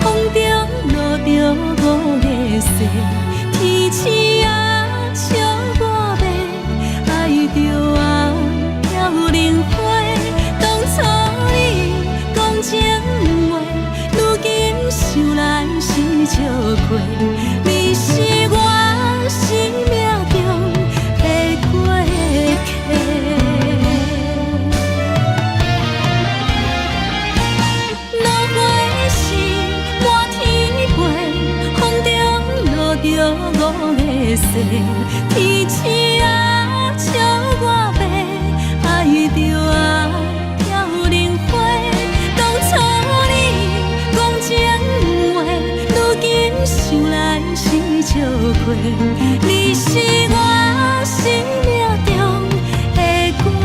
风中落着五个色，天星啊笑我迷，爱着啊飘零花。当初你讲情话，如今想来是笑过。你是我生命中的过客。着五个色，天星啊笑我迷，爱着啊飘零花。当初你讲情话，如今想来是笑过。你是我生命中的过客。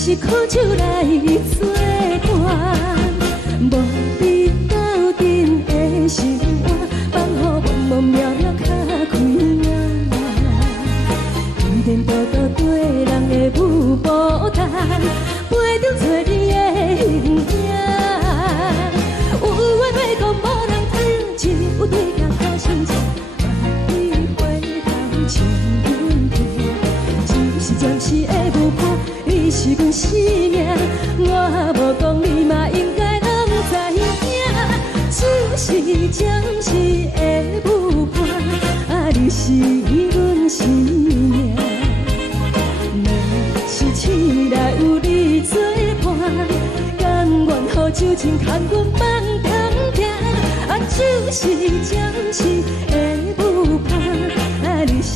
是苦酒来作伴，无你斗阵的生活，放乎茫茫渺渺较快活。一点多多对人的舞步弹，陪着做你的形影。有话要讲无人听，只有对镜头相称，万里回头唱阮听，就是暂时的舞伴。 你是阮生命，我无讲你嘛应该拢知影。就是暂时的舞伴，啊，你是阮生命。若是醒来有你作伴，甘愿予酒精牵阮放通行。啊，就是暂时的舞伴，啊，你是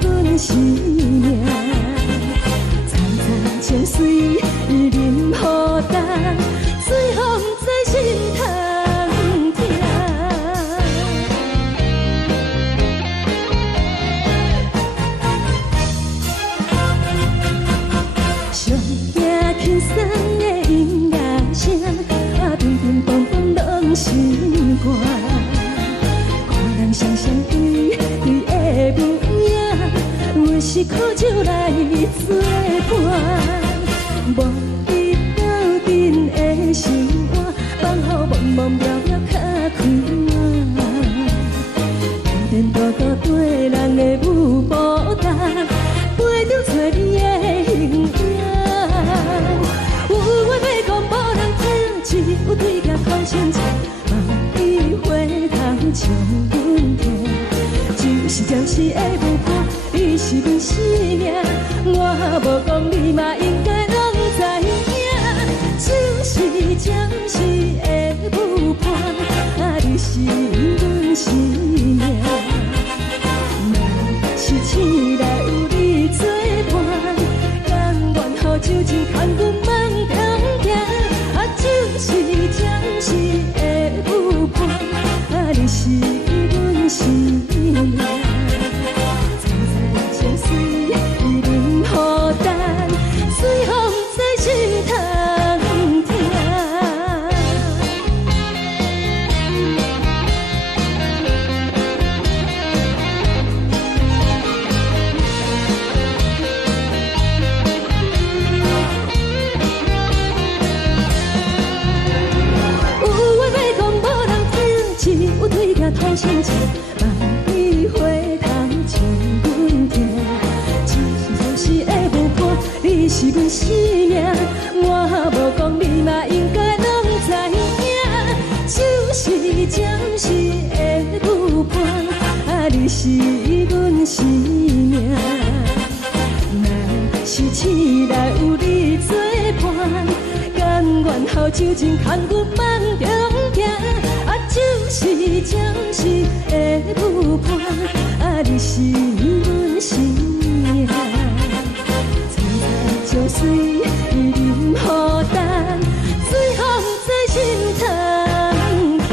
阮生命。 情水伊淋雨淡，水风在心头痛。上惊轻松的音乐声，啊，乒乒乓乓拢心肝。看人双双对对的模样，我是苦酒来作伴。 无你斗阵的生活，放乎茫茫渺渺较快活。一点多多对人的舞步弹，陪着做你的形影。有话要讲无人听，只有对镜头相称，万里回头唱阮听。就是暂时的舞伴，你是阮生命，我无讲你嘛应该。 就是暂时的舞伴，啊，你是阮生命。若是醒来有你作伴，甘愿予酒精牵阮放通行。啊，就是暂时的舞伴，啊，你是阮生命。站在情水伊淋雨淡，水风在心头。 头相称，万里回头唱阮听。就是暂时的舞伴，你是阮生命，我无讲你嘛应该拢知影。就是这。是的舞伴，啊，你是阮生命。若是醒来有你作伴，甘愿好像真空阮梦中行，啊，就是暂时的舞伴，啊，你是阮生命。青菜椒水伊任何等，水风在心头行。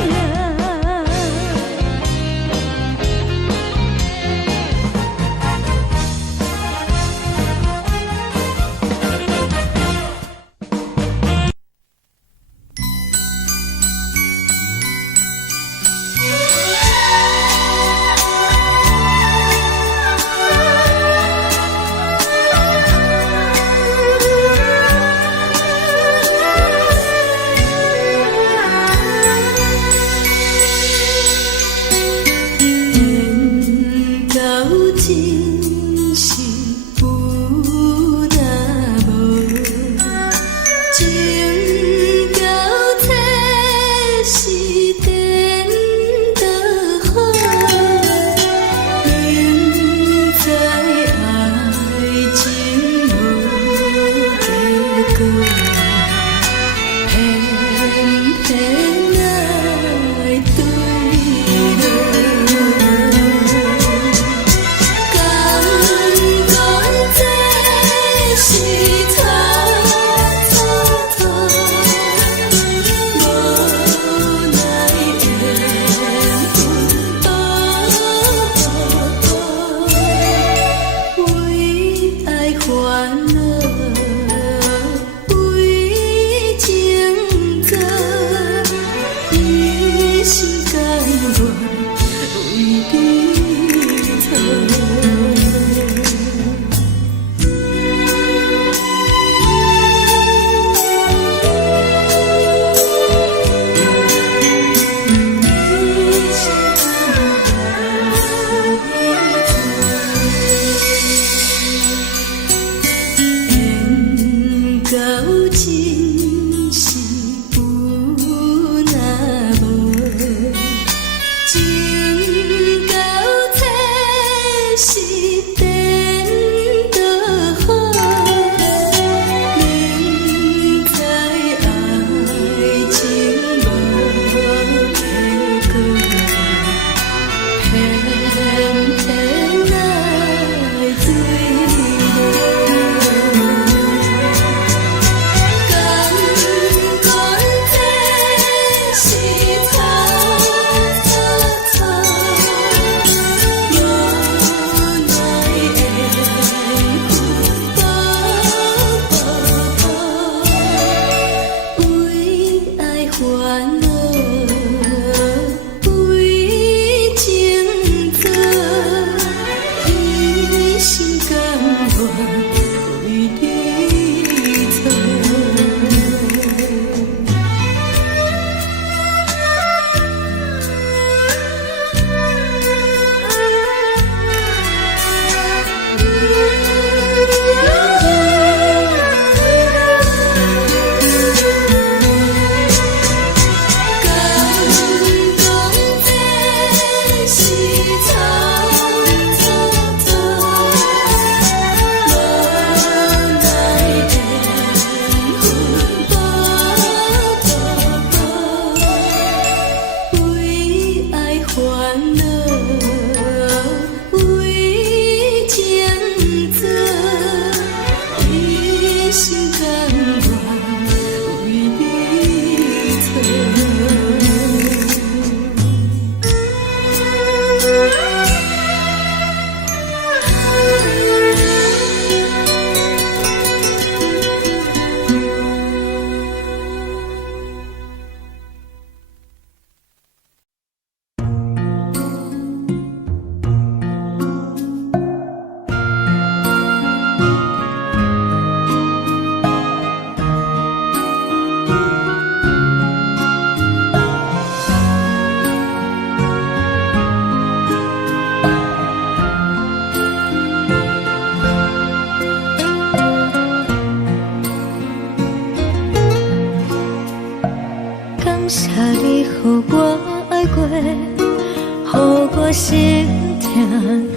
予我心痛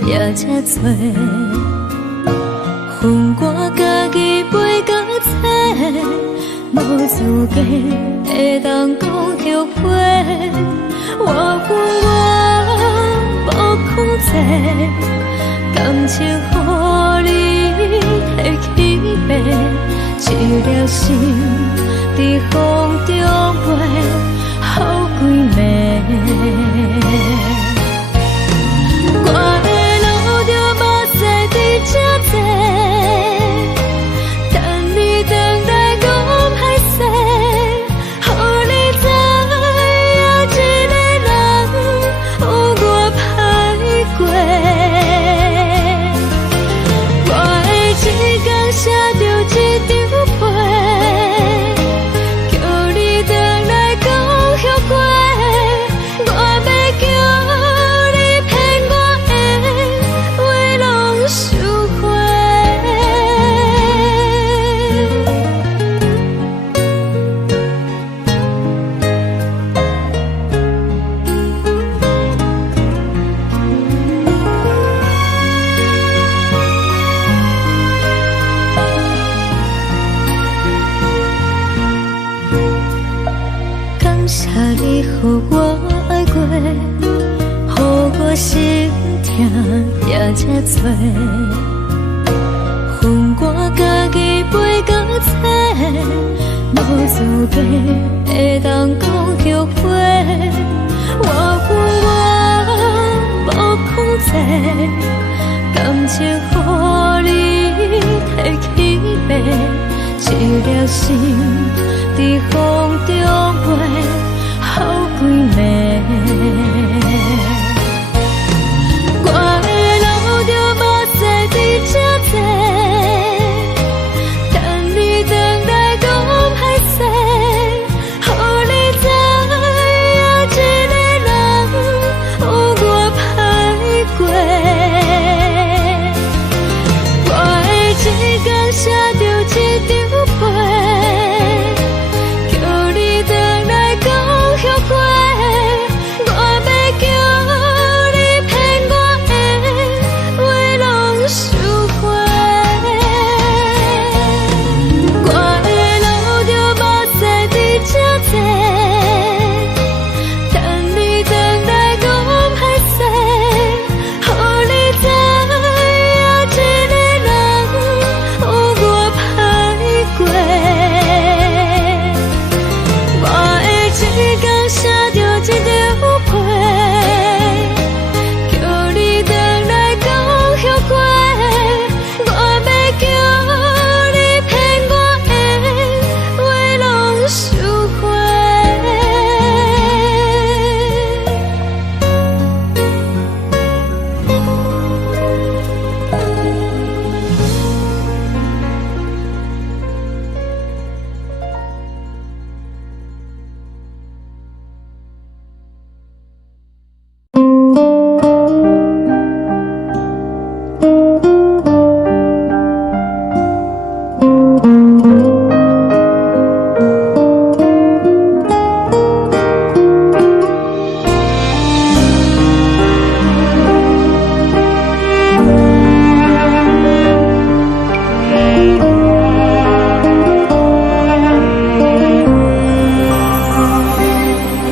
也这多。恨我家己袂到切，无资格会当讲后悔。我恨我无控制，感情予你提起白，一粒心在风中飞，好几暝。我的路就无西伫这多，等你回来讲歹势，予你知影一个人有我歹过。我的一天写着一张被，叫你回来讲后悔。我要叫你骗我的话拢收回。感谢你予我爱过，予我心痛也这多。恨我家己袂到切，无资格会当讲后悔。我恨我无控制，感情予你提起白，一粒心在风中飞，好几暝。我的路就无西伫这多，等你回来讲歹势，予你知影一个人有我歹过。我的一天写着一张被，叫你回来讲后悔。我要叫你骗我的话拢收回。我的路就无西伫这多，等你回来讲歹势，予你知影一个人有我歹过。我的一天写着一张被，叫你回来讲后悔。我要叫你骗我的话拢收回。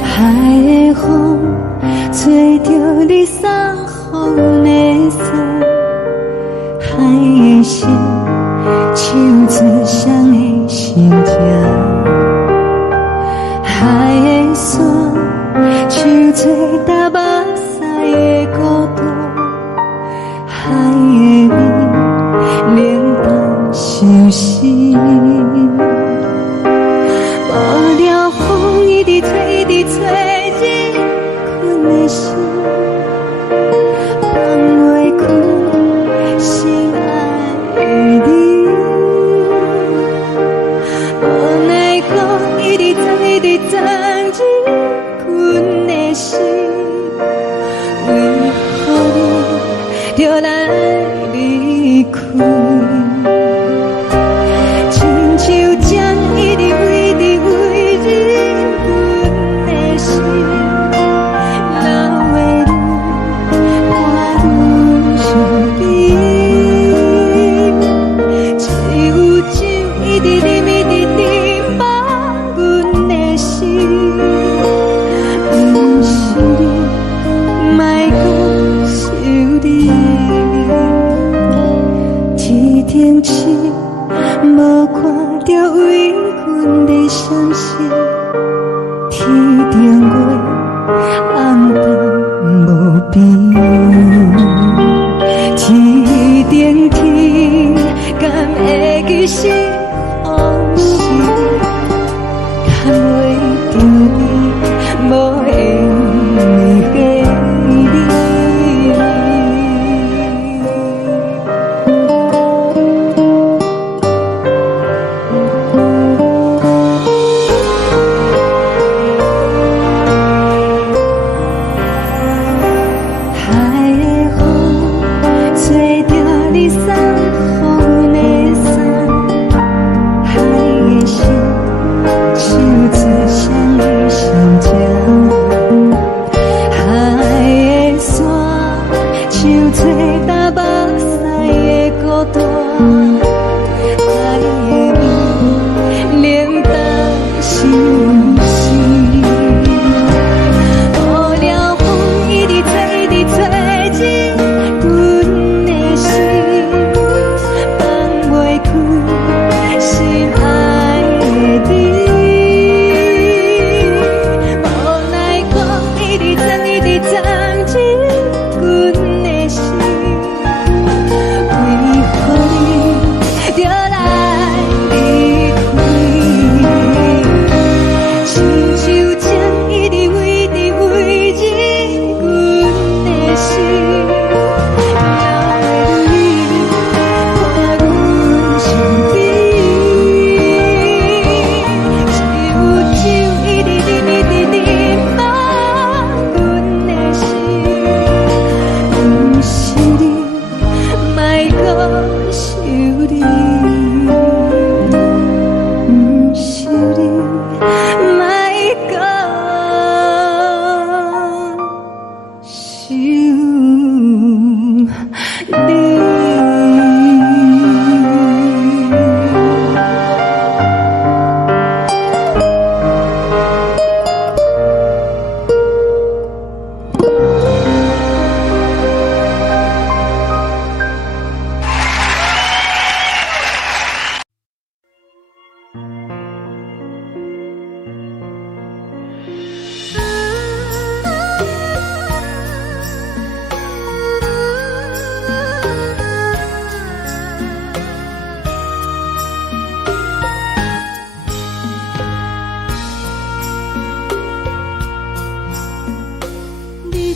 海的风吹着你送风的伞，海的心唱出双的心情，海的山唱出搭目屎的孤独，海的美冷淡伤心。无聊风一直吹，一直吹，日困的心，放袂开心爱你。无奈何一直藏，一直藏，日困的心，为何你就来离开？亲像针一直为日困的心。边，天顶天，敢会记是往事？牵袂着你，无缘给你。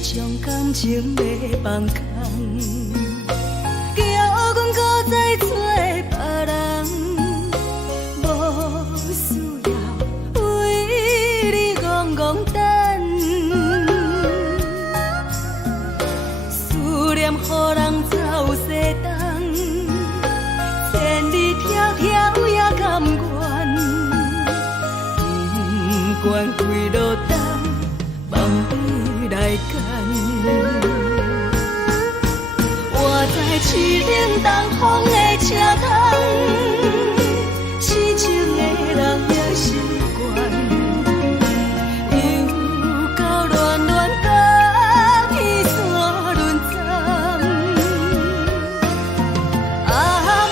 将感情要放空，叫阮搁再找别人，无需要为你戆戆等。思念予人走西东，千里迢迢也甘愿，不管几落冬，梦比来干。我在市顶东风的车窗，痴情的人也习惯，又到恋恋到彼山论斩。啊，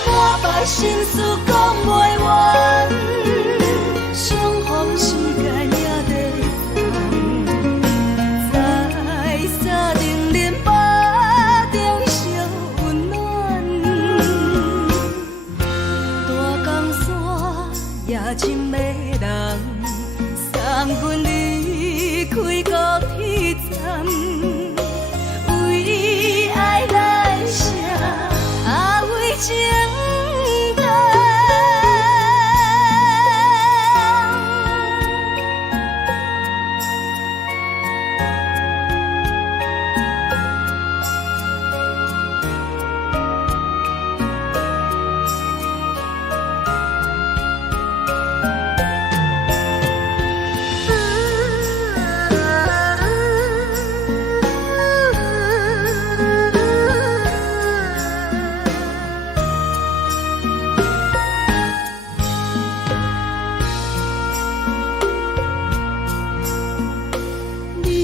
满腹心事讲袂完，相逢时间也在长。在定连巴中烧温暖，大江山夜深的人，送阮离开高铁站，为爱来生，啊为情长。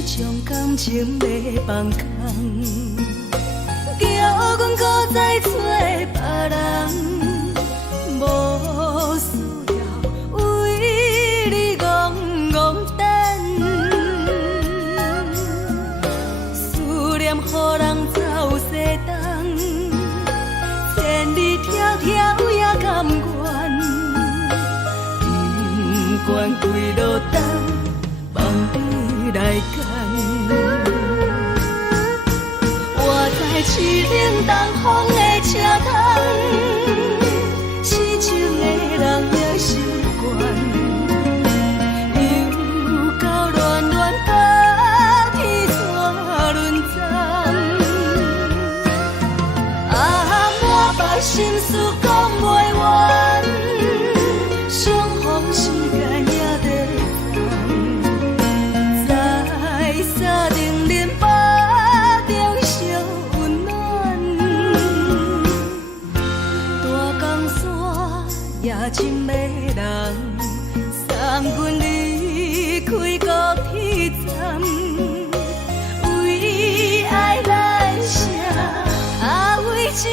将感情要放空，叫阮搁再找别人，无需要为你戆戆等。思念予干。我在去冷东风的车窗，痴情的人也习惯，又到乱乱把天带轮转。满腹心事讲袂完，相逢时间也在烦，在沙定连巴中烧温暖。大江山夜深的人，送阮离开高铁站，为爱来声，为情。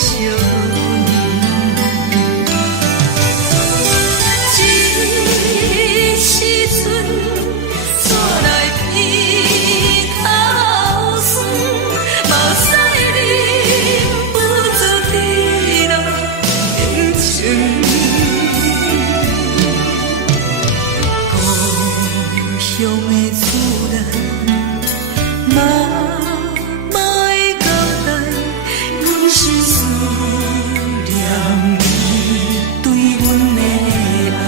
少年。这时阵怎来鼻口酸，嘛使忍不住滴落眼睛。故乡的厝内，嘛会交代，阮是思念你对阮的爱。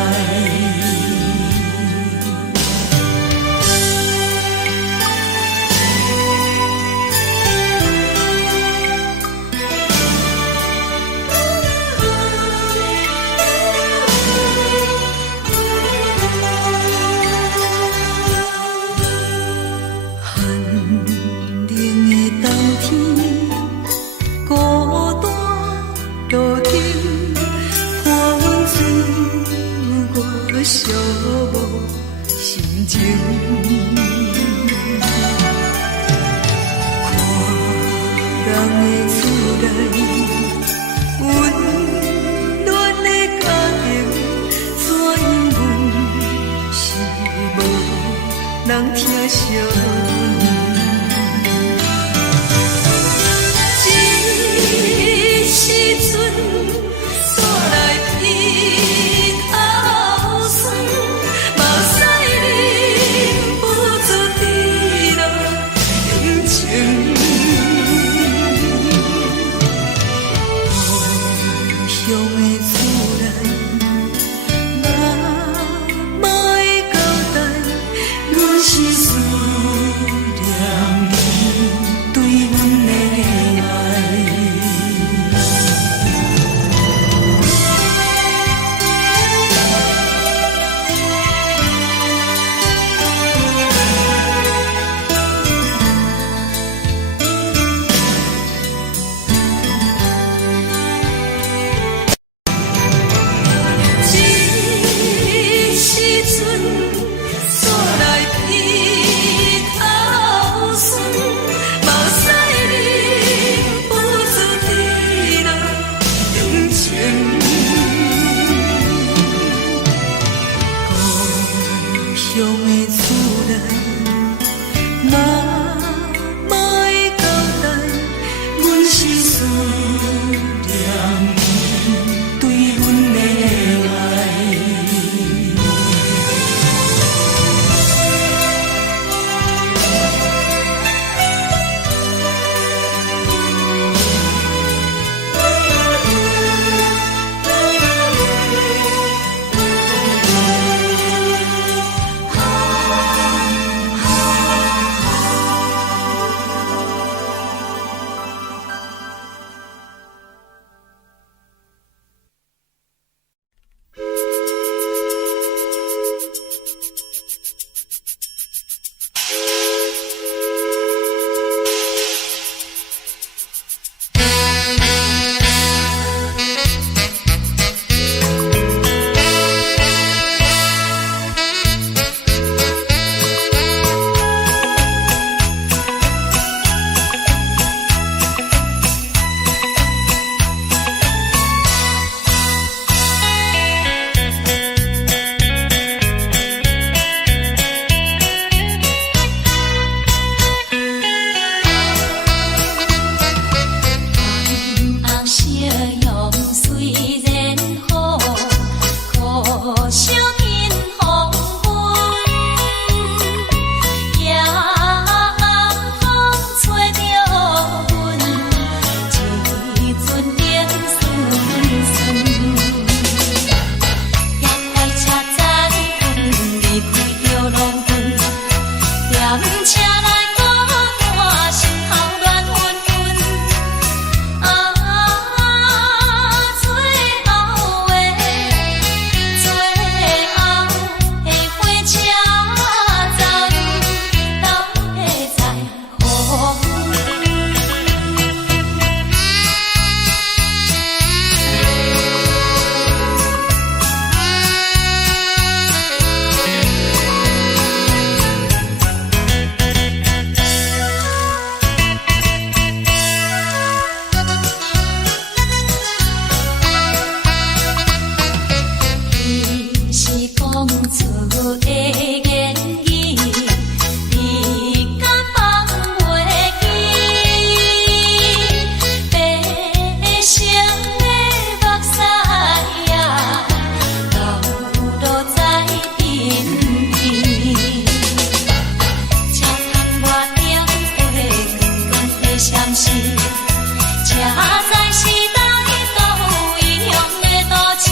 寒冷的冬天，孤单路顶，看阮自我寂寞心情。看人的厝内，温暖的家庭，怎因阮是无人疼惜你？这时阵怎来鼻口酸，嘛使忍不住滴落眼睛。故乡的厝内，嘛会交代，阮是思念你对阮的爱。这时阵怎来鼻口酸，嘛使忍不住滴落眼睛。故乡的厝内，嘛会交代，阮是思念你对阮的爱。的言语，你敢放袂记？白色的目屎呀，流落在身边。车窗外灯火光光的闪烁，车载时代都异样的都市。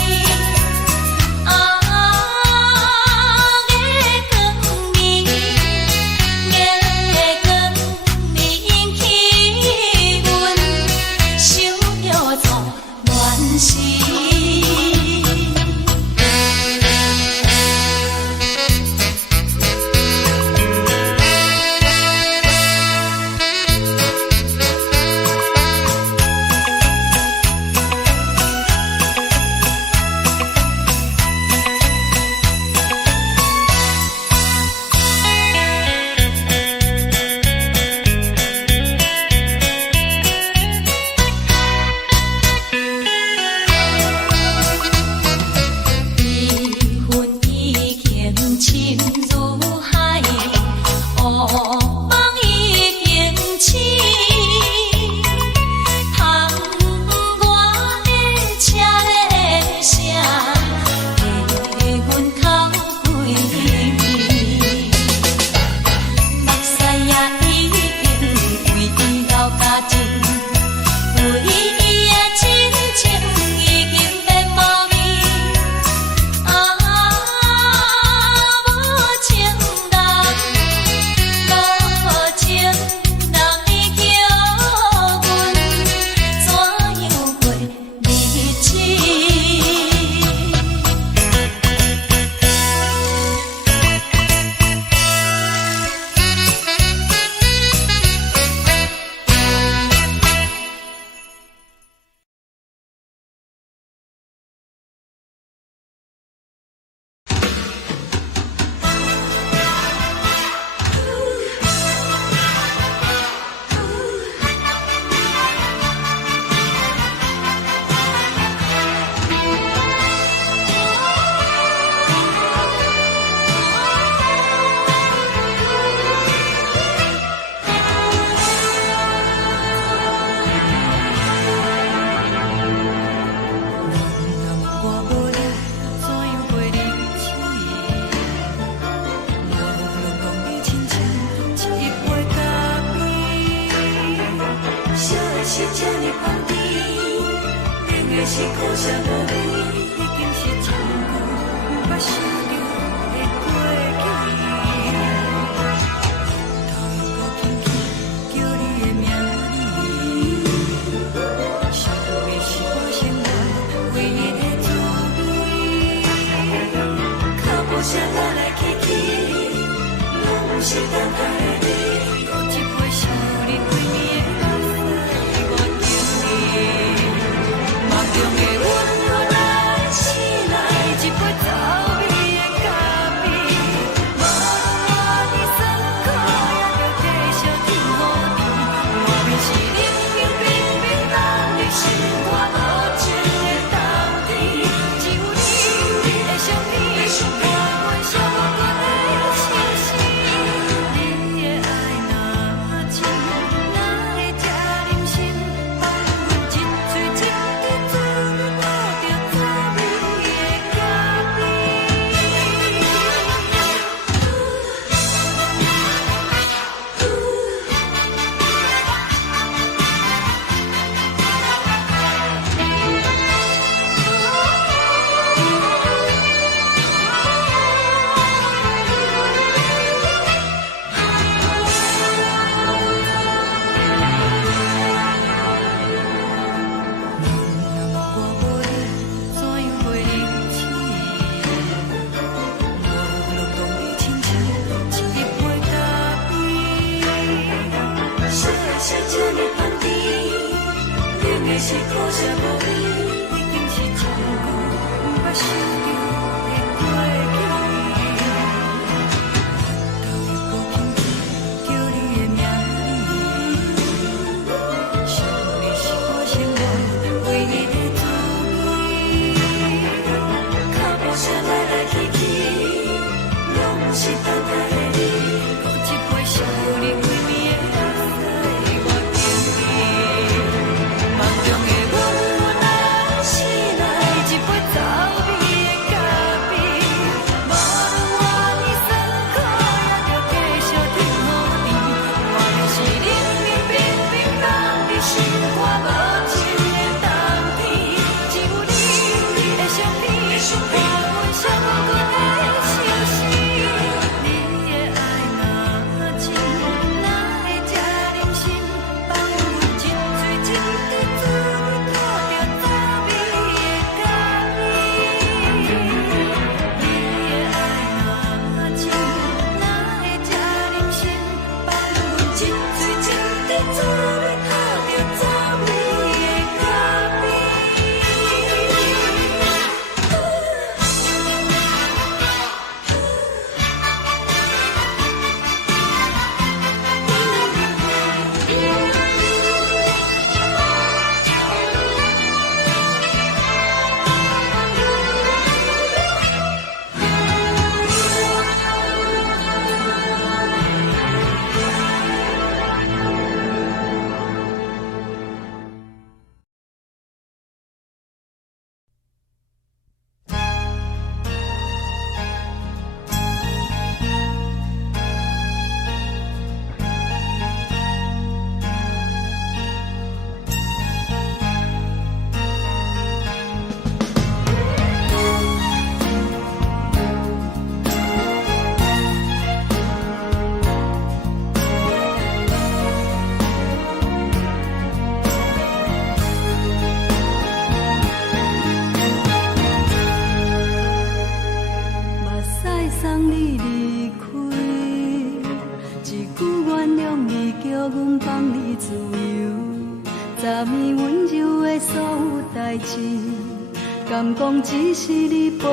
敢讲只是你陪，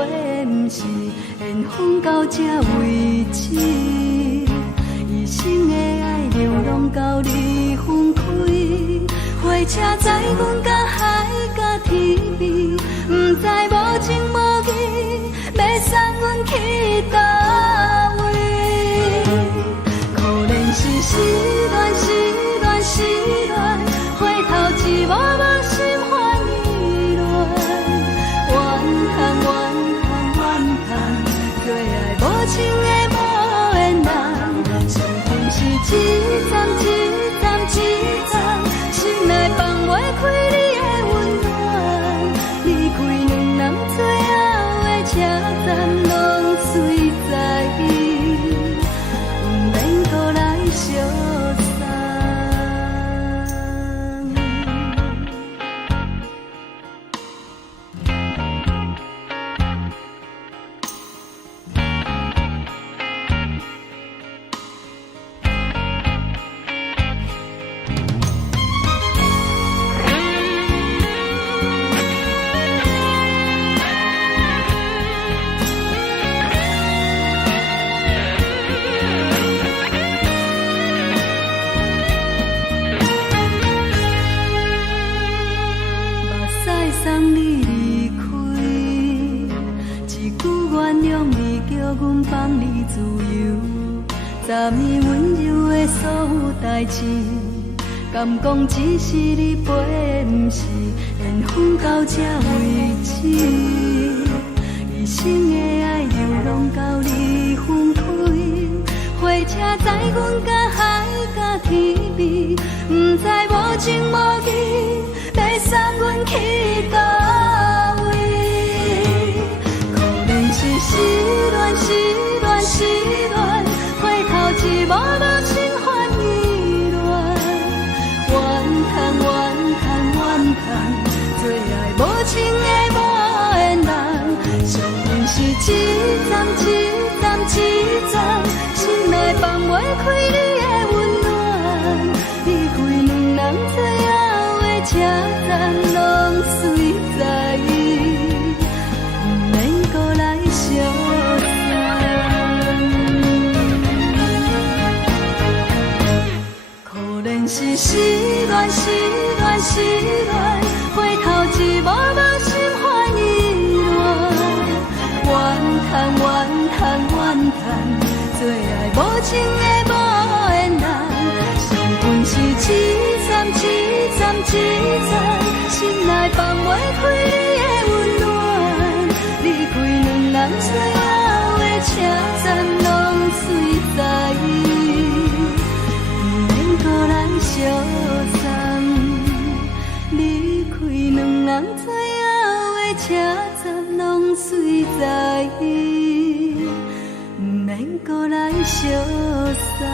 不是缘分到这为止。一生的爱流浪到你分开，火车载阮到海甲天边，不知无情无义，要送阮去倒位？可怜是失恋，失恋，失恋，回头一幕幕心烦意乱，怨叹，怨叹，怨叹，最爱无情的无缘人，上恨是一站一站一站，心内放袂开你的温暖，离开两人最后的车站，拢随在伊，不免搁来相送。送你离开，一句原谅你，叫阮放你自由。昨暝温柔的所有代志，敢讲只是你陪，不是缘分到这为止。一生的爱流浪到你分开，火车载阮到海甲天边，不知无情无义，要送阮去倒位？可怜是失恋，失恋，失恋，回头一幕幕心烦意乱，怨叹，怨叹，怨叹，最爱无情的无缘人，上恨是一站一站一站，心内放袂开你的温暖，离开两人最后的车站，拢随在伊，不免搁来相送。可怜是失恋，失恋，失恋，回头一幕幕心烦意乱，怨叹，怨叹，怨叹，最爱无情的无缘人，上恨是一站一站一站，心内放袂开你的温暖，离开两人最后的车站，拢随在伊，不免搁来相送。离开两人最后的车站，拢随在伊，不免搁来相送。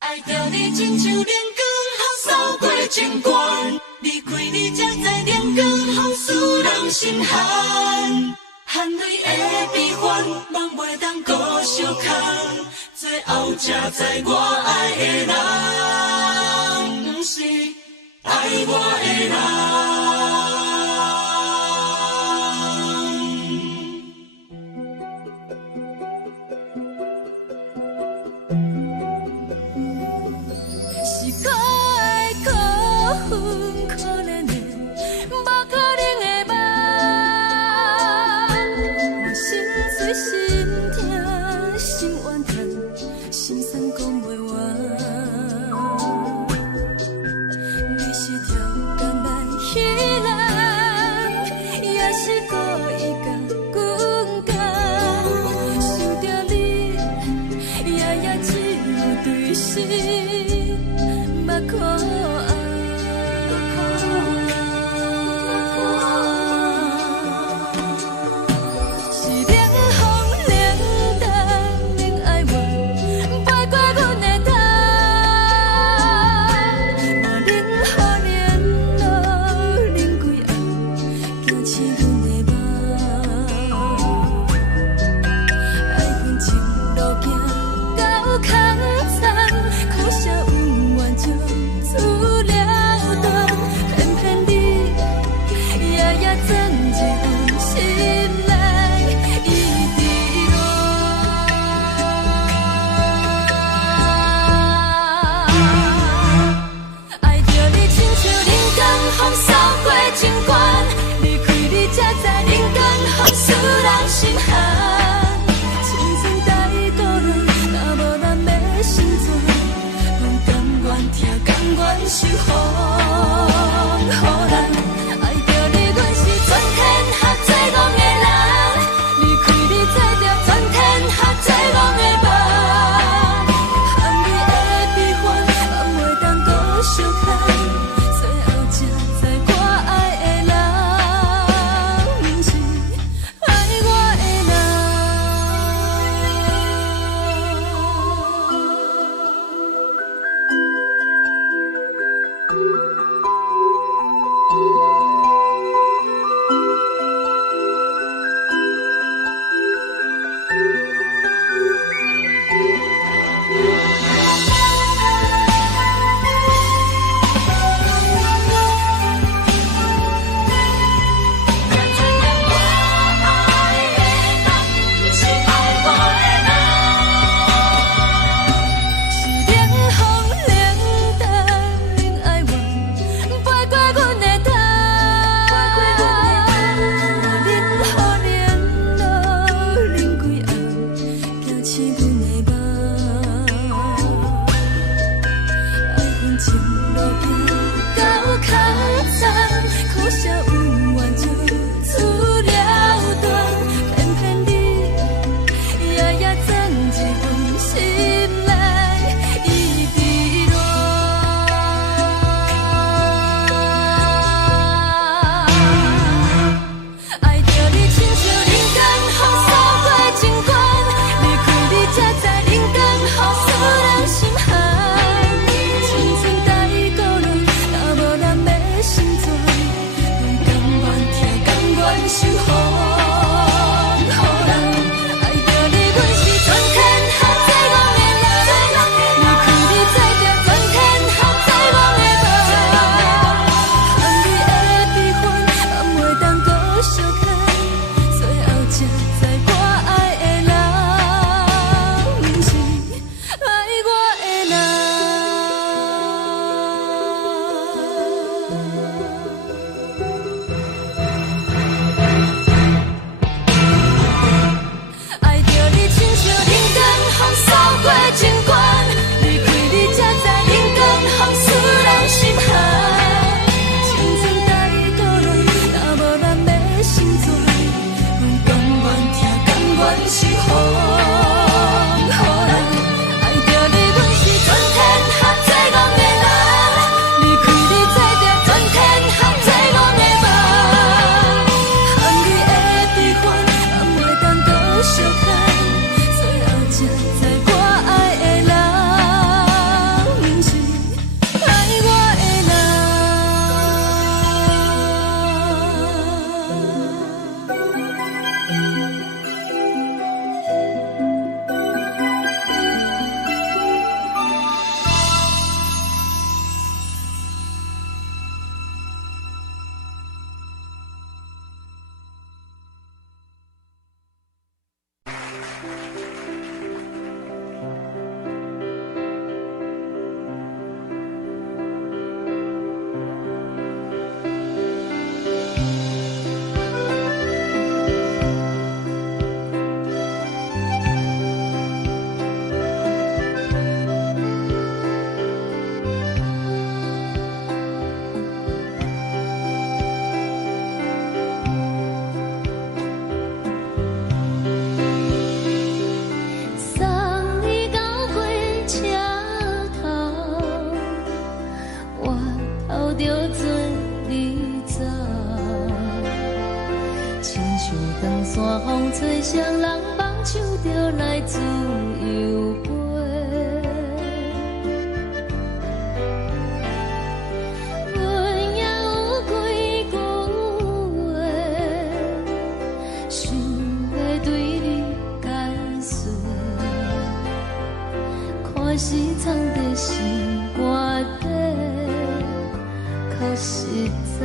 爱着你亲像阳光风扫过情关，离开你才知阳光风使人心寒。含泪的悲欢，望袂当搁相牵，最后才知我爱的人，不是爱我的人。守护，予人爱着你，阮是全天下最戆的人。离开你，做着全天下最戆的梦。含你的悲欢，也袂当搁相牵。最后才知我爱的人，不是爱我的人。山风吹双人梦想着来自由飞，阮也有几句话，想要对你解说，看是藏在心肝底，较实在。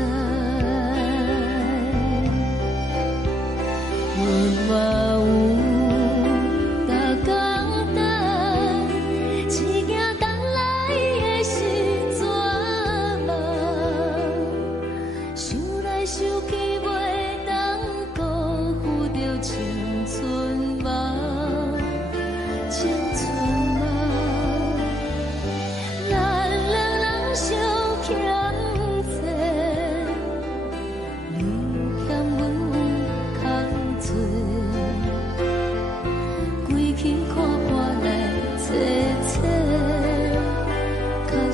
阮嘛有大工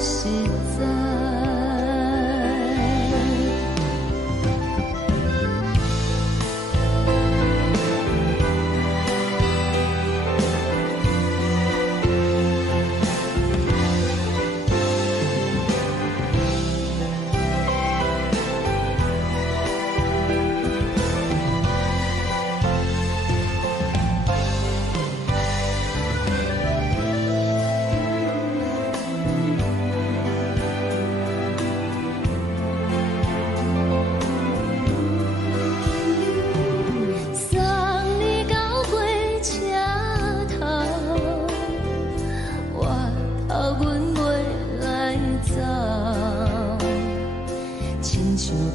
实在。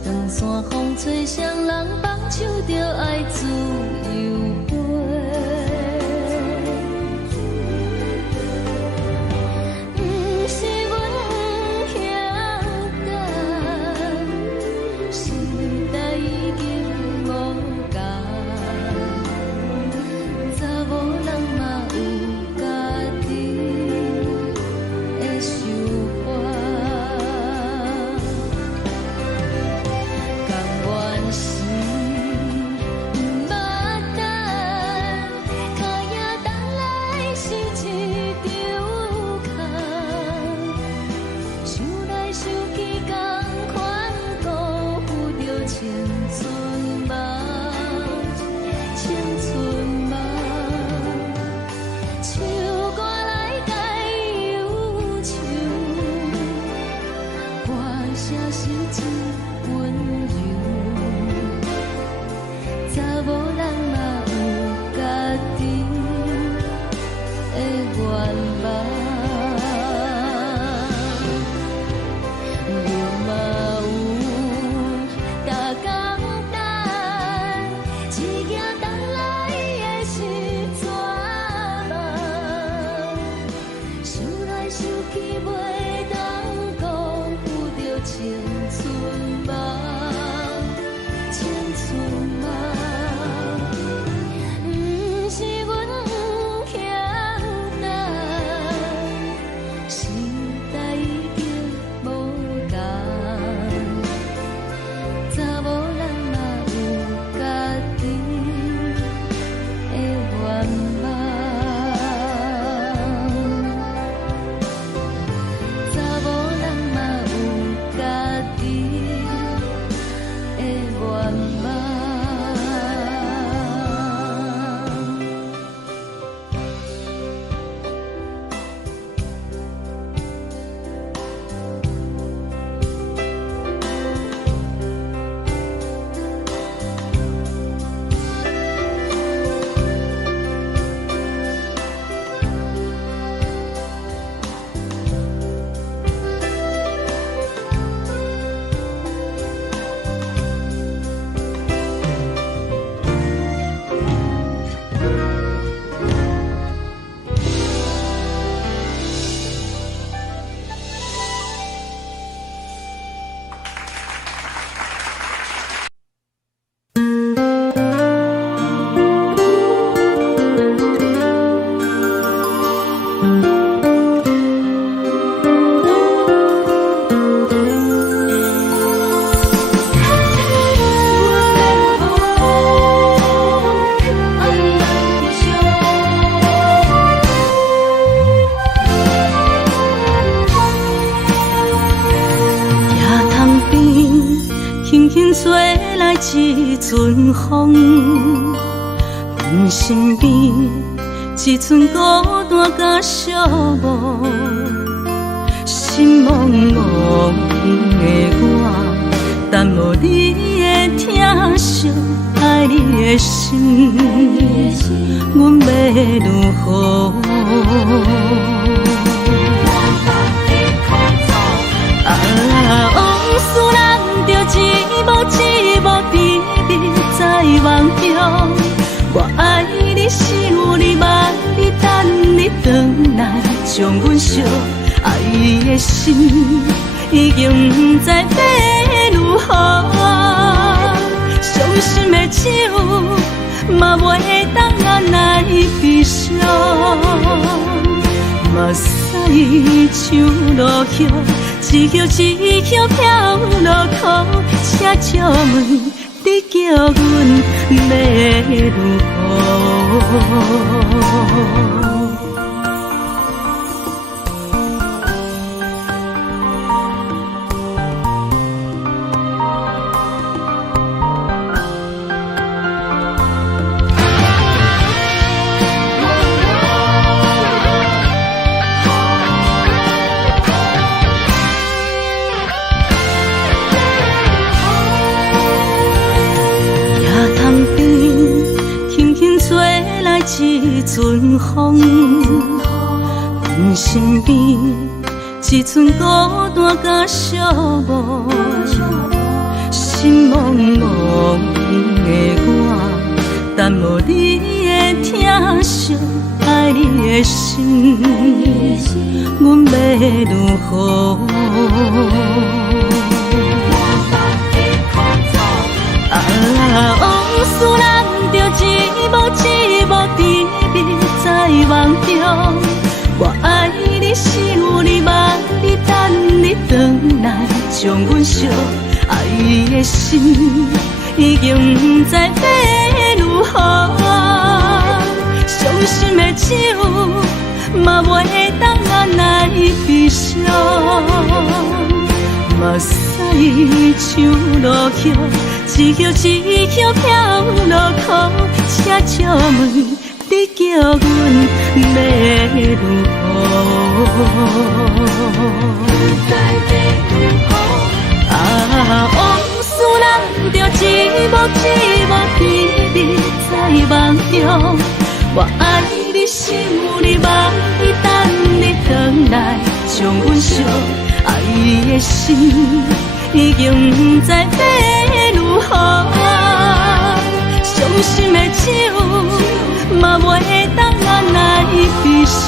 长山风吹双人放手着爱自由飞，不是阮不晓得，时代已经无同，查某人嘛有家己的想法。一阵风，阮身边一寸孤单甲寂寞，心茫茫的我，等无你的疼惜，爱你的心，阮要如何？往事人着一幕一幕秘密在梦中，我爱你是有你望你等你回来，将阮惜爱的心已经不知要如何，伤心的手嘛袂当按来闭上，目屎像落叶，一叶一叶飘落雨，请借问你叫阮要如何？一阵风，阮身边一寸孤单甲寂寞，心茫茫的我，等无你的疼惜，爱你的心，阮要如何？往事人着一幕一幕甜蜜在梦中，我爱你想你望你等你回来，将阮惜爱的心已经不知要如何，伤心的手嘛袂当按来悲伤。目屎像落叶，一叶一叶飘落雨，请借问你叫阮要如何？往事人着一幕一幕甜蜜在梦中，我爱你想你望你等你回来，将阮惜爱的心已经不知要如何，伤心的手嘛袂当按来悲伤，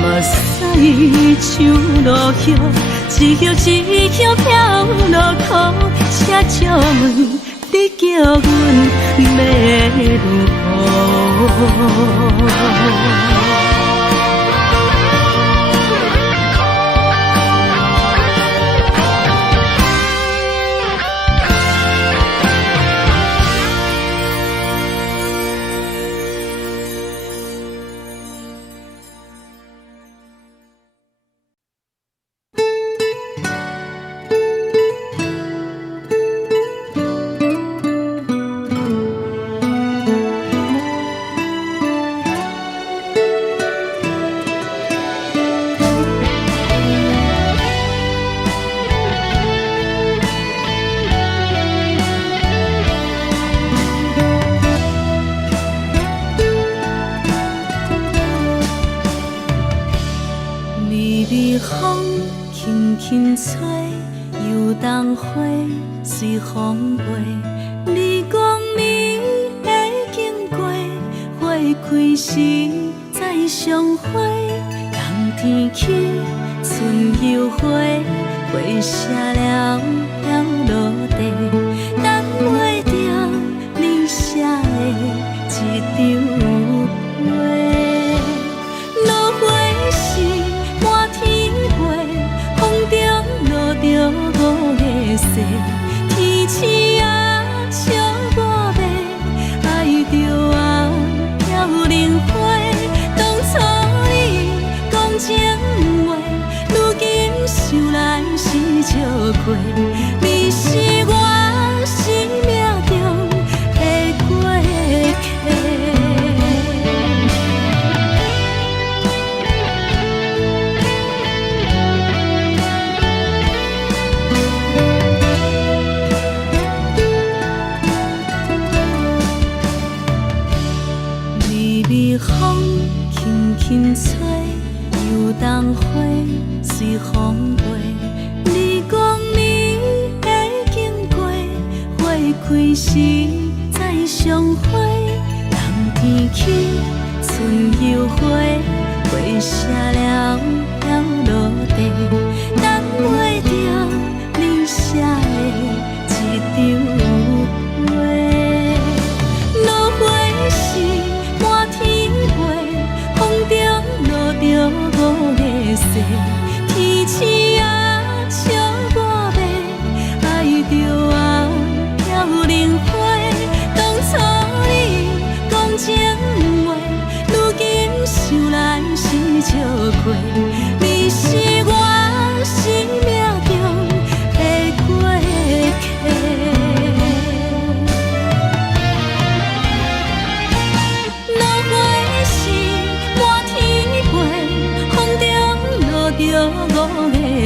目屎像落叶，一叶一叶飘落雨，请借问你叫阮要如何？随风飞，你讲你会经过，花开时再相会。冬天起，春又花，花谢了飘落地，等袂着你写的一张画。落花时满天飞，风中落着五个色。天星啊，笑我袂爱着啊，飘零花。当初你讲情话，如今想来是笑过。你是我生命中的过客。风轻轻吹，又冬花随风飞。你讲你会经过，花开时再相会。冬天起，春又花，花谢了飘落地，等袂着你写的一张画。落花时满天飞，风中落着五个色。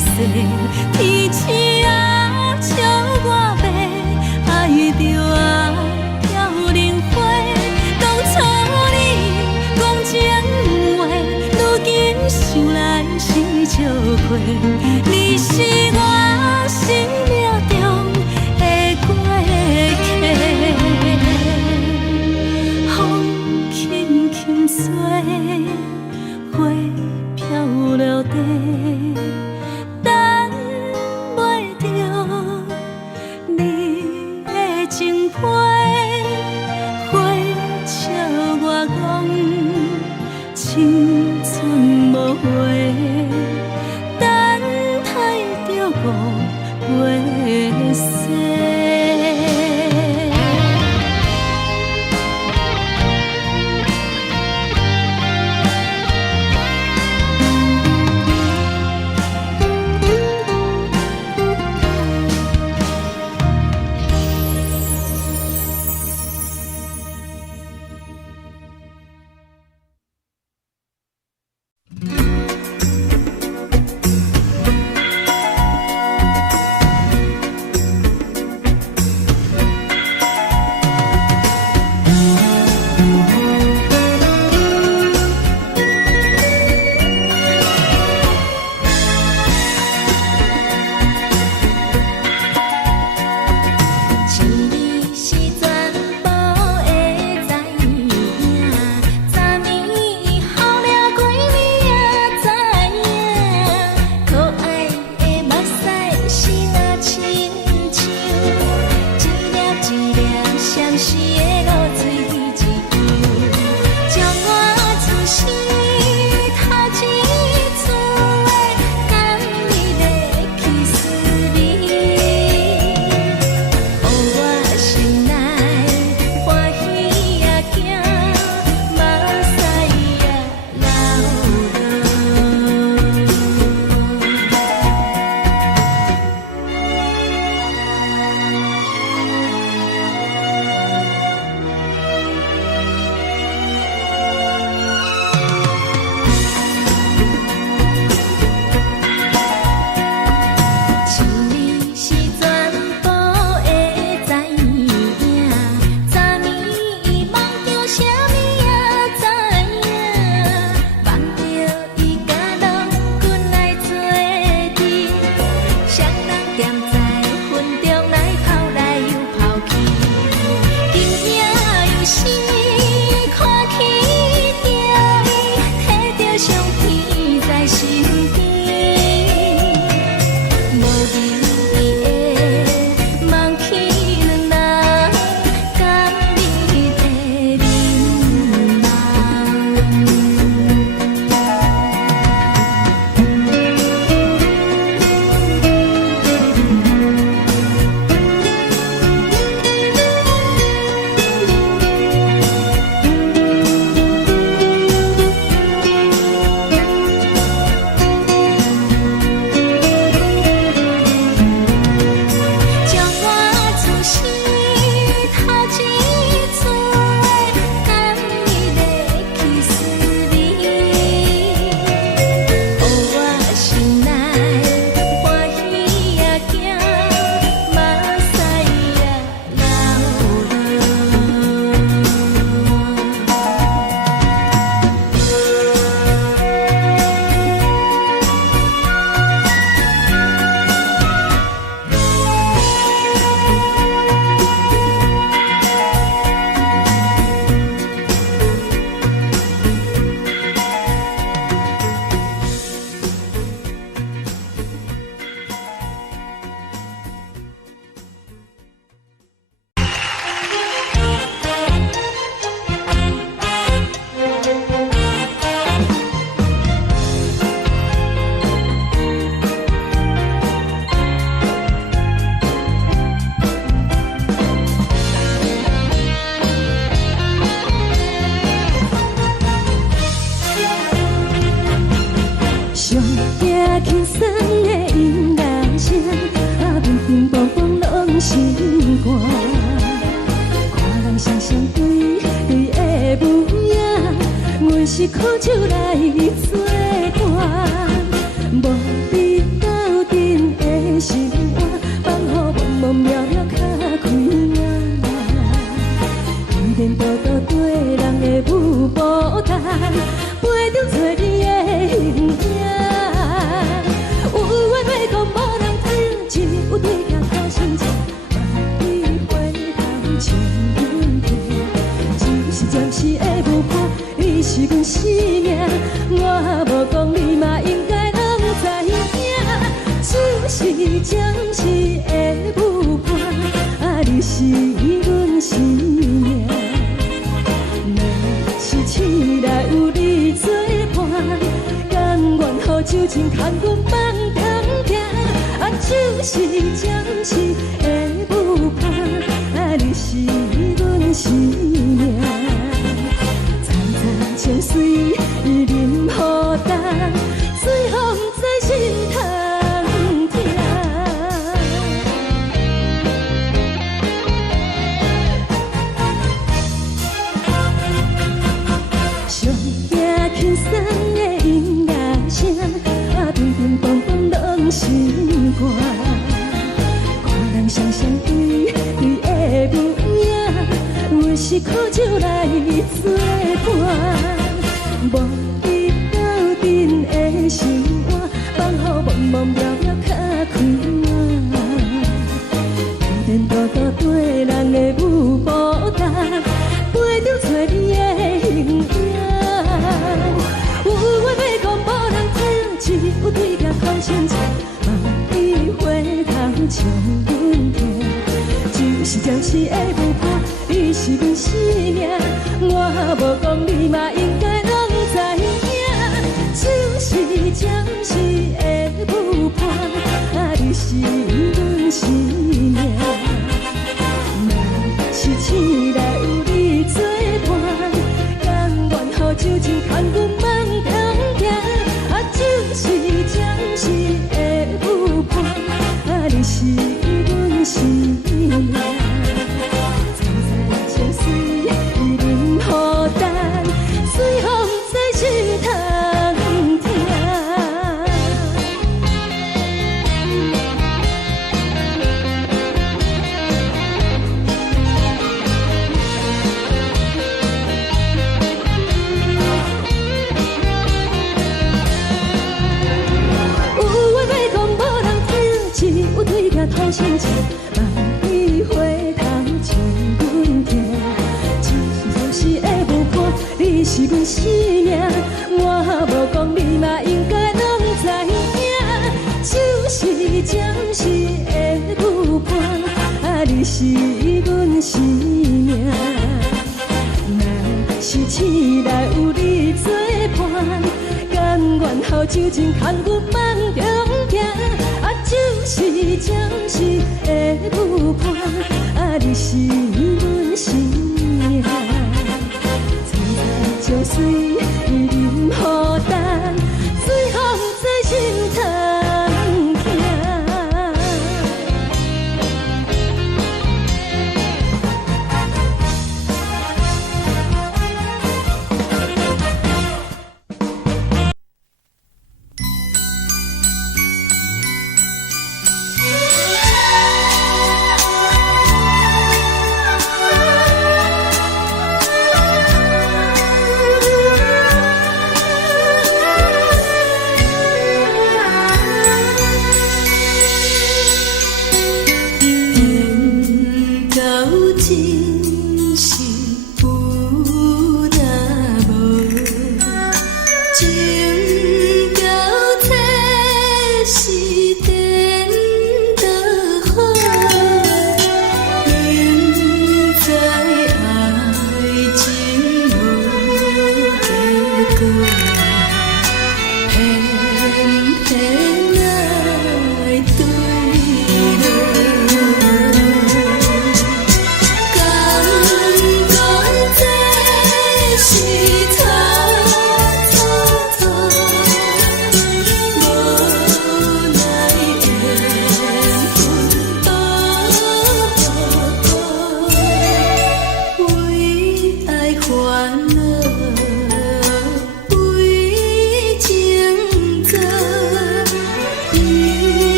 细，天星啊笑我白，爱着啊飘零花。当初你讲情话，如今想来是笑话。你是我生命中的过客，风轻轻吹，花飘落地。青春无悔，等待着五月雪。轻松的音乐声，啊，平平波波拢心肝。看人双双对对的模样，阮是苦手来作伴，无你到情牵阮放长行，啊，就是暂时的舞伴，啊，你是阮生命。早早情水伊任何重，随风在心头听。上听轻松的音乐声，啊，乒乒乓乓拢心肝。看人双双对对的模样，有的是苦酒来作伴。无伊斗阵的心肝，放乎茫茫渺渺较快活。颠颠倒倒对人的舞步动，陪着找你的形影。有话要讲无人听，只有对镜头先唱，梦里回头唱阮听。就是暂时的舞伴，你是阮生命，我无讲你嘛应该拢知影。就是暂时的舞伴，啊，你是阮生命。若是醒来有你作伴，甘愿予酒精牵阮梦中行。啊，就是暂时的舞伴，啊，你是阮生命。早早情水伊任何重，随风在心头听。有话要讲无人听，只有对镜头先唱，梦里回头唱阮听。就是暂时的舞伴，你是阮生命，我无讲你嘛应该拢知影。就是暂时的舞伴，啊，你是阮生命。若是醒来有你作伴，甘愿予酒精牵阮梦中行。啊，就是暂时的舞伴，啊，你是阮生命。早早情水伊任何重，随风在心头听。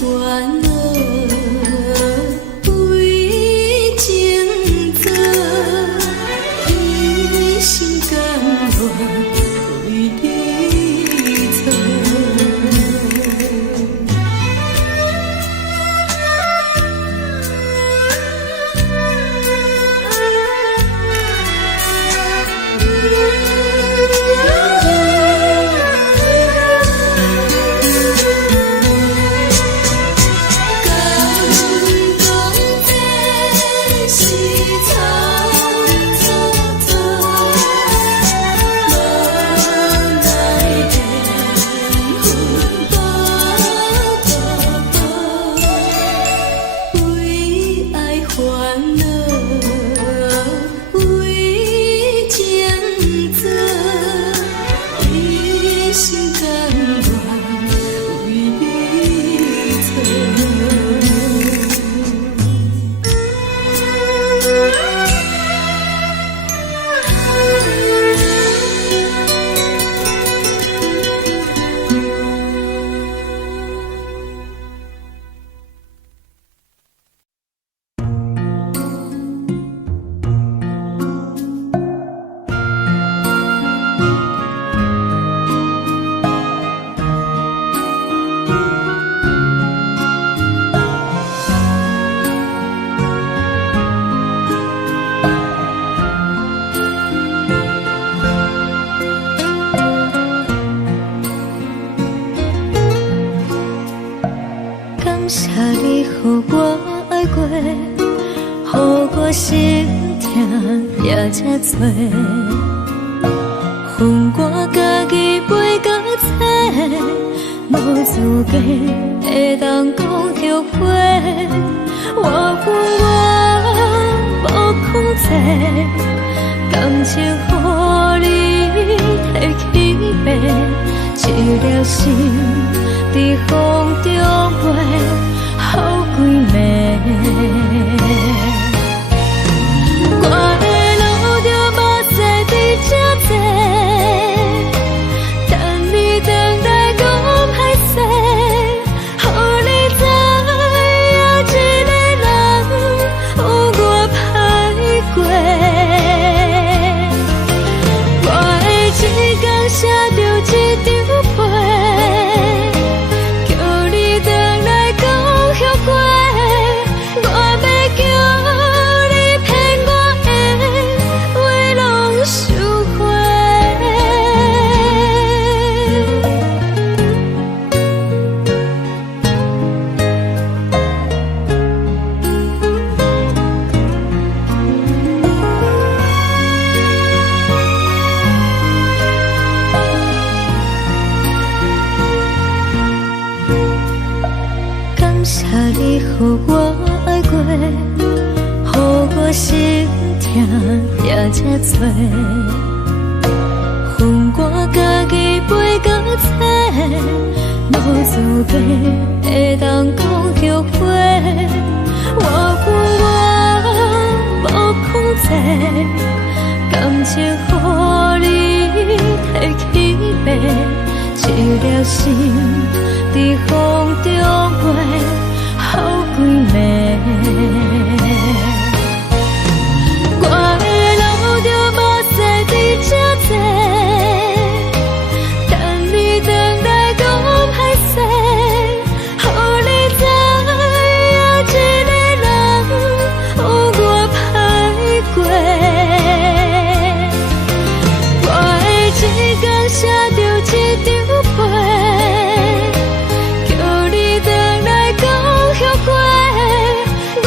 烦恼为情做，一心甘愿为你错。谢你，予我爱过，予我心痛也这多，恨我家己飞到这，无资格会当讲后悔。我恨我无控制，感情予你提起白，一粒心在风中飞。好几暝，我的路就目屎在这多，等你回来讲歹势，予你知影一个人有我歹过。我的一天写着一张被，叫你回来讲。我要叫你骗我的话拢收回。感谢你，予我爱过，予我心痛也这多，恨我家己飞到这，无资格会当讲后悔。我恨我无控制，感情予你提起白，一粒心在风中飞。好几暝，我的路就目屎在这多，等你回来讲歹势，予你知影一个人有我歹过。我的一天写着一张被，叫你回来讲后悔。我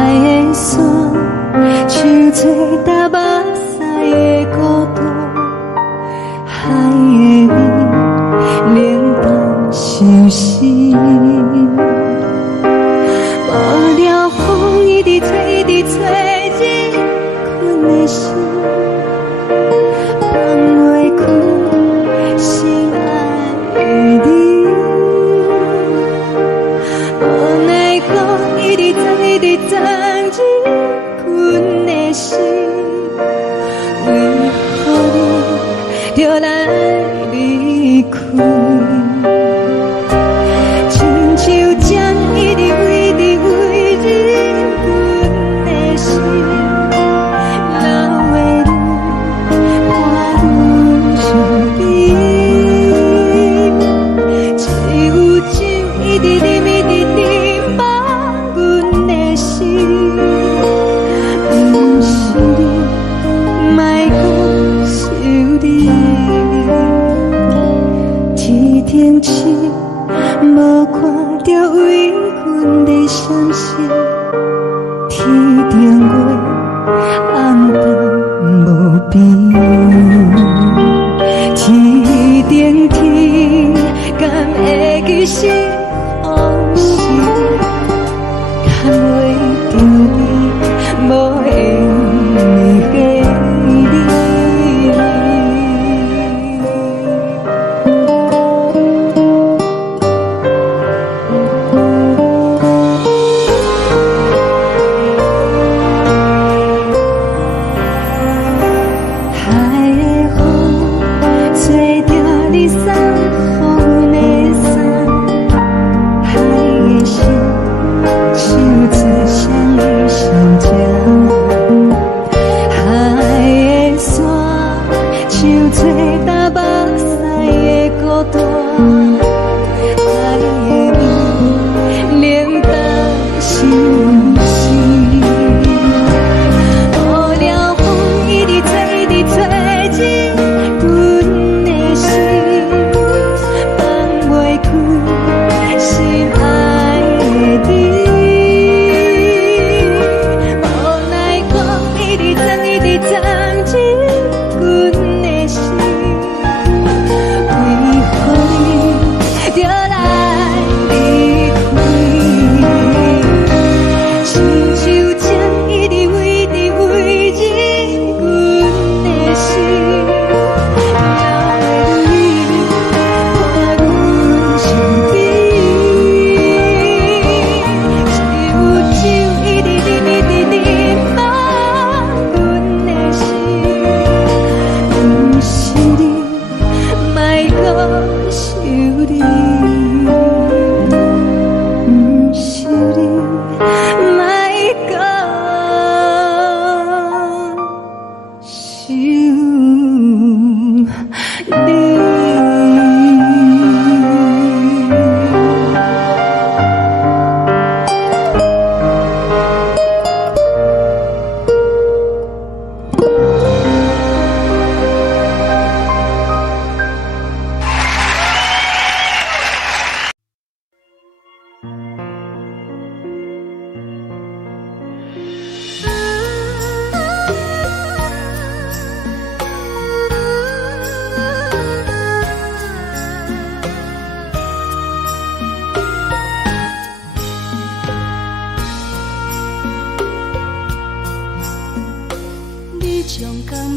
的山，像做搭目屎的孤独，海的味冷淡相思。无聊风一直吹，一直吹，日困的心，放袂开心爱的你。无奈我一直藏，一直藏，日困的心，为何你就来离开？亲像针一直围，一直围日阮的心，流的泪伴阮伤悲，只有酒一直啉，一直啉饱阮的心，不是你，莫讲想你。天顶星无看到为阮的闪烁，天顶月暗淡无边，天顶天敢会记是往事，敢袂着你无缘的你。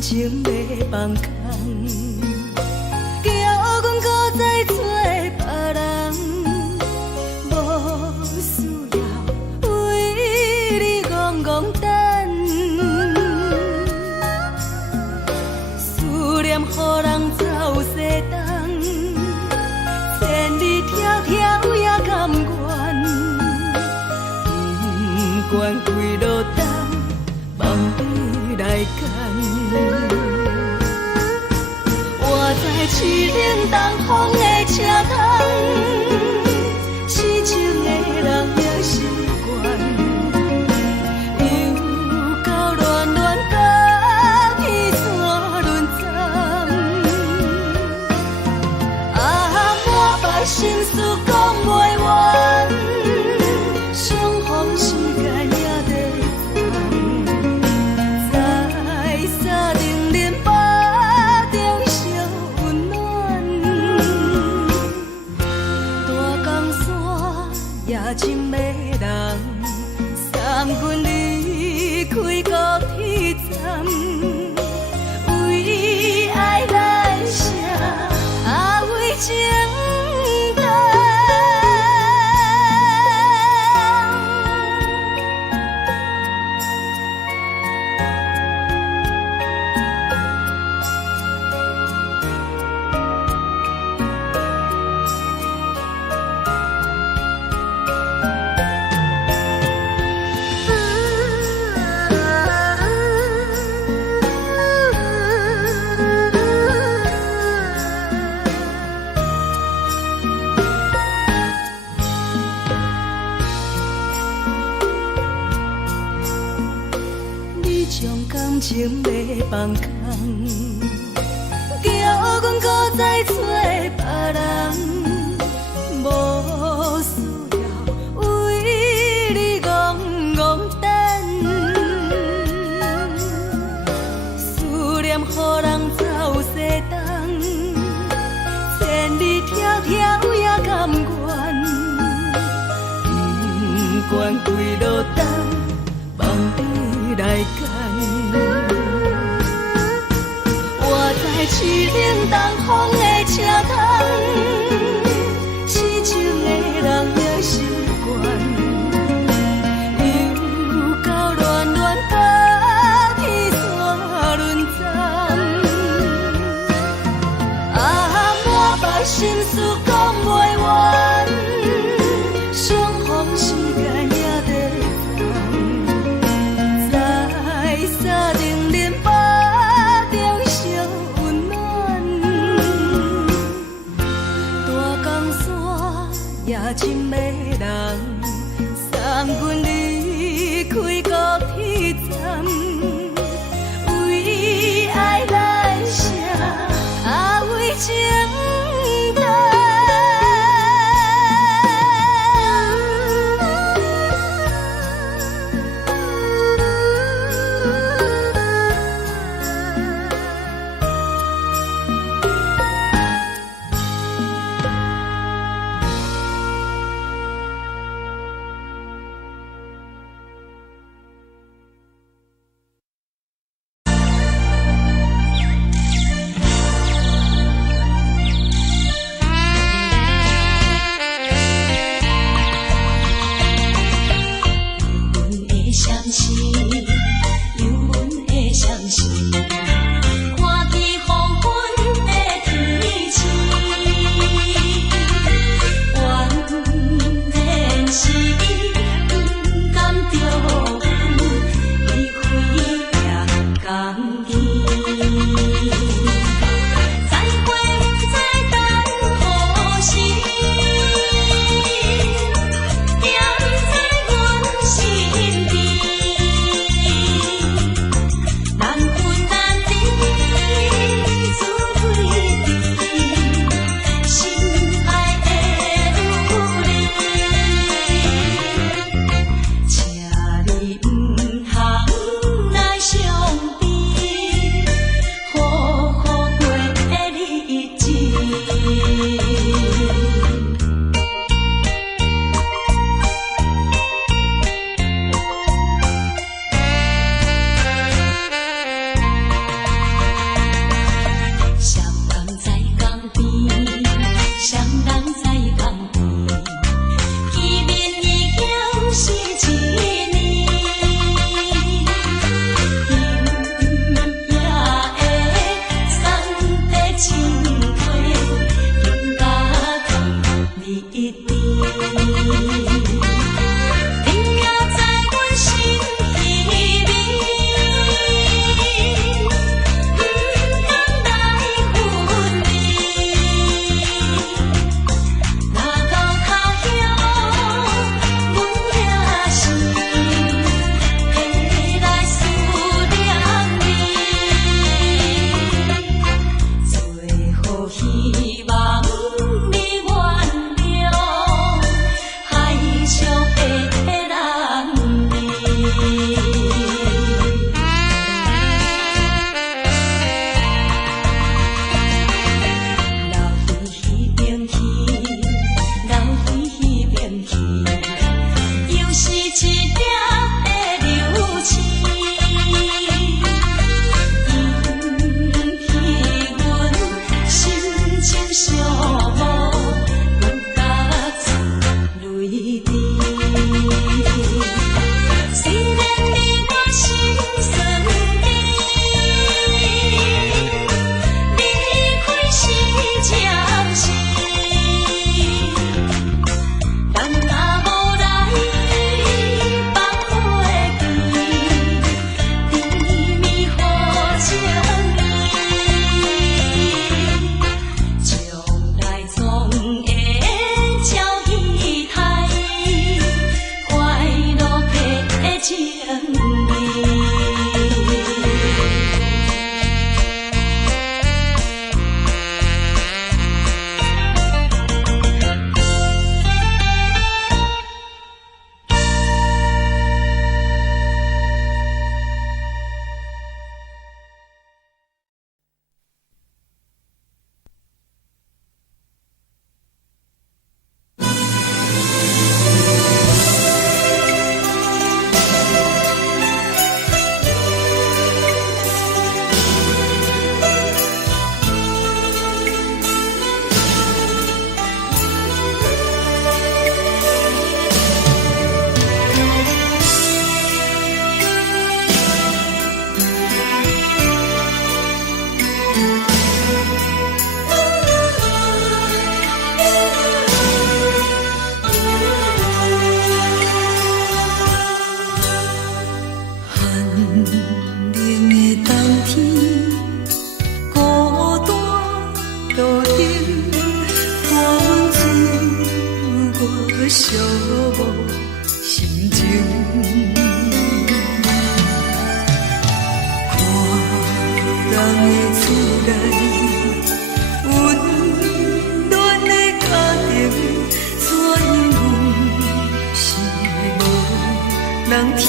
情要放空，叫阮搁再做别人，无需要为你戆戆等。思念予人走西东，千里迢迢也甘愿，不管几路东，梦比来赶。我在凄冷东风的车窗，痴情的人也习惯，又到乱乱甲彼山论斩。啊，满腹心事讲袂完，相逢时间也在。你将感情要放空，叫阮搁再找别人，无需要为你戆戆等。思念予人走西东，千里迢迢也甘愿，不管几落冬，望你来干。我在去冷东风的车窗，痴情的人也习惯，又到乱乱把天山轮站。啊，满腹心事讲袂完，相逢时间也在等，在沙定连巴中相温暖。大江山也真迷人，送阮离开高铁站，为爱来生，为情等。冷的冬天，孤单路顶，风吹我寂寞心情。看人的厝内，温暖的家庭，怎因阮是无人疼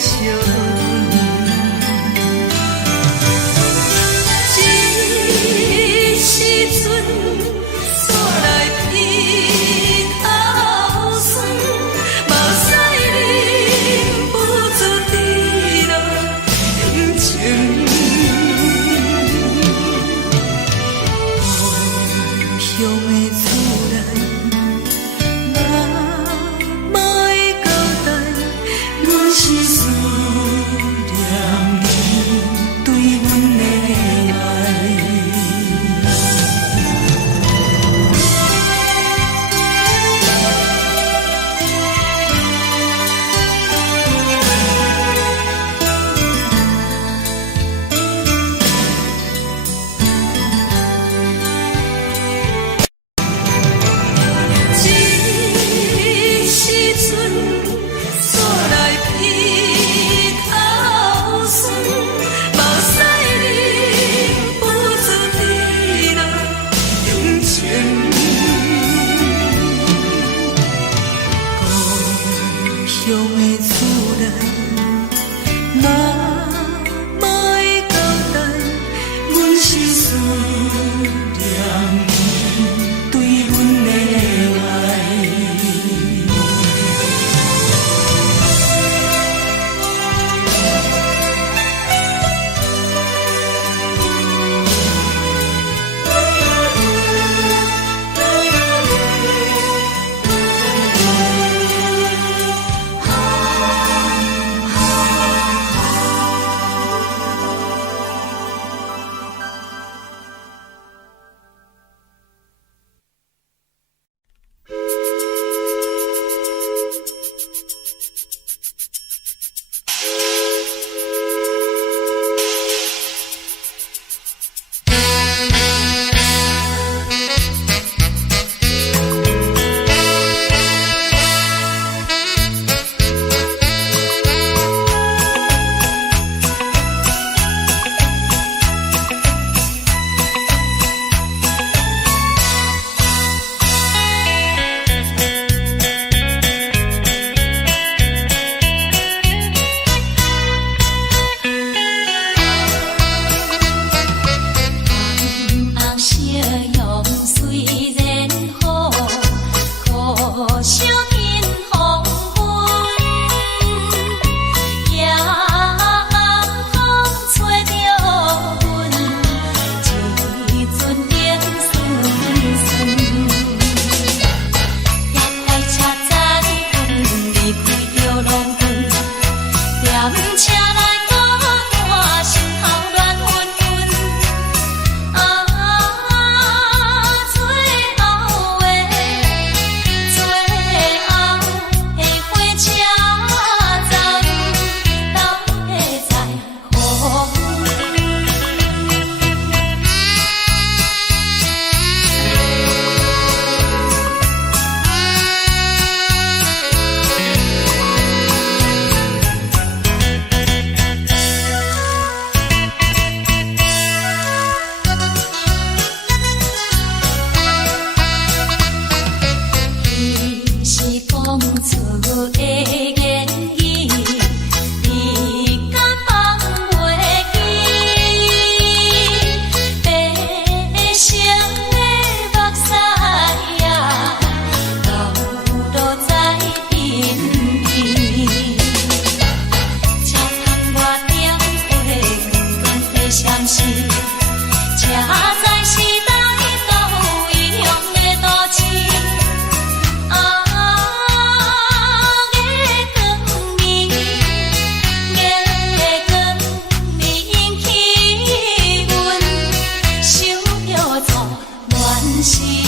惜？时。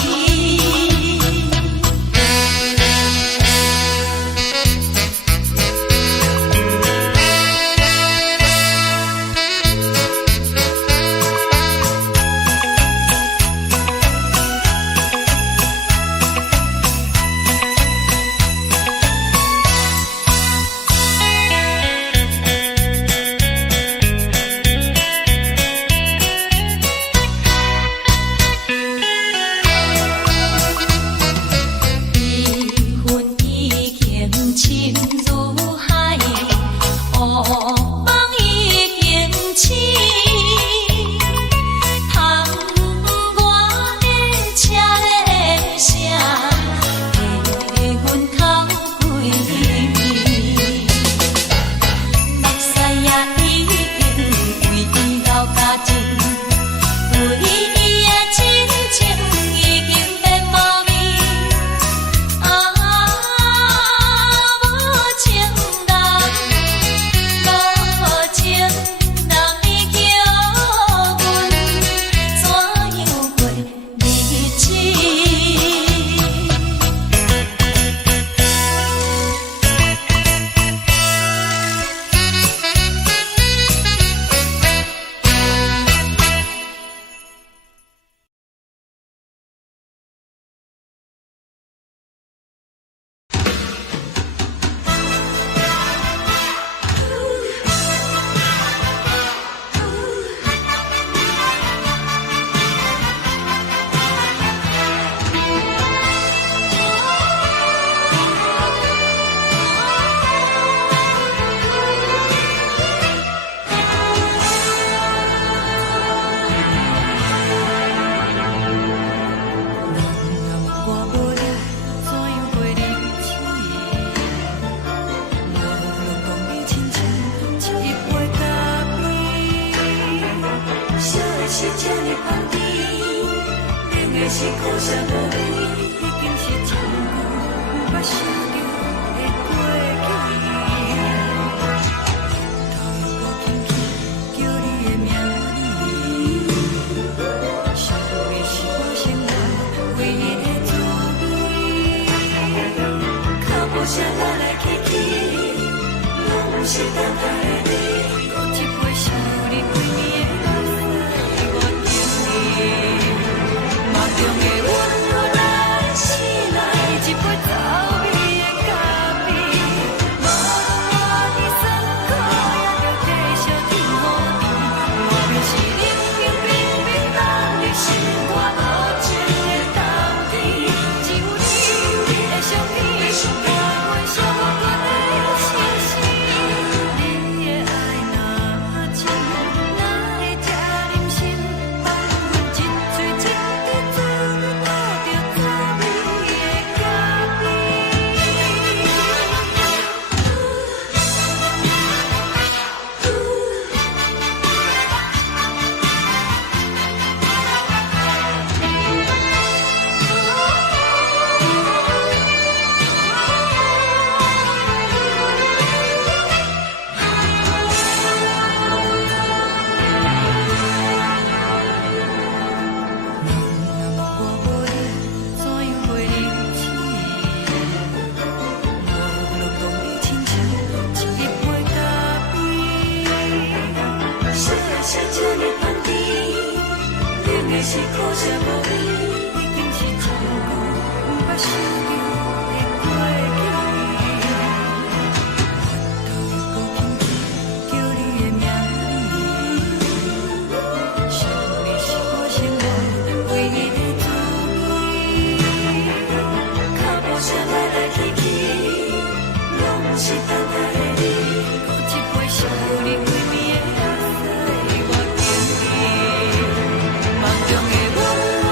梦中的阮。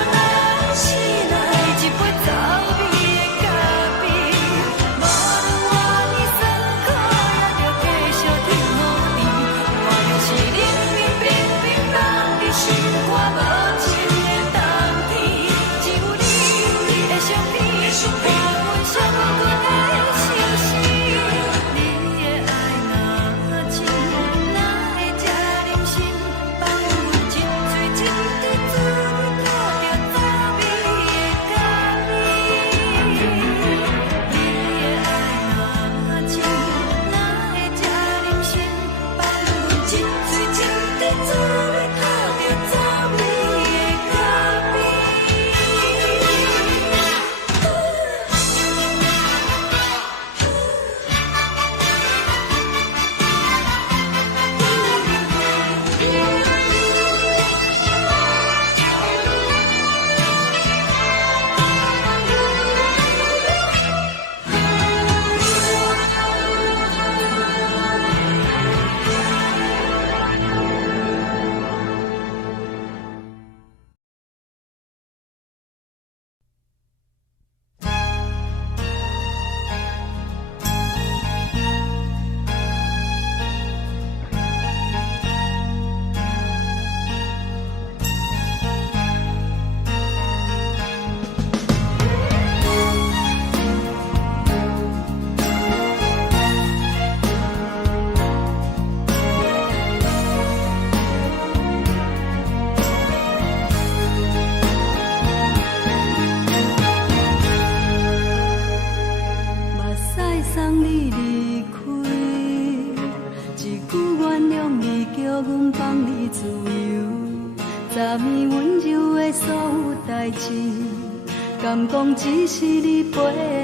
敢讲只是你陪，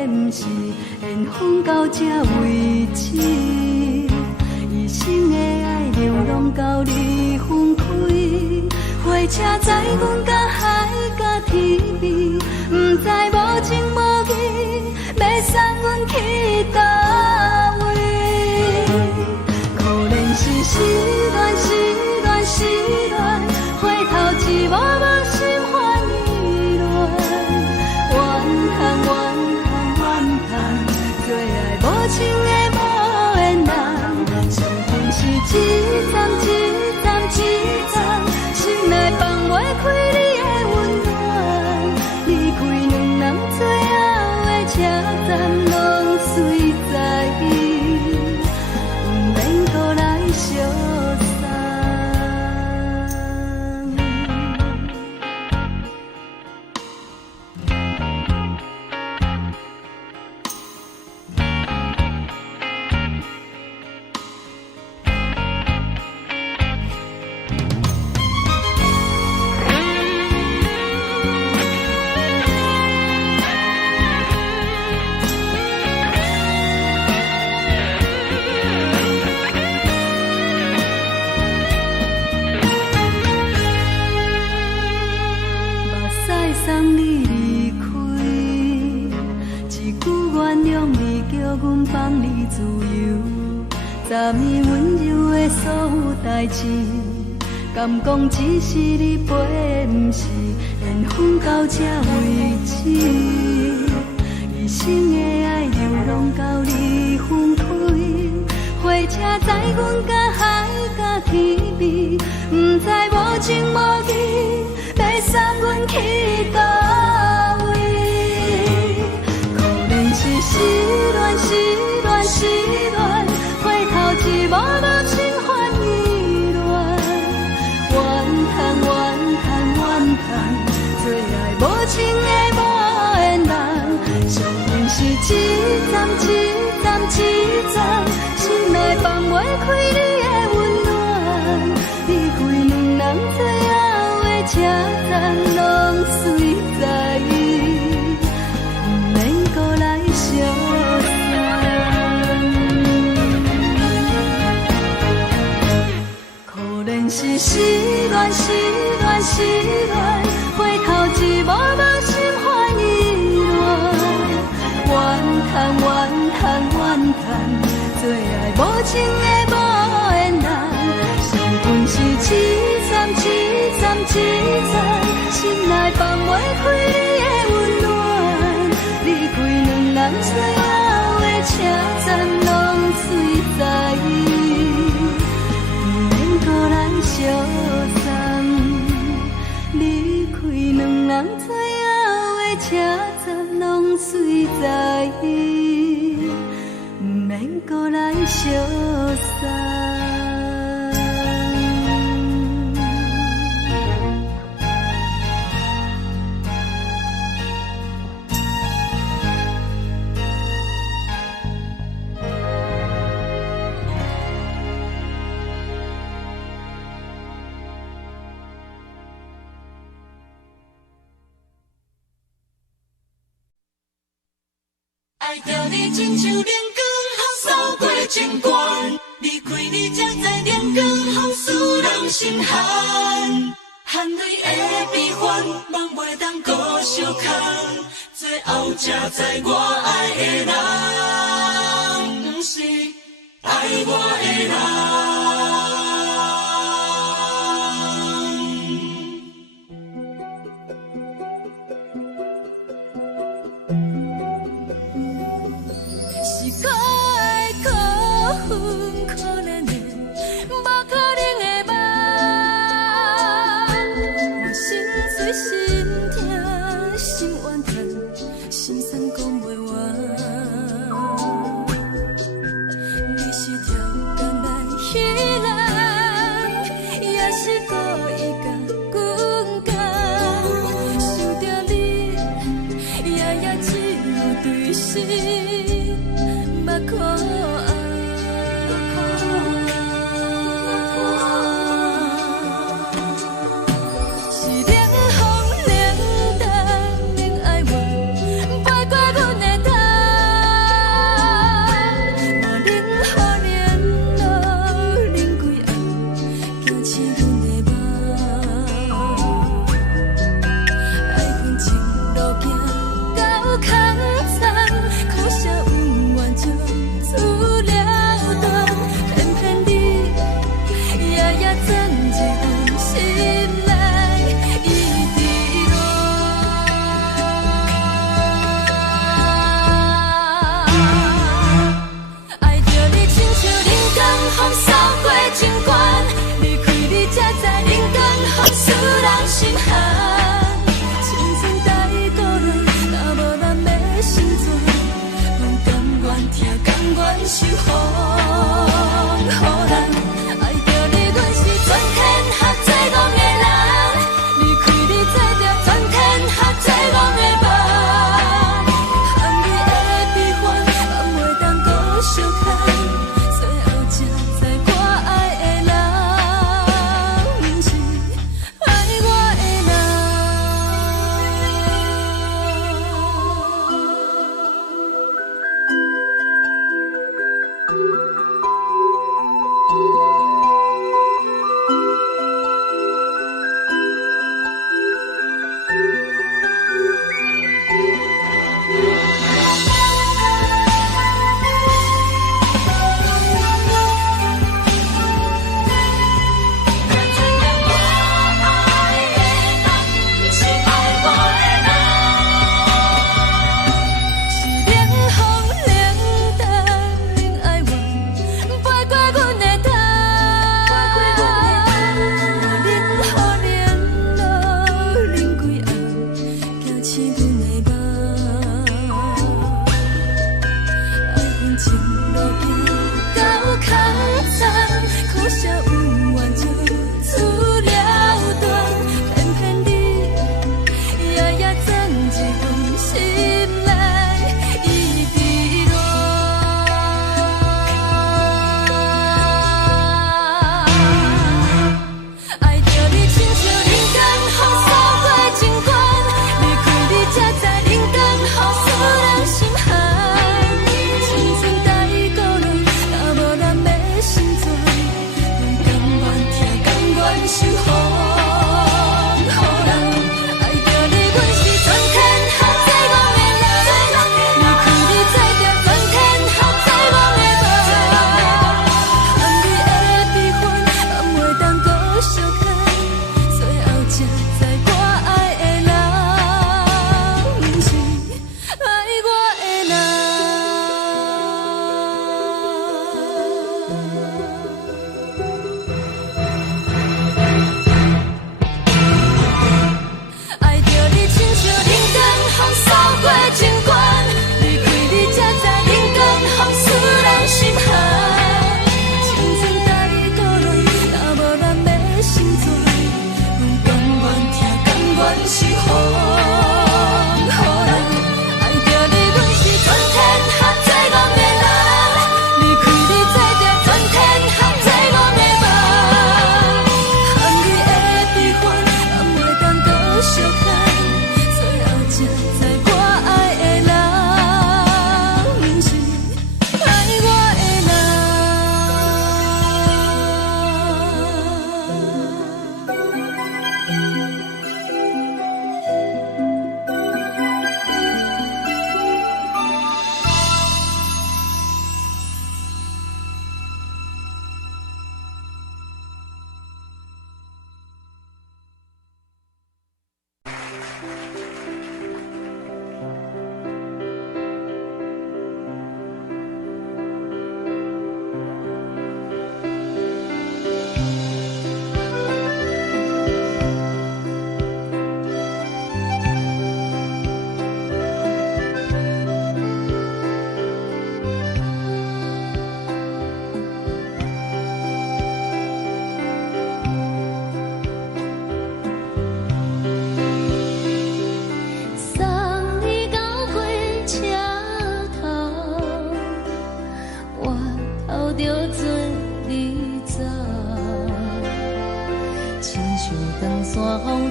不是缘分到这为止。一生的爱流浪到你分开，火车载阮甲海甲天边，不知无情无义，要送阮去倒位？可怜是失恋，失恋，失恋，回头一幕幕心烦意乱，怨叹，怨叹，怨叹，最爱无情的无缘人，上恨是一站一站一站，心内放袂开你的温暖，离开两人最后的车站，拢随在不免搁来相送。送你离开，一句原谅你，叫阮放你自由。昨暝温柔的所有代志，敢讲只是你陪，不是缘分到这为止。一生的爱流浪到你分开，火车载阮甲海甲天边，不知无情无义，要送阮去倒位？可怜是失恋，失恋，失恋，回头一幕幕心烦意乱，怨叹，怨叹，怨叹，最爱无情的无缘人，上恨是一站一站一站，心内放袂开你的温暖，离开两人最后的车站，拢随在不免搁来相送。可怜是失恋，失恋，失恋，回头一幕幕心烦意乱，怨叹，怨叹，怨叹，最爱无情的无缘人，上恨是一站一站一站，心内放袂开你的温暖，离开两人最后的车站，拢随在不免搁来相送，离开两人最后的车站，拢随在不免搁来相送。爱着你亲像阳光，透扫过情关，离开你才知阳光风使人心寒。含泪的悲欢，望袂当搁相牵，最后才知我爱的人，不是爱我的人。是可爱可恨可怜的，无可能的梦。我心碎心痛心怨叹，心酸讲袂完。你是条工来彼人，也是故意甲阮讲，想着你夜夜只有对视。目眶是冷风冷淡冷爱我，守护，予人爱着你，阮是全天下最戆的人。离开你，做着全天下最戆的梦。含你的悲欢，嘛袂当搁相牵。最后才知我爱的人，不是爱我的人。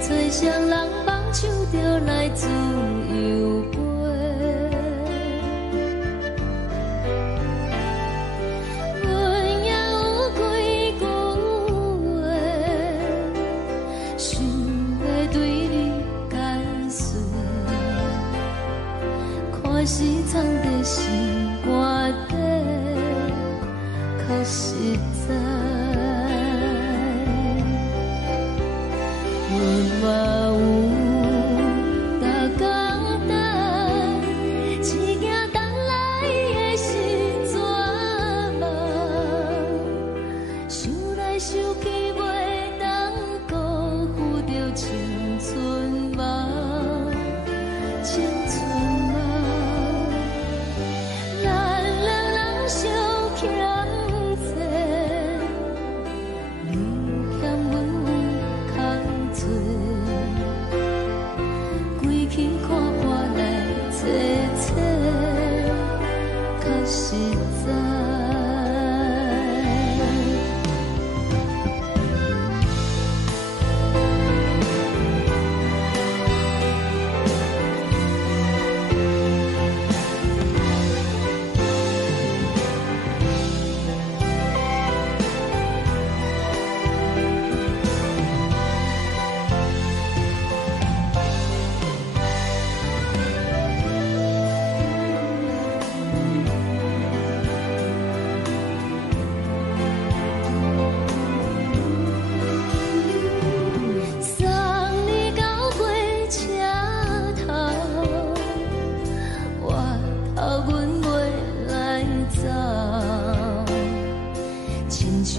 吹双人梦想着来自由飞，阮也有几句话，想要对你解说，看是藏在心肝底，较实在。 嘛有大家等，一件等来的是怎梦？想来想去袂当辜负着青春梦，青春梦。咱两人相。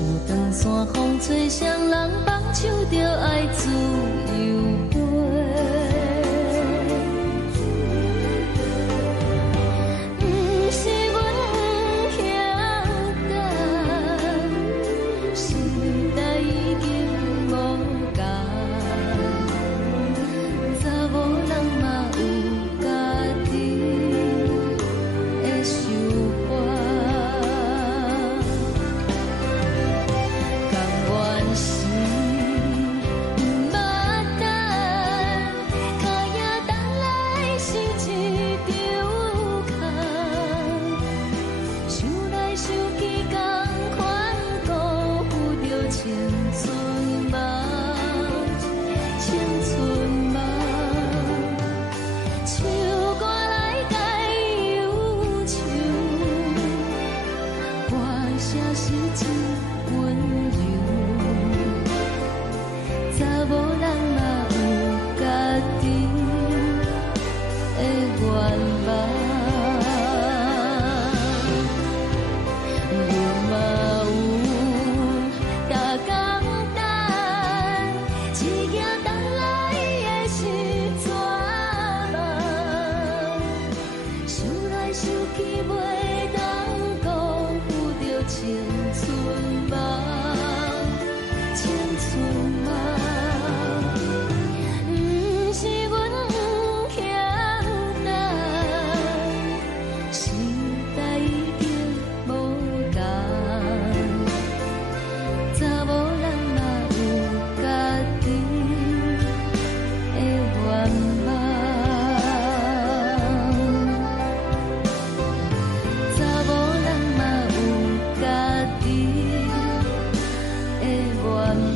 像长山风吹双人放手着爱自由飞。不是阮不晓得，时代已经无共，查某人嘛有家己的想法。甘愿是不等，脚也等来是一场空。想来想去，同款辜负着青春梦，青春梦。唱歌来解忧愁，歌声是一温柔。查某人嘛有家己的愿望。嘛有大港等，一件等来的是绝望。想来想去，袂当辜负着青春梦，青春梦。不是阮不晓得，时代已经无共。查某人嘛有家己的愿望，查某人嘛有家己的愿望。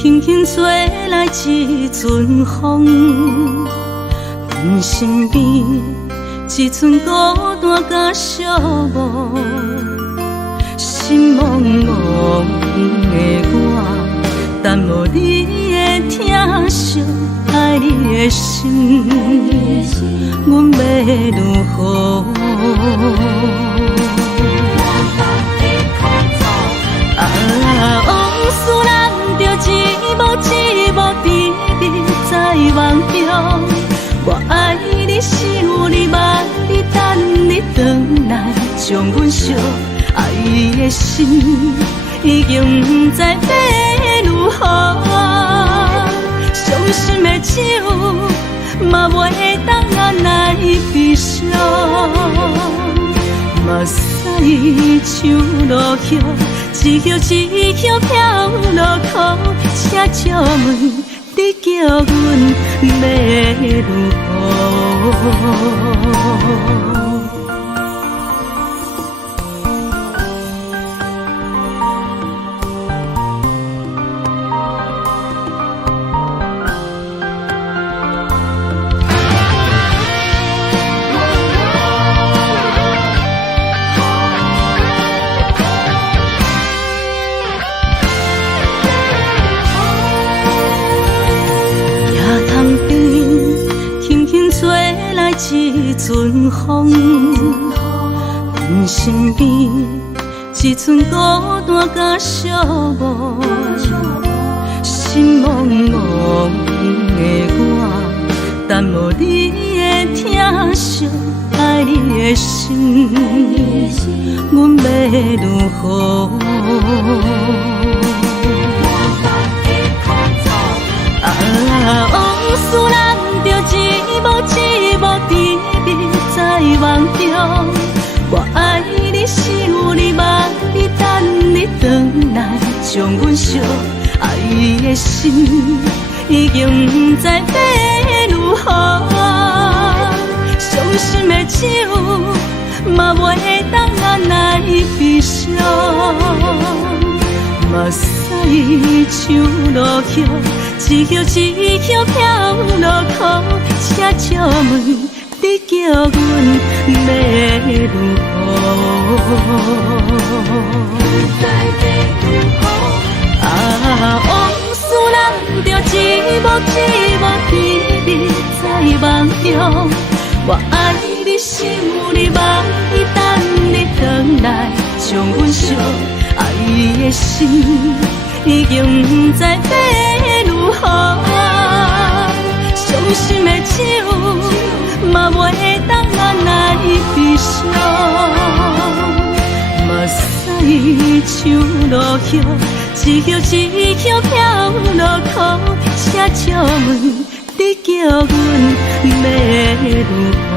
轻轻吹来一阵风，阮身边一寸孤单甲寂寞，心茫茫的我，等无你的疼惜，爱你的心，阮要如何？往事难着一幕一幕甜蜜在梦中，我爱你想你望你等你回来，将阮惜爱的心已经不知要如何。伤心的手嘛袂当按来悲伤，目屎像落雨，一曲一曲飘落雨，请借问你叫阮要如何？一阵风，阮身边一寸孤单甲寂寞，心茫茫的我，耽误你的疼惜，爱你的心，阮要如何？往事人着一幕一幕甜蜜在梦中。我爱你，想你，望你，等你回来，将阮惜爱的心已经不知要如何。伤心的手嘛袂当按来悲伤。目屎像落叶，一叶一叶飘落雨，请借问你叫阮要如何？往事人着一幕一幕甜蜜在梦中。我爱你，想你，望你，等你回来，将阮惜爱的心已经不知要如何。伤心的手嘛袂当按来悲伤。目屎像落叶，一叶一叶飘落雨，请借问你叫阮要如何？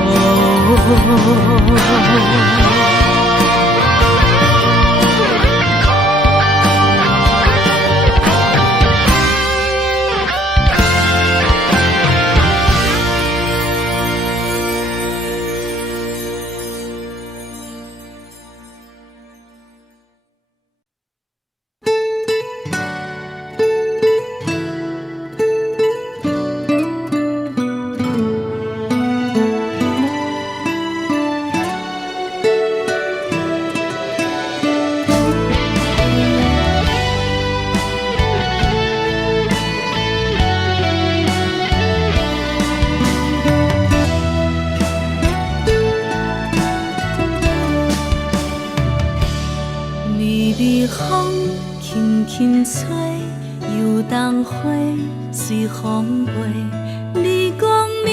随风飞，你讲你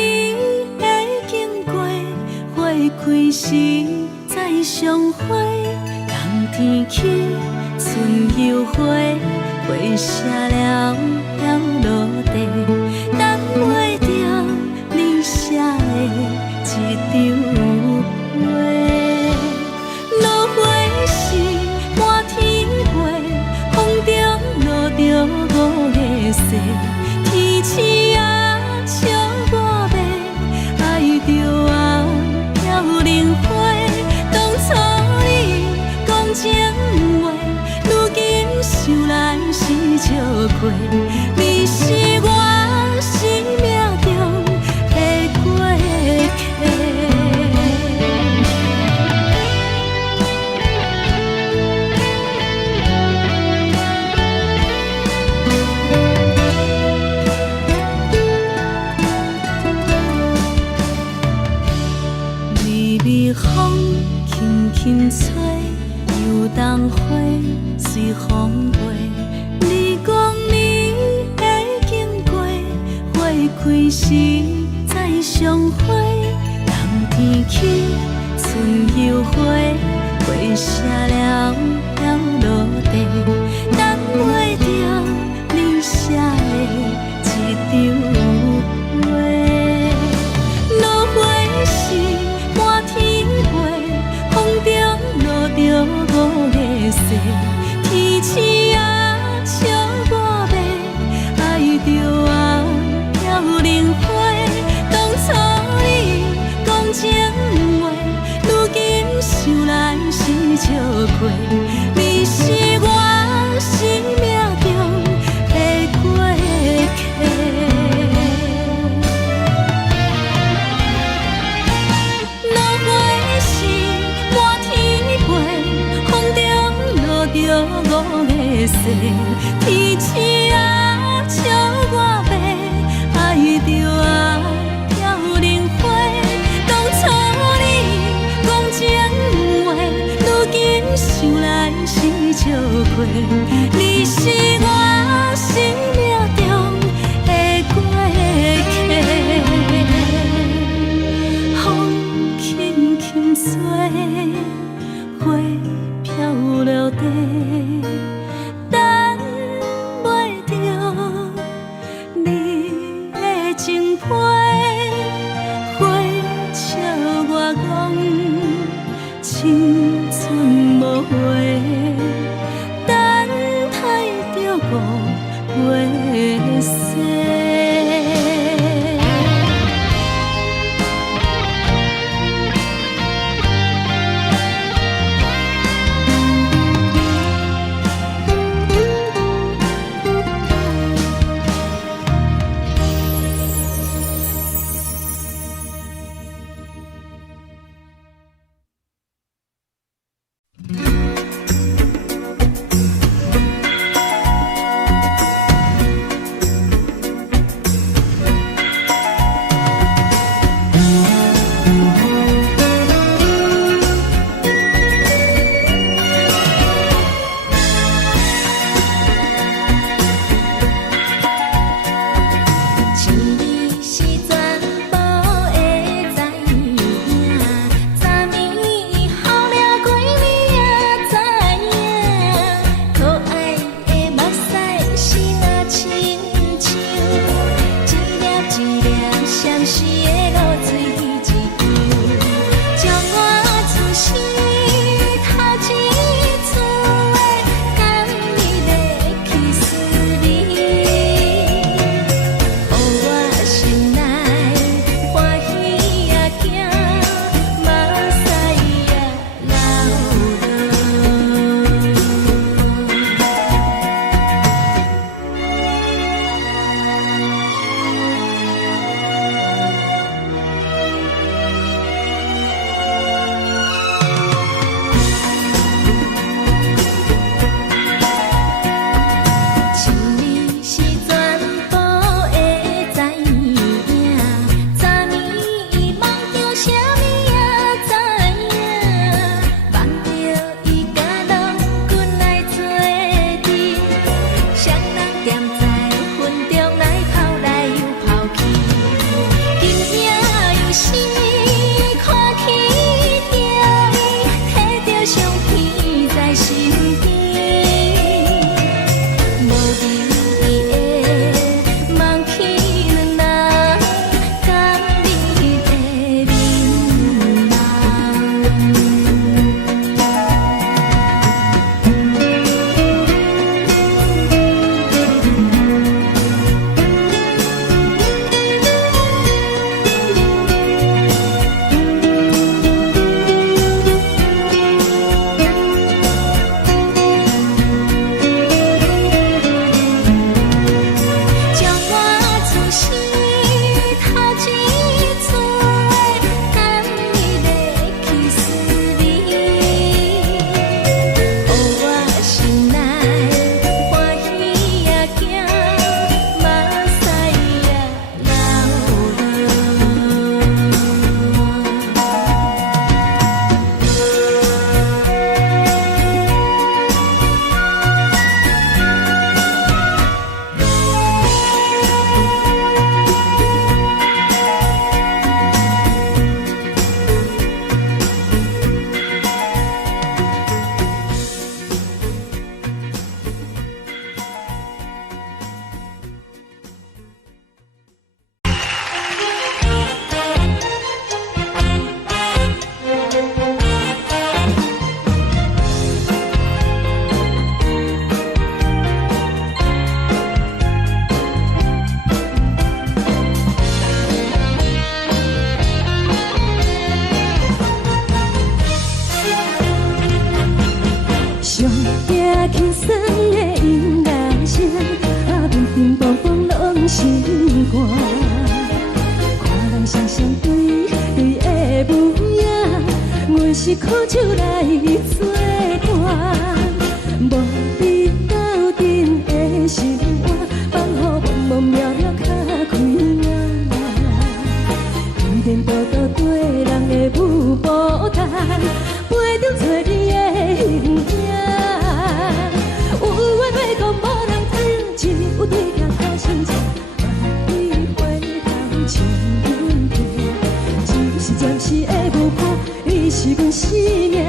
会经过，花开时再相会。冬天起，春又回，花谢了飘落地，等袂着你写的一张画。落花时满天飞，风中落着五个色。天星啊，笑我迷，爱着啊，飘零花。当初你讲情话，如今想来是笑过。你是我生命中的过客。风轻轻吹，又冬花随风飞。你讲你会经过，花开时再相会。冬天起，春又回，花谢了飘落地，等袂着你写的一张画。落花时满天着五个色，天星啊，笑我迷，爱着啊，飘零花。当初你讲情话，如今想来是笑过。你是我生命中的过客。着五个色，天星啊，笑我迷，爱着啊，飘零花。当初你讲情话，如今想来是笑过。你是我生命花飘落地，等袂着你的情批。花笑我讲青春无悔，等待着误会逝。轻松的音乐声，啊，平平风风拢心肝。看人双双对对的模样，阮是苦手来做伴。无你斗阵的生活，放予茫茫渺渺较开眼。颠颠倒倒对人的舞步弹，陪着找你的形影。 有对镜靠心情，万里回头像阮家，一时暂时的无伴，你是阮。份生命，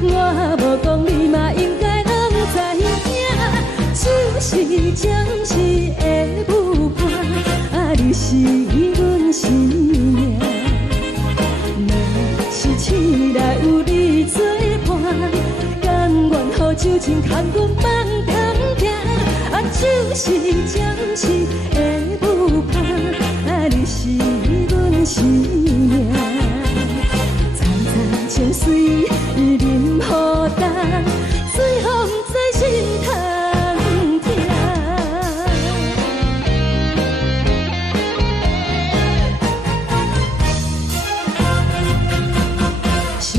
我无讲你嘛应该拢知影，就是暂时的舞伴，啊，你是阮生命。若是醒来有你作伴，甘愿予酒精牵阮放长行，啊，就是暂时的舞伴，啊，你是阮生命。情水已淋雨淡，水风在心头痛。上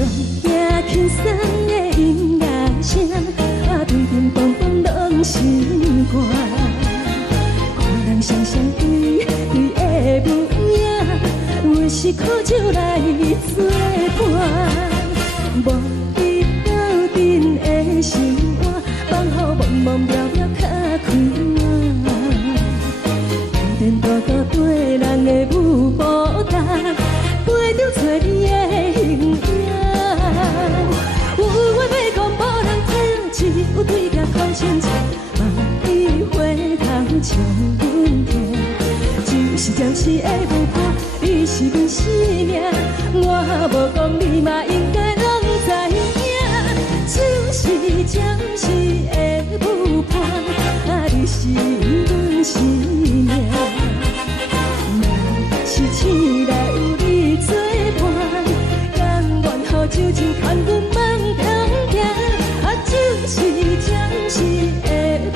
听轻松的音乐声，啊，对面梆梆拢心肝。看人双双对的无影，有时苦酒来作伴。无伊斗阵的心肝，放乎茫茫渺渺较快活。电电倒倒对人的舞步单，陪着找你的形影。有话要讲无人听，只有对镜头前照，望伊回头将阮听。就是暂时的舞伴，你是阮生命，我无讲你嘛应该。就是暂时的舞伴，啊，你是阮生命。若是醒来有你作伴，甘愿予酒精牵阮放长行，啊，就是暂时的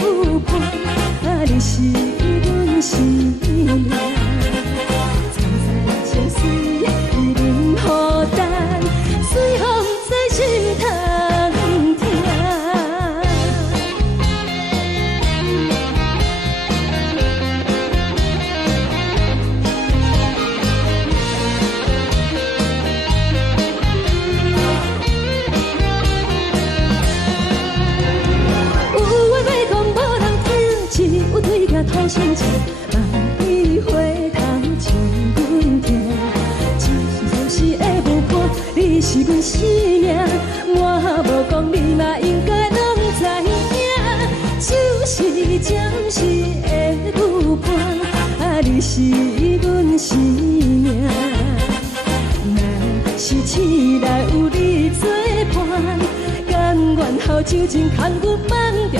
舞伴，啊，你是阮生命。站在情水已淋雨淡，水风在心头。头先照，望伊回头将阮听。暂时的舞伴，你是阮生命，我无讲你嘛应该拢知影。就是暂时的舞伴，啊，你是阮生命。若是醒来有你作伴，甘愿予酒精牵阮放长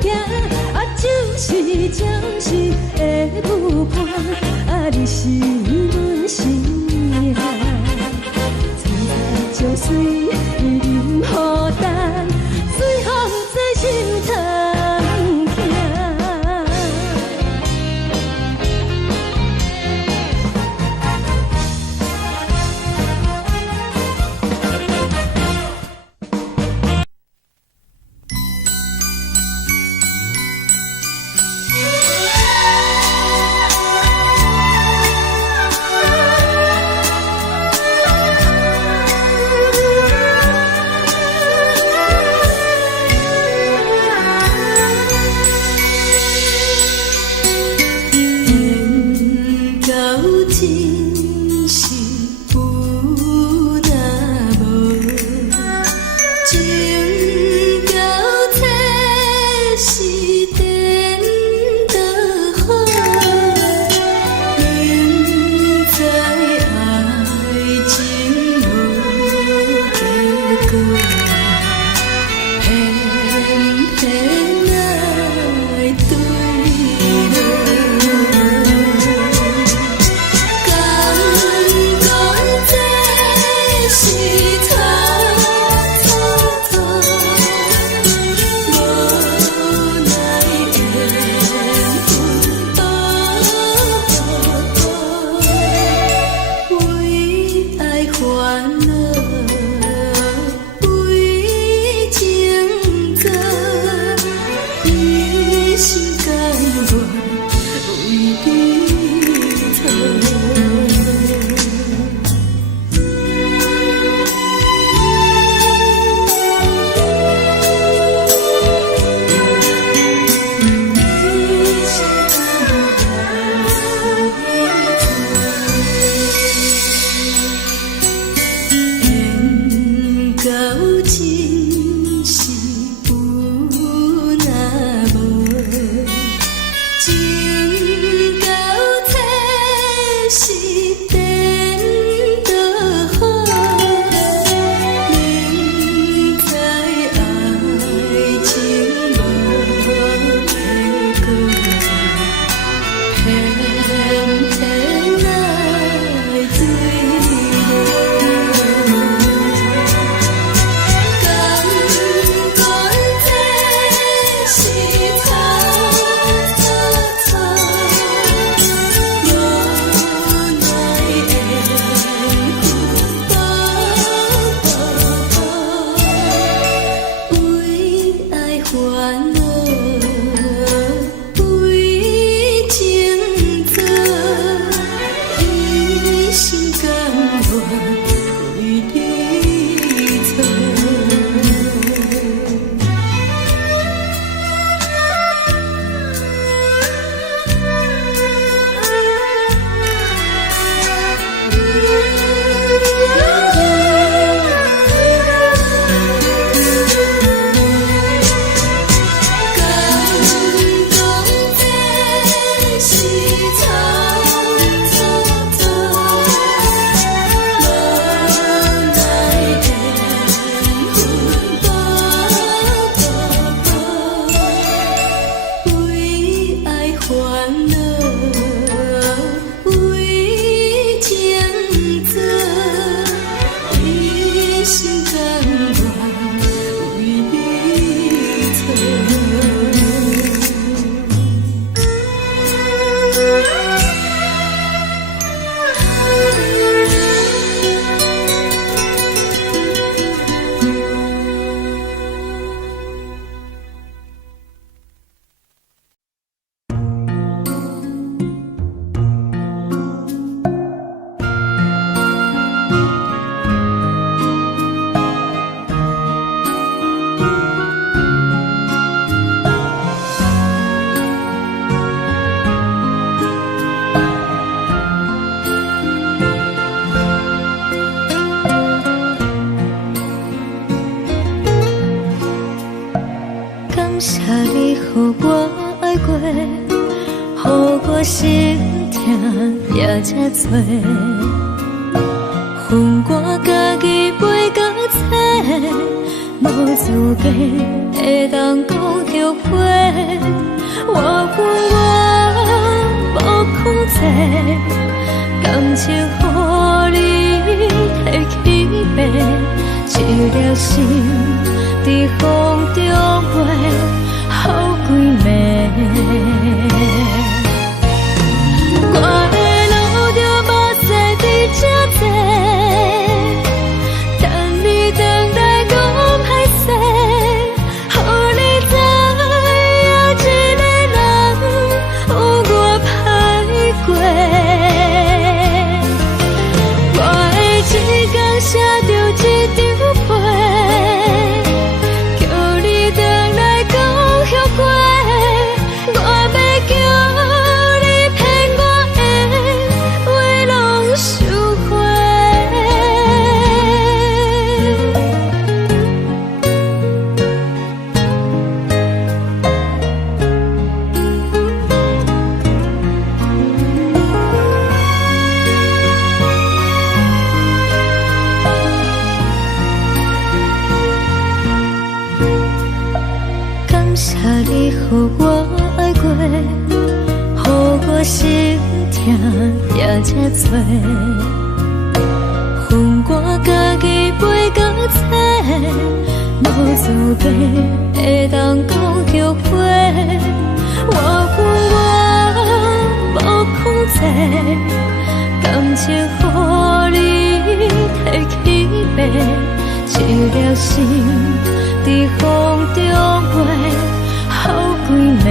行。就是暂时的舞伴，啊，你是阮生命。站在情水已淋雨淡，水风在心头痛。谢你，予我爱过，予我心痛也这多。恨我家己飞到这，无资格会当讲后悔。我恨我无控制，感情予你提起白，一粒心在风中飞，好几暝。我的路就无西伫这多，等你回来讲歹势，予你知影一个人有我歹过。我的一天写着一张被，叫你回来讲后悔。我要叫你骗我的话拢收回。感谢你，予我爱过，予我心痛也这多。恨我家己飞到这，无资格会当讲后悔。我恨我无控制，感情予你提起白，一粒心在风中飞，好几暝。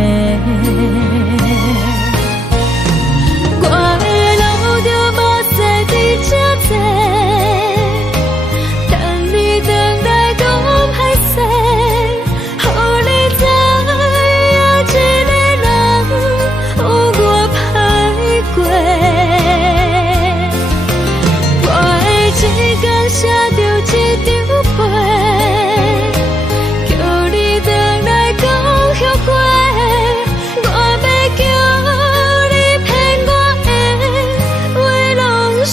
我的路就无西伫这多，等你回来讲歹势，予你知影一个人有我歹过。我的一天写着一张被，叫你回来讲后悔。我要叫你骗我的话拢收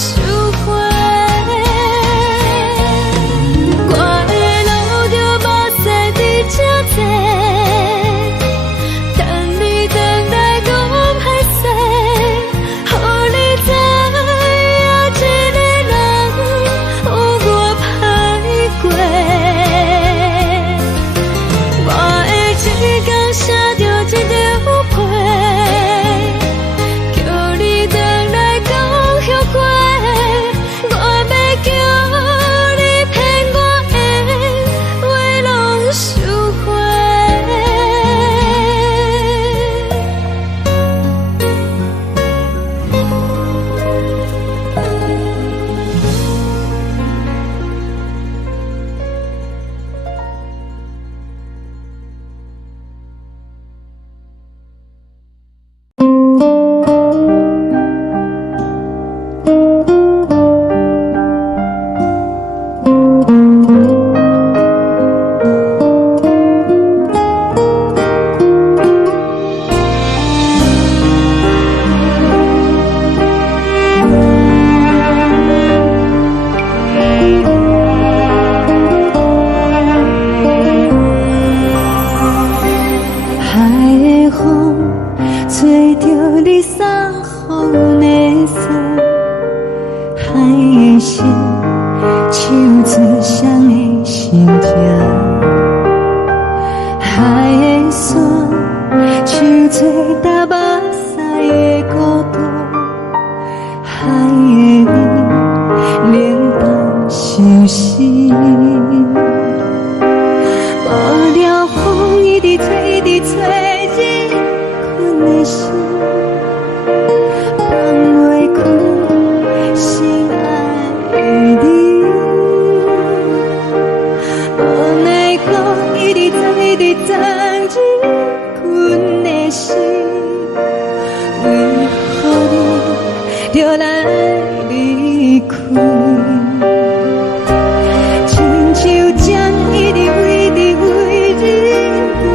回。我的路就无西伫这多，等你回来讲歹势，予你知影一个人有我歹过。我的一天写着一张被，叫你回来讲后悔。我要叫你骗我的话拢收回。海的风吹着你送风的伞，海的心手指双的心痛，海的山手吹打目屎的孤独，海的你冷淡伤心。无聊风一直吹，一直吹，日困的心放袂开，心爱的你。无奈讲一直等，一直等，日困的心，为何你就来离开？亲像针一直为日困。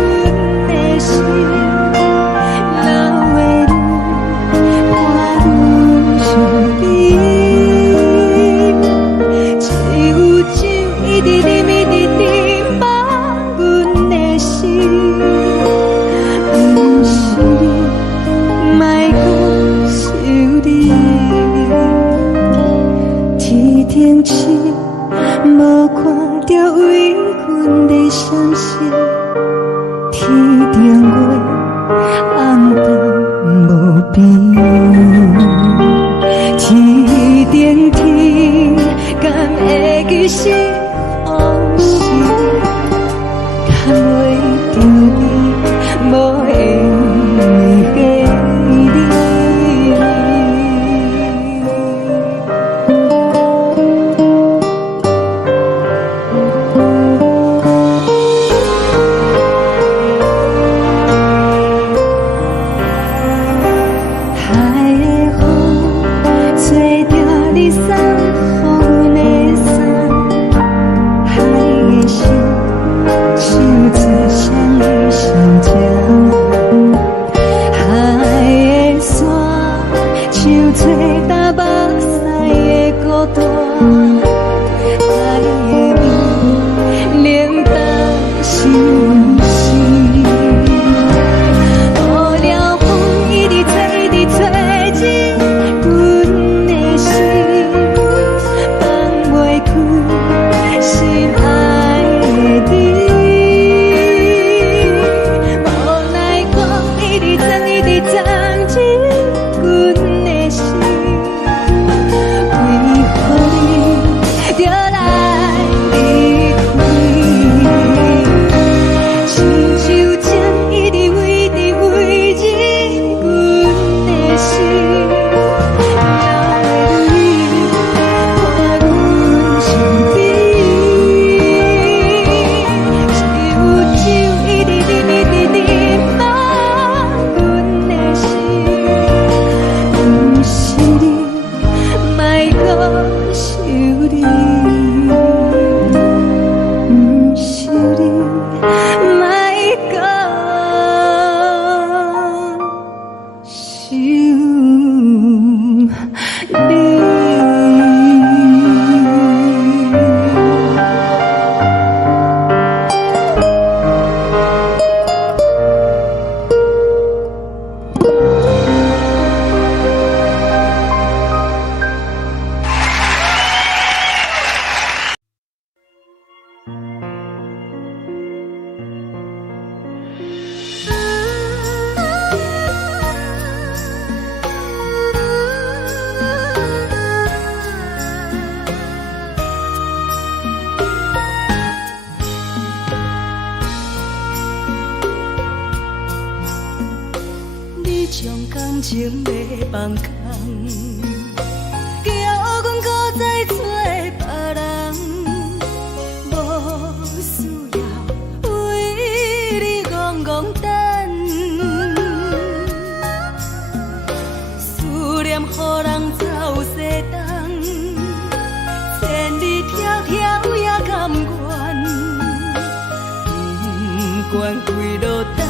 冷当相思。雨了风一直吹，一直吹进阮的心，放袂开心爱的你。无奈光一直钻，一直钻进阮的心，为何你就来离开？亲像针一直围着围进阮的心，也袂你看阮伤悲，一有酒一直啉一直啉满阮的心，不是你，莫搁想你，不是你，莫搁想你。你将感情卖放空，叫阮搁再找别人，无需要为你戆戆等。思念予人走西东，千里迢迢也甘愿，不管几落冬。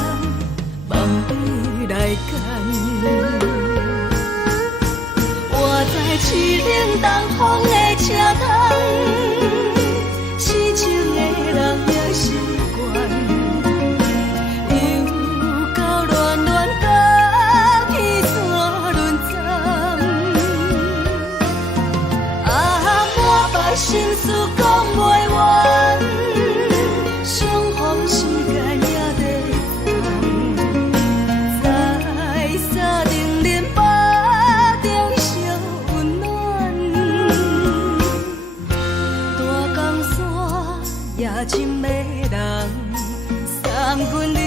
梦里来干，我在去冷东风的车窗，痴情的人也习惯，又到暖暖甲彼山论站，啊，满腹心事讲袂完，相逢时间也在在沙丁林巴中烧温暖，大江山夜深的人，送阮离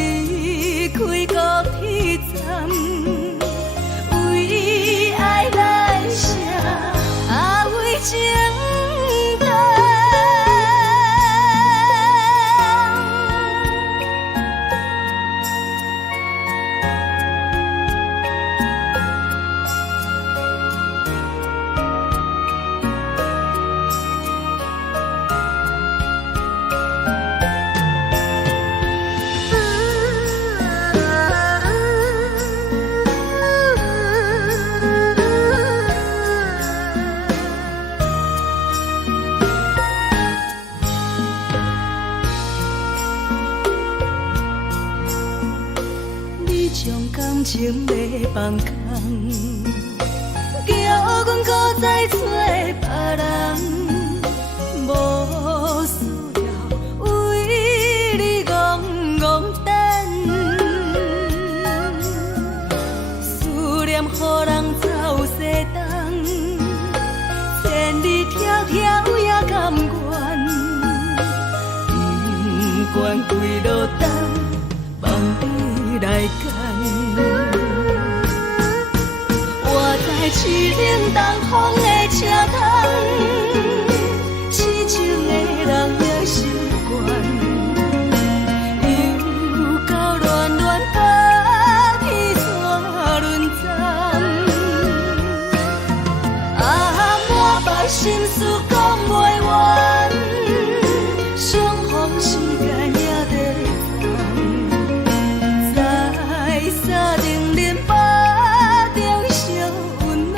开高铁站，为爱来写啊为情长。你将感情卖放空，叫阮搁再找别人，无需要为你戆戆等。思念予人走西东，千里迢迢也甘愿，不管几落冬。梦里来干，我在去冷东风的车窗，痴情的人也习惯，又到暖暖甲彼山论站，啊，满腹心事讲袂完，相逢时间也在沙丁林巴中烧温暖，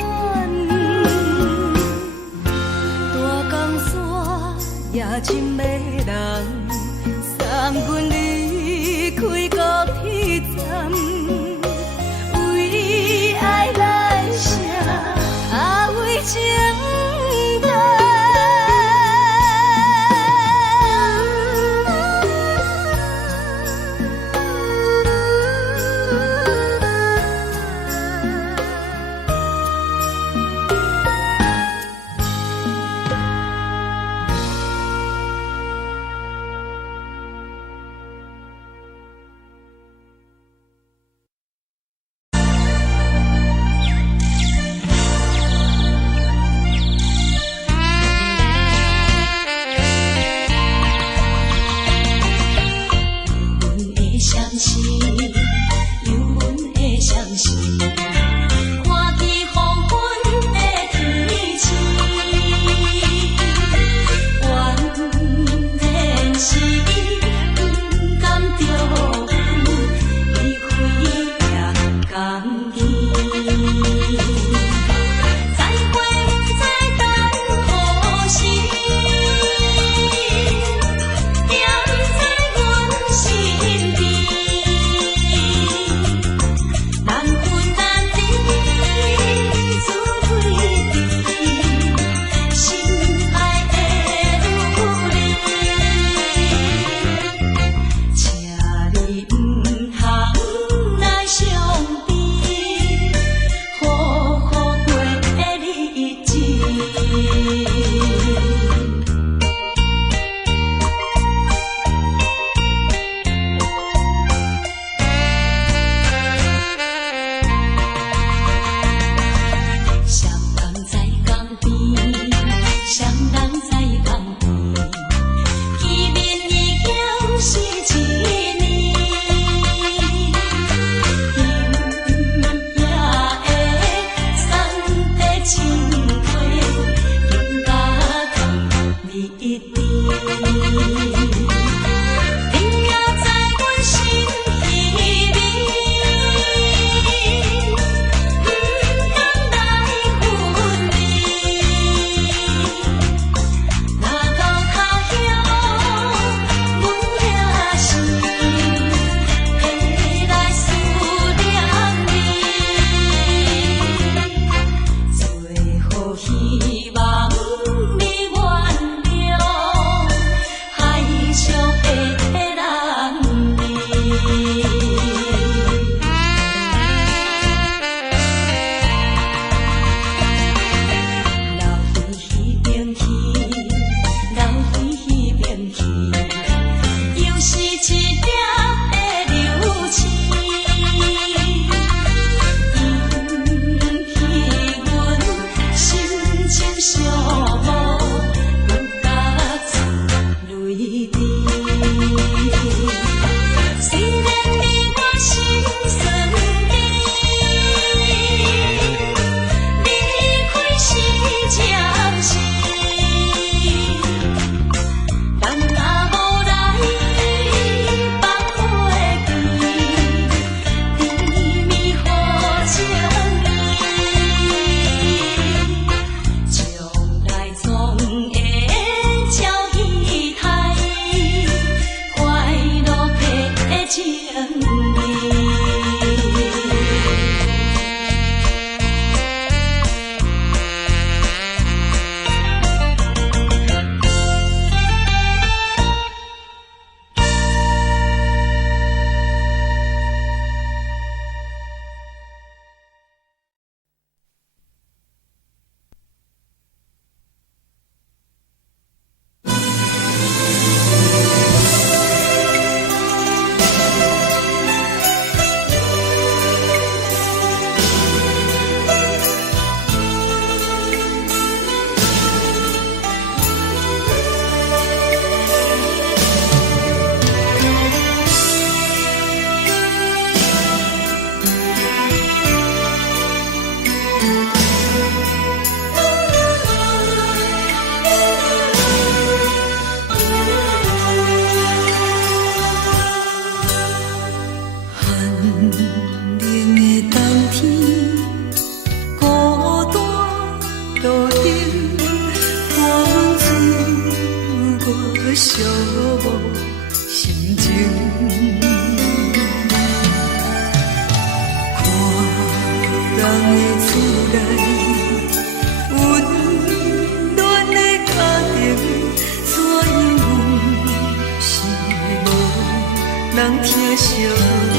人疼惜你。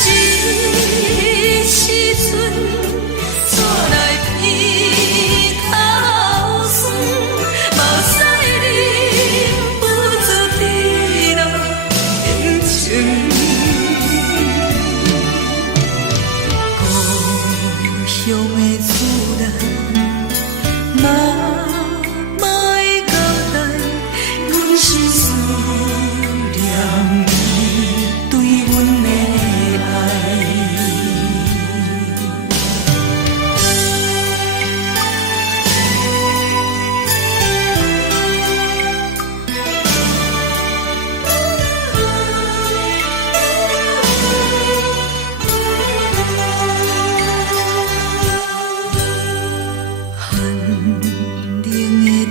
这时阵怎来鼻头酸，嘛使忍不住滴落眼睛。故乡的厝内，嘛莫会交代，阮是思念你对阮的爱。寒冷的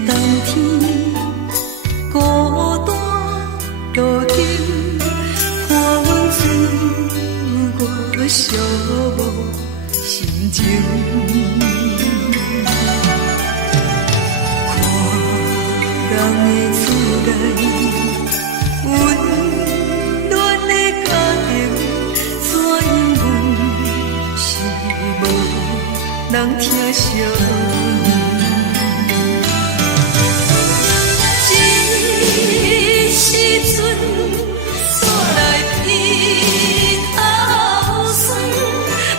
冬天，孤单路顶，看阮自我寂寞心情。看人的厝内，温暖的家庭，怎因阮是无人疼惜你？这时阵怎来鼻头酸，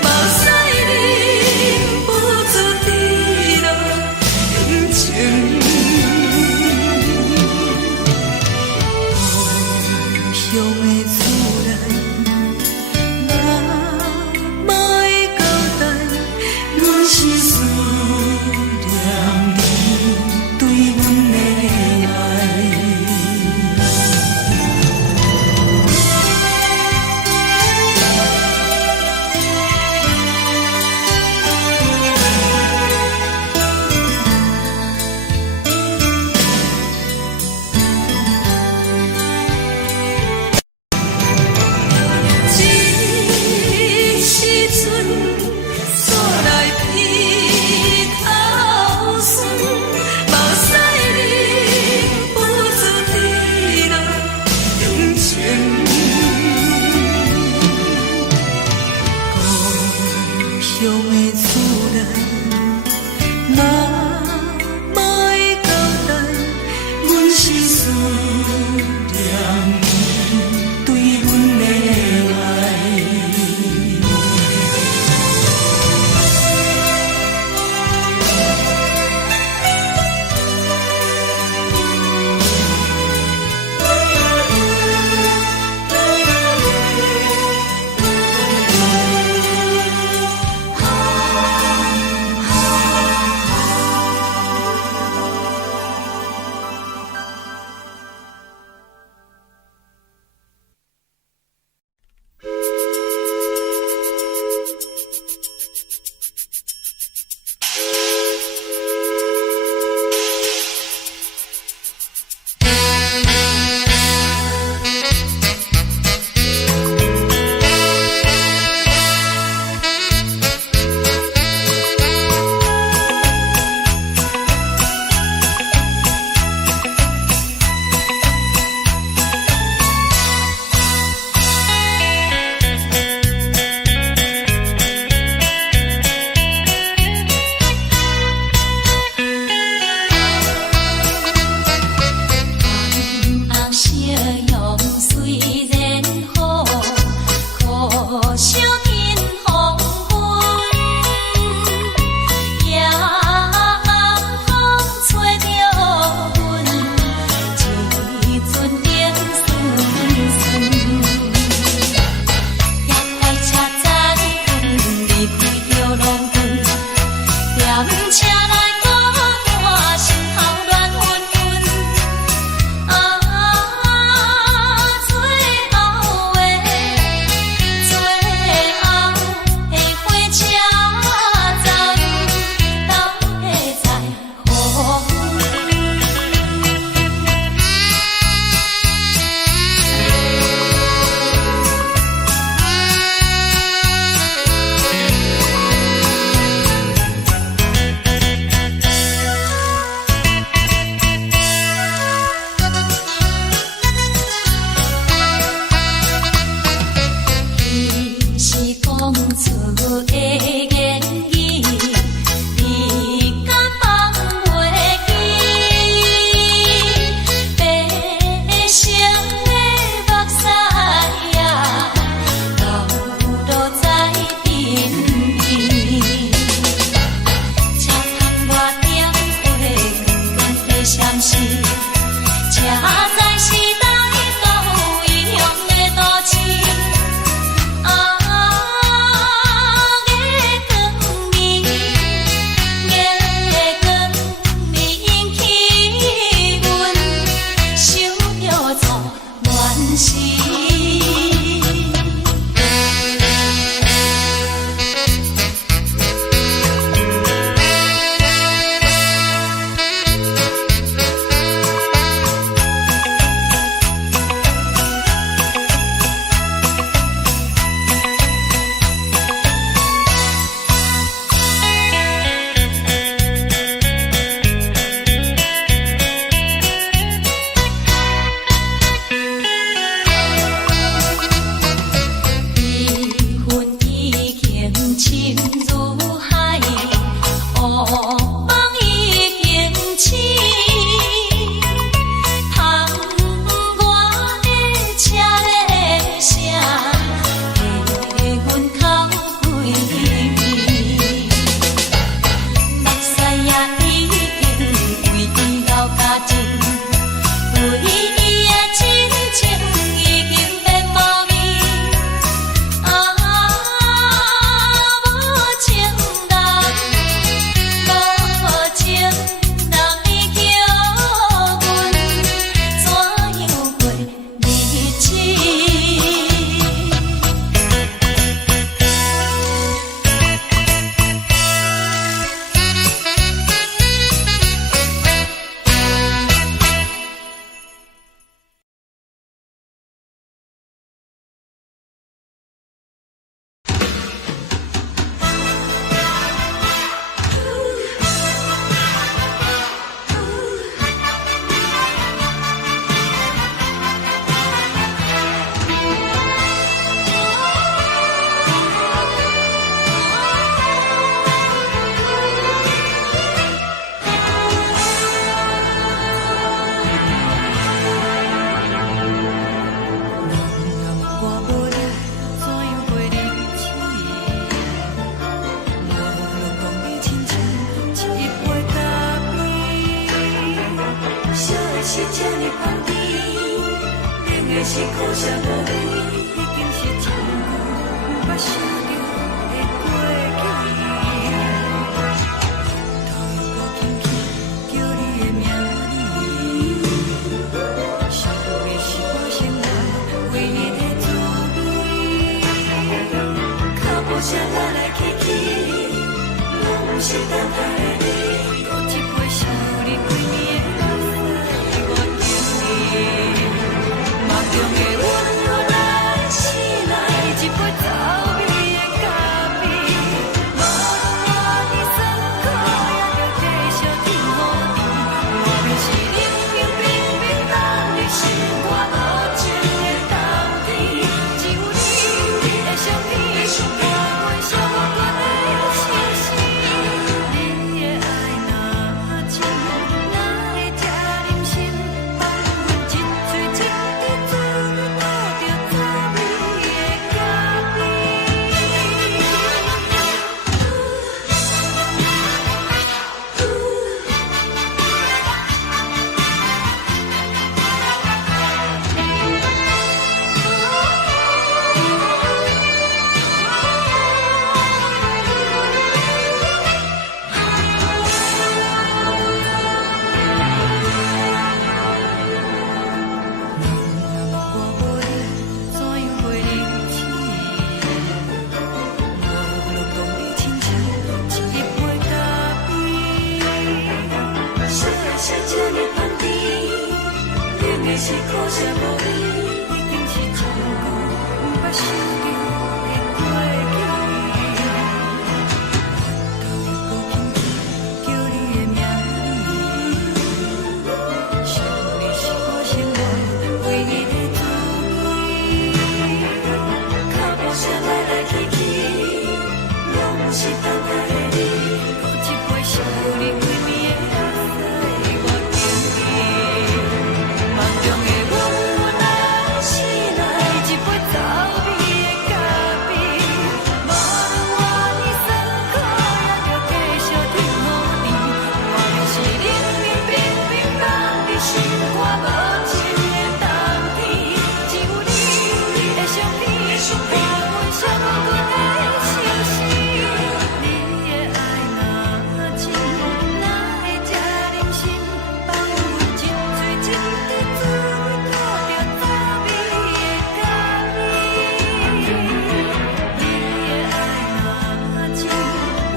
嘛使忍不住滴落眼睛。故乡的厝内，嘛莫会交代，阮是思这呢香甜，冷的是苦涩无味，已经是一句毋捌想着的过去。头又搁轻轻叫你的名字，想的是我生来唯一的滋味。脚步声来来去去，拢不是等待的你。多一杯想你几年的目屎，我敬你。梦中的温柔来醒来，一杯走味的咖啡。无论我的酸苦，也着继续甜乎甜。我便是冷冰冰冰冻的心肝，无情的冬天。只有你的相片，我想我的心事。你的爱若真，哪会这忍心放阮一嘴一滴滋味，倒着滋味的咖啡。是苦涩无味，已经是一句毋捌想着的过去。头又搁轻轻叫你的名字，想你是我生来唯一的滋味。脚步声来来去去，拢不是等待的你。多一杯想你几暝的目屎，我敬你。梦中的温柔来醒来，一杯走味的咖啡。无论我的酸苦，也着继续甜乎甜。我便是冷冰冰冰冻的心肝，无情的冬天。只有你的相片，伴阮相我的心事。你的爱若真，哪会这忍心放阮一嘴一滴滋味，倒着滋味的咖啡。你的爱若真，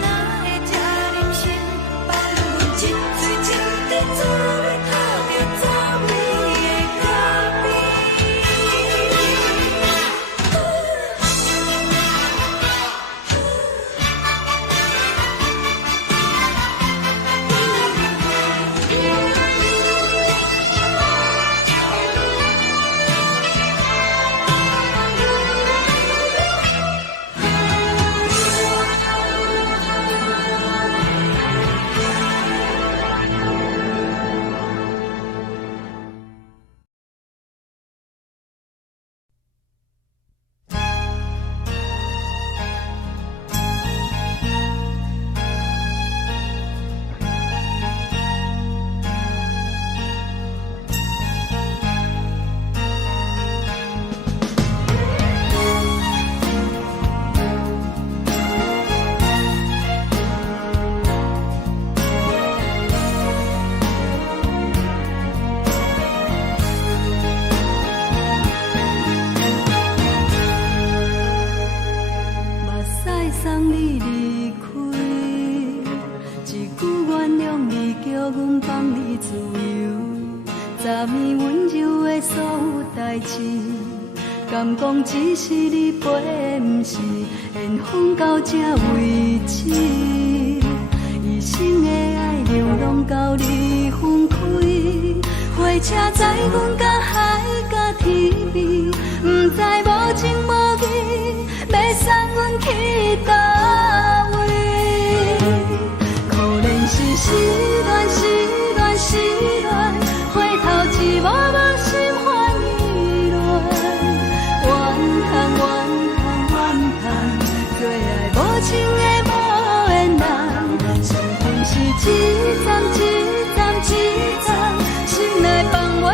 哪会这忍心放阮一嘴一滴滋味，倒着滋味的咖啡。目屎送你离开，一句原谅你，叫阮放你自由。昨暝温柔的所有代志，敢讲只是你陪，不是缘分到这为止。一生的爱流浪到你分开，火车载阮甲海甲天边，不知无情无义，要送阮去倒位？可怜是失恋，失恋，失恋，回头一幕幕心烦意乱，怨叹，怨叹，怨叹，最爱无情的无缘人，生命是一站一站一站，心内放我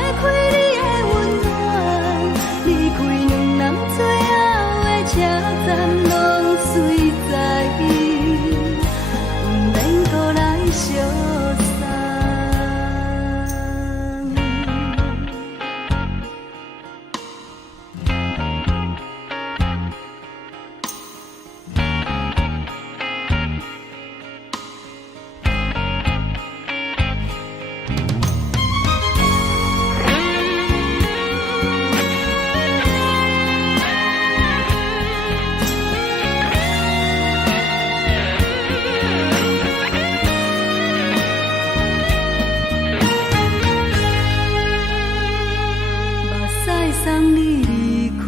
送你离开，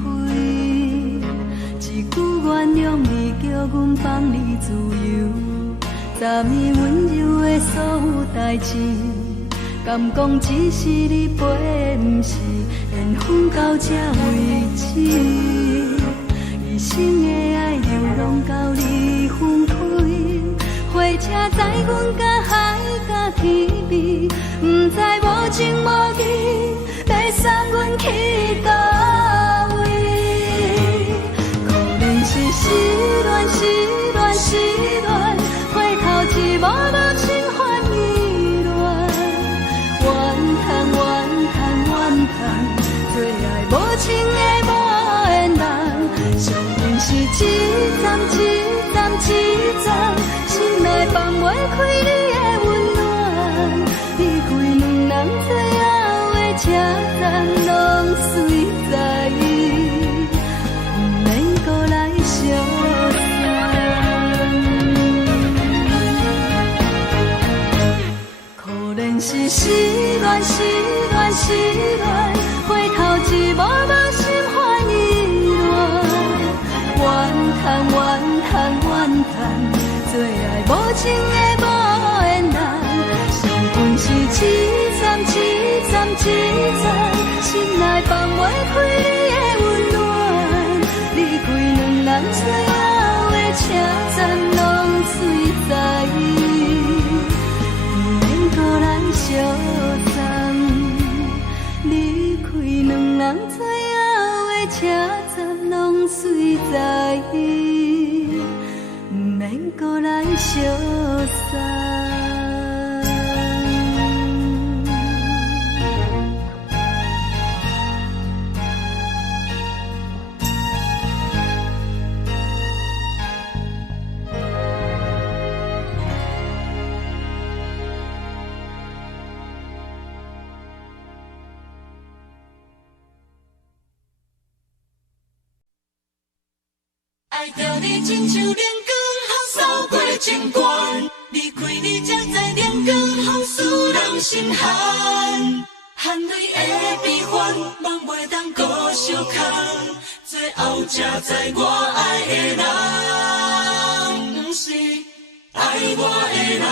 一句原谅你叫阮放你自由，昨暝温柔的所有代志，敢讲只是你陪，不是缘分到这为止。一生的爱流浪到你分开，火车载阮甲海甲天边，不知无情无义，要送阮去倒位？可能是失恋，失恋，失恋，回头一幕幕心烦意乱，怨叹，怨叹，怨叹，最爱无情的无缘人，上阵是一站一站一站，心内放袂开你的温暖，离开两人最后的车站，拢随在，不免搁来相送。可能是失恋，失恋，失恋，回头一幕幕心烦意乱，怨叹，怨叹，怨叹，最爱无情的无缘人，上阵是一站一站一站，心内放袂开你的温暖，离开两人最后的车站，拢随在，不免搁来相送，离开两人最后的车站，拢随在，不免搁来相送。爱着你亲像阳光，风扫过情关，离开你才知阳光风使人心寒。含泪的悲欢，望袂当搁相牵，最后才知我爱的人，不是爱我的人。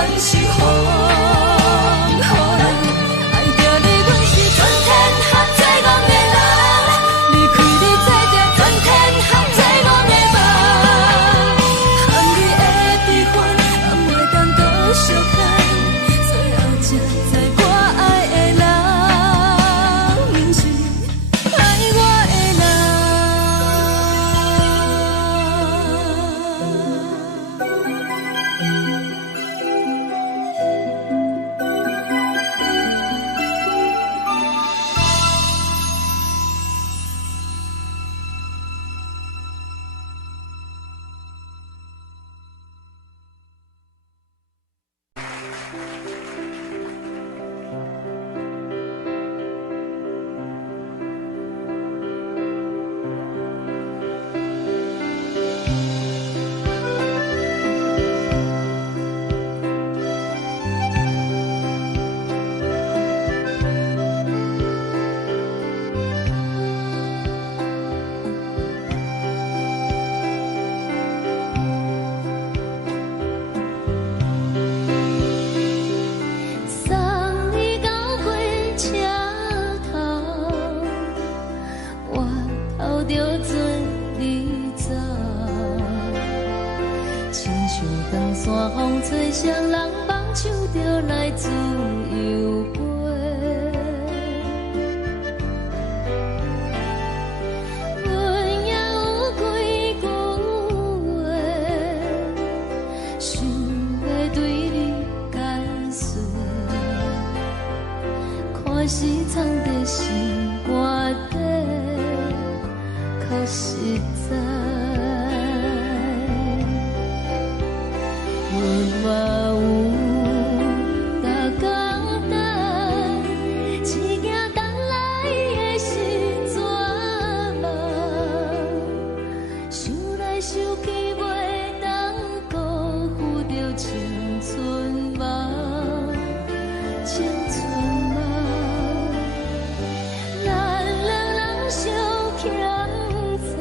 全是风，予人爱着你，阮是全天下最戆的人，离开你做着全天下最戆的梦，和你的悲欢，也袂当搁相牵，最后才知我爱的人，不是爱我的人。送你到火车头，我头着准你走，亲像长山风吹双人梦，唱着来自由飞。阮也有几句话，想要对你解说。可是藏在心肝底，较实在。阮嘛有大简单，一件等来的是绝望，想来想去袂当辜负着青春梦，青春梦。咱两人相欠债，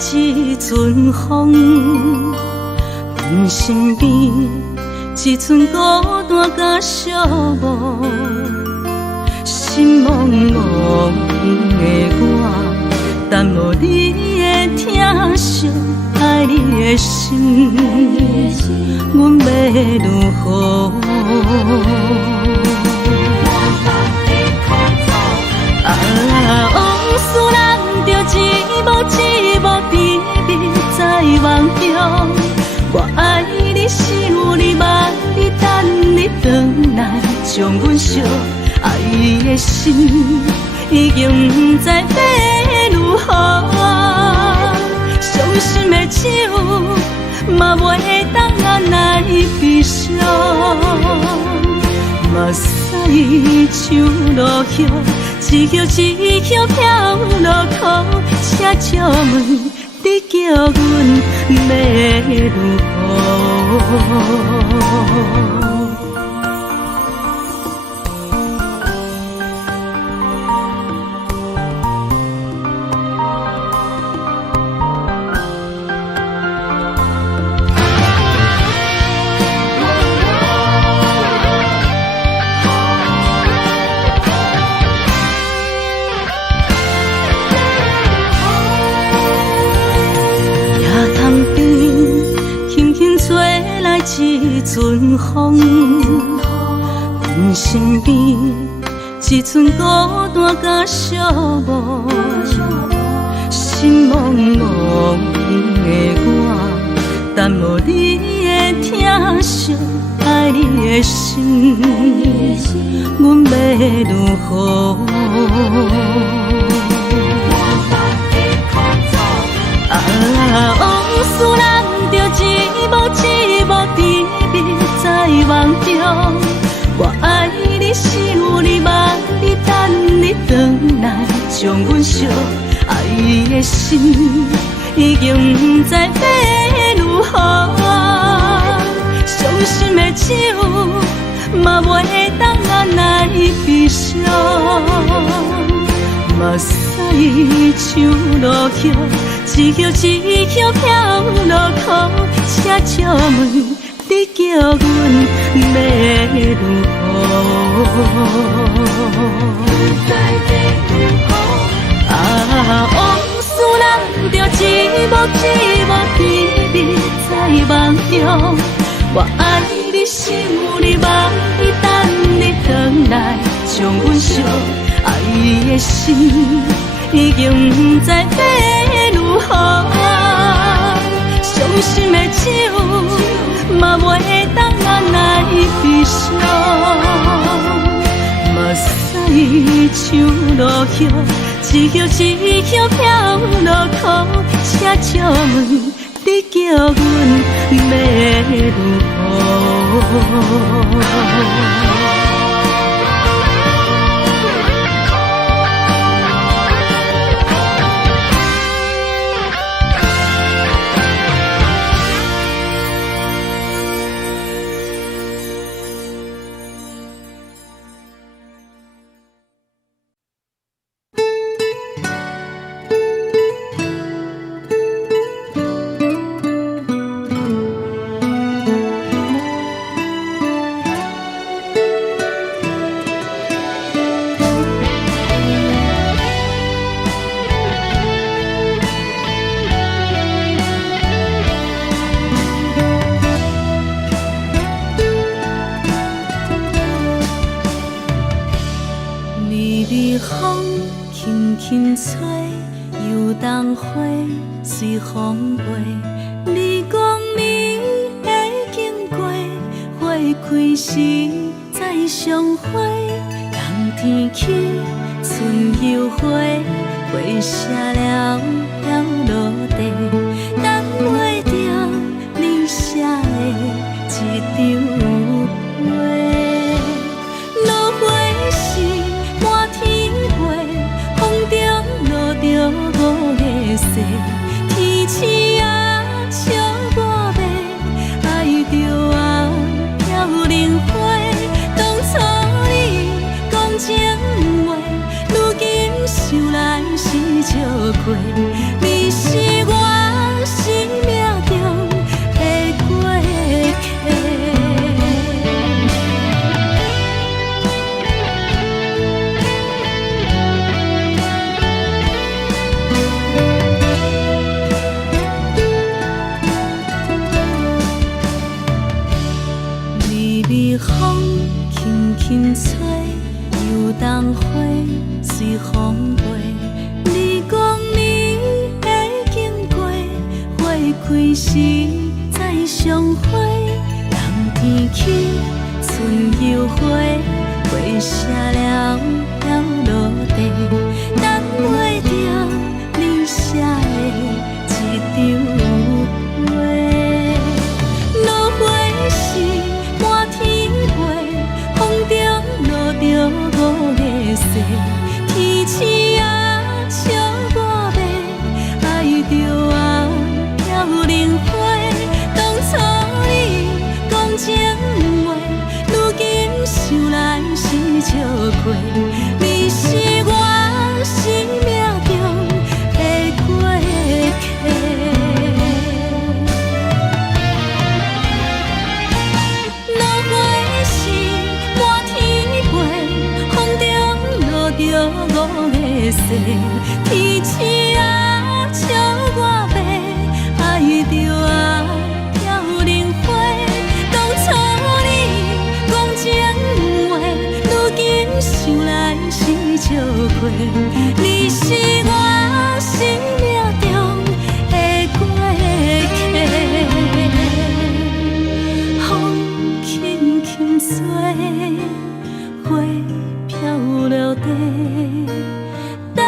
一阵风，阮身边一阵孤单甲寂寞，心茫茫的我，等无你的疼惜，爱你的心，阮要如何？往事人着一幕一幕甜蜜在梦中。我爱你是有你望你等你回来，将阮惜爱的心已经不知要如何。伤心的手嘛袂当按来悲伤，目屎像落叶。一叶一叶飘落土，车借问你叫阮要如何？一阵风，阮身边一阵孤单甲寂寞，心茫茫的我，等无你的疼惜，爱你的心，阮要如何？往事人着一幕一幕甜蜜在梦中。我爱你是有你望你等你回来，将阮惜爱的心已经不知要如何。伤心的手嘛袂当按来悲伤，目屎像落叶。一叶一叶飘落土，车借问你叫阮要如何？往事人着一幕一幕甜蜜在梦中。我爱你是有你望你等你回来，将阮惜爱的心已经不知要如何。伤心的手嘛袂当按来悲伤，目屎像落叶，一叶一叶飘落土，车借问你叫阮要如何？随风飞，你讲你会经过，花开时再相会。冬天起，春又回，花谢了飘落地，等袂着你写的一张画。落花时满天飞，风中落着五个色。天星啊，笑我袂爱着啊，飘零花。当初你讲情话，如今想来是笑过。你是我。轻吹，游东花随风飞。你讲你会经过，花开时再相会。人天起，春又花，花谢了飘落地，等袂着你写的一张话。落花时满天飞，风中落着五个色，天星啊笑我迷，爱着啊飘零花。当初你讲情话，如今想来是笑过。你是我生命中的过客。落花时满天飞，风中落着五个色，天星啊笑我迷，爱着啊飘零花。当初你讲情话，如今想来是笑过。你是我生命中的过客，风轻轻吹，花飘落地，等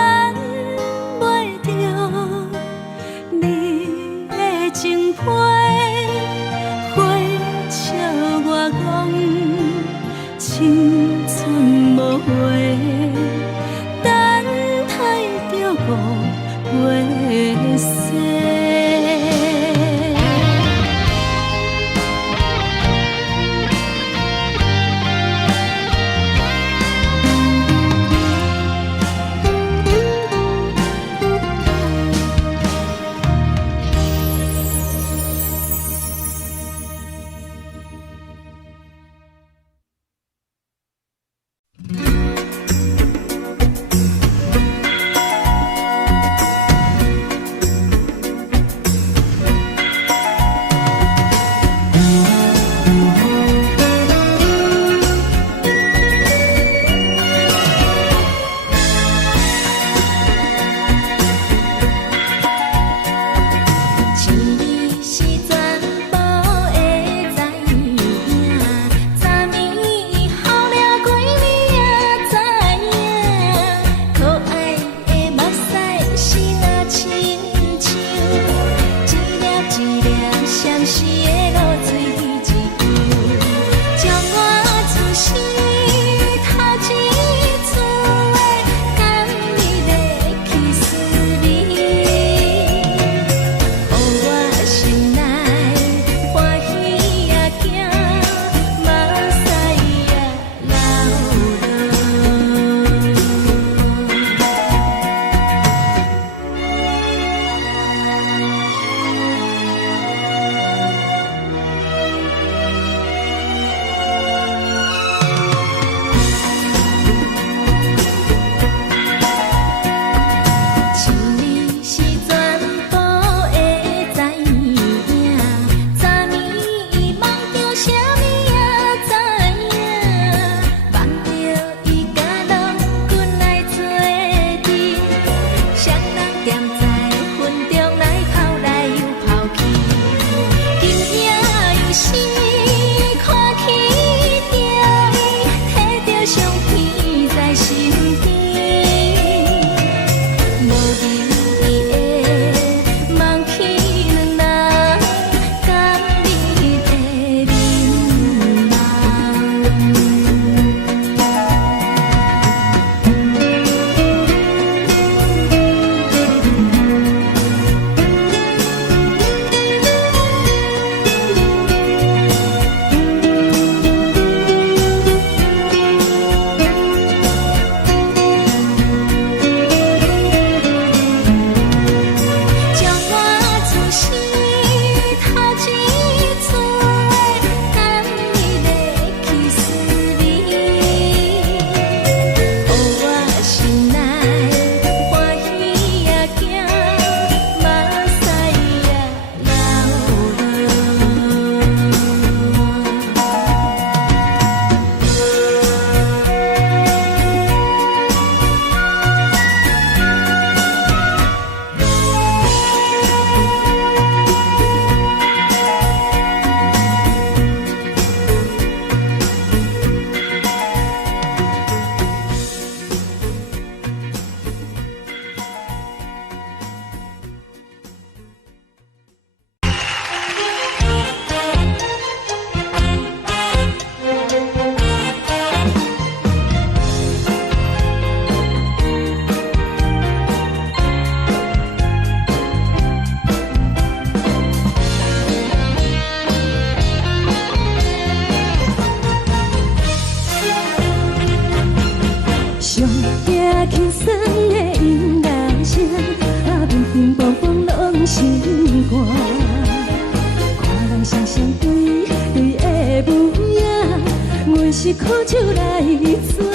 是苦酒来作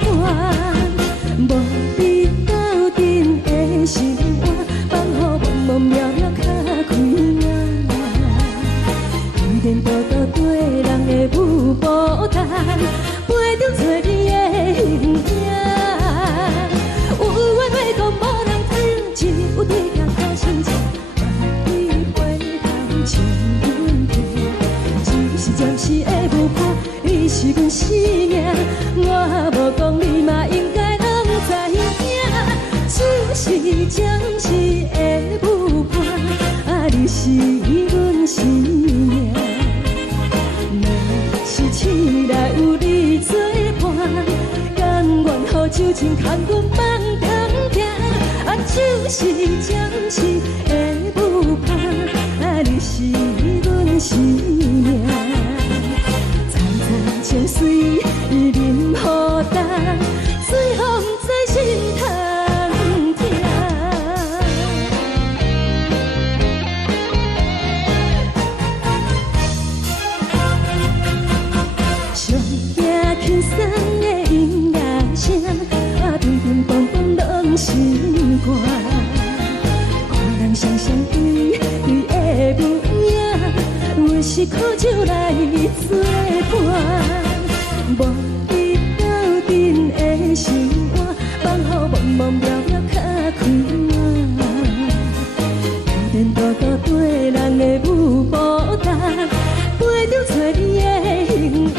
伴，无你斗阵的生活，放乎茫茫渺渺较快乐。一颠倒倒对人的舞步弹，陪着做你的形影。有话要讲无人听，只有对镜头心情，万里回头将阮听。只是暂时的舞伴，你是阮生命，我无讲你嘛应该拢知影。只是暂时的舞伴，你是阮生命。若是醒来有你作伴，甘愿予酒精牵阮放长行。就是暂时的舞伴，你是阮生命。层层情水任何等，随风在心头听。上惊轻松的音乐声，乒乒乓乓拢心肝。看人双双对对的模样，我是苦酒来作伴。无你斗阵的生活，放乎茫茫渺渺较快乐。一颠倒倒对人的舞步弹，陪着做你的形影。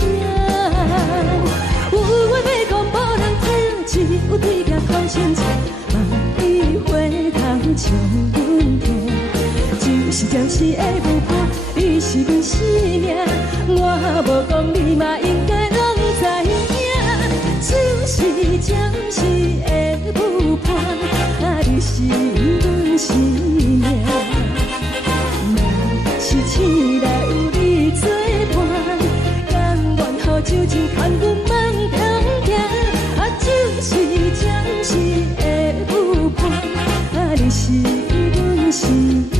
有话要讲无人听，只有对镜头心情，望你回头将阮听。就是暂时的舞伴，你是阮生命，我无讲你嘛应该拢知影。就是暂时的舞伴，你是阮生命。若是醒来有你作伴，甘愿予酒精牵阮放长行。就是暂时的舞伴，你是阮生命。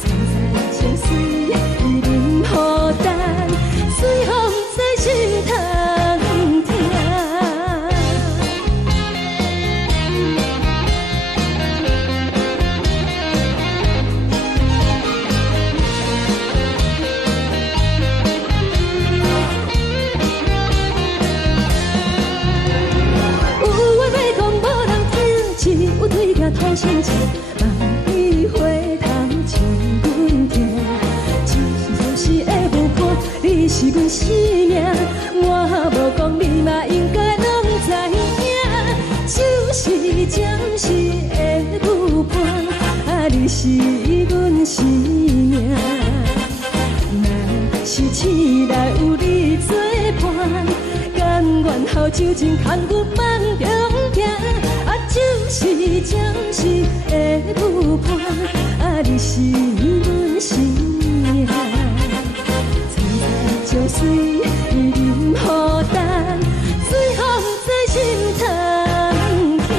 层层情水任何等，随风在心头听。有话要讲无人听，只有对镜头心情，望你回头将阮听。就是暂时的舞伴，你是阮生命，我无讲你嘛应该拢知影。就是暂时的舞伴，你是阮生命。若是醒来有你作伴，甘愿予酒精牵阮放长行。就是暂时的舞伴，你是阮生命。层层情水任何等，随风在心头听。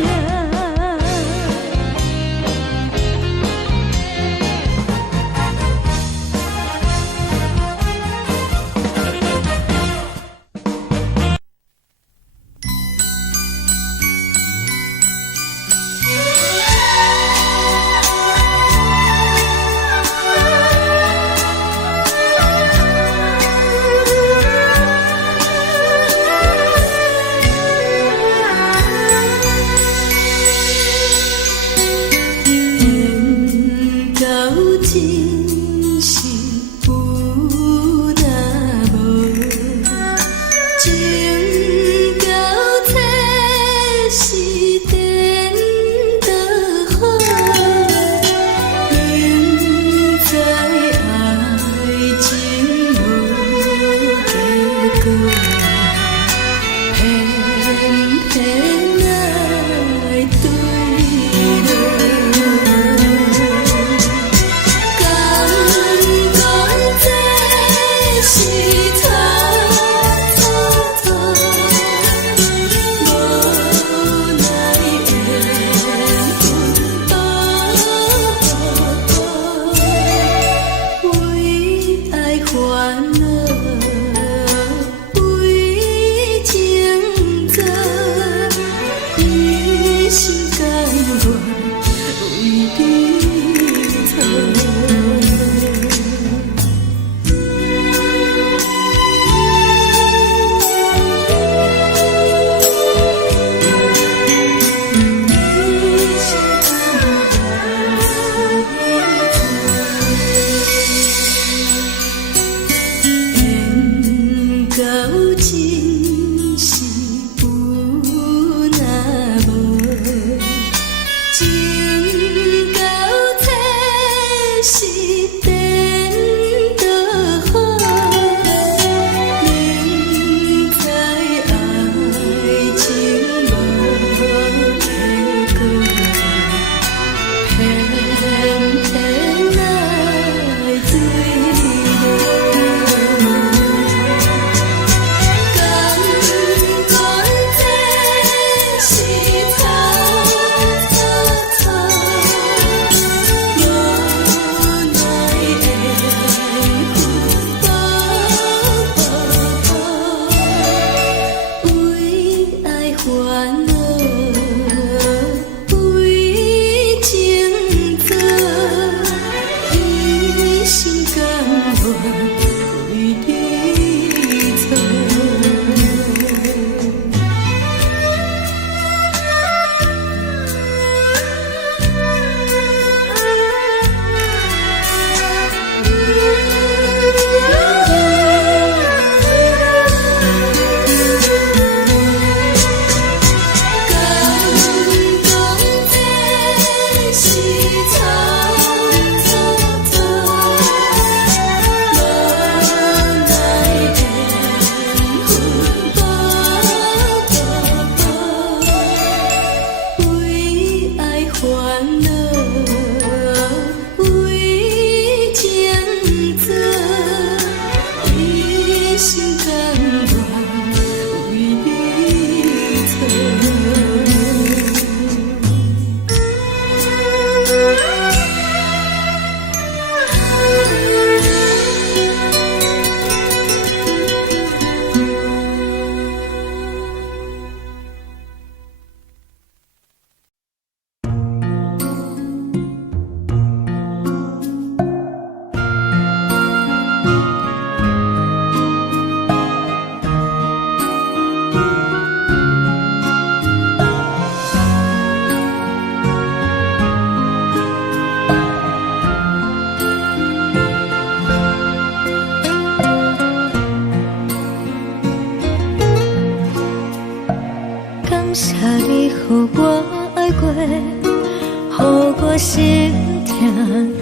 我心痛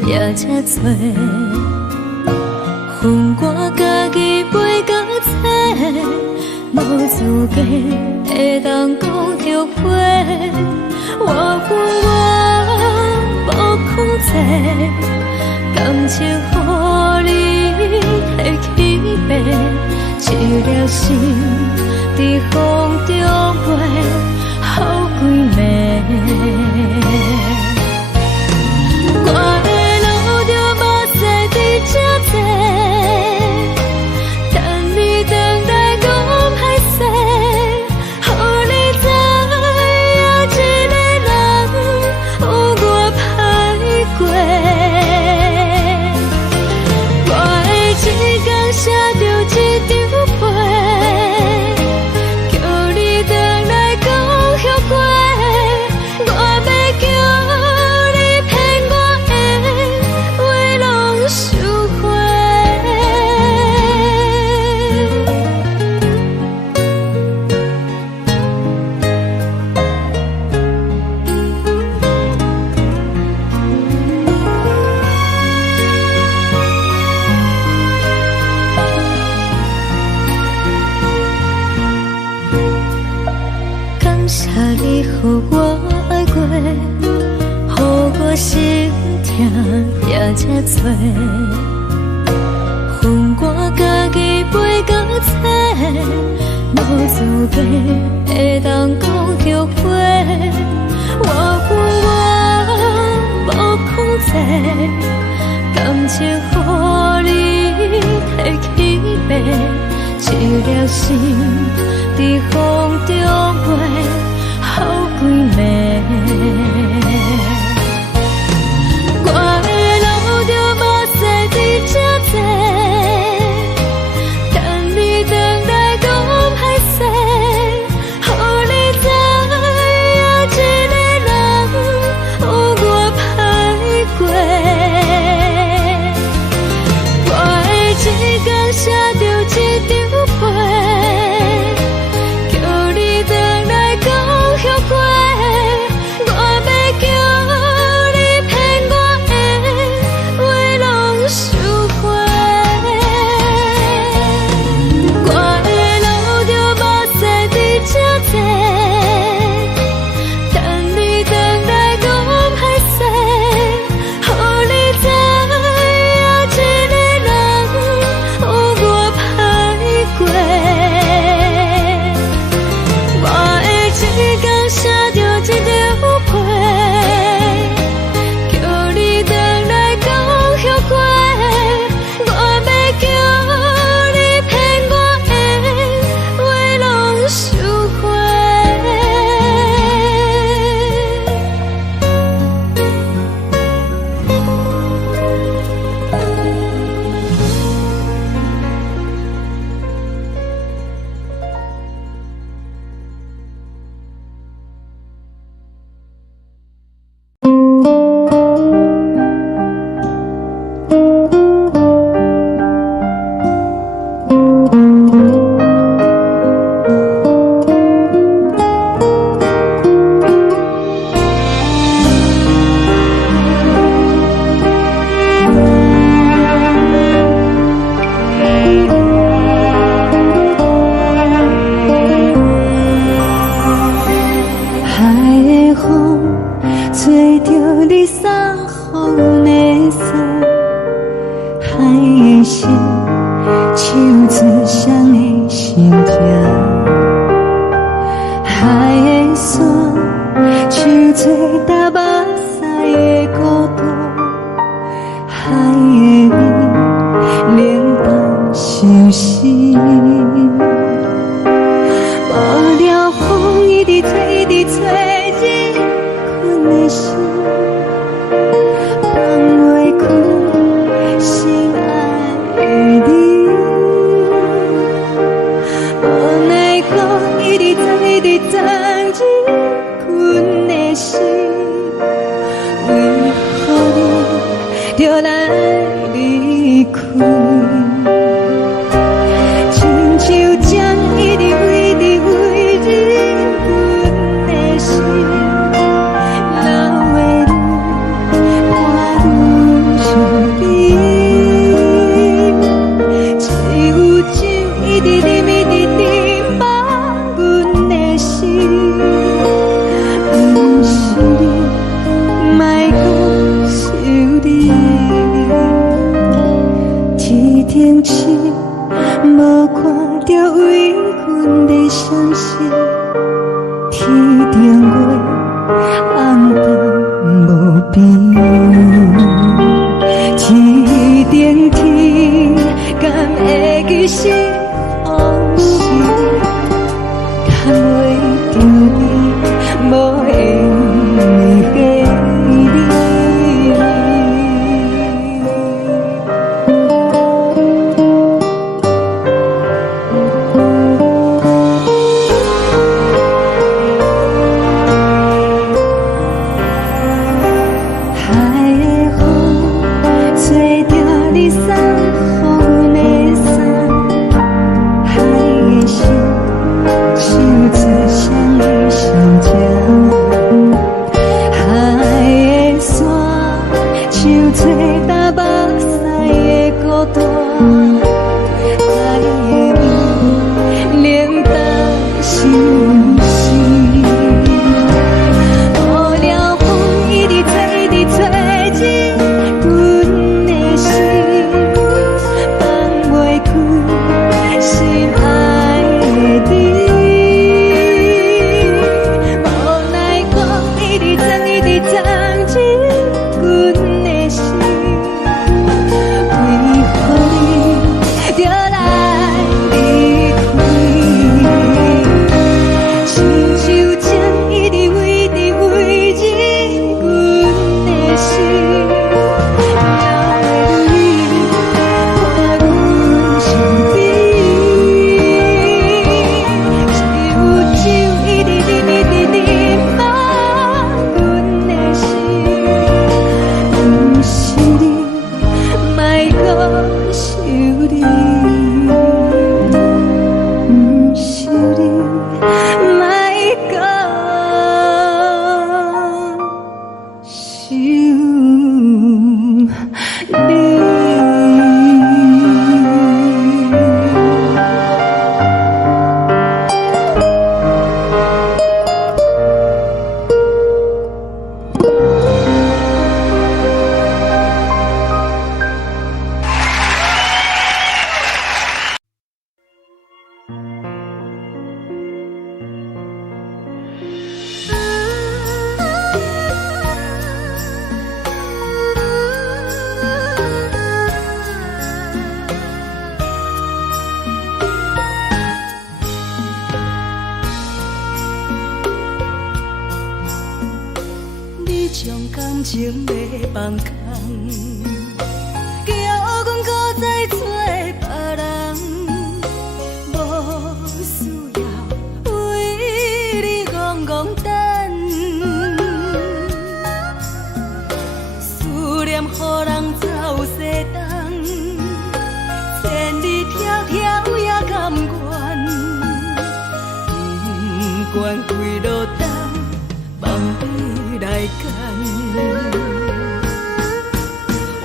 也这多，恨我家己袂到切，无资格会当讲着话。我恨我无控制，感情予你提起白，一粒心在风中飞，好几暝。我的路就目屎在这多，等你等待讲歹势，予你知影一个人有我歹过。我的一天写着一张被，叫你回来讲后悔。我要叫你骗我的话拢收回。感谢你予我爱过，予我心痛也这多，恨我家己袂到切，无资格会当讲着话。我恨我无控制，感情予你提起白，一粒心在风中飞，好几暝。我的路就目屎在这多，等你等待讲歹势，予你知影一个人有我歹过。我的一天写着一张被，叫你回来讲后悔。我要叫你骗我的话拢收回。我的路就目屎在这多，等你等待讲歹势，予你知影一个人有我歹过。我的一天写着一张被，叫你回来讲后悔。我要叫你骗我的话拢收回。海的风吹着你送风的伞，海的心手指双的心痛，海的山手做搭目屎的孤独，海的你冷淡伤心。无聊风一直吹，一直吹，日困的心放袂开，心爱你。无奈讲一直等，一直等，日困的心，为何你就来离开？真直念伊直直放阮的心，不是你，莫搁想你。天顶星无看到为阮的闪烁，天顶月红淡无边，天顶天敢会记是往事，敢袂着你无缘的你。将感情要放空，叫阮搁再找别人，无需要为你戆戆等，思念予人走西东，千里迢迢也甘愿，不管几路灯，望你来干。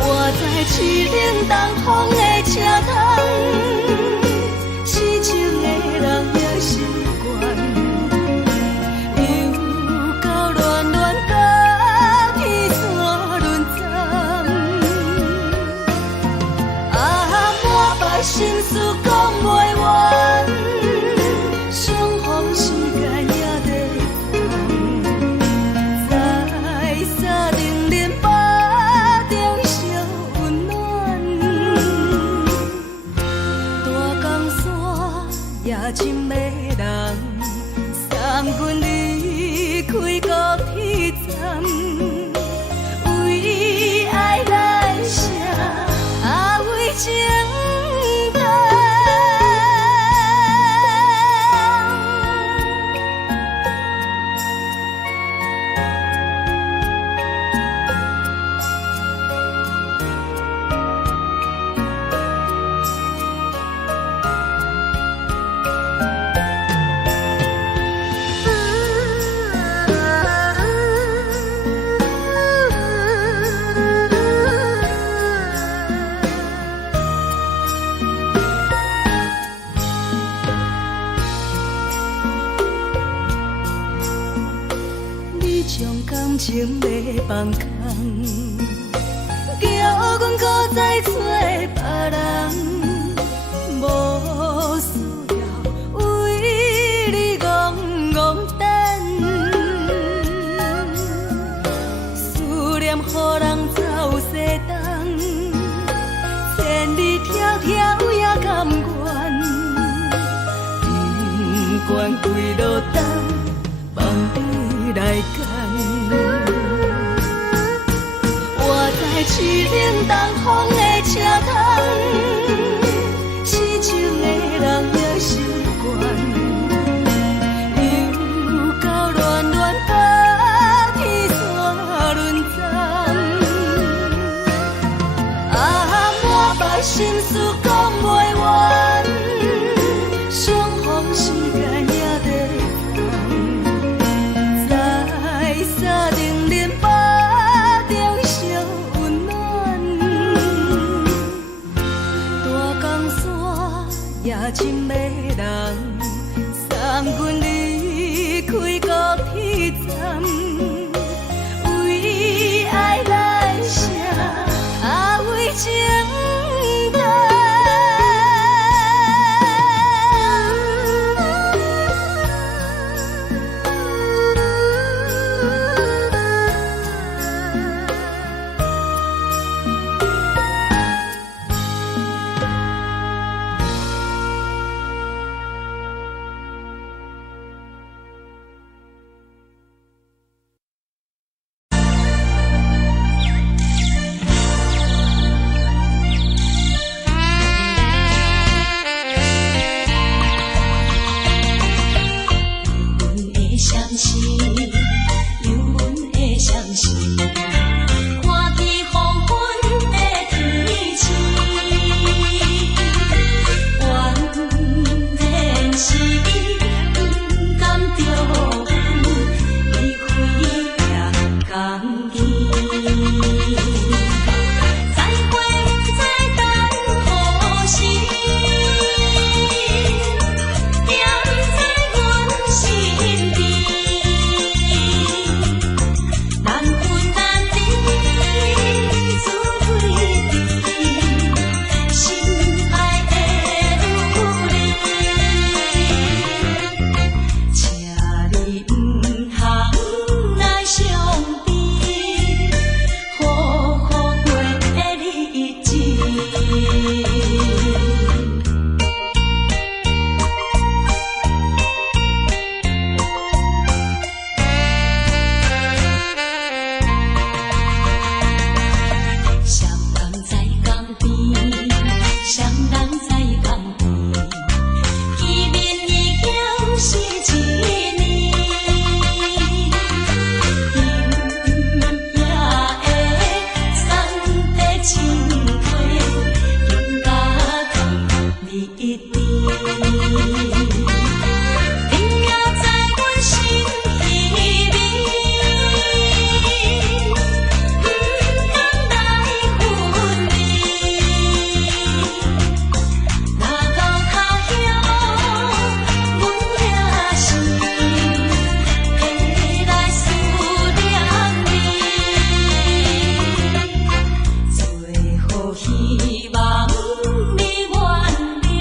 我在凄冷东风的车窗，痴情的人也习惯，又到乱乱甲伊山轮站。啊，满腹心事讲袂完，相逢时间也在等，在沙定连巴中烧温暖。大江山夜深的人，送阮离开高铁站，为爱来写为情长。心情要放空，叫阮搁再找别人，无需要为你戆戆等，思念予人走西东，千里迢迢也甘愿，不管归路东，放你来干。我在去冷东风的车头，痴情的人也习惯，又到乱乱把天线轮转。啊，满腹心事讲袂完，相逢时间也在等，在沙定连巴中烧温暖。大江山也真迷人，送阮离开高铁站，为爱来写，为情等。希望你原谅。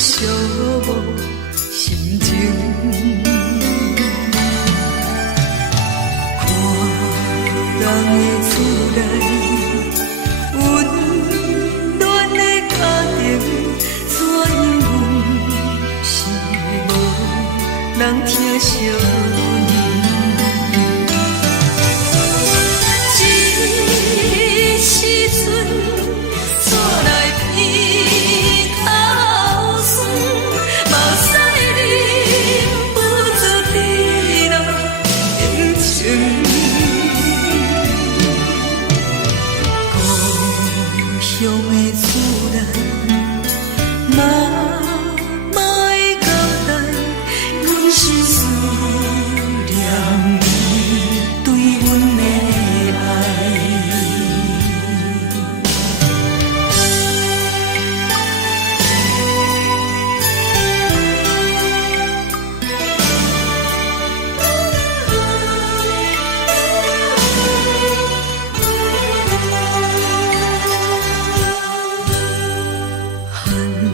寂寞心情。看人的厝内温暖的家庭，怎因阮是无人疼惜你？这时阵怎来鼻口酸，目屎忍不住滴落眼睛。故乡的厝内，妈妈的交代，阮是思念你对阮的爱。寒冷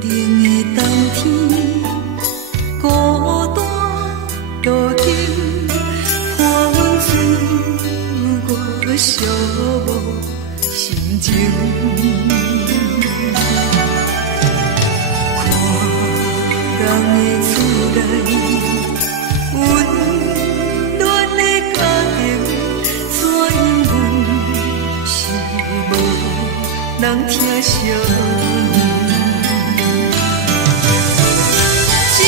的冬天，孤单路顶，看阮自我寂寞心情。看人的厝内温暖的家庭，怎因阮是无人疼惜你？这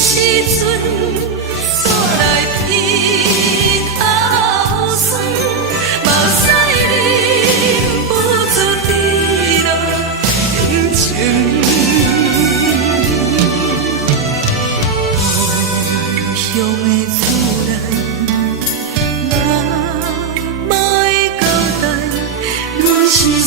时阵怎来鼻口酸，目屎忍不住滴落眼睛。故乡的厝内，妈妈的交代，阮是思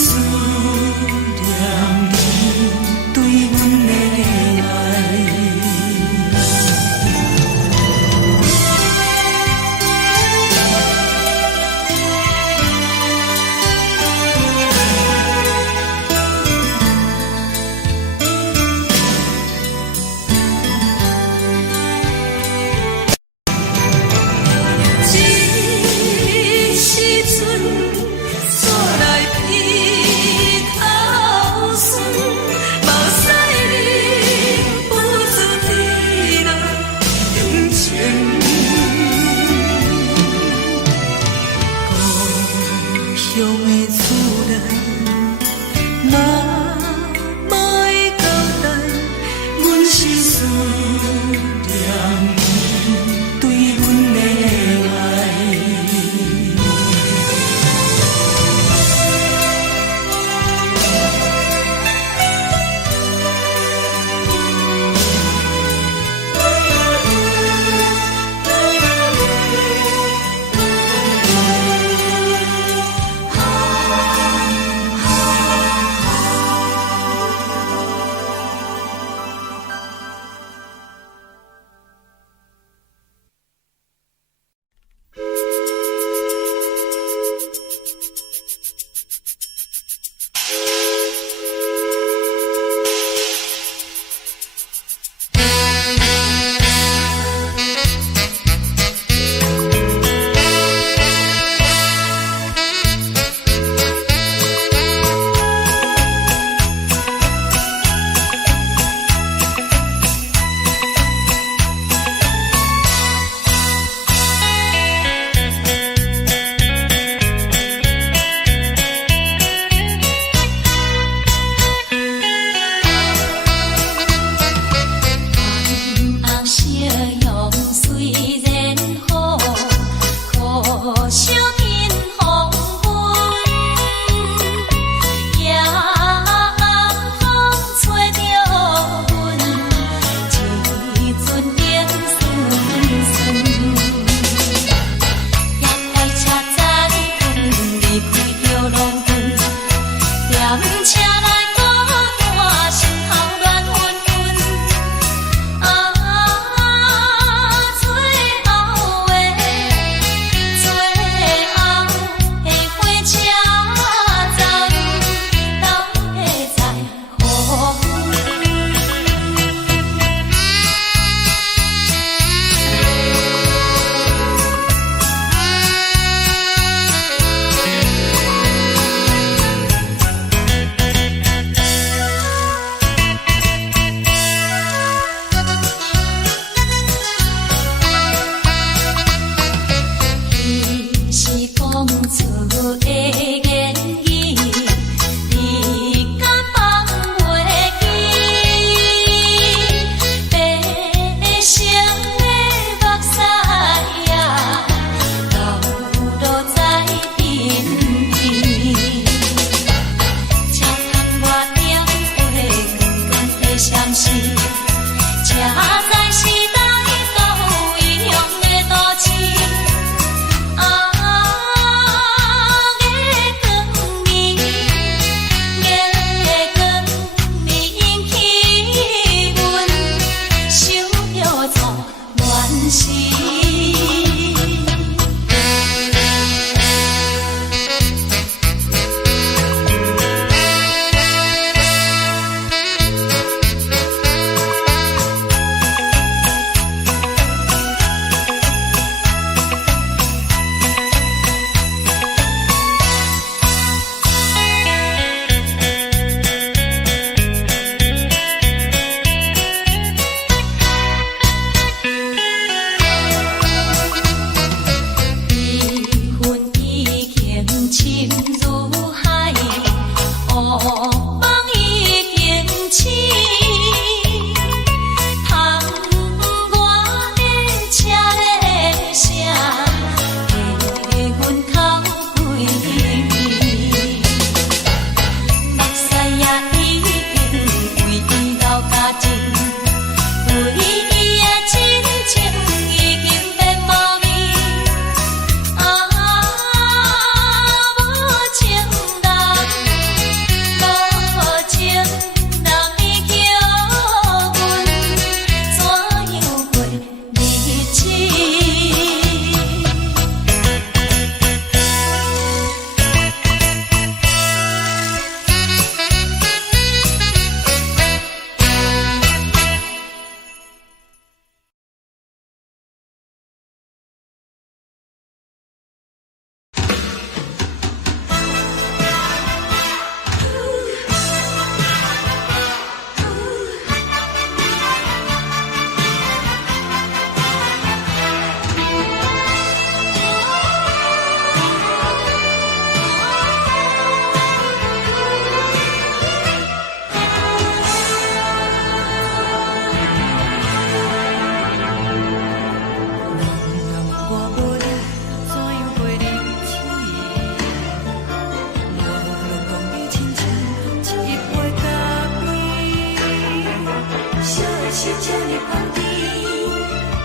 是这呢放甜，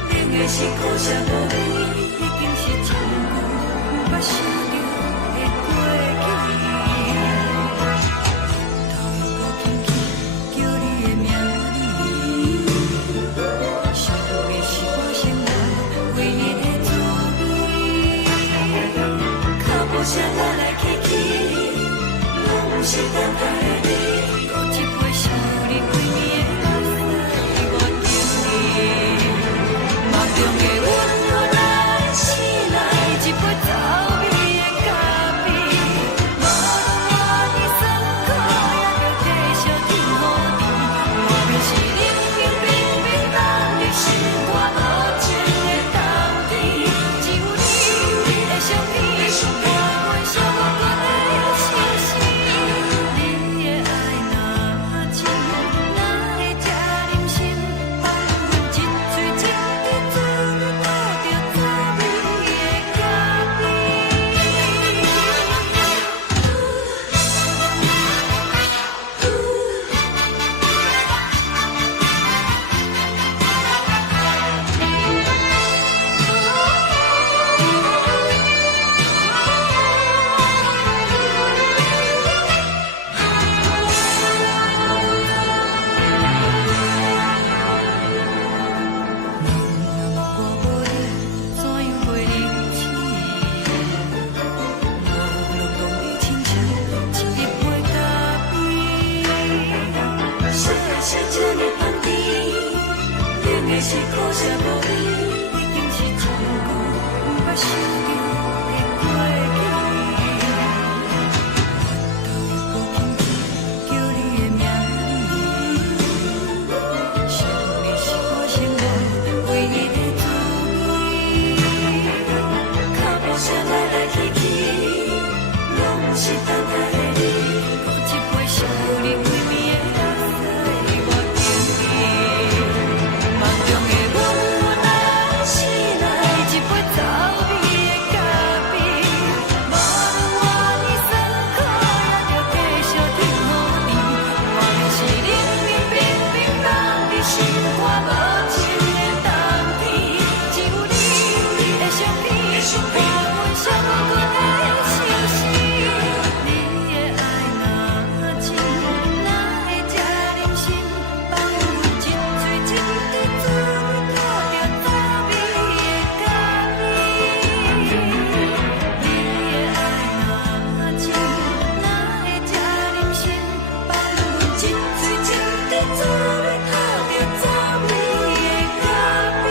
冷的是苦涩无味，已经是一句不捌想着的过去。头又轻轻叫你的名字，想的是我心内唯一的滋味。脚步声来来去去，拢是等待的你，搁一杯想你几暝的目屎，我等你。梦中的阮落来醒来，一杯走味的咖啡，无论我的酸苦，也着继续甜予你。外面是冷冰冰冰冷的心肝，无情的冬天，只有你的相片，换阮寂寞过的心事。你的爱若真，哪会这忍心放阮一嘴情的滋味，讨着滋味的咖啡。我无你，怎样袂离弃？无路讲你亲像一杯咖啡，小的是这呢放甜，冷的是苦涩无味，已经是一句不捌想着的过去。头又轻轻叫你的名字，想的是我心内唯一的滋味。脚步声来来去去，拢是等待的你，搁一杯想你几暝的目屎，我等你。梦中的阮落来醒来，一杯走味的咖啡，无论我的酸苦，也着继续甜予你。外面是冷冰冰冰冷的心肝，无情的冬天，只有你的相片，换阮寂寞过的心事。你的爱若真，哪会这忍心放阮一嘴情的滋味，讨着滋味的咖啡。你的爱若真，哪会这忍心放阮一嘴情的滋味，讨着滋味的咖啡。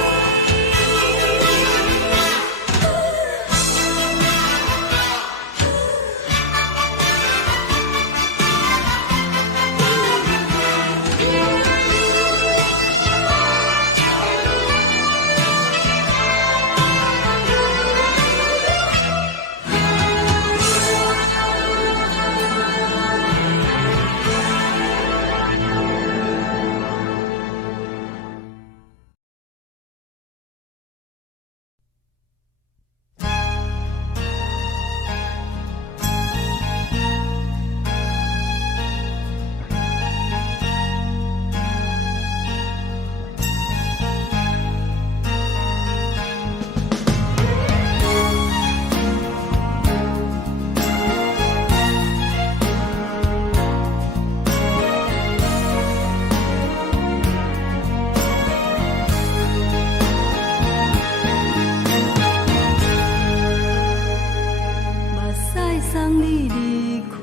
目屎送你离开，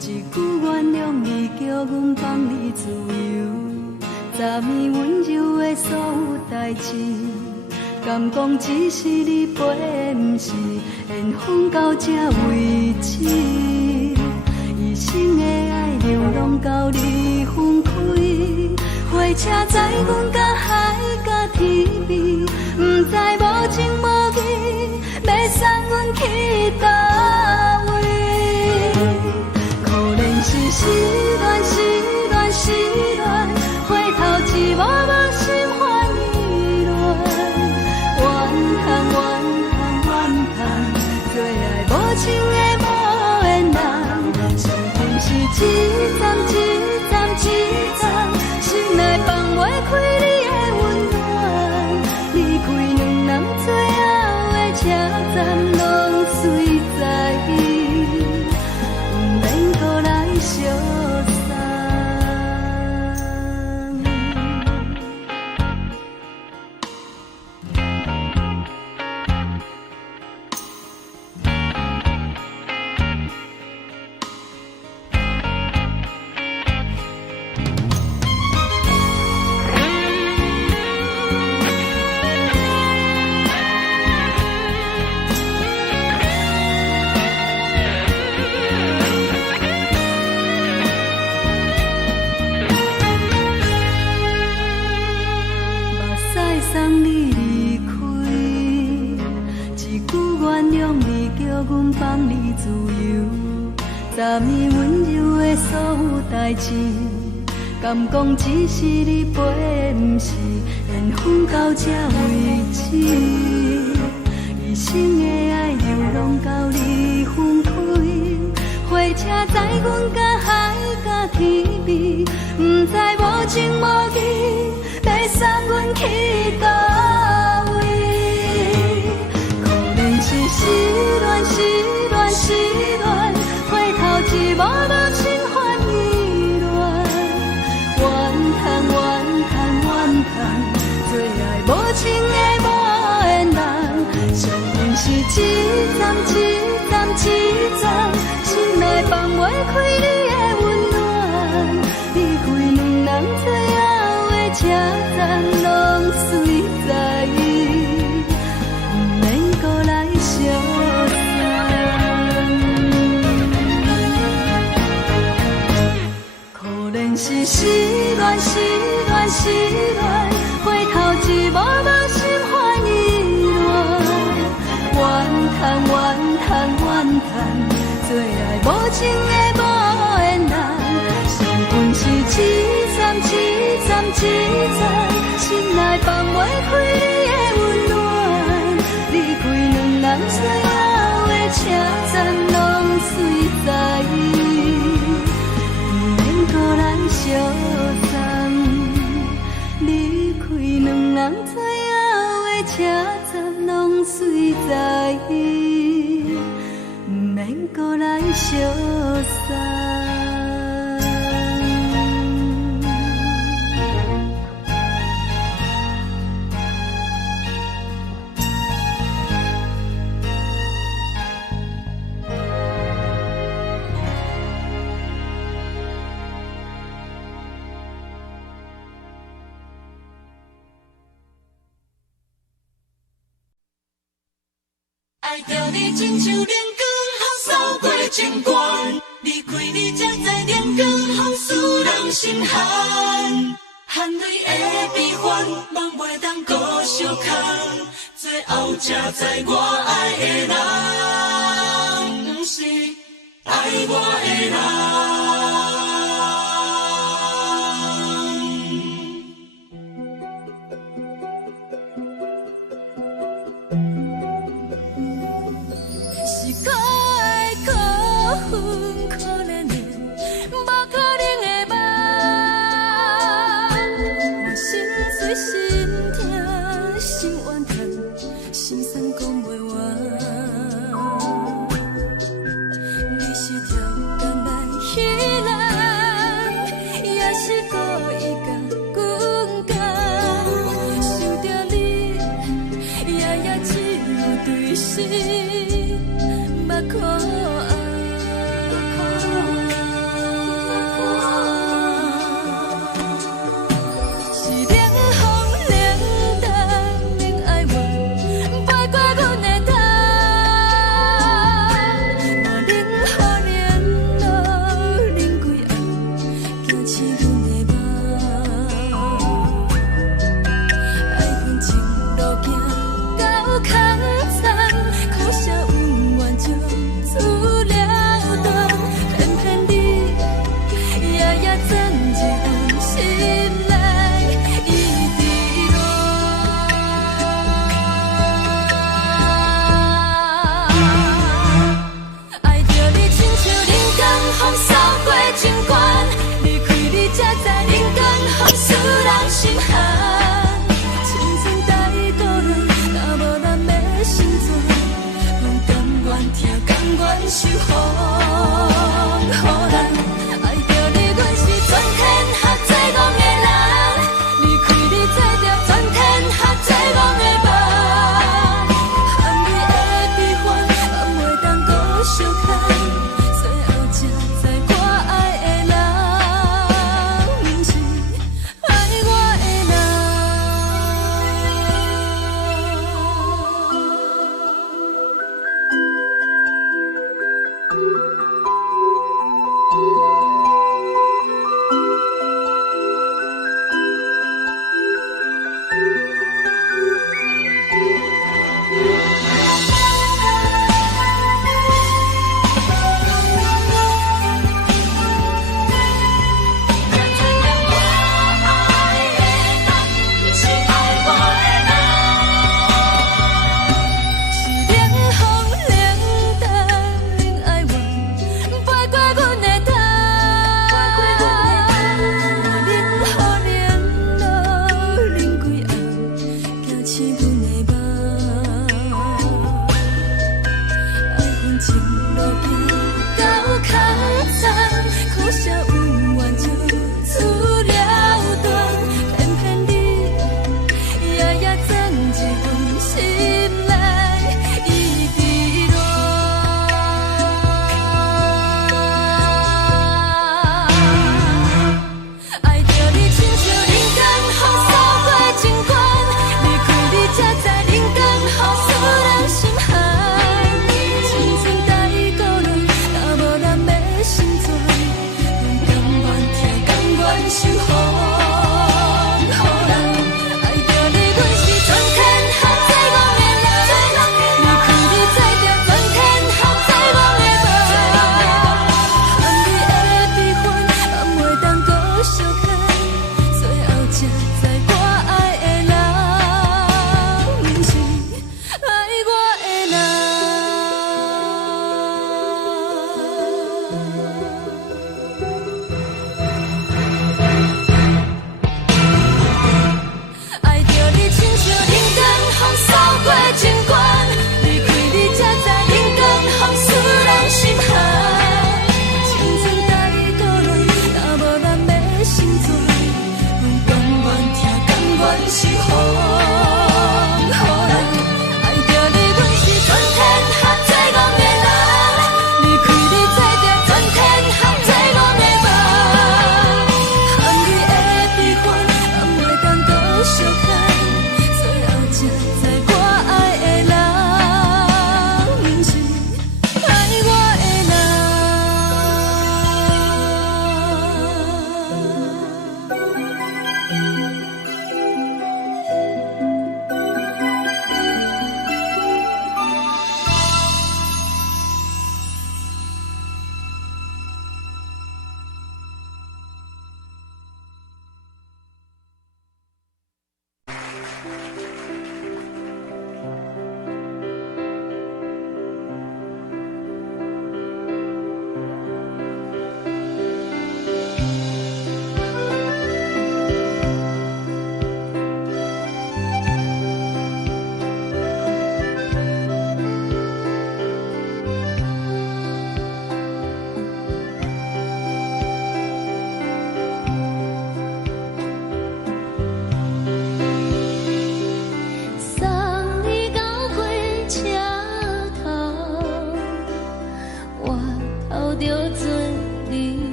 一句原谅你，叫阮放你自由。昨暝温柔的所有代志，敢讲只是你陪，不是缘分到这为止。一生的爱流浪到你分开，火车载阮甲海甲天边，不知无情无义，要送阮去倒位？可能是失恋，失恋，失恋，回头一幕幕心烦意乱，怨恨，怨恨，怨恨，最爱无情的无缘人，是不是一站一站一站，心内代志，敢讲只是你陪，不是缘分到这为止。一生的爱流浪到你分开，火车载阮甲海甲天边，不知无情无义，要送阮去倒位？可能是失恋，失恋，失恋，回头一幕幕心烦意乱，怨叹，怨叹，怨叹，最爱无情的无缘人，上阮是一站一站一站，心内放袂开你的温暖，离开两人最后的车站，拢随在意，不免搁来相送。可能是失恋，失恋，失恋，回头一幕幕心烦意乱，怨叹，怨叹，怨叹，最爱无情的无缘人，上阮是一站一站一站，心内放袂开你的温暖，离开两人最后的车站，拢随在意，不免搁来相送。离开两人最后的车站，拢随在意，不免搁来相送。爱着你亲像阳光，透扫过情关，离开你才知阳光风使人心寒。含泪的悲欢，望袂当搁相牵，最后才知我爱的人，不是爱我的人。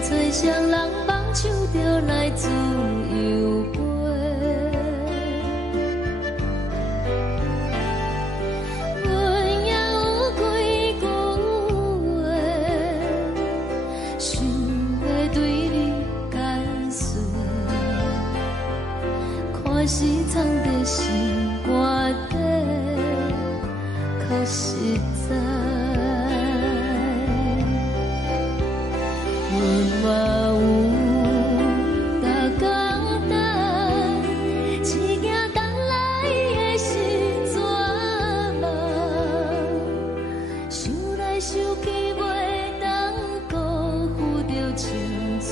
吹双人放手着来自由飞，阮也有几句话，想要对你解释，可是藏在心肝底，较实在。我有逐天等，一件等来的是怎梦？想来想去袂当辜负着青春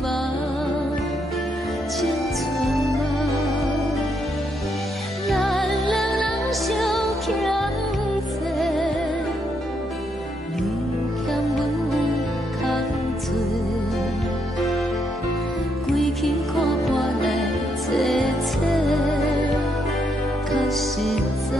梦，青春梦。咱两人相欠债，你欠阮空多。归去看看来坐坐，较实在。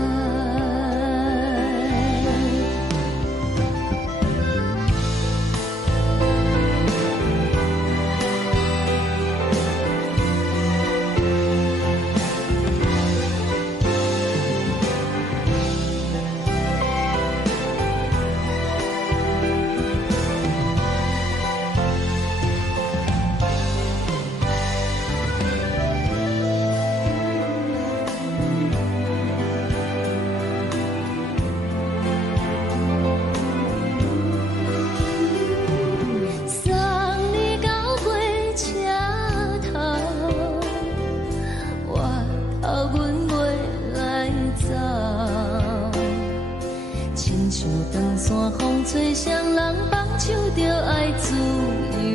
风吹双人放手着爱自由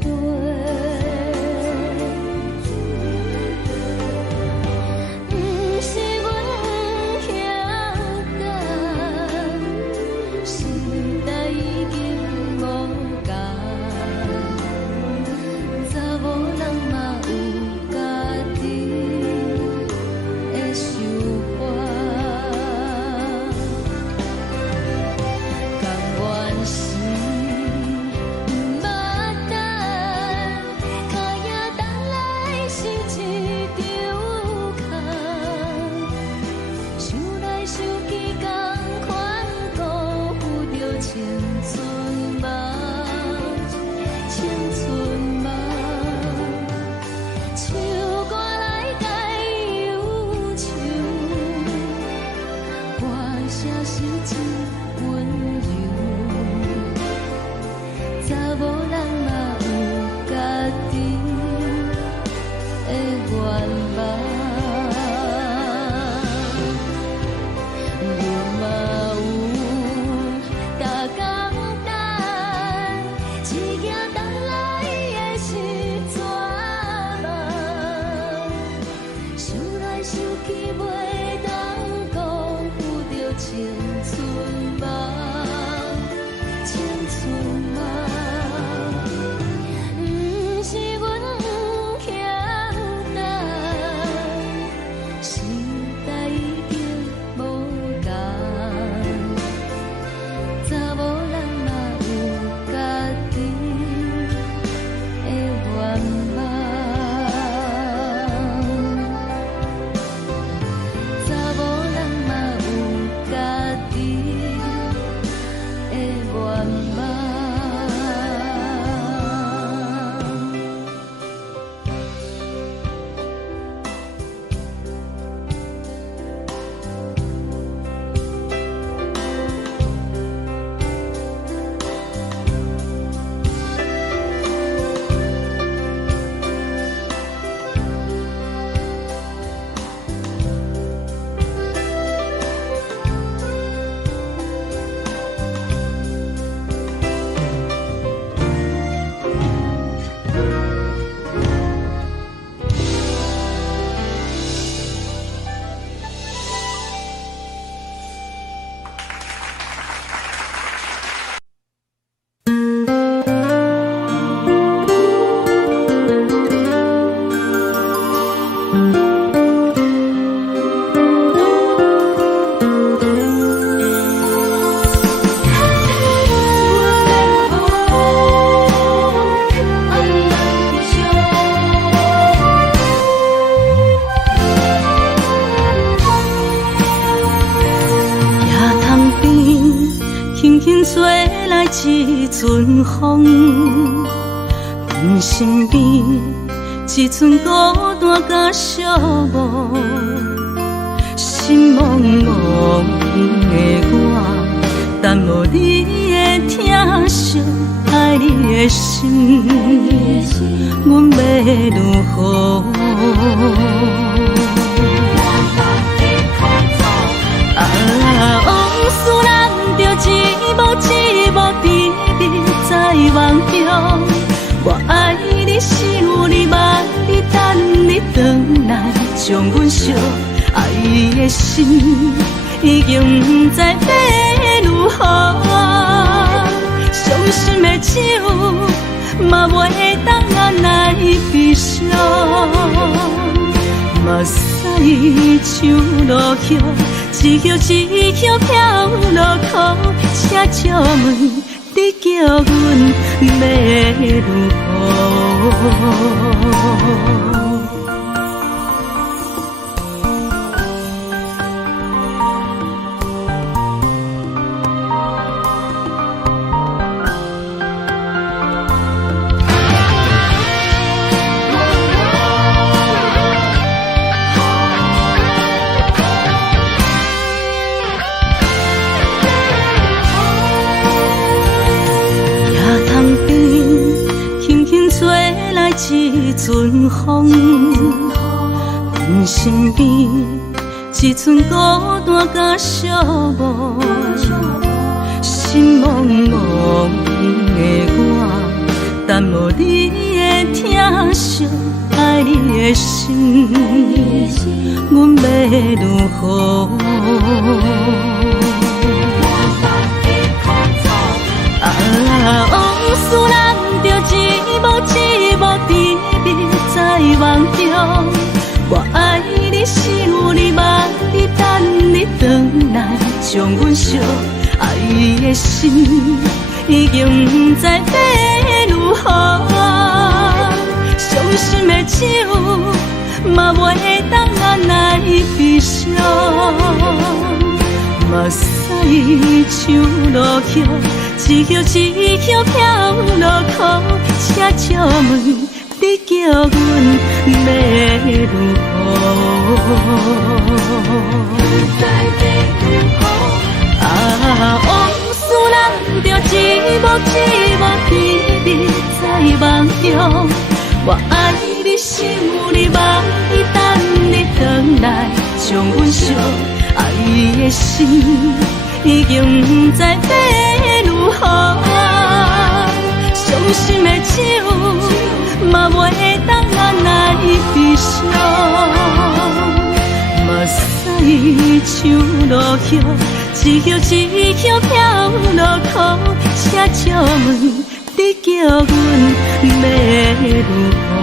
飞，不是阮不晓等，时代已经无同，查某人嘛有家己的想法。青春梦，青春梦，唱歌来解忧愁，歌声是真温柔，查某人嘛有家己的愿望。青春梦，青春梦，不是阮不晓等，时代已经无同，查某人嘛有家己的愿望。来一阵风，阮身边一寸孤单甲寂寞，心茫茫的我，等无你的疼惜，爱你的心，阮要如何？往事人着一幕一幕甜蜜在梦中。我爱你是有你望你等你回来，将阮惜爱的心已经不知要如何。伤心的手嘛袂当按来悲伤。目屎像落叶，一曲一曲飘落雨，请借问你叫阮要如何？一阵风，阮身边一寸孤单甲寂寞，心茫茫的我，等无你的疼惜，爱你的心，阮要如何？往事人着一幕一幕甜蜜在梦中。我爱你是有你望你等你回来，将阮惜爱的心已经不知要如何。伤心的手嘛袂当按来悲伤。目屎像落叶，一曲一曲飘落雨，请借问你叫阮要如何？往事人着一幕一幕甜蜜在梦中。我爱你是有你望你等你回来，将阮惜爱的心已经不知要如何。伤心的手嘛袂当按来悲伤。目屎像落叶，一曲一曲飘落雨，请借问你叫阮要如何？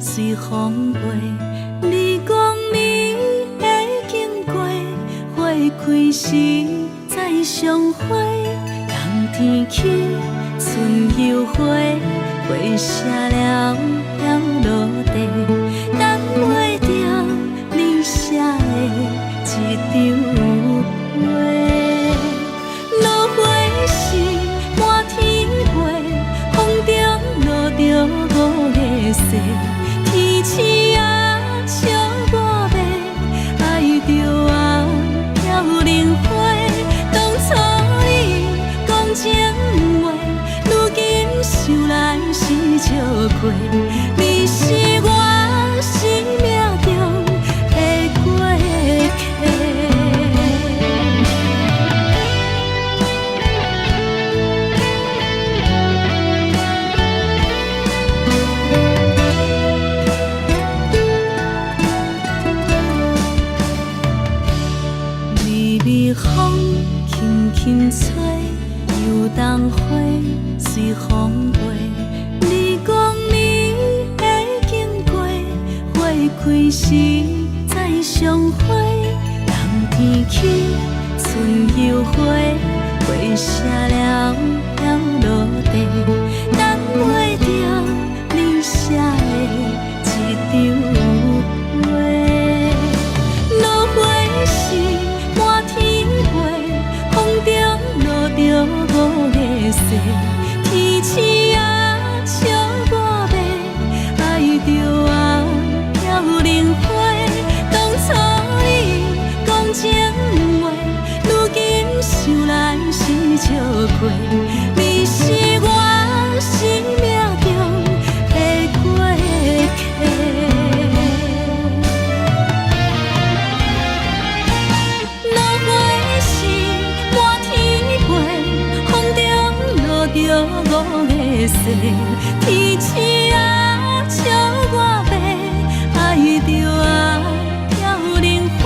随风飞，你讲你会经过，花开时再相会。冬天起，春又花，花谢了飘落地，等袂着你写的一张画。落花是满天花，风中落着五个色。天星啊，笑我迷，爱着啊，飘零花。当初你讲情话，如今想来是笑过。你是开时再相会，人天起，春又花，花谢了飘落地，等袂着你写的一张话。落花时满天飞，风中落着五个星，天星啊笑我迷，爱着啊飘零花。当初你讲情话，如今想来是笑过，你是我生命中的过客。落花时满天飞，风中落着五个星，天星啊笑我迷，爱着啊飘零花。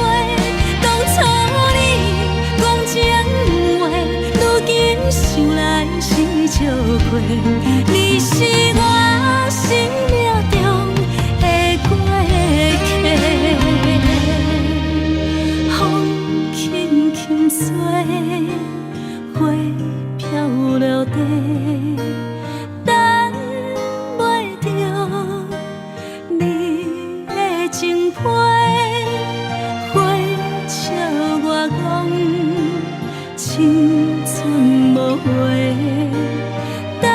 当初你讲情话，如今想来是笑过，你是我生命中的过客。风轻轻吹，花飘落地，等袂着你的情批。花笑我讲青春无话，等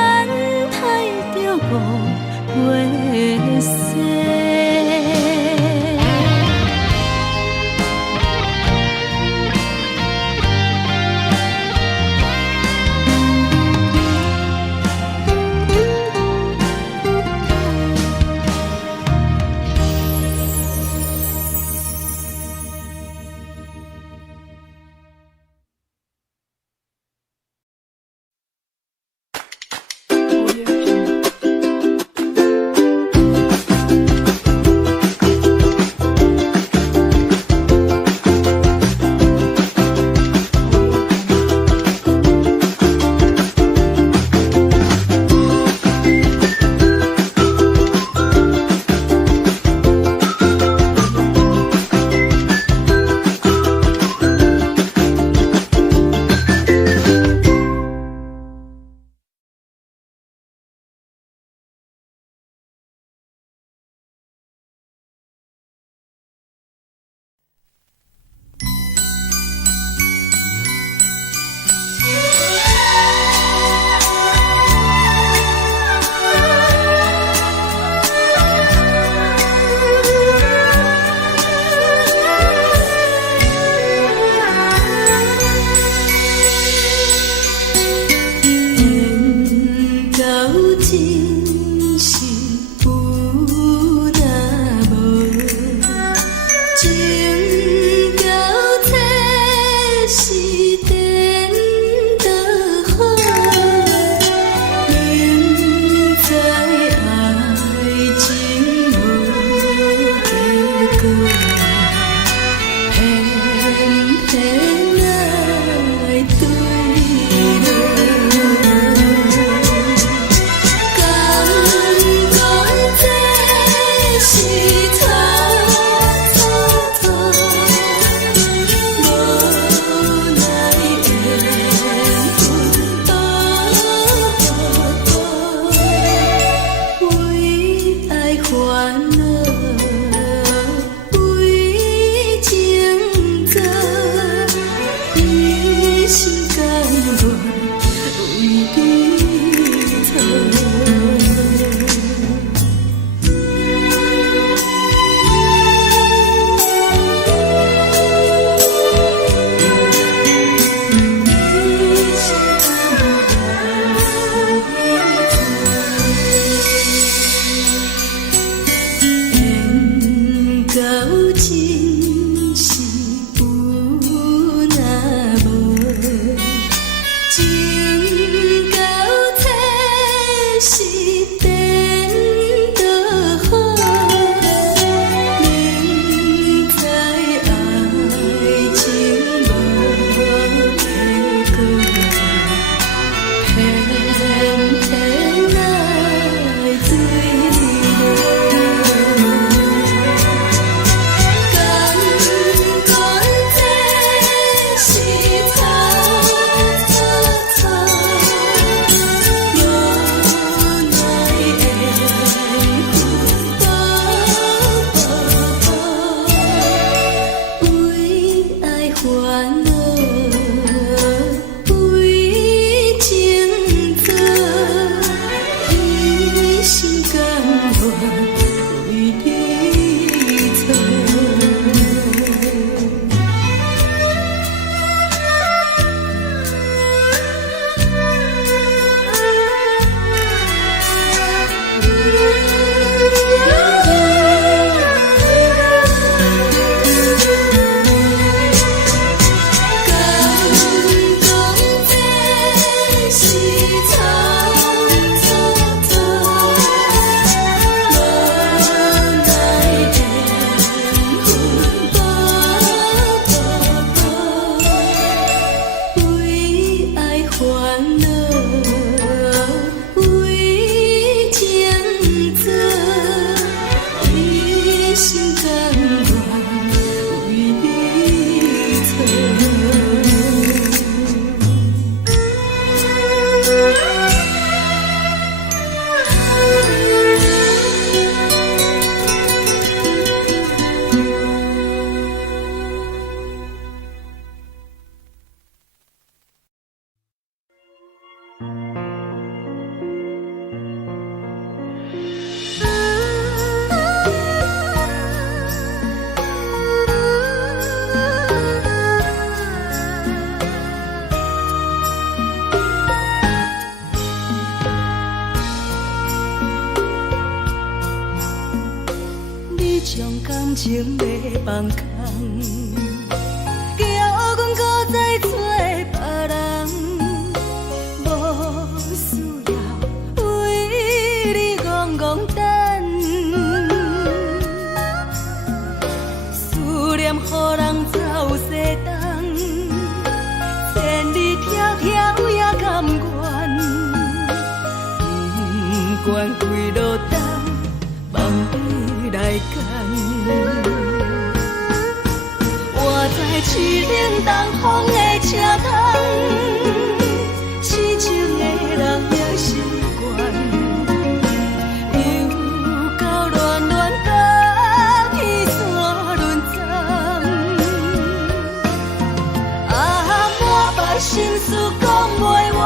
将感情要放空，叫阮搁再找别人，无需要为你戆戆等，思念予人走西东，千里迢迢也甘愿，不管几路灯，梦比来赶。我在去冷东风的车窗，痴情的人也习惯，又到乱乱甲彼山轮站。啊，满腹心事讲袂完，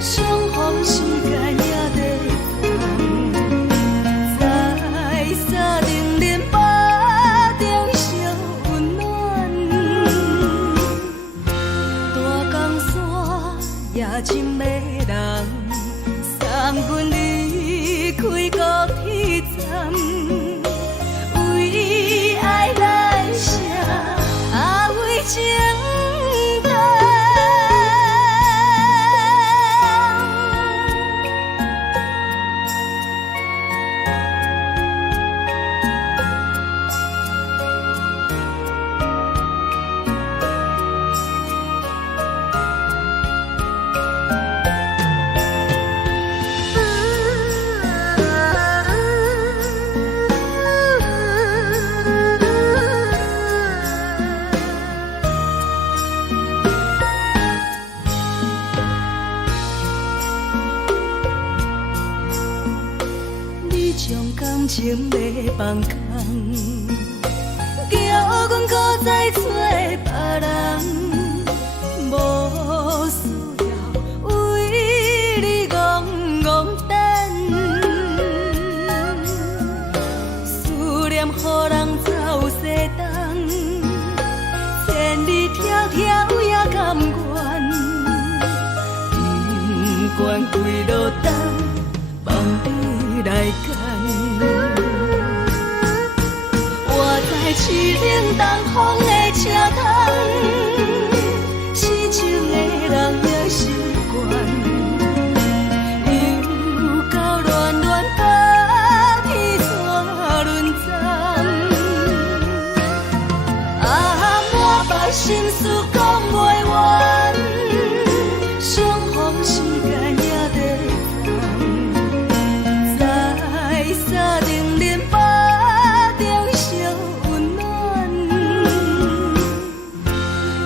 相逢时间也在等，在沙定林巴中烧温暖，大江山夜深的人，送阮离开高铁站，为爱来写，为情等。你将感情要放空，叫阮搁再找别人，无需要为你戆戆等，思念予人走西东，千里迢迢也甘愿，不管几路灯，梦比来赶。我在去冷东风的车窗，痴情的人也习惯，又到乱乱甲彼山轮站。啊，满腹心事讲袂完，相逢时间也在等，在沙定林巴中烧温暖，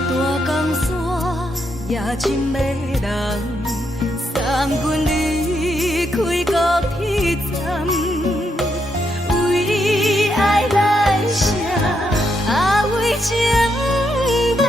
大江山夜深的人，送阮离开高铁站，为爱来写，为情等。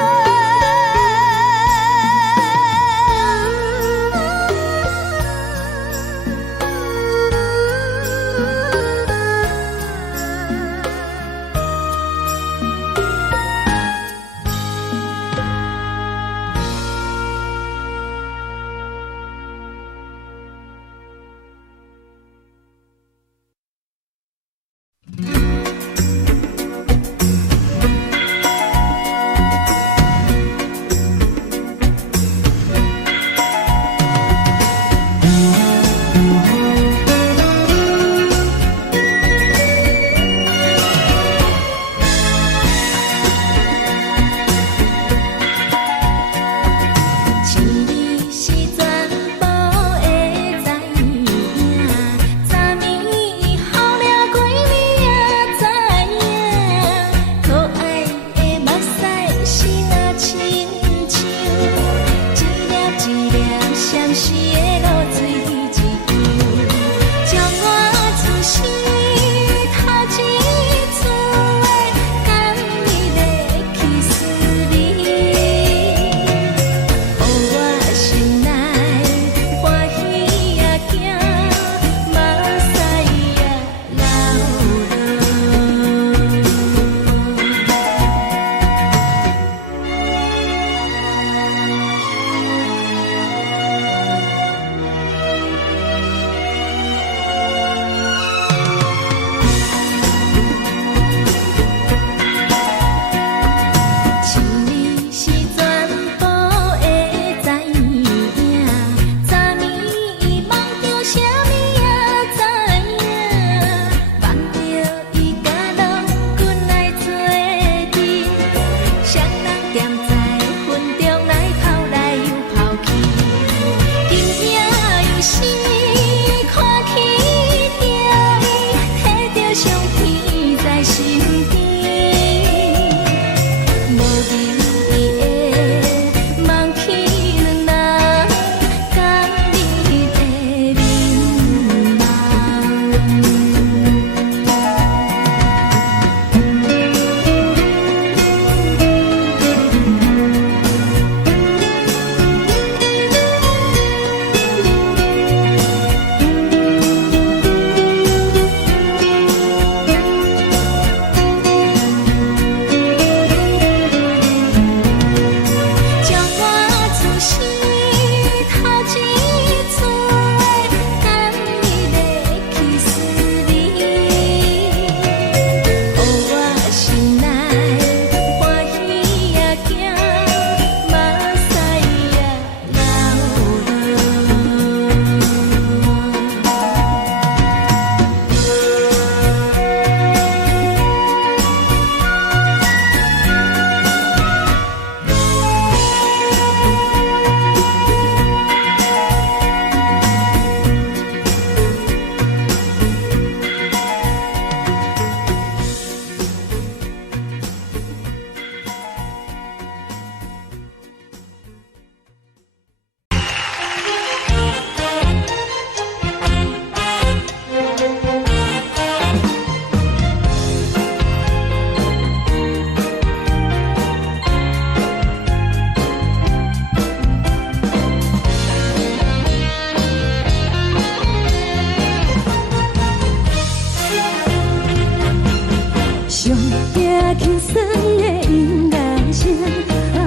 轻松的音乐声，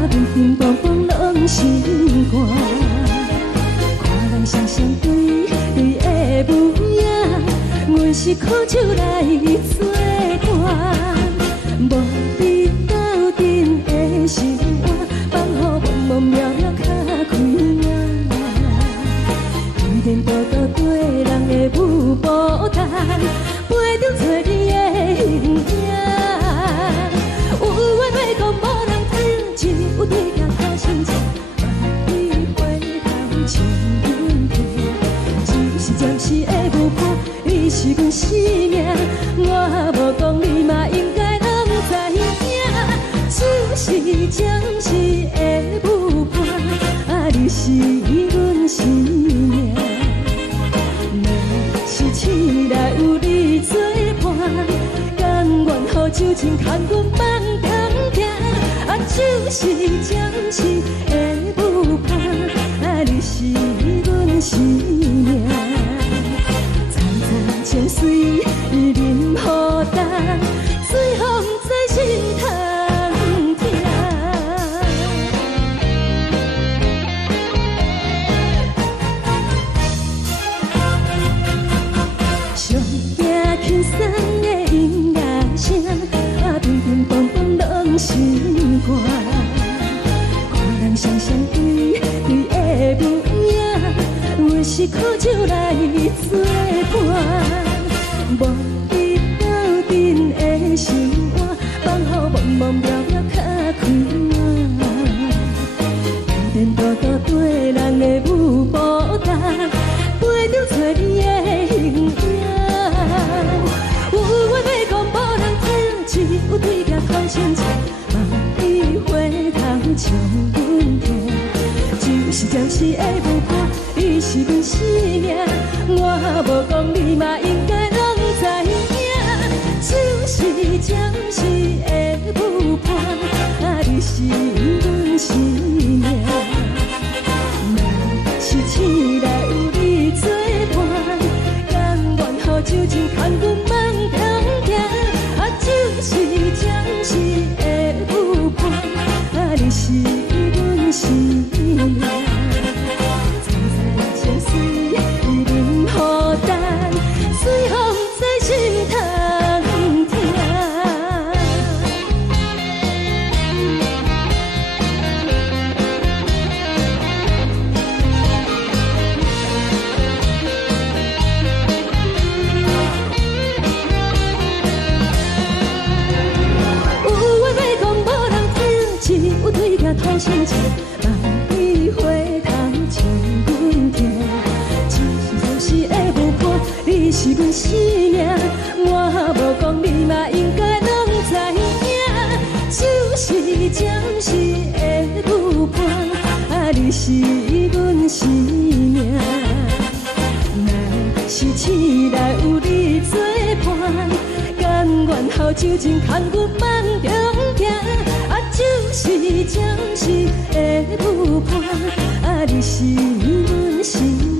乒乒乓乓拢心肝。看人双双对对的舞影，阮是苦酒来作伴。无你斗阵的生活，放予茫茫渺渺较开眼。颠颠倒倒对人的舞步弹，陪着做你的形影。有话要讲无人听，只有对镜头心情，万里回头唱阮听。就是暂时的舞伴，你是阮生命，我无讲你嘛应该拢知影。就是暂时的舞伴，你是阮生命。若是醒来有你作伴，甘愿予酒精牵阮放通行。就是暂时的舞伴，你是阮生命。层层情水任何等，随风在心头。轻松的音乐声，乒乒乓乓拢心肝。看人双双对对的舞影，阮是苦酒来作伴。无你斗阵的生活，放予茫茫渺渺较开眼。颠颠倒倒对人的舞步弹，陪着做你的形影。有话要讲无人听，只有对镜头心情，万里回头唱阮听。就是暂时的舞伴，你是阮生命，我无讲你嘛应该拢知影。就是暂时的舞伴，你是阮生命。若是醒来有你作伴，甘愿予酒精牵阮放通行。就是暂时的舞伴，你是阮生命。层层情水任何等，随风在心头听。有对镜头心情，万里回头唱阮听。就是暂时的舞伴，你是阮生命，我无讲你嘛应该拢知影。就是暂时的舞伴，你是阮生命。若是醒来有你作伴，甘愿予酒精牵阮放中行。就是暂时的舞伴，你是阮生命。